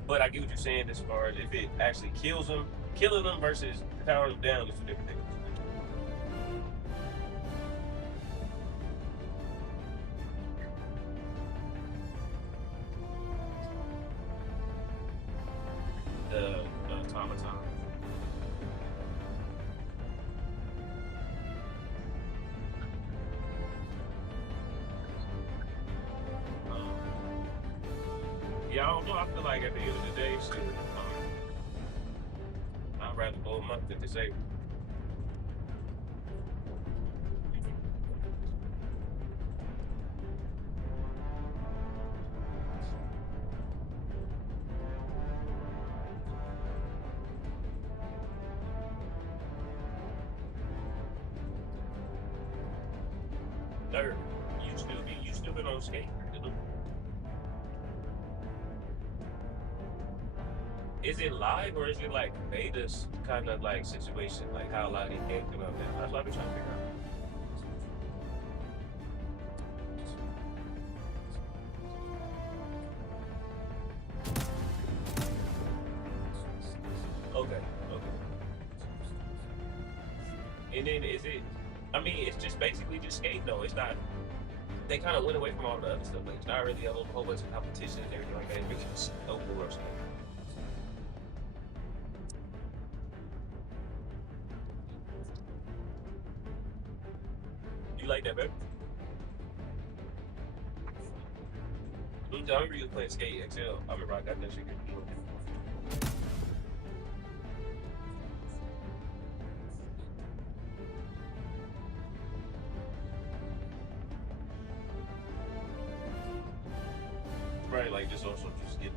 But I get what you're saying as far as if it actually kills them, killing them versus powering them down is two different things. The automaton. Yeah, I don't know. I feel like at the end of the day, shit, I'd rather go a month than disabled. Third, you still been on skate. Is it live or is it like betas kind of like situation, like how a lot of these games come out now? That's what I've been trying to figure out. Okay. And then is it? I mean, it's just basically just skate though. It's not. They kind of went away from all the other stuff. Like it's not really a whole bunch of competition and everything like that. It's really just open world stuff. You like that better? I remember you was playing Skate XL. I remember I got that shit. Right, like just also just get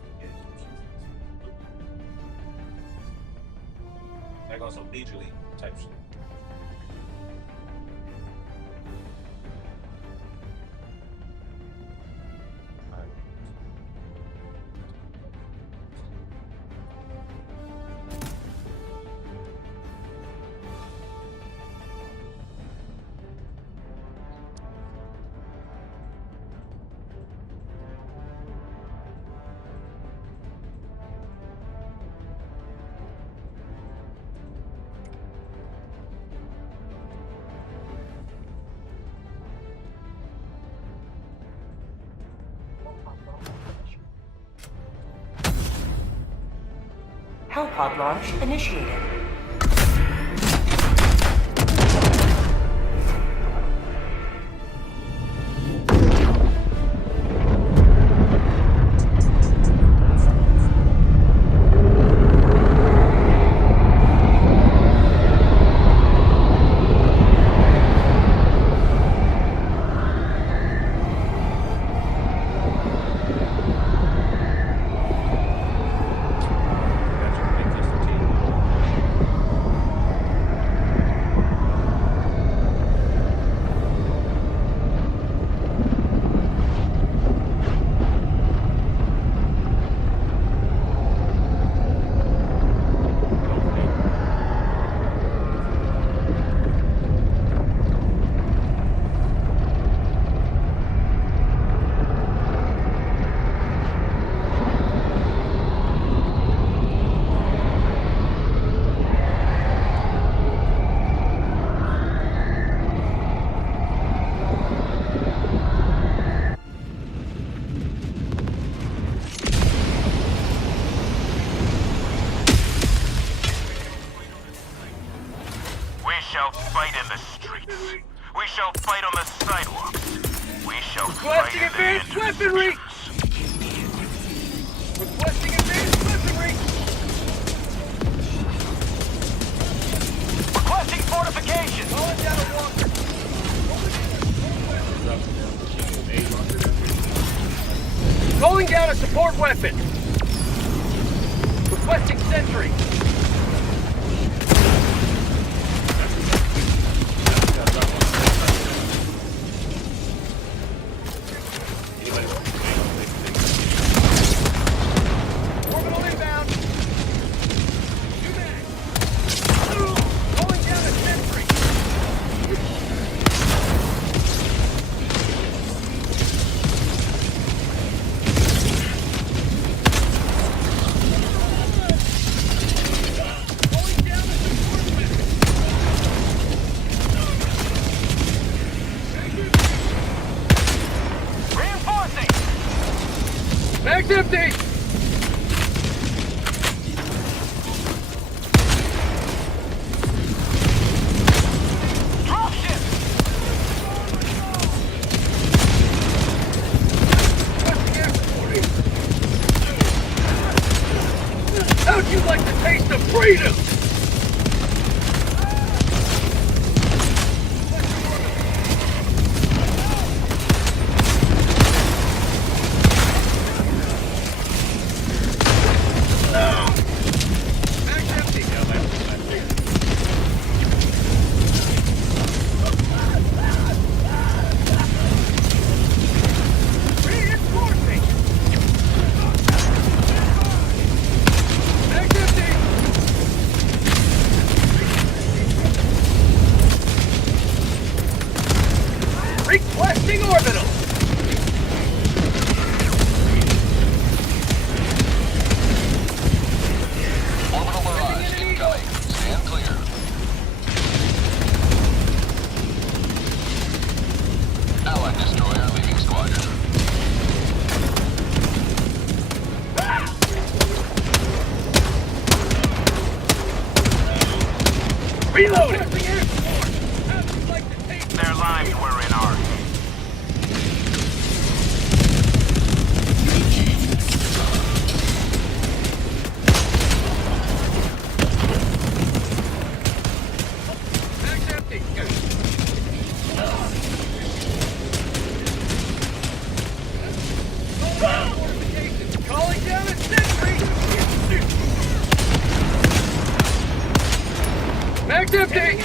like on some leisurely type shit. Hellpod launch initiated. shall fight in the streets. We shall fight on the sidewalks. We shall Requesting fight in the advanced weaponry! Requesting advanced weaponry! Requesting fortification! Calling down a walker! Calling down a support weapon! Requesting sentry! Orbital inbound! Calling down a sentry! Mag's empty! Dropship! How'd you like the taste of freedom? Requesting orbital! Orbital barrage incoming. Stand clear. Allied destroyer leaving squadron. Reloading! Their lives were in our hands. Mag's empty! Calling down a sentry! Mag's empty!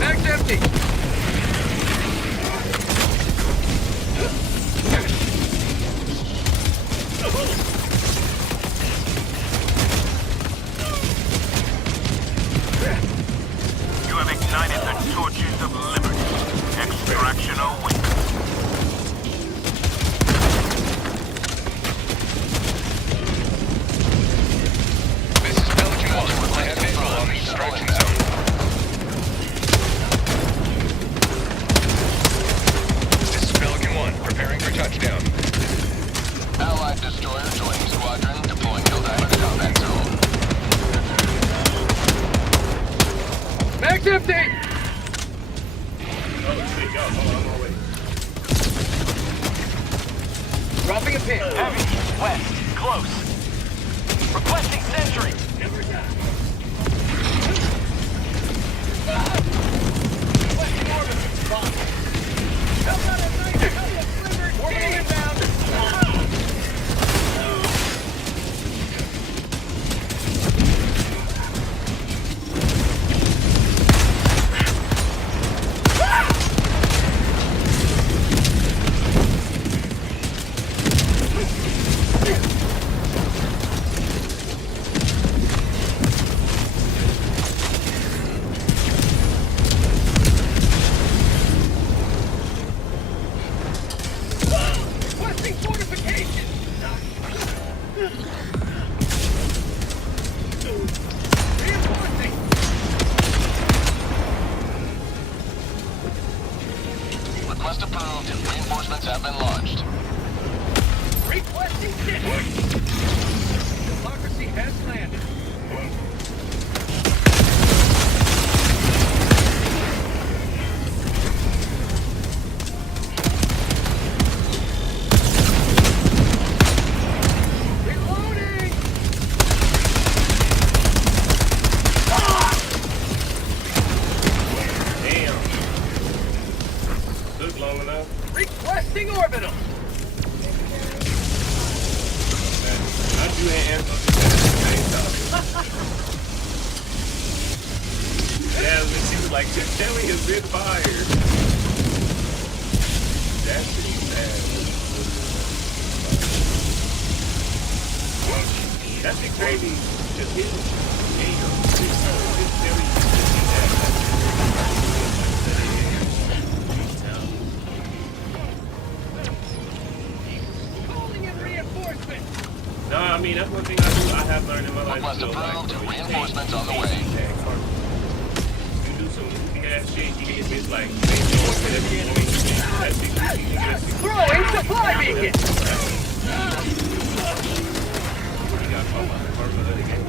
Mag's empty! You have ignited the torches of liberty. Extraction awaits. This is Pelican 1. I have visual on the extraction zone. This is Pelican 1. Preparing for touchdown. Allied destroyer joining squadron. Deploying Helldiver to combat zone. Mag's empty! Oh, shit, go. Hold on, I'm on my way. Dropping a pin. Heavy, west, close. Requesting sentry. Requesting orbital. How about a nice orbital inbound? approved. Reinforcements have been launched. Requesting sit. Democracy has landed. Reloading! Damn. Took long enough. Requesting orbital. I do hands on the same time. Yeah, when she was like, just tell me has been fired. That's pretty bad. That's the crazy. Just hit him. Just tell me. Calling in reinforcements. No, I mean, that's one thing I do. I have learned in my life. Request approved. Like, Reinforcements on the way. You do some goofy ass shit, you get this like whatever the enemy. Throwing supply beacon. You got caught by the first of the game.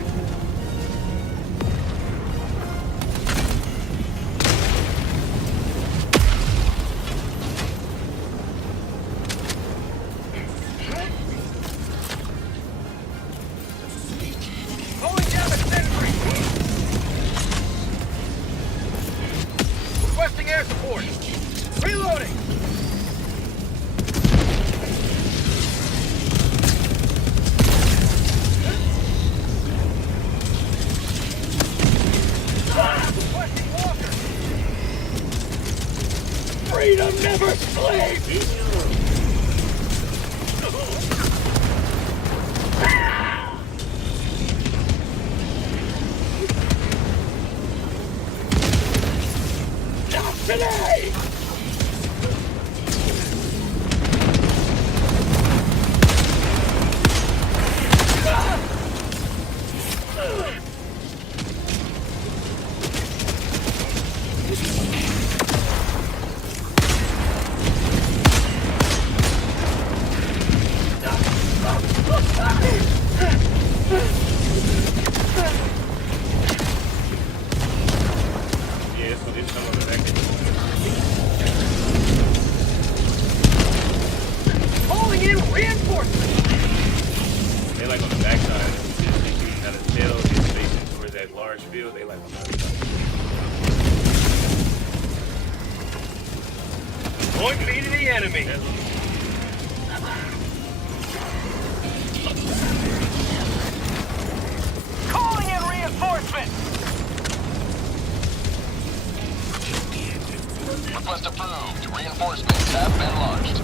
Pulling down a sentry. Requesting air support. Reloading. Requesting walker. Freedom never sleeps. Not today! Yeah, so this some of the back. Calling in reinforcements. They like on the backside. You kind of tell his facing towards that large field. They like on the other side. Point me to the enemy. Calling in reinforcements. Request approved. Reinforcements have been launched.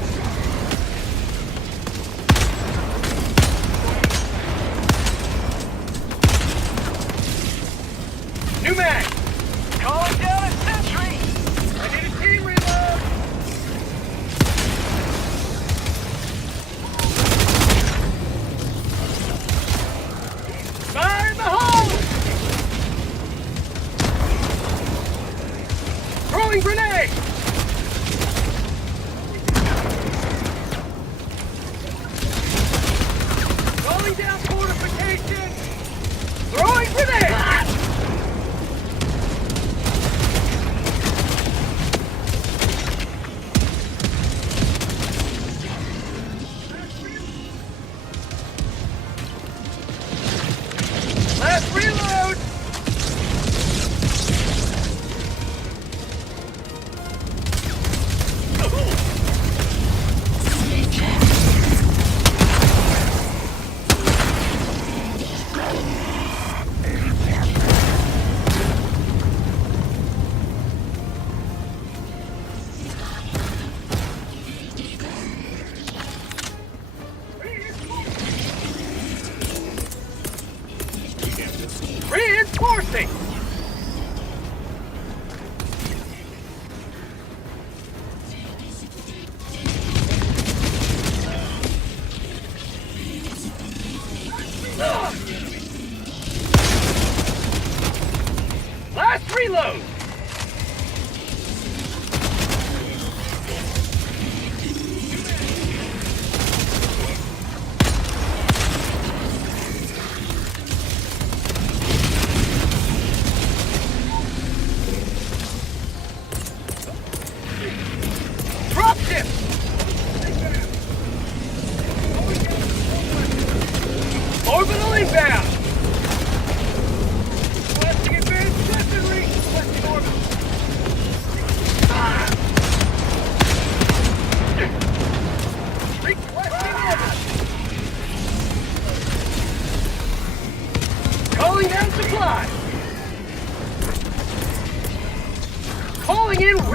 New mag. Calling down a sentry. I need a team reload. Fire in the hole. Throwing grenade. Calling down fortification. Throwing grenade. Last reload! Reinforcing! Last reload!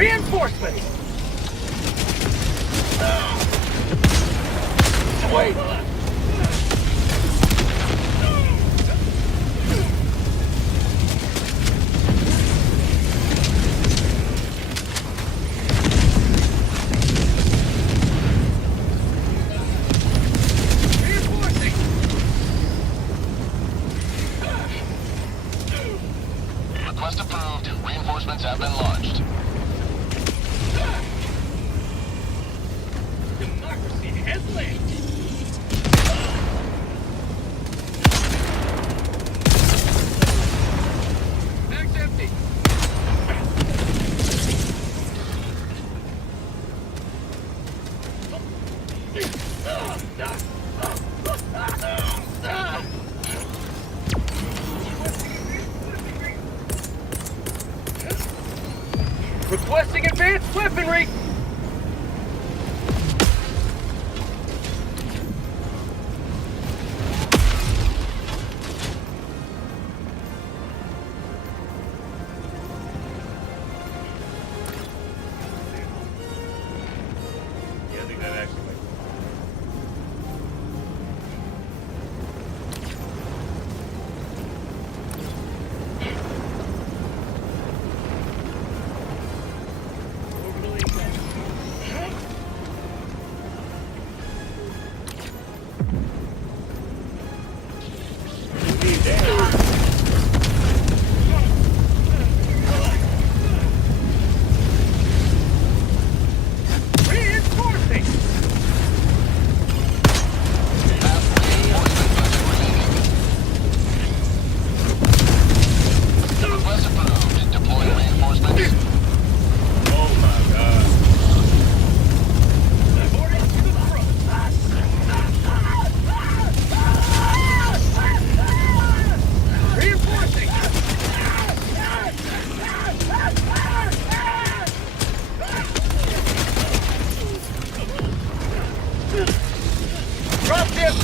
Reinforcements! Wait! Request approved. Reinforcements have been launched. Democracy has landed! Bag's empty! Requesting advanced weaponry! Yeah, I think that actually like Reinforcing! Request approved. Deploying reinforcements. oh my god. Orders to the front! Reinforcing! Drop him!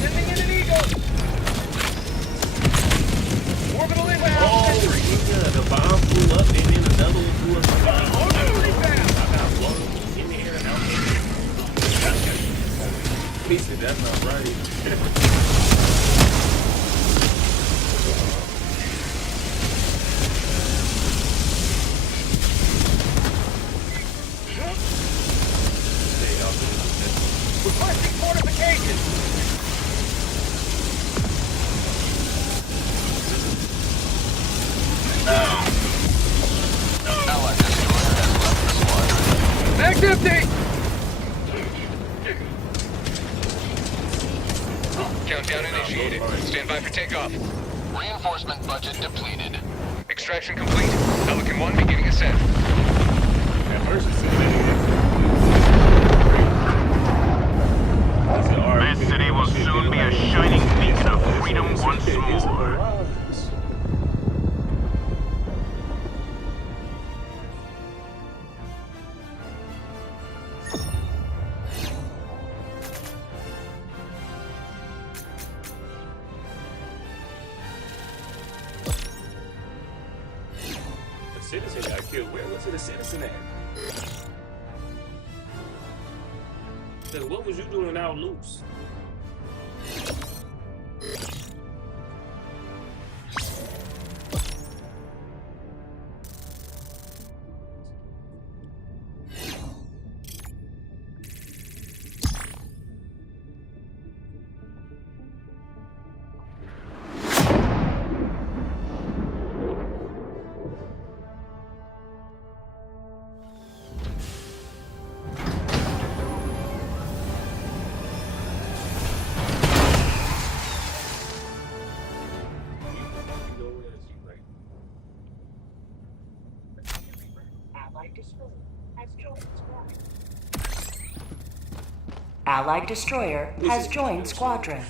Sending in an eagle! Orbital inbound! Oh, yeah, the bomb flew up and then another one flew up. Orbital inbound! I got blown in the air and out. He said that's not right. Stay off the Requesting fortification! Allied destroyer has left the squadron. Bag's empty! Countdown initiated. Stand by for takeoff. Reinforcement budget depleted. Extraction complete. Pelican 1 beginning ascent. At first it said that. This city will soon be a shining beacon of freedom once more. The citizen got killed. Where was it a citizen at? Like, what was you doing out loose? Allied destroyer has joined squadron.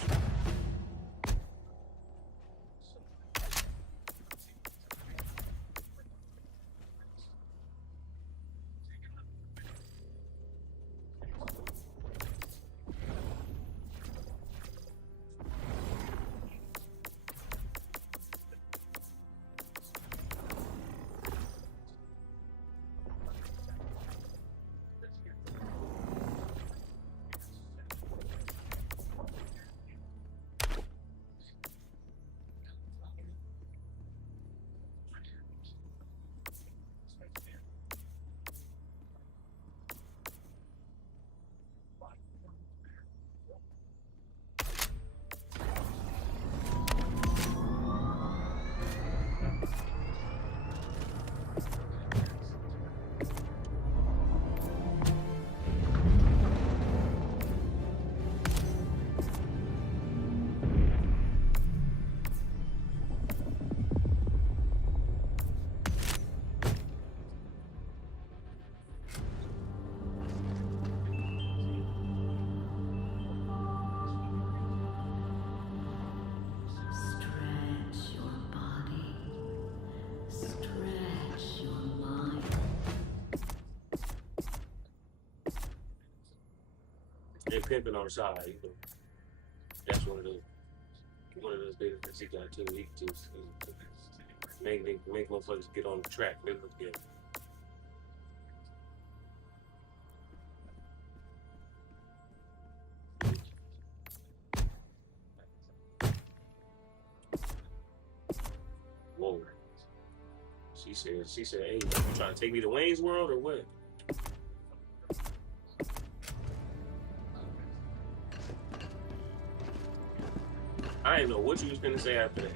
And pimping on the side. You know. That's one of those benefits he got too. He just make motherfuckers get on the track. They look good. Whoa. She said, hey, you trying to take me to Wayne's World or what? I didn't know what you was gonna say after that.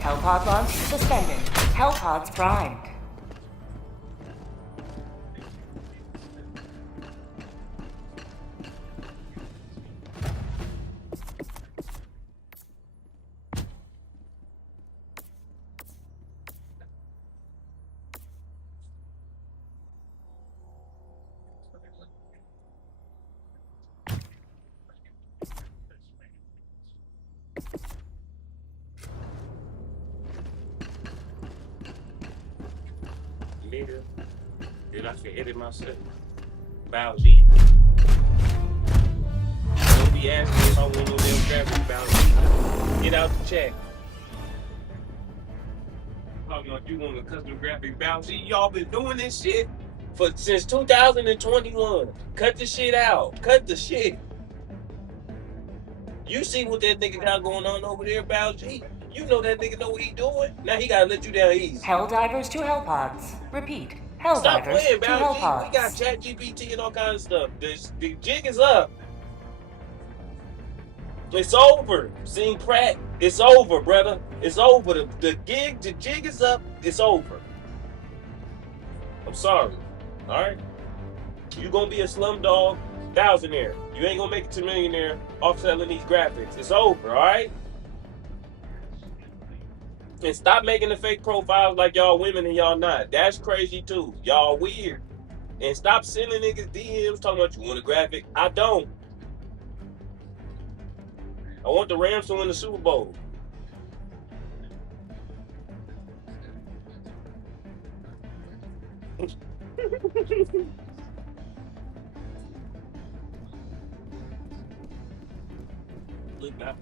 Hellpod launch suspended. Hellpods primed. Nigga, dude, I can edit myself. Bow G. Don't be asking if I want no damn graphics, Bow G. Get out the chat. Talking about you want a custom graphic, Bow G. Y'all been doing this shit since 2021. Cut the shit out. Cut the shit. You see what that nigga got going on over there, Bow G? You know that nigga know what he doing. Now he gotta let you down easy. Helldivers to Hellpods. Repeat. Stop Helldivers playing, to Bow G. Hellpods. We got ChatGPT and all kinds of stuff. The jig is up. It's over. Seeing Pratt, it's over, brother. It's over. The jig is up. It's over. I'm sorry. All right? You gonna be a slumdog thousandaire. You ain't gonna make it to millionaire off selling these graphics. It's over, all right? And stop making the fake profiles like y'all women and y'all not. That's crazy too. Y'all weird. And stop sending niggas DMs talking about you want a graphic. I don't. I want the Rams to win the Super Bowl. Look back.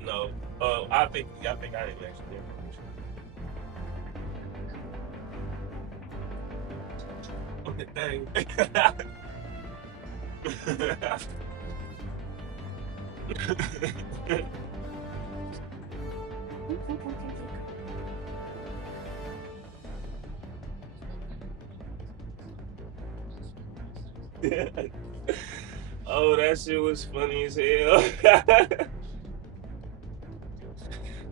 No. I think I didn't mention the information. What the thing? Oh, that shit was funny as hell.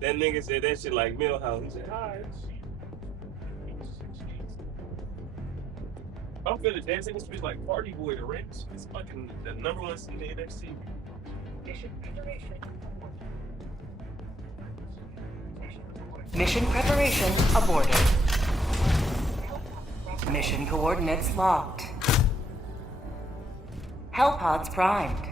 That nigga said that shit like Millhouse. He said, hi. I'm finna dance in this bitch like Party Boy the Rams. It's fucking the #1 seed in the NFC. Mission preparation aborted. Mission coordinates locked. Hellpods primed.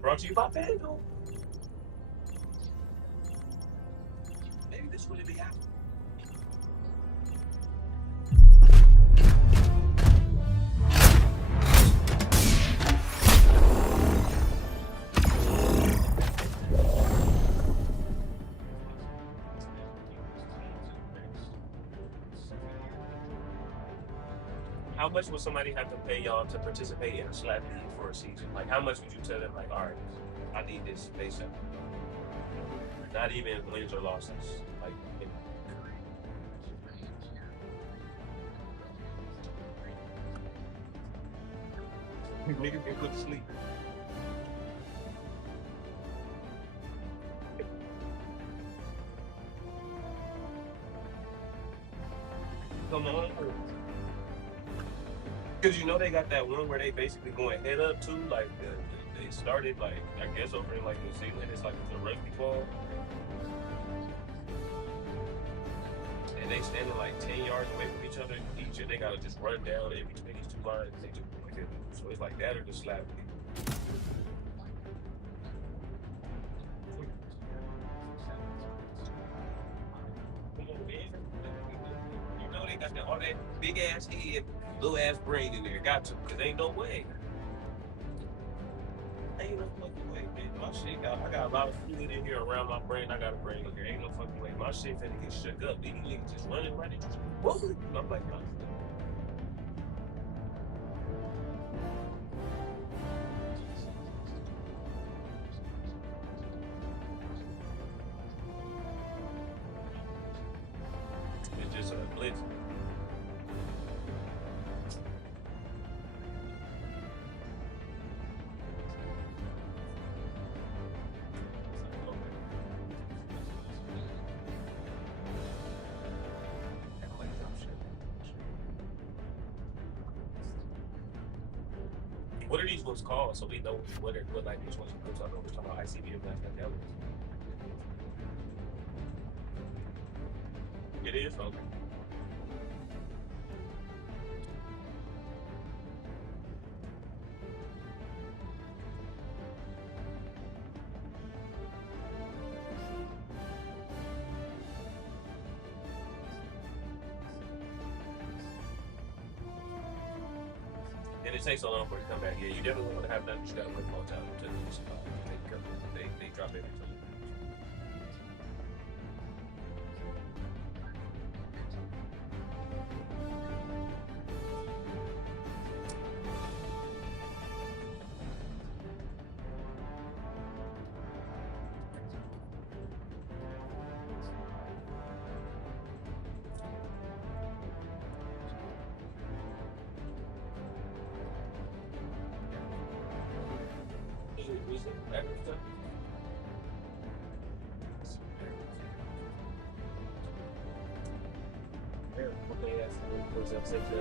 Brought to you by FanDuel. Maybe this would be happening. How much would somebody have to pay y'all to participate in a slap league for a season? Like, how much would you tell them, like, all right, I need this base up? Not even wins or losses. Like, you know. Niggas been put to sleep. Come on. Because you know they got that one where they basically going head up too. Like they started like I guess over in like New Zealand. It's like the rugby ball. And they standing like 10 yards away from each other each, and they gotta just run down in between these two lines. They just like it. So it's like that or just slap people. Come on, man. You know they got all that big ass head, little ass brain in there. Got to, cause ain't no way. Ain't no fucking way, man. My shit I got a lot of fluid in here around my brain. I got a brain in here. Ain't no fucking way. My shit finna get shook up. These niggas just running. Whoa! I'm like, no. It's just a blitz. What are these ones called? So we know what like which ones we're talking about. We're talking about ICB and Black Devils. It is? Okay. And it takes so long for it to come back. Yeah, you definitely want to have that. You got to work all the time to they drop every time.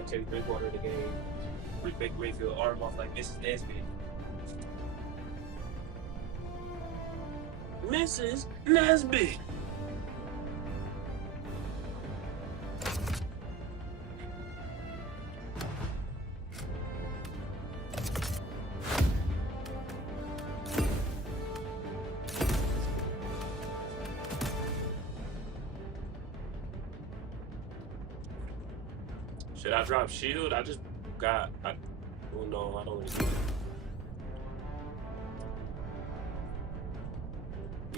Teddy Bridgewater in the game. Baker Mayfield arm off like Mrs. Nesbitt. Mrs. Nesbitt. Should I drop shield? I just got. Oh no, I don't really do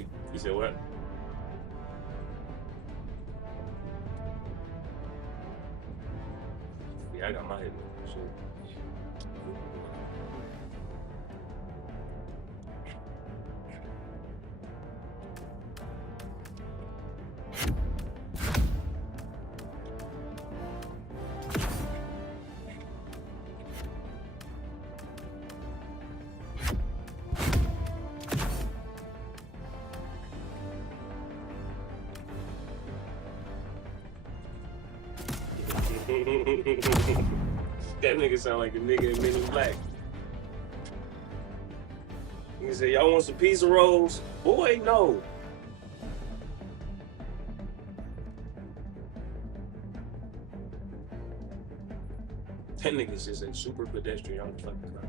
it. You said what? Yeah, I got my head. So. That nigga sound like a nigga in Men in Black. He said, y'all want some pizza rolls? Boy, no. That nigga's just a super pedestrian on the fucking ground.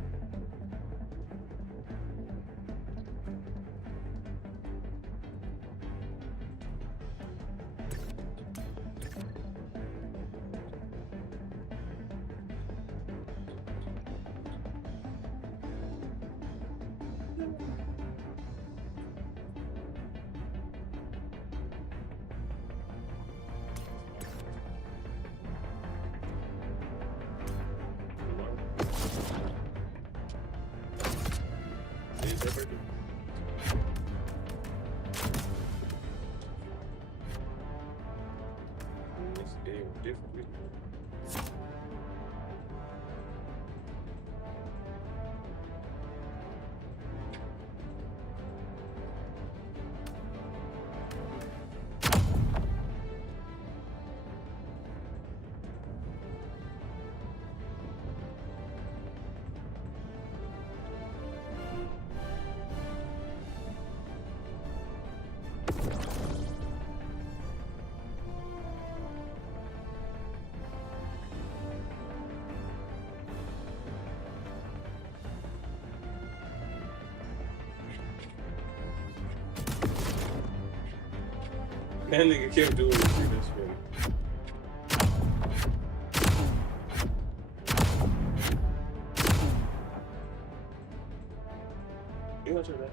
That nigga kept doing this shit. That's funny. You want to try that?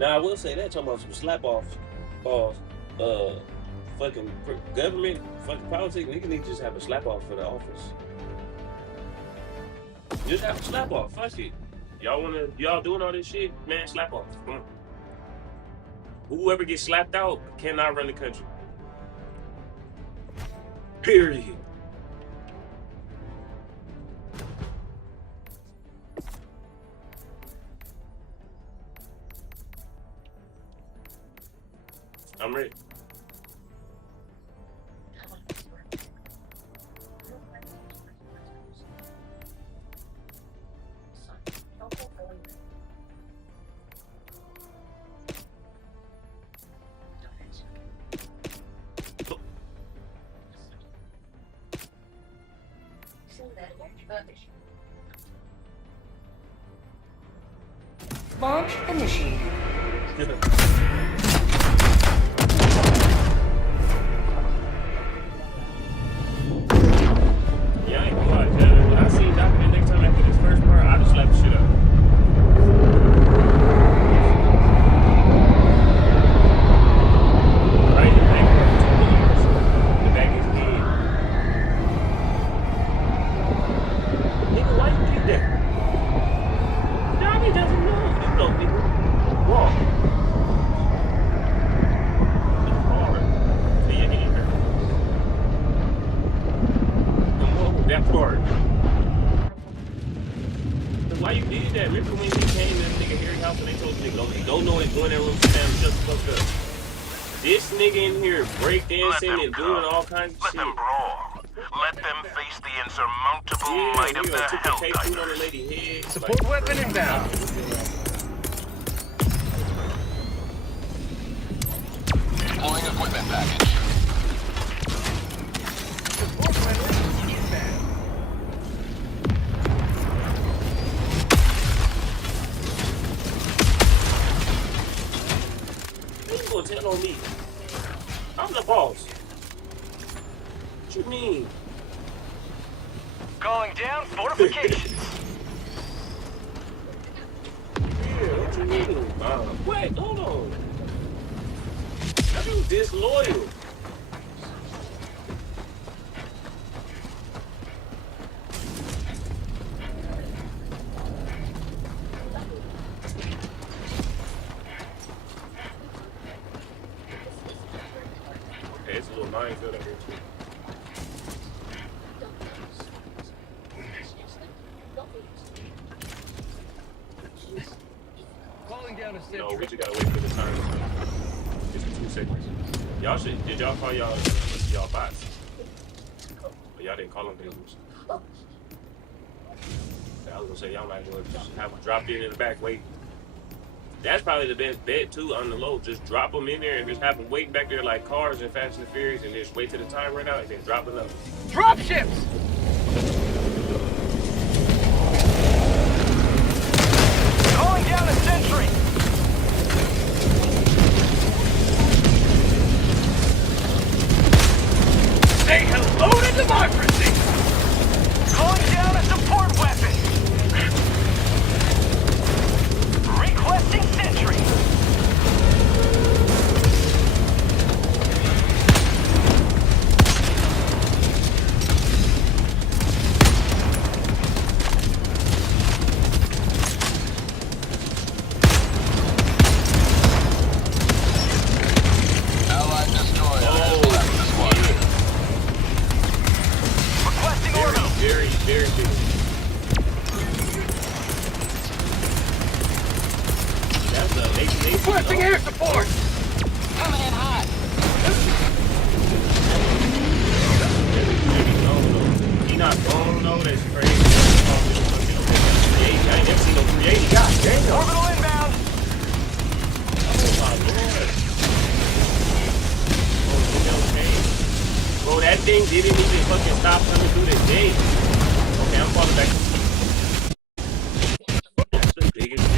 Now I will say that talking about some slap off balls, fucking government, fucking politics. Nigga need to just have a slap off for the office. Just have a slap off. Fuck it. Y'all doing all this shit, man? Slap off. Come on. Whoever gets slapped out cannot run the country. Period. I'm ready. Launch initiated. Yeah, I ain't gonna lie, Taylor. When I see Dr. next time after this first part, I'll just slap the shit out. Right in the back of the back of his head. Nigga, why you keep that? Johnny doesn't know. You know, nigga. Walk. It's hard. See, you get hurt. That part. Why you did that? Remember when he came to this nigga Harry house and they told the nigga, don't know it, go in that room, sit down, shut the fuck up. This nigga in here breakdancing and doing all kinds of shit. Let them brawl. Let them face the insurmountable might of the Helldivers. Support weapon inbound. Deploying equipment package. Support weapon inbound. You gonna tell on me? I'm the boss. What you mean? Calling down fortifications. Yeah, what you mean? Wait, hold on. How you disloyal? Okay, it's a little minefield out here too. Calling down a sentry. No, we just gotta wait for the time. It's 2 seconds. Did y'all call y'all bots? But y'all didn't call them dudes. I was gonna say y'all might want to just have them dropped in the back, wait. That's probably the best bet too on the low. Just drop them in there and just have them waiting back there like cars and Fast and the Furious, and just wait till the time run out and then drop another. Drop ships! Calling down a sentry! Say hello to democracy! Calling down a support weapon! Requesting sentry! Allied destroyer has left the squadron. Requesting order! Very, very good. That's a Requesting air support! Coming in hot. not gone though. That's crazy. I ain't never seen no 380. God damn. Orbital inbound. Oh my lord. Bro, that thing didn't even fucking stop coming through the gate. Okay, I'm falling back. That's the biggest.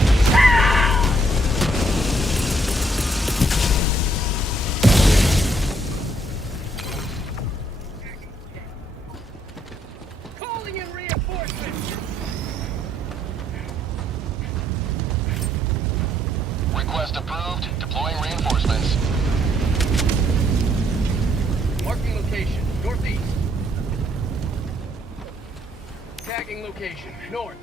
Calling in reinforcements. Request approved. Deploying reinforcements. Marking location, northeast. Tagging location, north.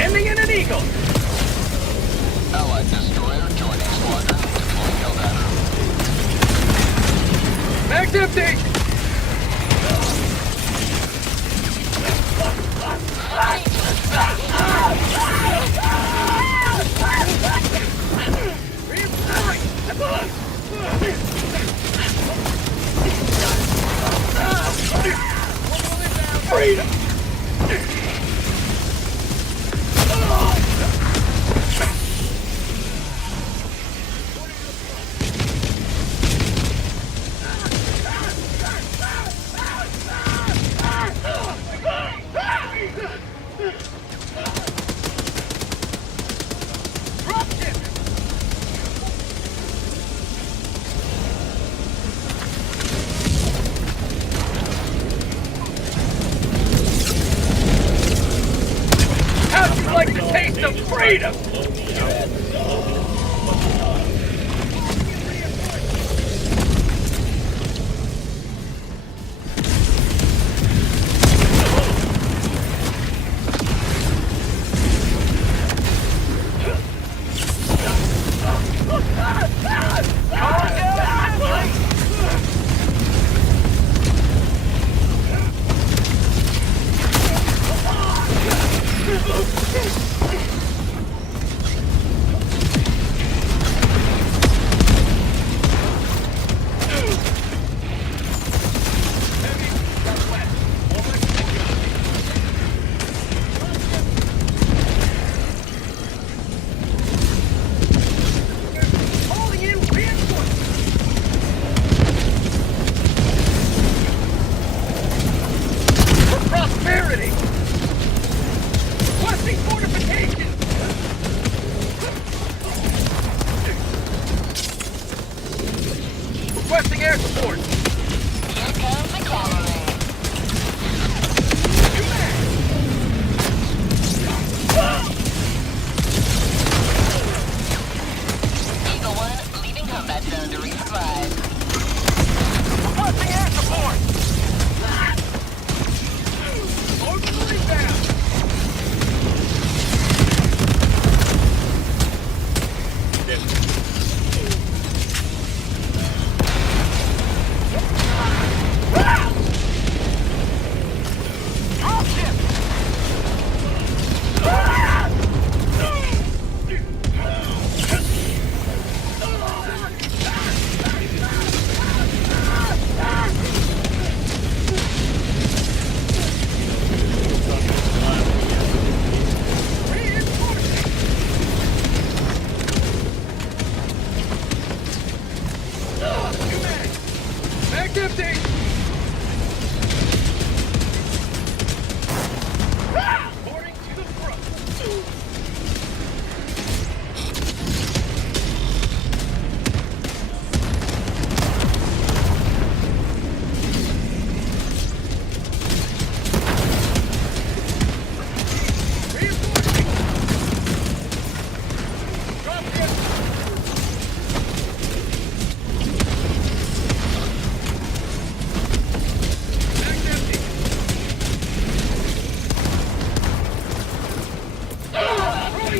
Ending in an eagle. Allied destroyer joining squadron. Deploying Helldiver. Mag's empty. Freedom. How'd you like the taste of freedom? Requesting air support. Here comes the cavalry. Eagle 1 leaving combat zone to resupply. Requesting air support. Orbital inbound.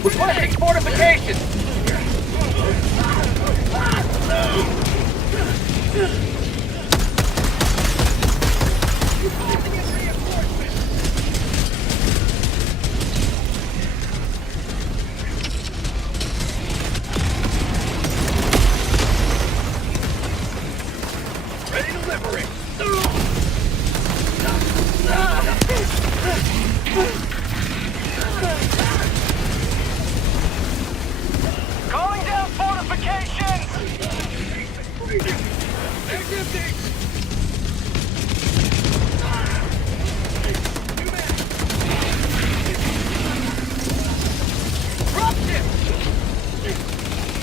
Requesting fortification! fortifications! Bag's empty!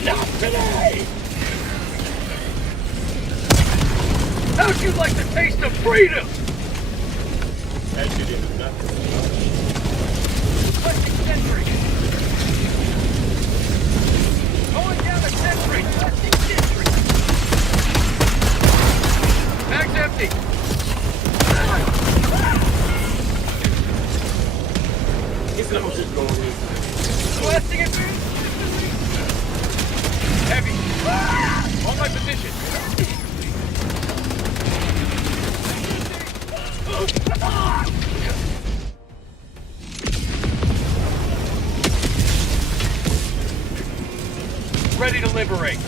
Not today! How'd you like the taste of freedom? That shit is nothing. Requesting sentry. Going down a sentry. Requesting sentry. Bag's empty. His nose is going in. Requesting advance. Heavy. On my position. Ready to liberate.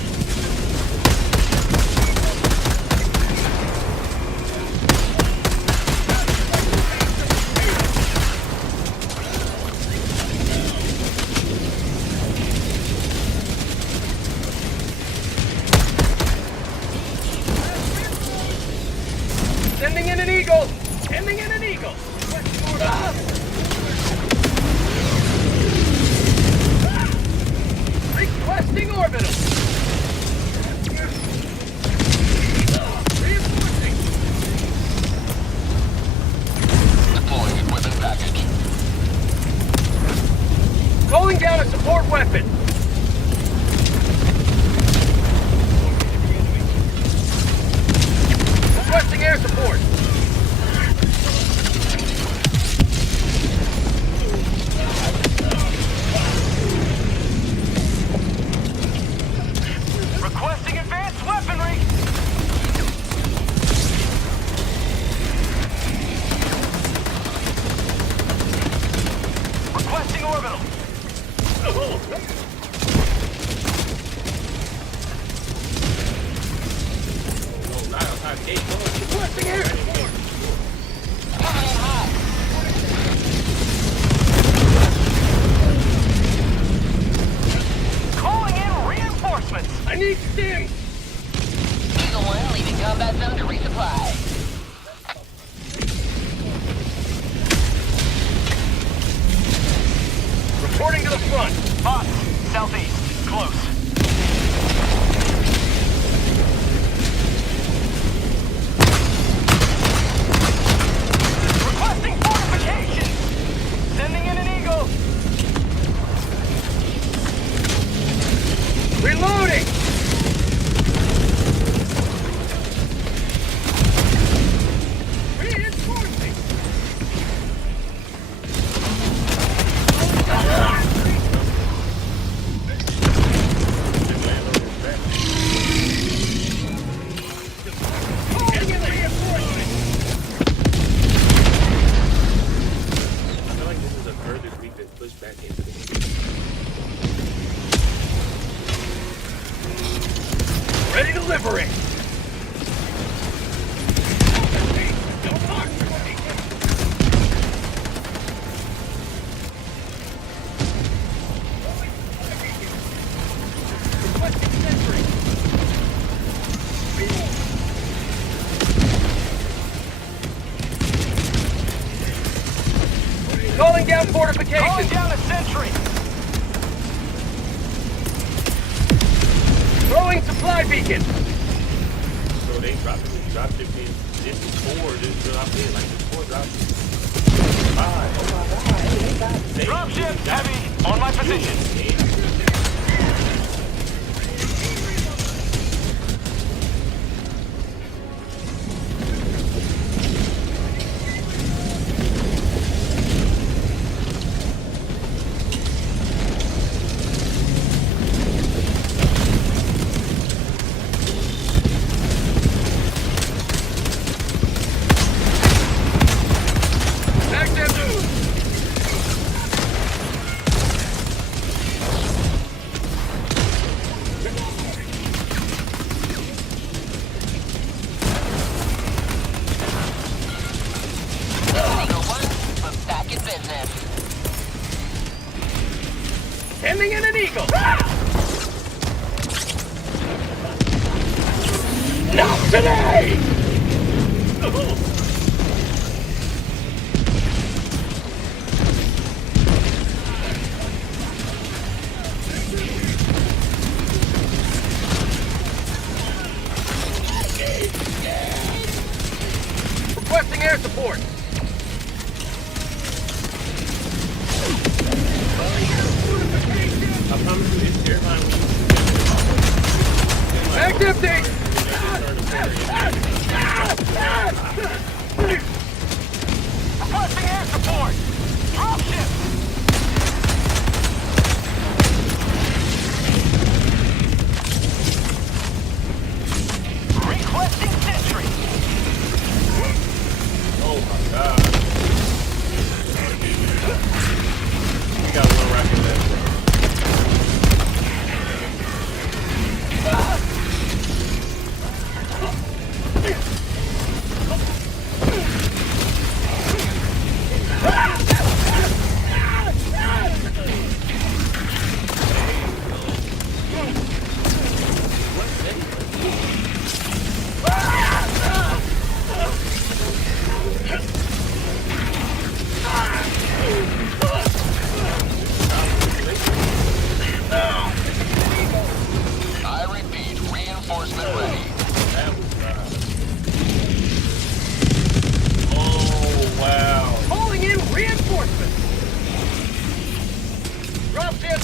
Sending in an eagle! Sending in an eagle! Requesting orbital! Reinforcing! Deploying equipment package. Calling down a support weapon! Requesting air support! Requesting advanced weaponry! Requesting orbital! Requesting air support! Calling in reinforcements! I need stim! Eagle 1 leaving combat zone to resupply. Reporting to the front. Boss, southeast, close. Requesting fortifications! Sending in an eagle! Reloading! Reinforcing! Calling in reinforcement! I feel like this is the furthest we've been pushed back into the game. Ready to liberate! Requesting sentry! Calling down fortifications! Calling down a sentry! Throwing supply beacon! So they dropped it in. This is 4. This dropped in. Like, this 4 dropped in. 5. Oh my God. Dropship heavy on my position. today! Requesting air support. I promise you, it's terrifying when you Back empty! Requesting air support. Drop ship. Requesting sentry. Oh my God. We got one rocket left. I repeat, reinforcement ready. That was oh wow. Calling in reinforcements. Drop ship.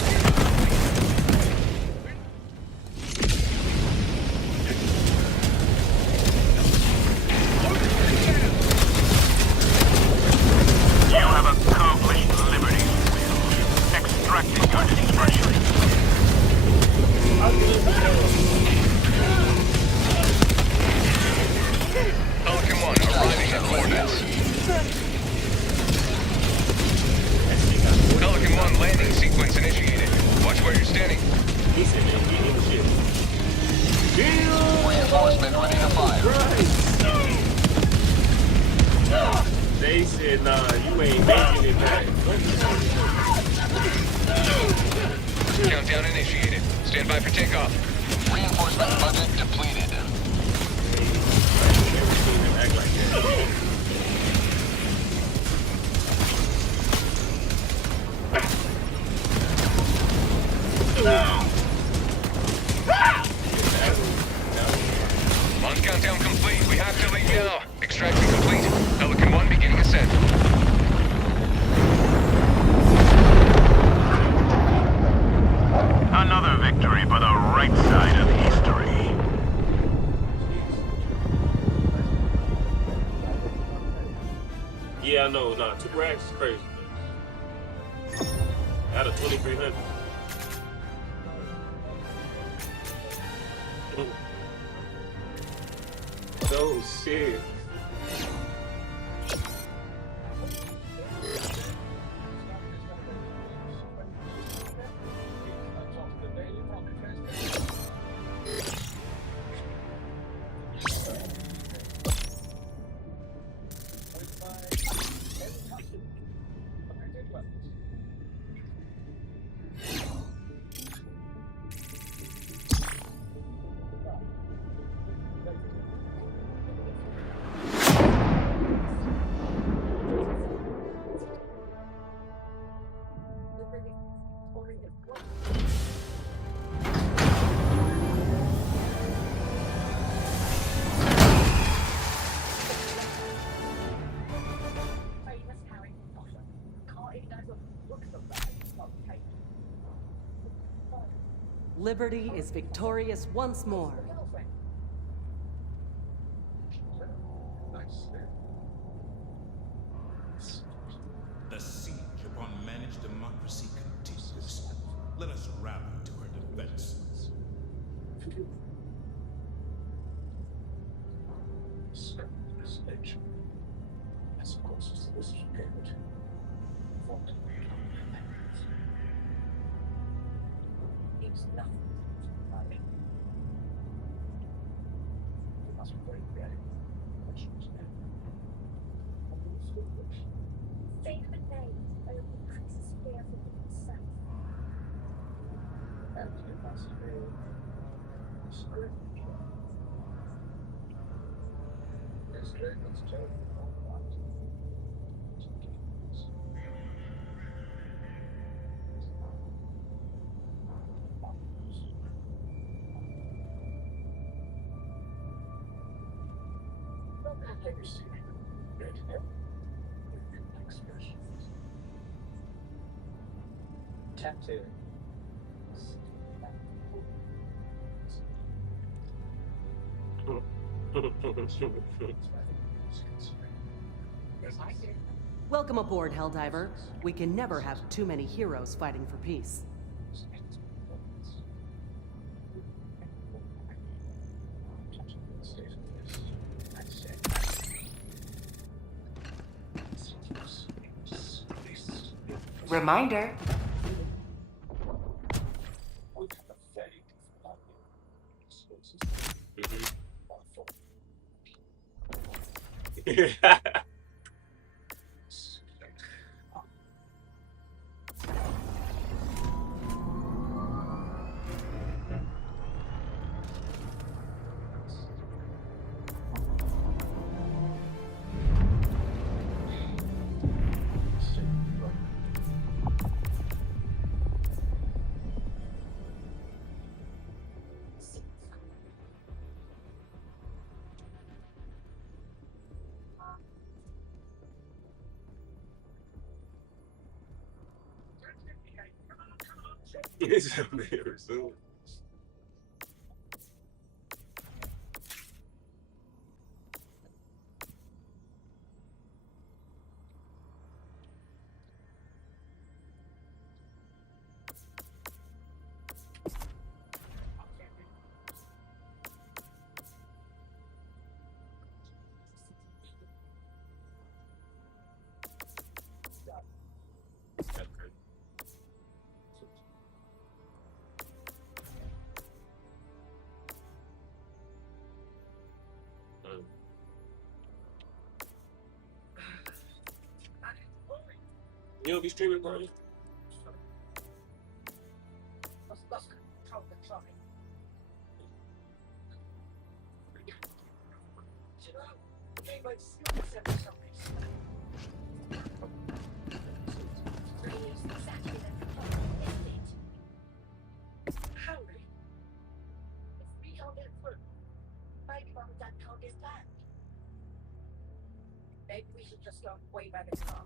You have accomplished liberty, extracting your discretion. Pelican 1 arriving at coordinates. Pelican 1 landing sequence initiated. Watch where you're standing. He said, man, he ain't shit. Reinforcement ready to fire. They said, nah, you ain't making it back. Countdown initiated. Stand by for takeoff. Reinforcement budget depleted. Never seen them act like that. Launch countdown complete. We have to leave now. Extraction complete. Pelican 1 beginning ascent. Another victory for the right side of history. Yeah, I know. Nah, 2 racks is crazy. Out of 2,300. Oh shit. Liberty is victorious once more. The siege upon managed democracy continues. Let us rally to her defense. As close as this is good. It's nothing. That's very bad. Think of a name that will increase fear for himself. And it must be script. Tattoo. Welcome aboard, Helldiver. We can never have too many heroes fighting for peace. Reminder. It's embarrassing. You don't be streaming, bro? Maybe we should just go way by the car.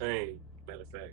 Same, matter of fact.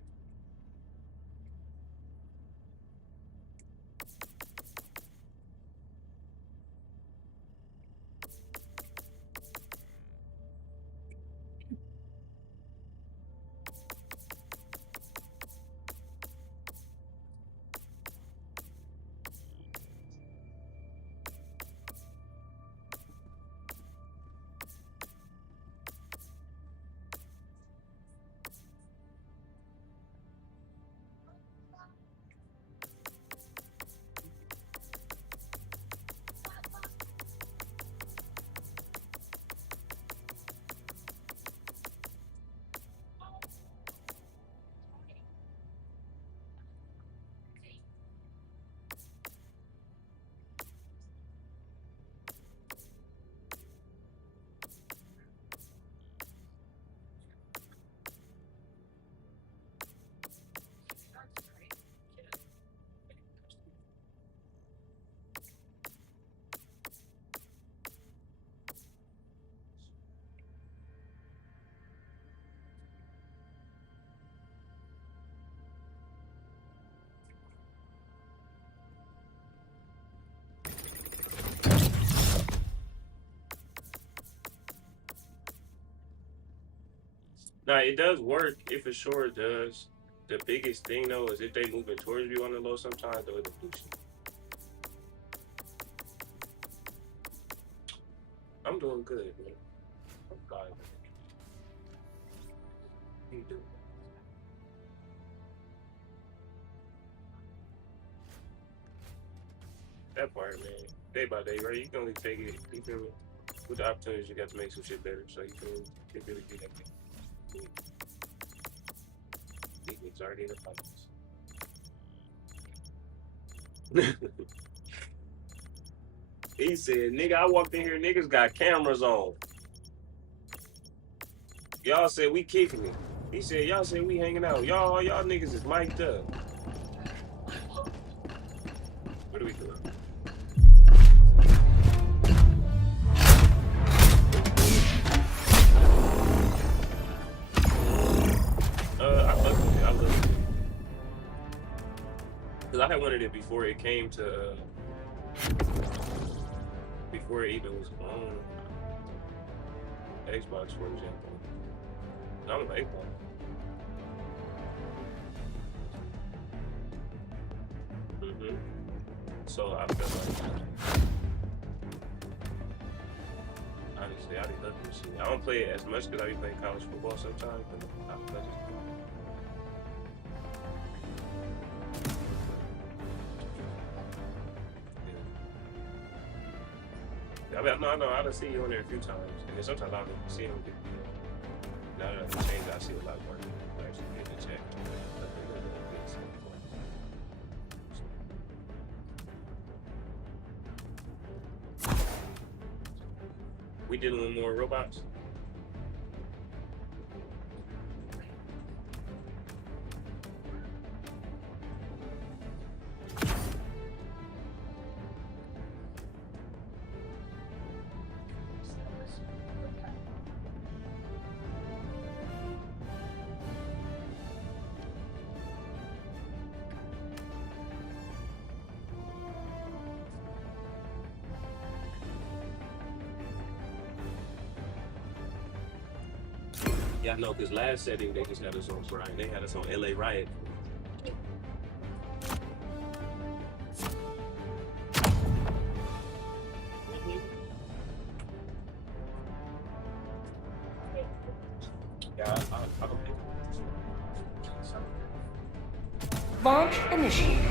Now it does work. It for sure does. The biggest thing though is if they moving towards you on the low sometimes, though it'll boost you. I'm doing good, man. I'm glad. You do. That part, man. Day by day, right? You can only take it. You feel me? With the opportunities, you got to make some shit better. So you can really do that. It's already in the finals. He said, nigga, I walked in here, niggas got cameras on. Y'all said we kicking it. He said, y'all said we hanging out. Y'all niggas is mic'd up. What are we doing? I love it. Cause I had wanted it before it came to, before it even was on Xbox, for example. I'm an Xbox. So I feel like, honestly, I'd be love to see it. I don't play it as much because I be playing college football sometimes, but I love it. I know, I done see you on there a few times, and then sometimes I don't even see him. Now that I've changed, I see a lot more people actually get the check. We dealing with more robots? Yeah, I know, because last setting they just had us on Brian. They had us on LA Riot. Yeah, I don't think. Launch initiated.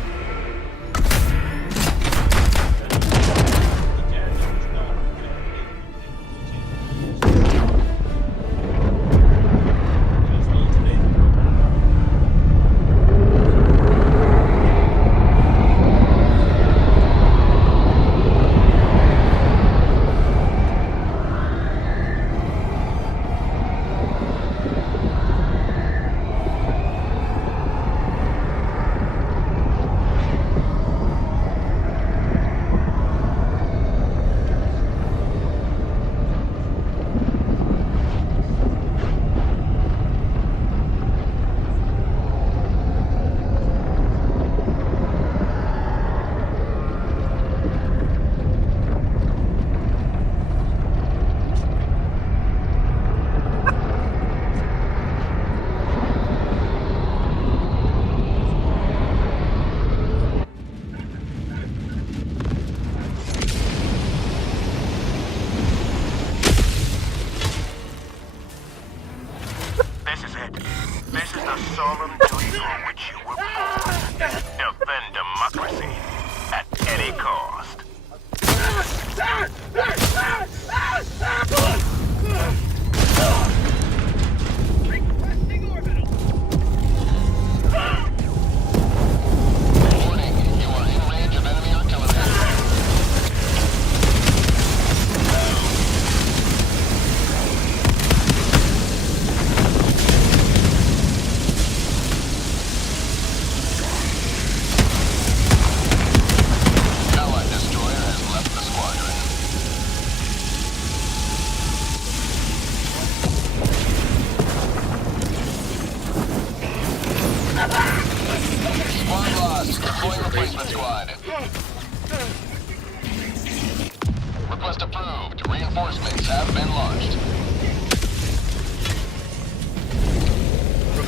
Request approved. Reinforcements have been launched.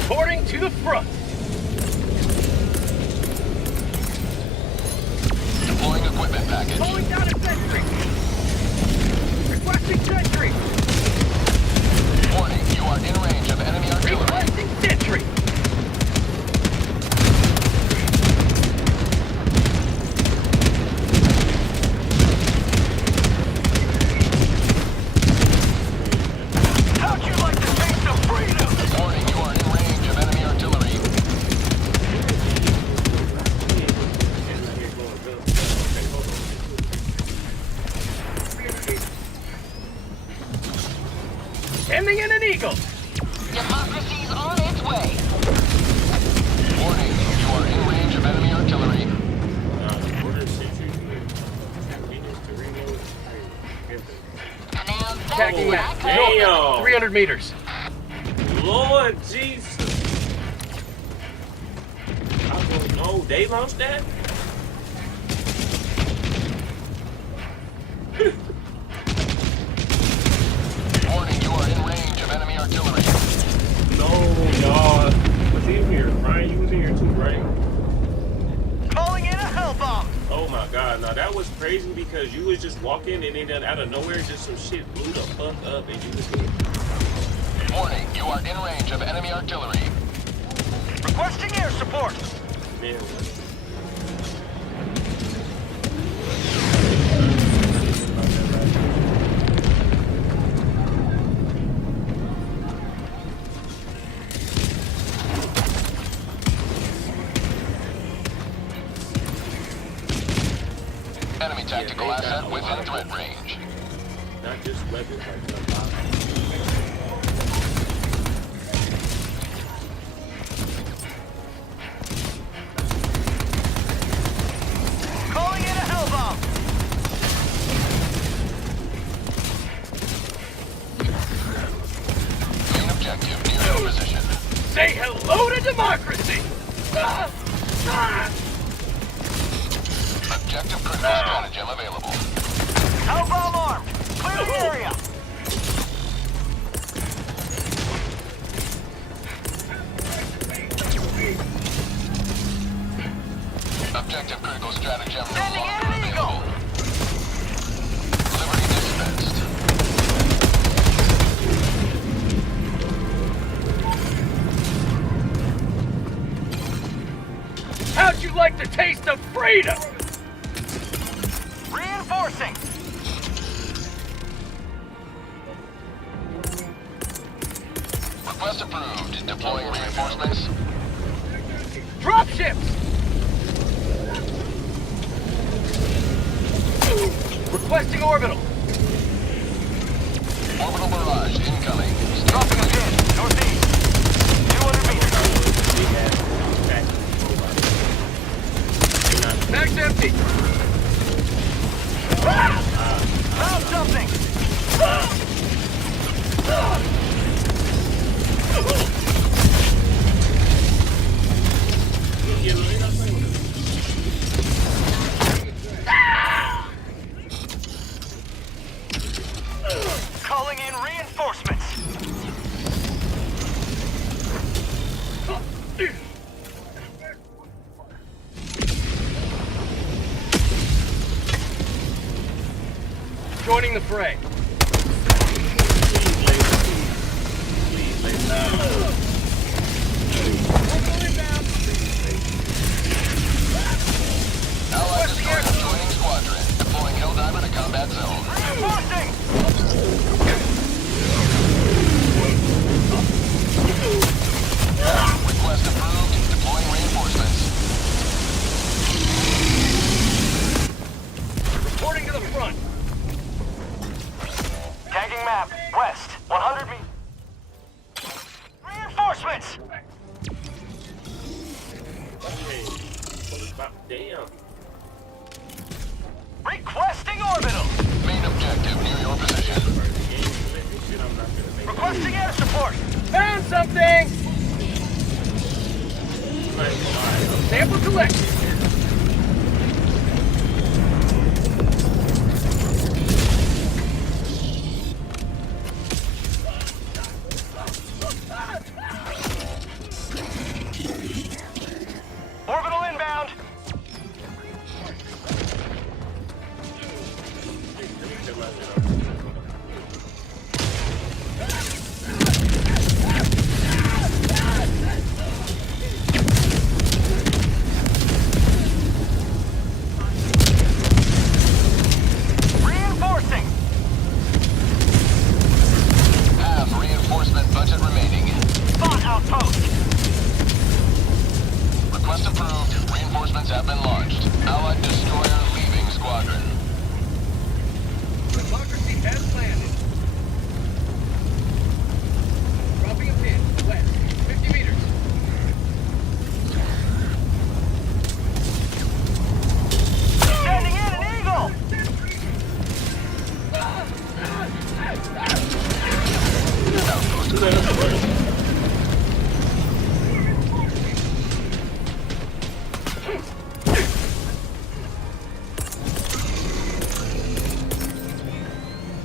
Reporting to the front. Deploying equipment package. Calling down a sentry. Requesting sentry. Warning, you are in range of enemy artillery. Requesting sentry. How'd you like to taste of freedom? Warning, you are in range of enemy artillery. Sending in an eagle. Democracy's on its way. Warning, you are in range of enemy artillery. Attacking map. Damn. 300 meters. Lord Jesus. Oh, they launched that? Warning, you are in range of enemy artillery. No, y'all. Was he in here? Ryan, you was in here too, right? Calling in a hell bomb. Oh my God, now that was crazy because you was just walking and then out of nowhere just some shit blew the fuck up and you was here. Warning, you are in range of enemy artillery. Requesting air support. Man, Enemy tactical asset within threat range. not just weapons, like Calling in a hell bomb. Main objective near your position. Say hello to democracy. Objective critical stratagem available. Hell bomb armed. Clear the area. Objective critical stratagem no Sending in longer an eagle. available. Liberty dispensed. How'd you like the taste of freedom? Reinforcing. Request approved. Deploying reinforcements. Drop ships. Requesting orbital. Orbital barrage incoming. Dropping a pin. Northeast. 200 meters. Bag's empty. Found something. Calling in reinforcements. Joining the fray. Allied destroyer joining squadron. Deploying Helldiver to combat zone. Reinforcing! Request approved. Deploying reinforcements. Reporting to the front. Tagging map. West. 100 meters. Reinforcements! Damn. Requesting orbital. Main objective near your position. Requesting air support. Found something. Sample collected.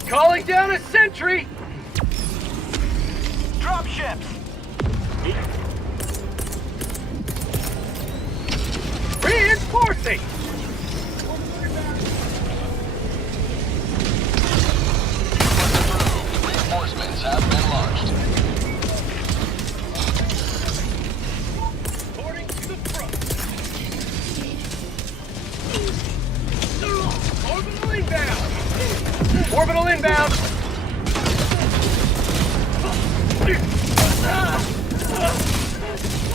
Calling down a sentry! Drop ships! Reinforcing! Reinforcements have been launched. Boarding to the front. Orbital inbound! Orbital inbound!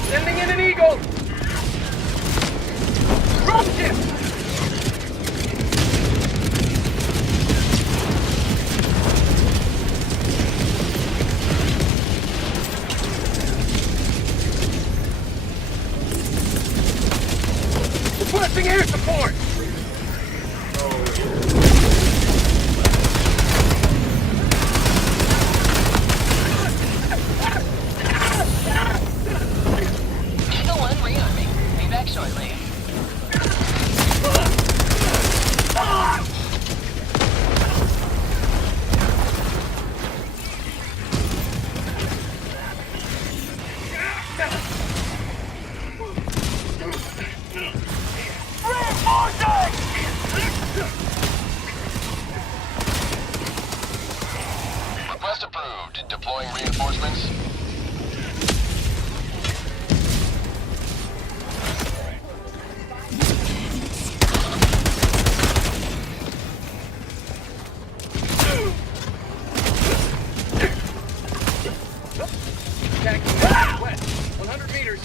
Sending in an eagle! Drop ship! Requesting air support! Eagle 1 rearming. Be back shortly. Request approved. Deploying reinforcements. Attacking west, 100 meters.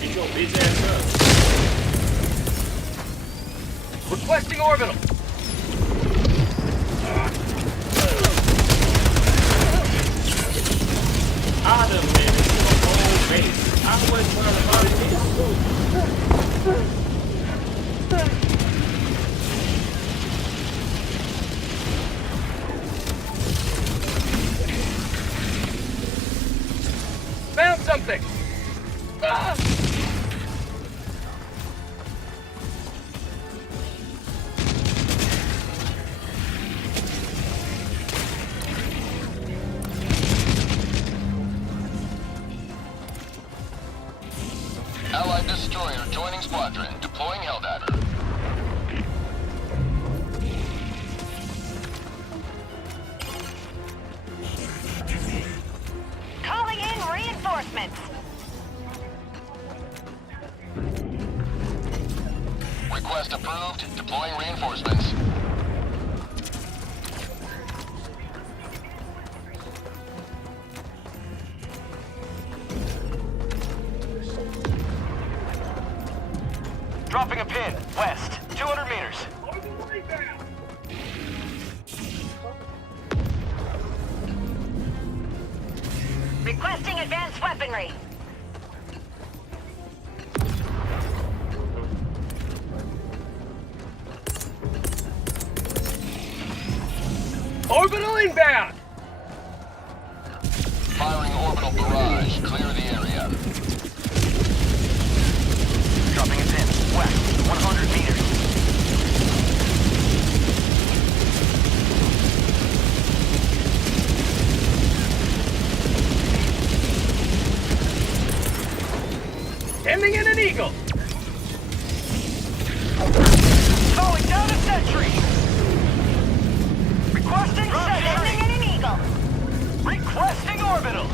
He's your bitch ass up. Requesting orbital. I done been in the whole base. I wasn't trying to find Found something. Ah! Allied destroyer joining squadron. Deploying Helldiver. Calling in reinforcements. Request approved. Deploying reinforcements. Dropping a pin, west, 200 meters. Requesting advanced weaponry. Orbital inbound! Firing orbital barrage. Clear the area. Dropping a pin, west, 100 meters. Sending in an eagle! Calling down a sentry! Requesting sending in an eagle! Requesting orbital!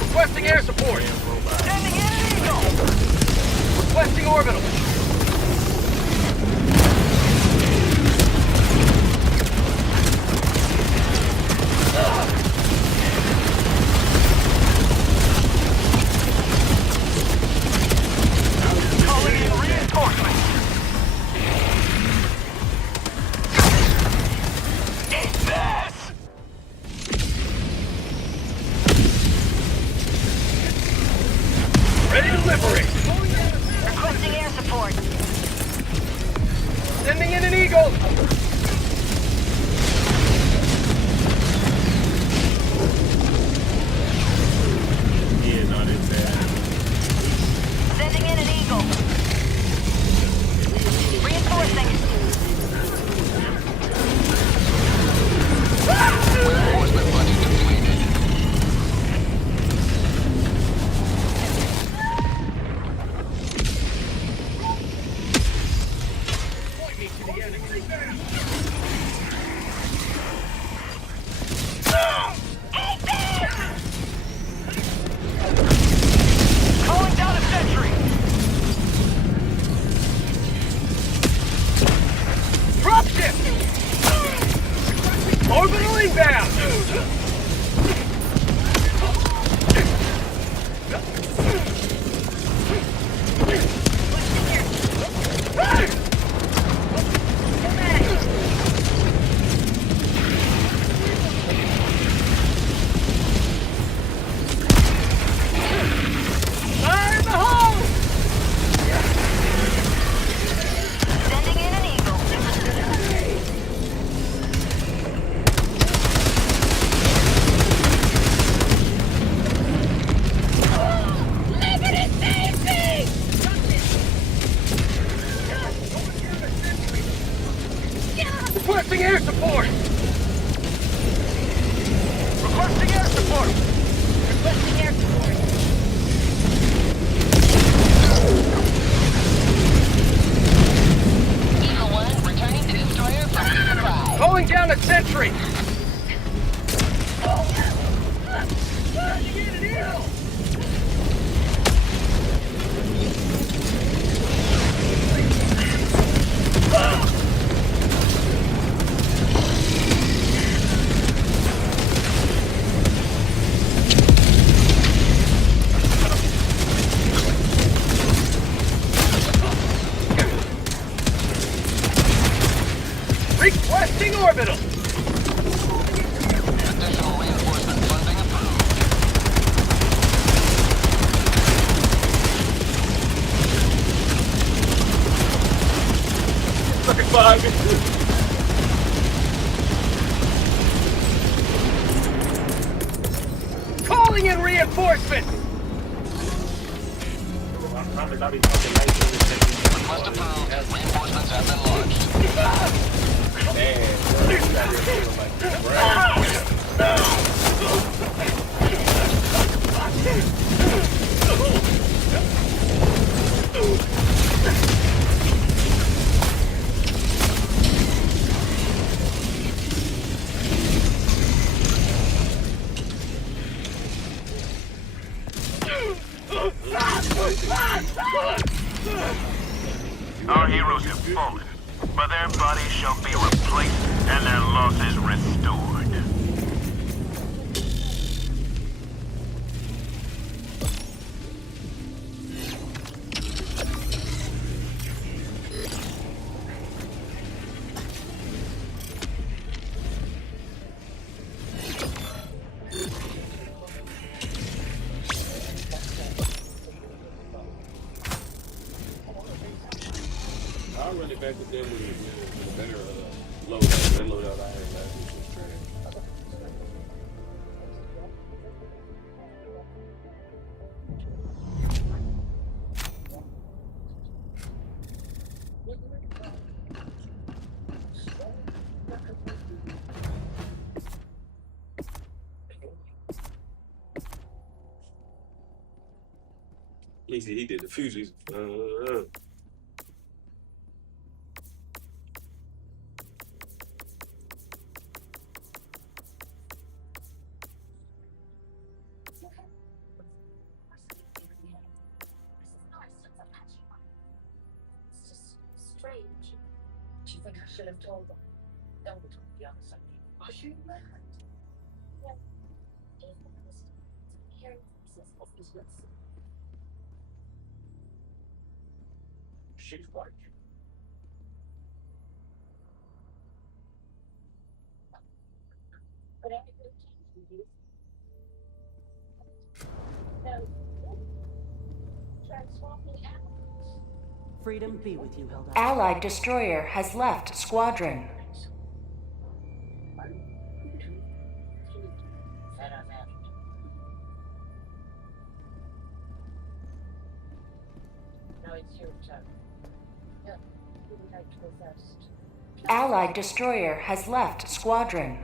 Requesting air support. Sending in an Eagle. Requesting orbital. Calling in reinforcements. Eat this! Ready to liberate. Requesting air support. Sending in an Eagle. Yeah, no, that's bad. Sending in an Eagle. Reinforcing. Reinforcement budget depleted. Point me to the enemy. Calling down a sentry. Dropship. Orbital inbound. Fire in the hole! Sending in an Eagle. Requesting air support! Requesting air support! Requesting air support. Eagle 1 returning to destroyer for resupply. Calling down a sentry! Requesting orbital! Additional reinforcement funding approved. Fucking bug. Calling in reinforcement! I promise I'll be fucking nice in this thing. Request approved. Reinforcements have been launched. Man, bro, you got your feeling like this, Our heroes have fallen, but their bodies shall be replaced and their losses restored. I'll run it back to them with a better loadout. That loadout I had last week was trash. He did the fuses. It's just strange. Do you think I should have told them? Don't talk the other side. Are you mad? Yeah. Hearing voices of business. She's right. But everything changed with you. No. Transforming animals. Freedom be with you, Hilda. Allied destroyer has left squadron. Now it's your turn. Yeah, who would like to go first? Allied destroyer has left squadron.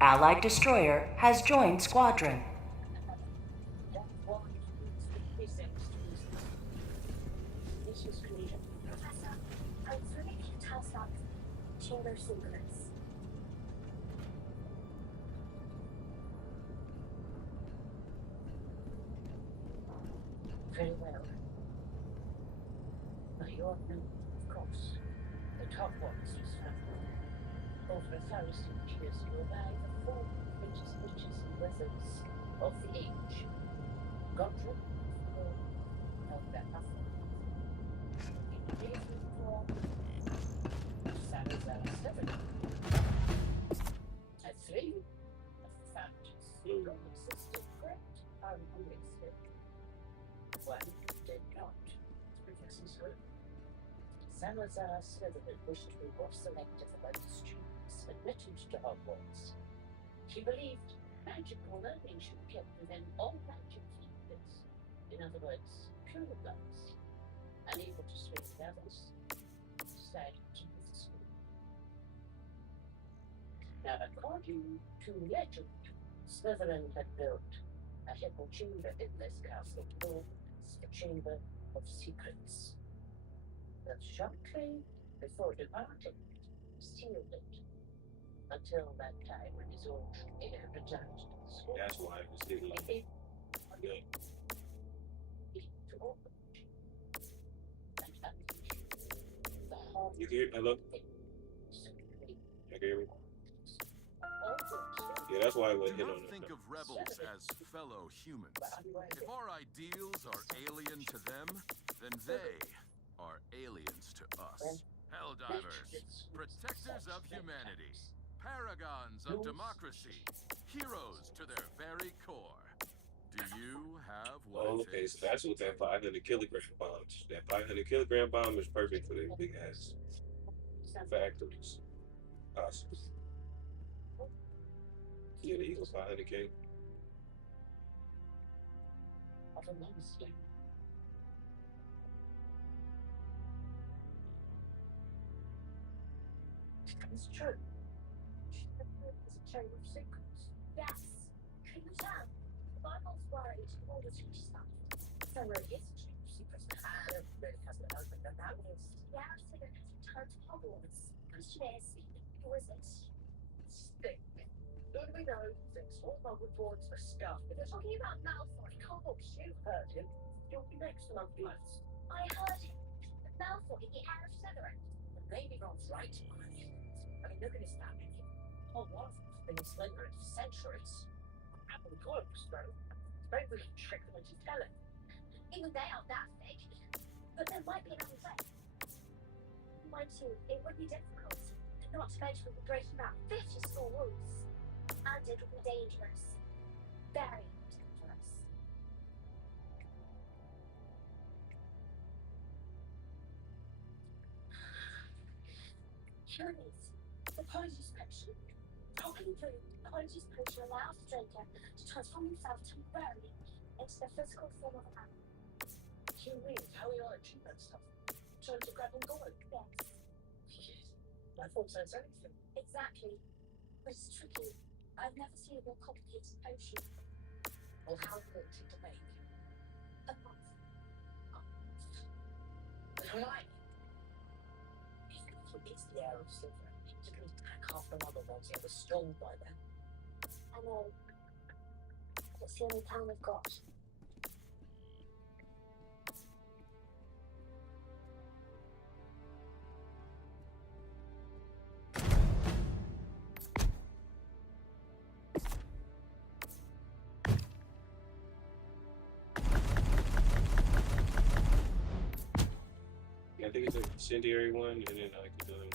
Allied destroyer has joined squadron. Professor, I was really to tell some chamber secrets. Very well. Now you all know, of course, the top ones was found. Over 1,000 years ago by the four greatest witches and wizards of the age. Godric, Salazar 7. At 3, the founders non-existent great unrealistic. One did not. Professor's room. Salazar Slytherin wished to be more selective about the students admitted to Hogwarts. She believed magical learning should be kept within all magic fields. In other words, pure bloods, unable to swing the others, decided to leave the school. Now, according to legend, Slytherin had built a hidden chamber in this castle known as the Chamber of Secrets. But shortly before departing, sealed it until that time when his old heir returned to the school. That's why it was hidden. Yeah. To open and unleash the whole You can hear me? Hello? thing. You can hear me? Also, Yeah, that's why I went Do hit not on it. think of rebels as fellow humans. If our ideals are alien to them, then they are aliens to us. Helldivers, protectors of humanity, paragons of democracy, heroes to their very core. Do you have what Oh, it okay, takes? so that's what that 500 kilogram bombs. That 500 kilogram bomb is perfect for them big ass factories. Awesome. Yeah, they use 500K. Of a monster. It's true. It's a chamber of secrets. yes, can you tell? The Bible's worried all the teach stuff. So where is the chamber of secrets? It really hasn't opened up that was. Yeah, so that has returned to Hogwarts. Question is, who is it? Stick. Don't we know things all my reports are scuffed? But they're Talking about Malfoy. of course, you heard him. You'll be next month, bloods. I heard him. Malfoy, the heir of Slytherin. Maybe Ron's right. I mean, look at his family. Hogwarts has been Slytherin for centuries. Apple cloaks, though. Maybe we can trick them into telling. Even they aren't that big. But there might be another way. Mind you, it would be difficult. Not to mention we'll be breaking about 50 school rules. And it would be dangerous. Very dangerous. Here it is. The Apologies Potion. Talking through, Apologies Potion allows the drinker to transform himself temporarily into the physical form of a man. You mean how we are achieve that stuff? Trying to grab and go? Yes. I thought sense anything. Exactly. But it's tricky. I've never seen a more complicated potion. Well, how long did it make? A month. Why? It's the air of silver. You can attack half the other ones in the storm by then. I know. It's the only plan we've got. I think it's an incendiary one, and then I can do it.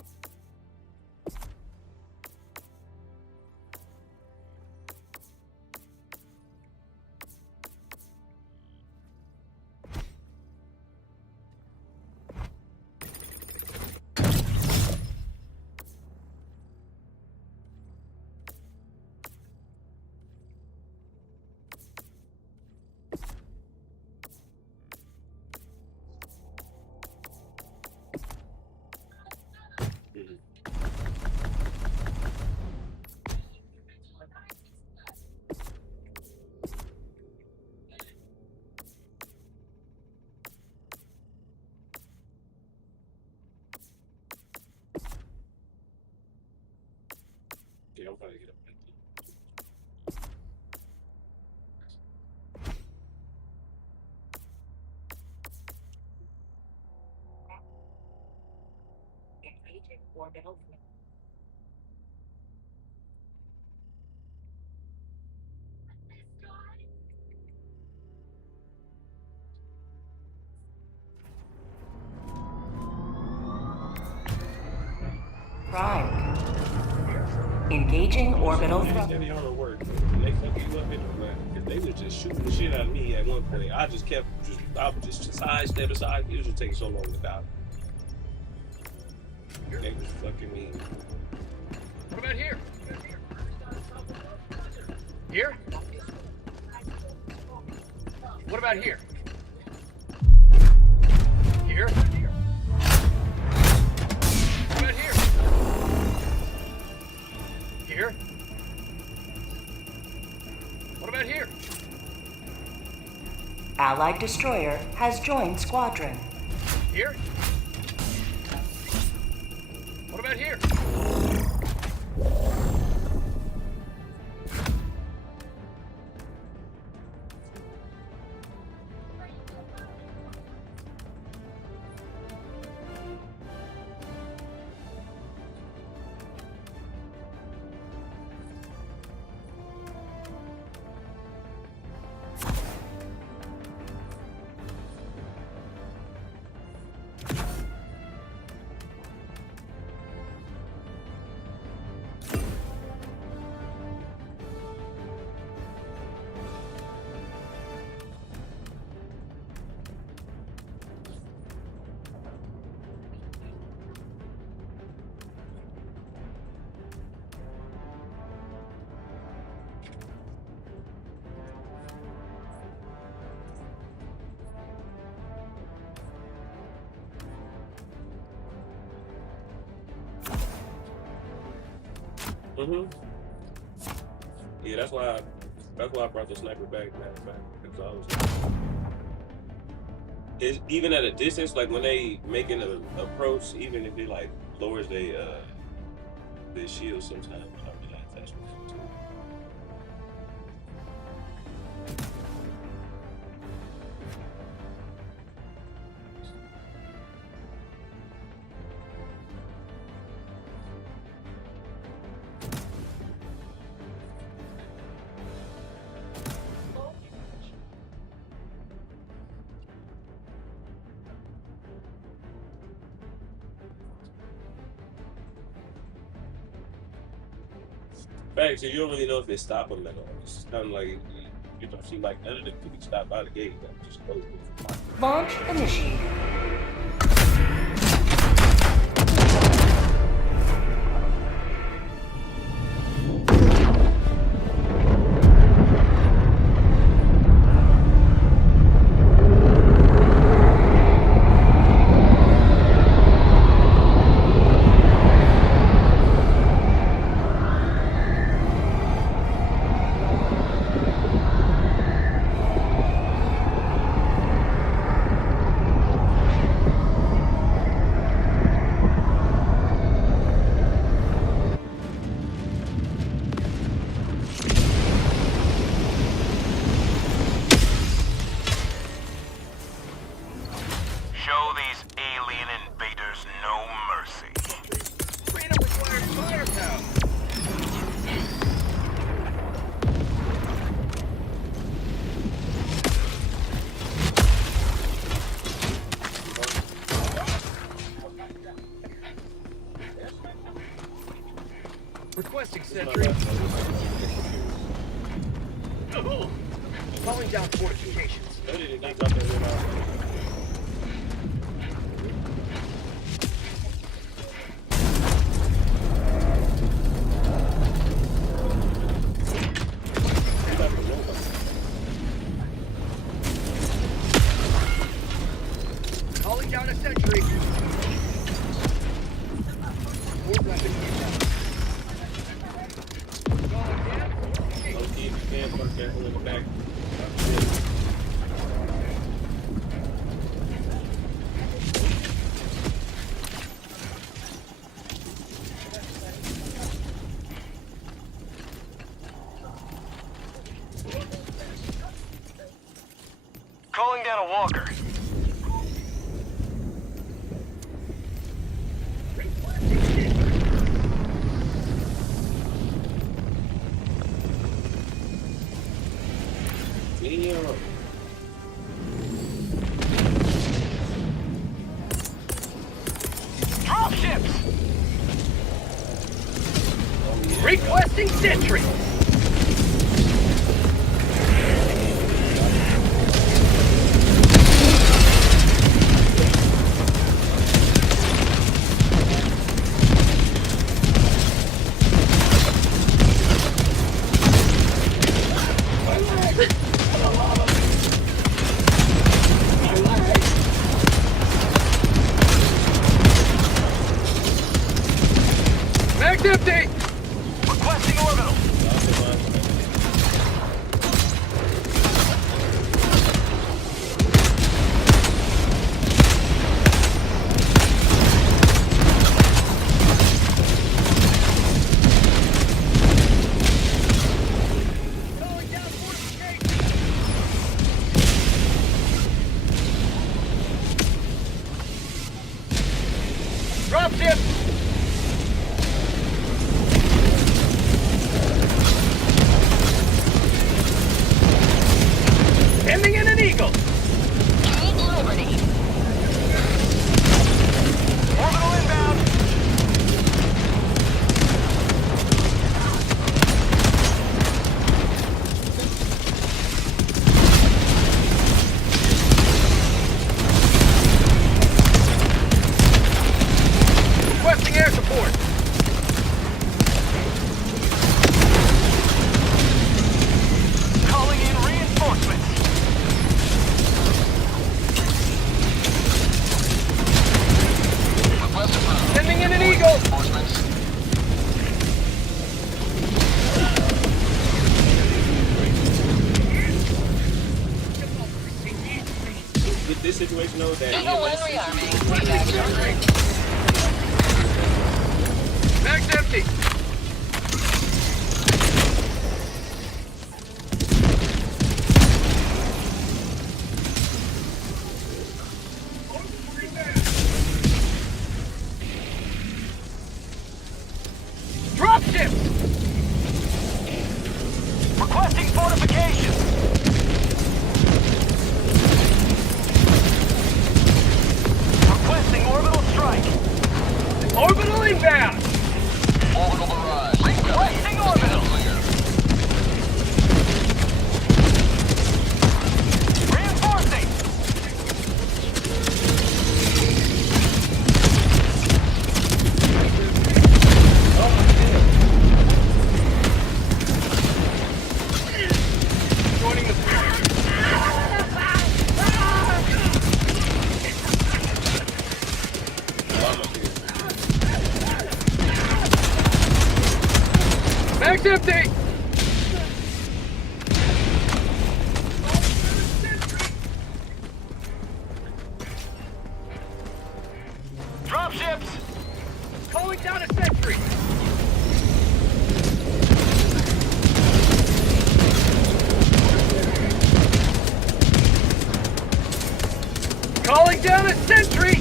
Yeah, I'll probably get up. Prime. Engaging orbital That armor worked. They fuck you up in the run because they was just shooting the shit out of me at one point. I was just sidestep aside. It was just taking so long to die. They was fucking me. What about here? Here? What about here? Here? What about here? Here? What about here? Allied destroyer has joined squadron. Here? What about here? Yeah, that's why I brought the sniper back. Because I was even at a distance, like when they making an approach, even if it like lowers their shield sometimes. I really like that too. Facts, so you don't really know if they stop them at all. It's kind of like, you don't seem like none of them can be stopped by the gate. Just close it. Launch initiated. Requesting sentry. Calling down fortifications. Calling down a sentry. More weapons inbound. Low-key, if you can, put careful in the back. Calling down a walker. Damn. Drop ships! Requesting sentry! Mag's empty! Requesting orbital. Dropship! Ending in an eagle! Take liberty. Orbital inbound. Requesting air support! Calling in reinforcements. Request approved. Sending in an eagle! Reinforcements. Get this situation though that Eagle 1 rearming. Bags on route. Mag's empty! Dropship! Requesting fortifications. Requesting orbital strike. Orbital inbound! Orbital barrage. Requesting orbital. Reinforcing. Joining the Mag's empty! Dropships. Calling down a sentry! Calling down a sentry!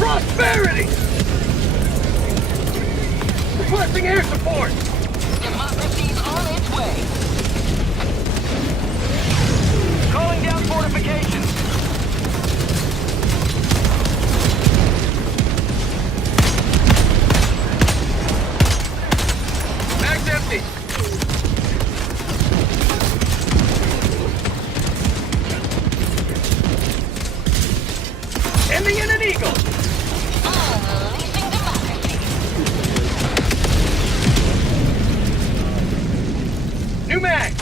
Prosperity! Requesting air support! Democracy's on its way. Calling down fortifications. Mag's empty. Ending in an eagle. Unleashing democracy. New mag.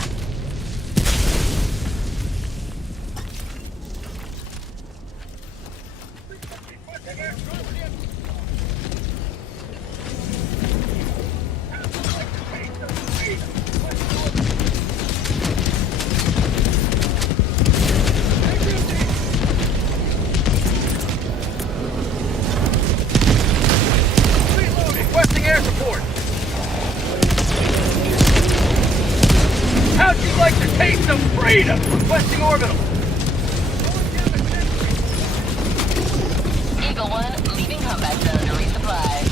Requesting air support. How'd you like the taste of freedom? Requesting orbital. Eagle 1 leaving combat zone to resupply.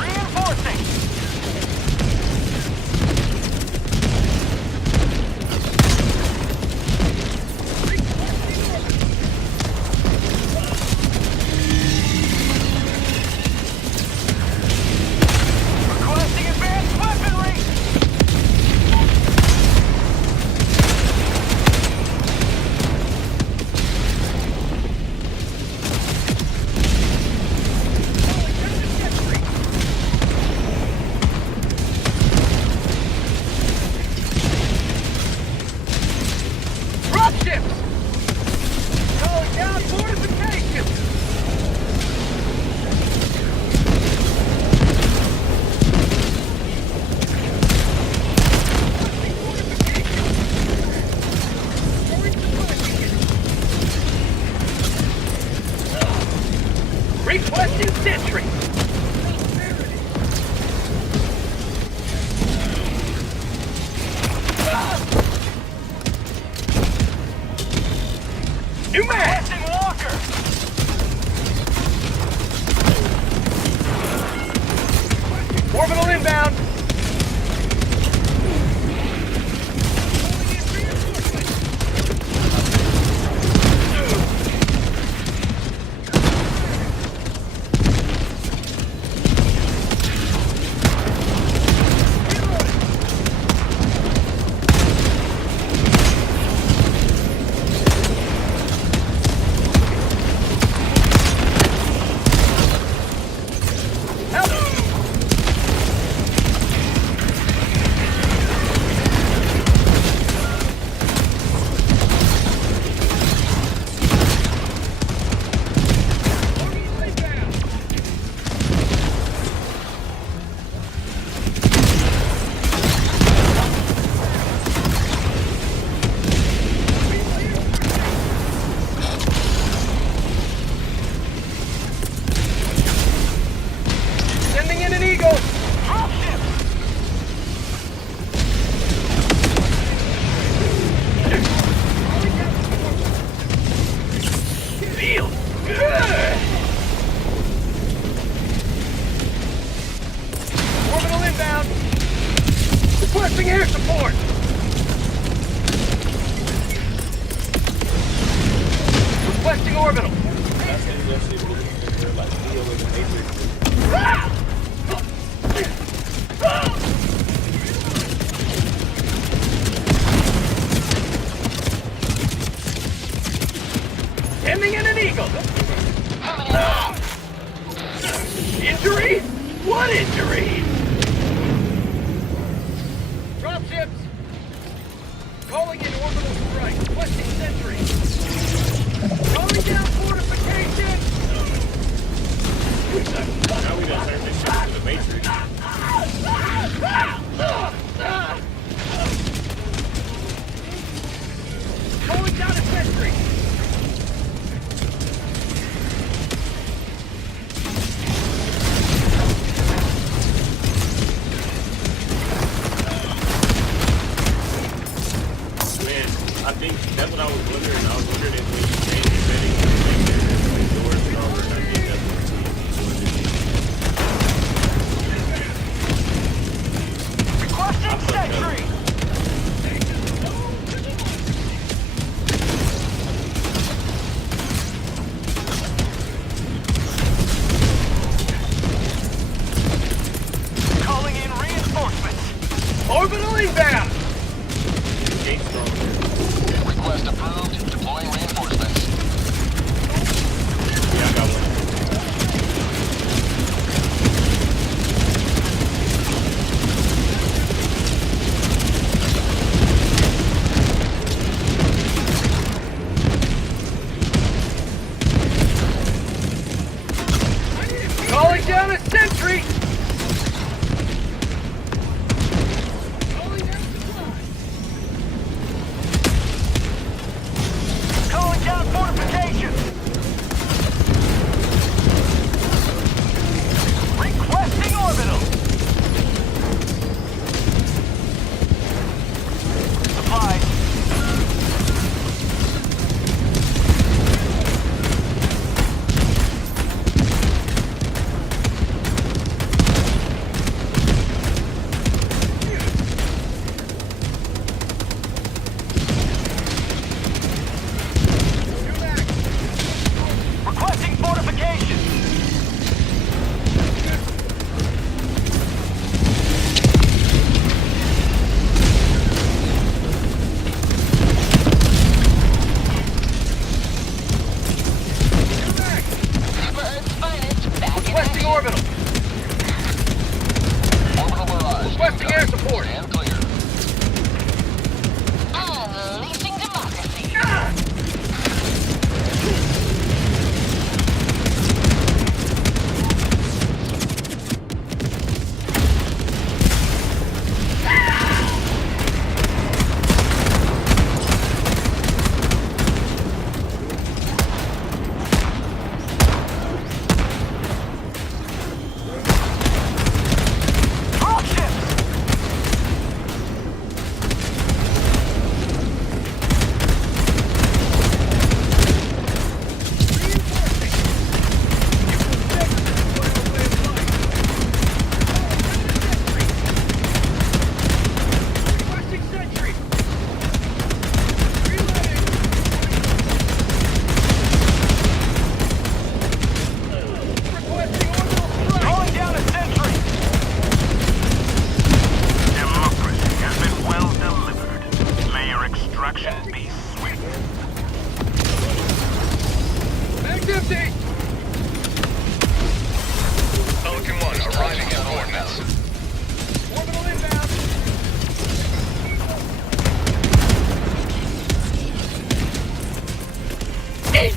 Reinforcing. Requesting advanced weaponry. Dropships! Calling down fortifications! Requesting sentry! New man! Walker! Orbital inbound! Sending in an eagle! Dropship! Feel good! Orbital inbound! Requesting air support! Requesting orbital! Ending in an eagle! Injury? What injury? Dropships! Calling in orbital strike. Requesting sentry. Calling down fortification! Now we done turned this shit into the Matrix. Calling down a sentry! Man, I think that's what I was looking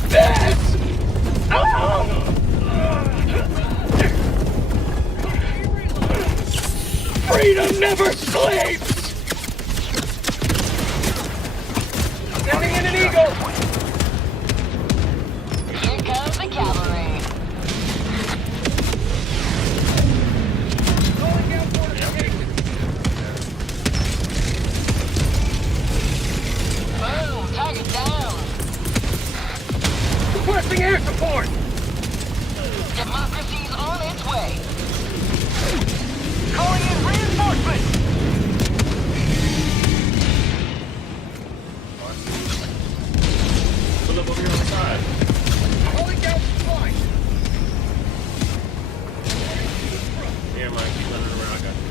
this! Oh! Freedom never sleeps! Sending in an eagle! Here comes the cavalry. Calling down fortifications! Boom, target down. Requesting air support! Democracy's on its way. Calling in reinforcements. Pull up over here on the side. Calling down supplies! Here, Mike, keep running around. I got you.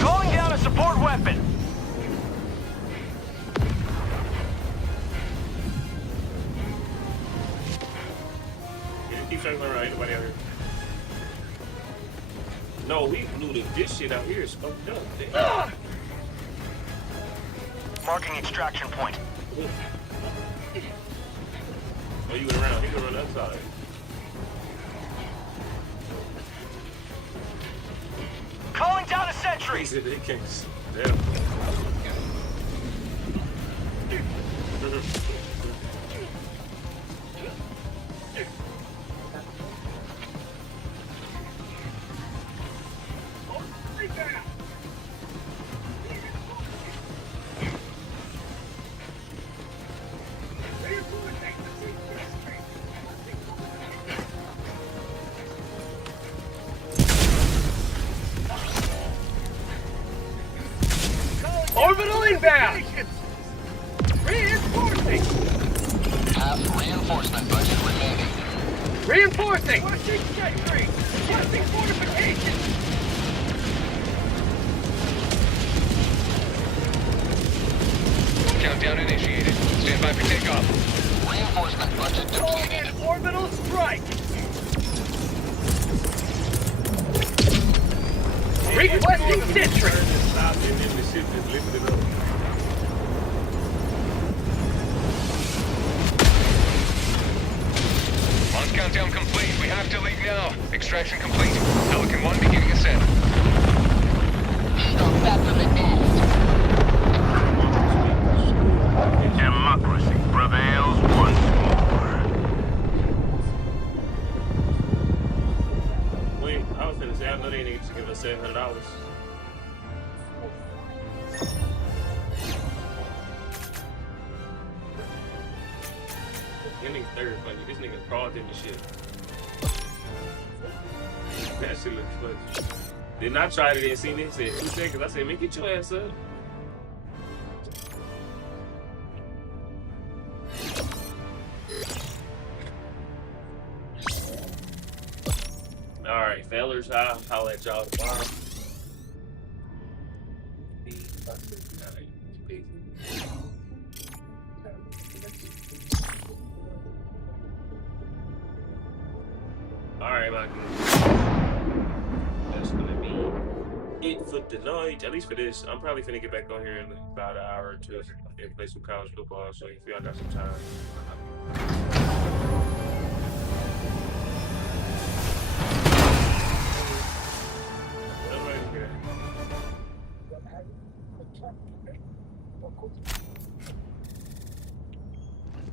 Calling down a support weapon. Yeah, keep circling around. Ain't nobody out here. No, we looted this shit out here. It's fucked up. Damn. Marking extraction point. Oh, you went around. He can run the other side. Calling down a sentry. He said they can't. Damn. Orbital inbound! Reinforcing! Half reinforcement budget remaining. Reinforcing! Requesting sentry! Requesting fortifications! Countdown initiated. Stand by for takeoff. Reinforcement budget Calling depleted. in orbital strike! Requesting sentry! Stop and then the shit just lifted it up. Launch countdown complete. We have to leave now. Extraction complete. Pelican 1 beginning ascent. Eagle back from the nest. Democracy prevails once more. Wait, I was gonna say, I know they need to give us $700. Ending third funny. This nigga crawled in the shit. That shit looks funny. Did not try it, didn't see me. Said 2 seconds. I said, man, get your ass up. Alright, fellas, I'll holler at y'all tomorrow. Alright, Michael. That's gonna be it for tonight. At least for this. I'm probably finna get back on here in about an hour or two and play some college football, so if y'all got some time.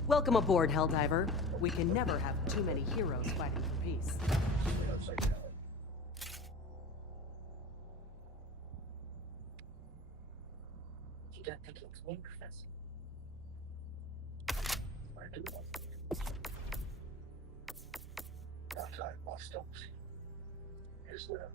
Welcome aboard, Helldiver. We can never have too many heroes fighting for peace. You don't think it's me, Professor? I do. That I must is there.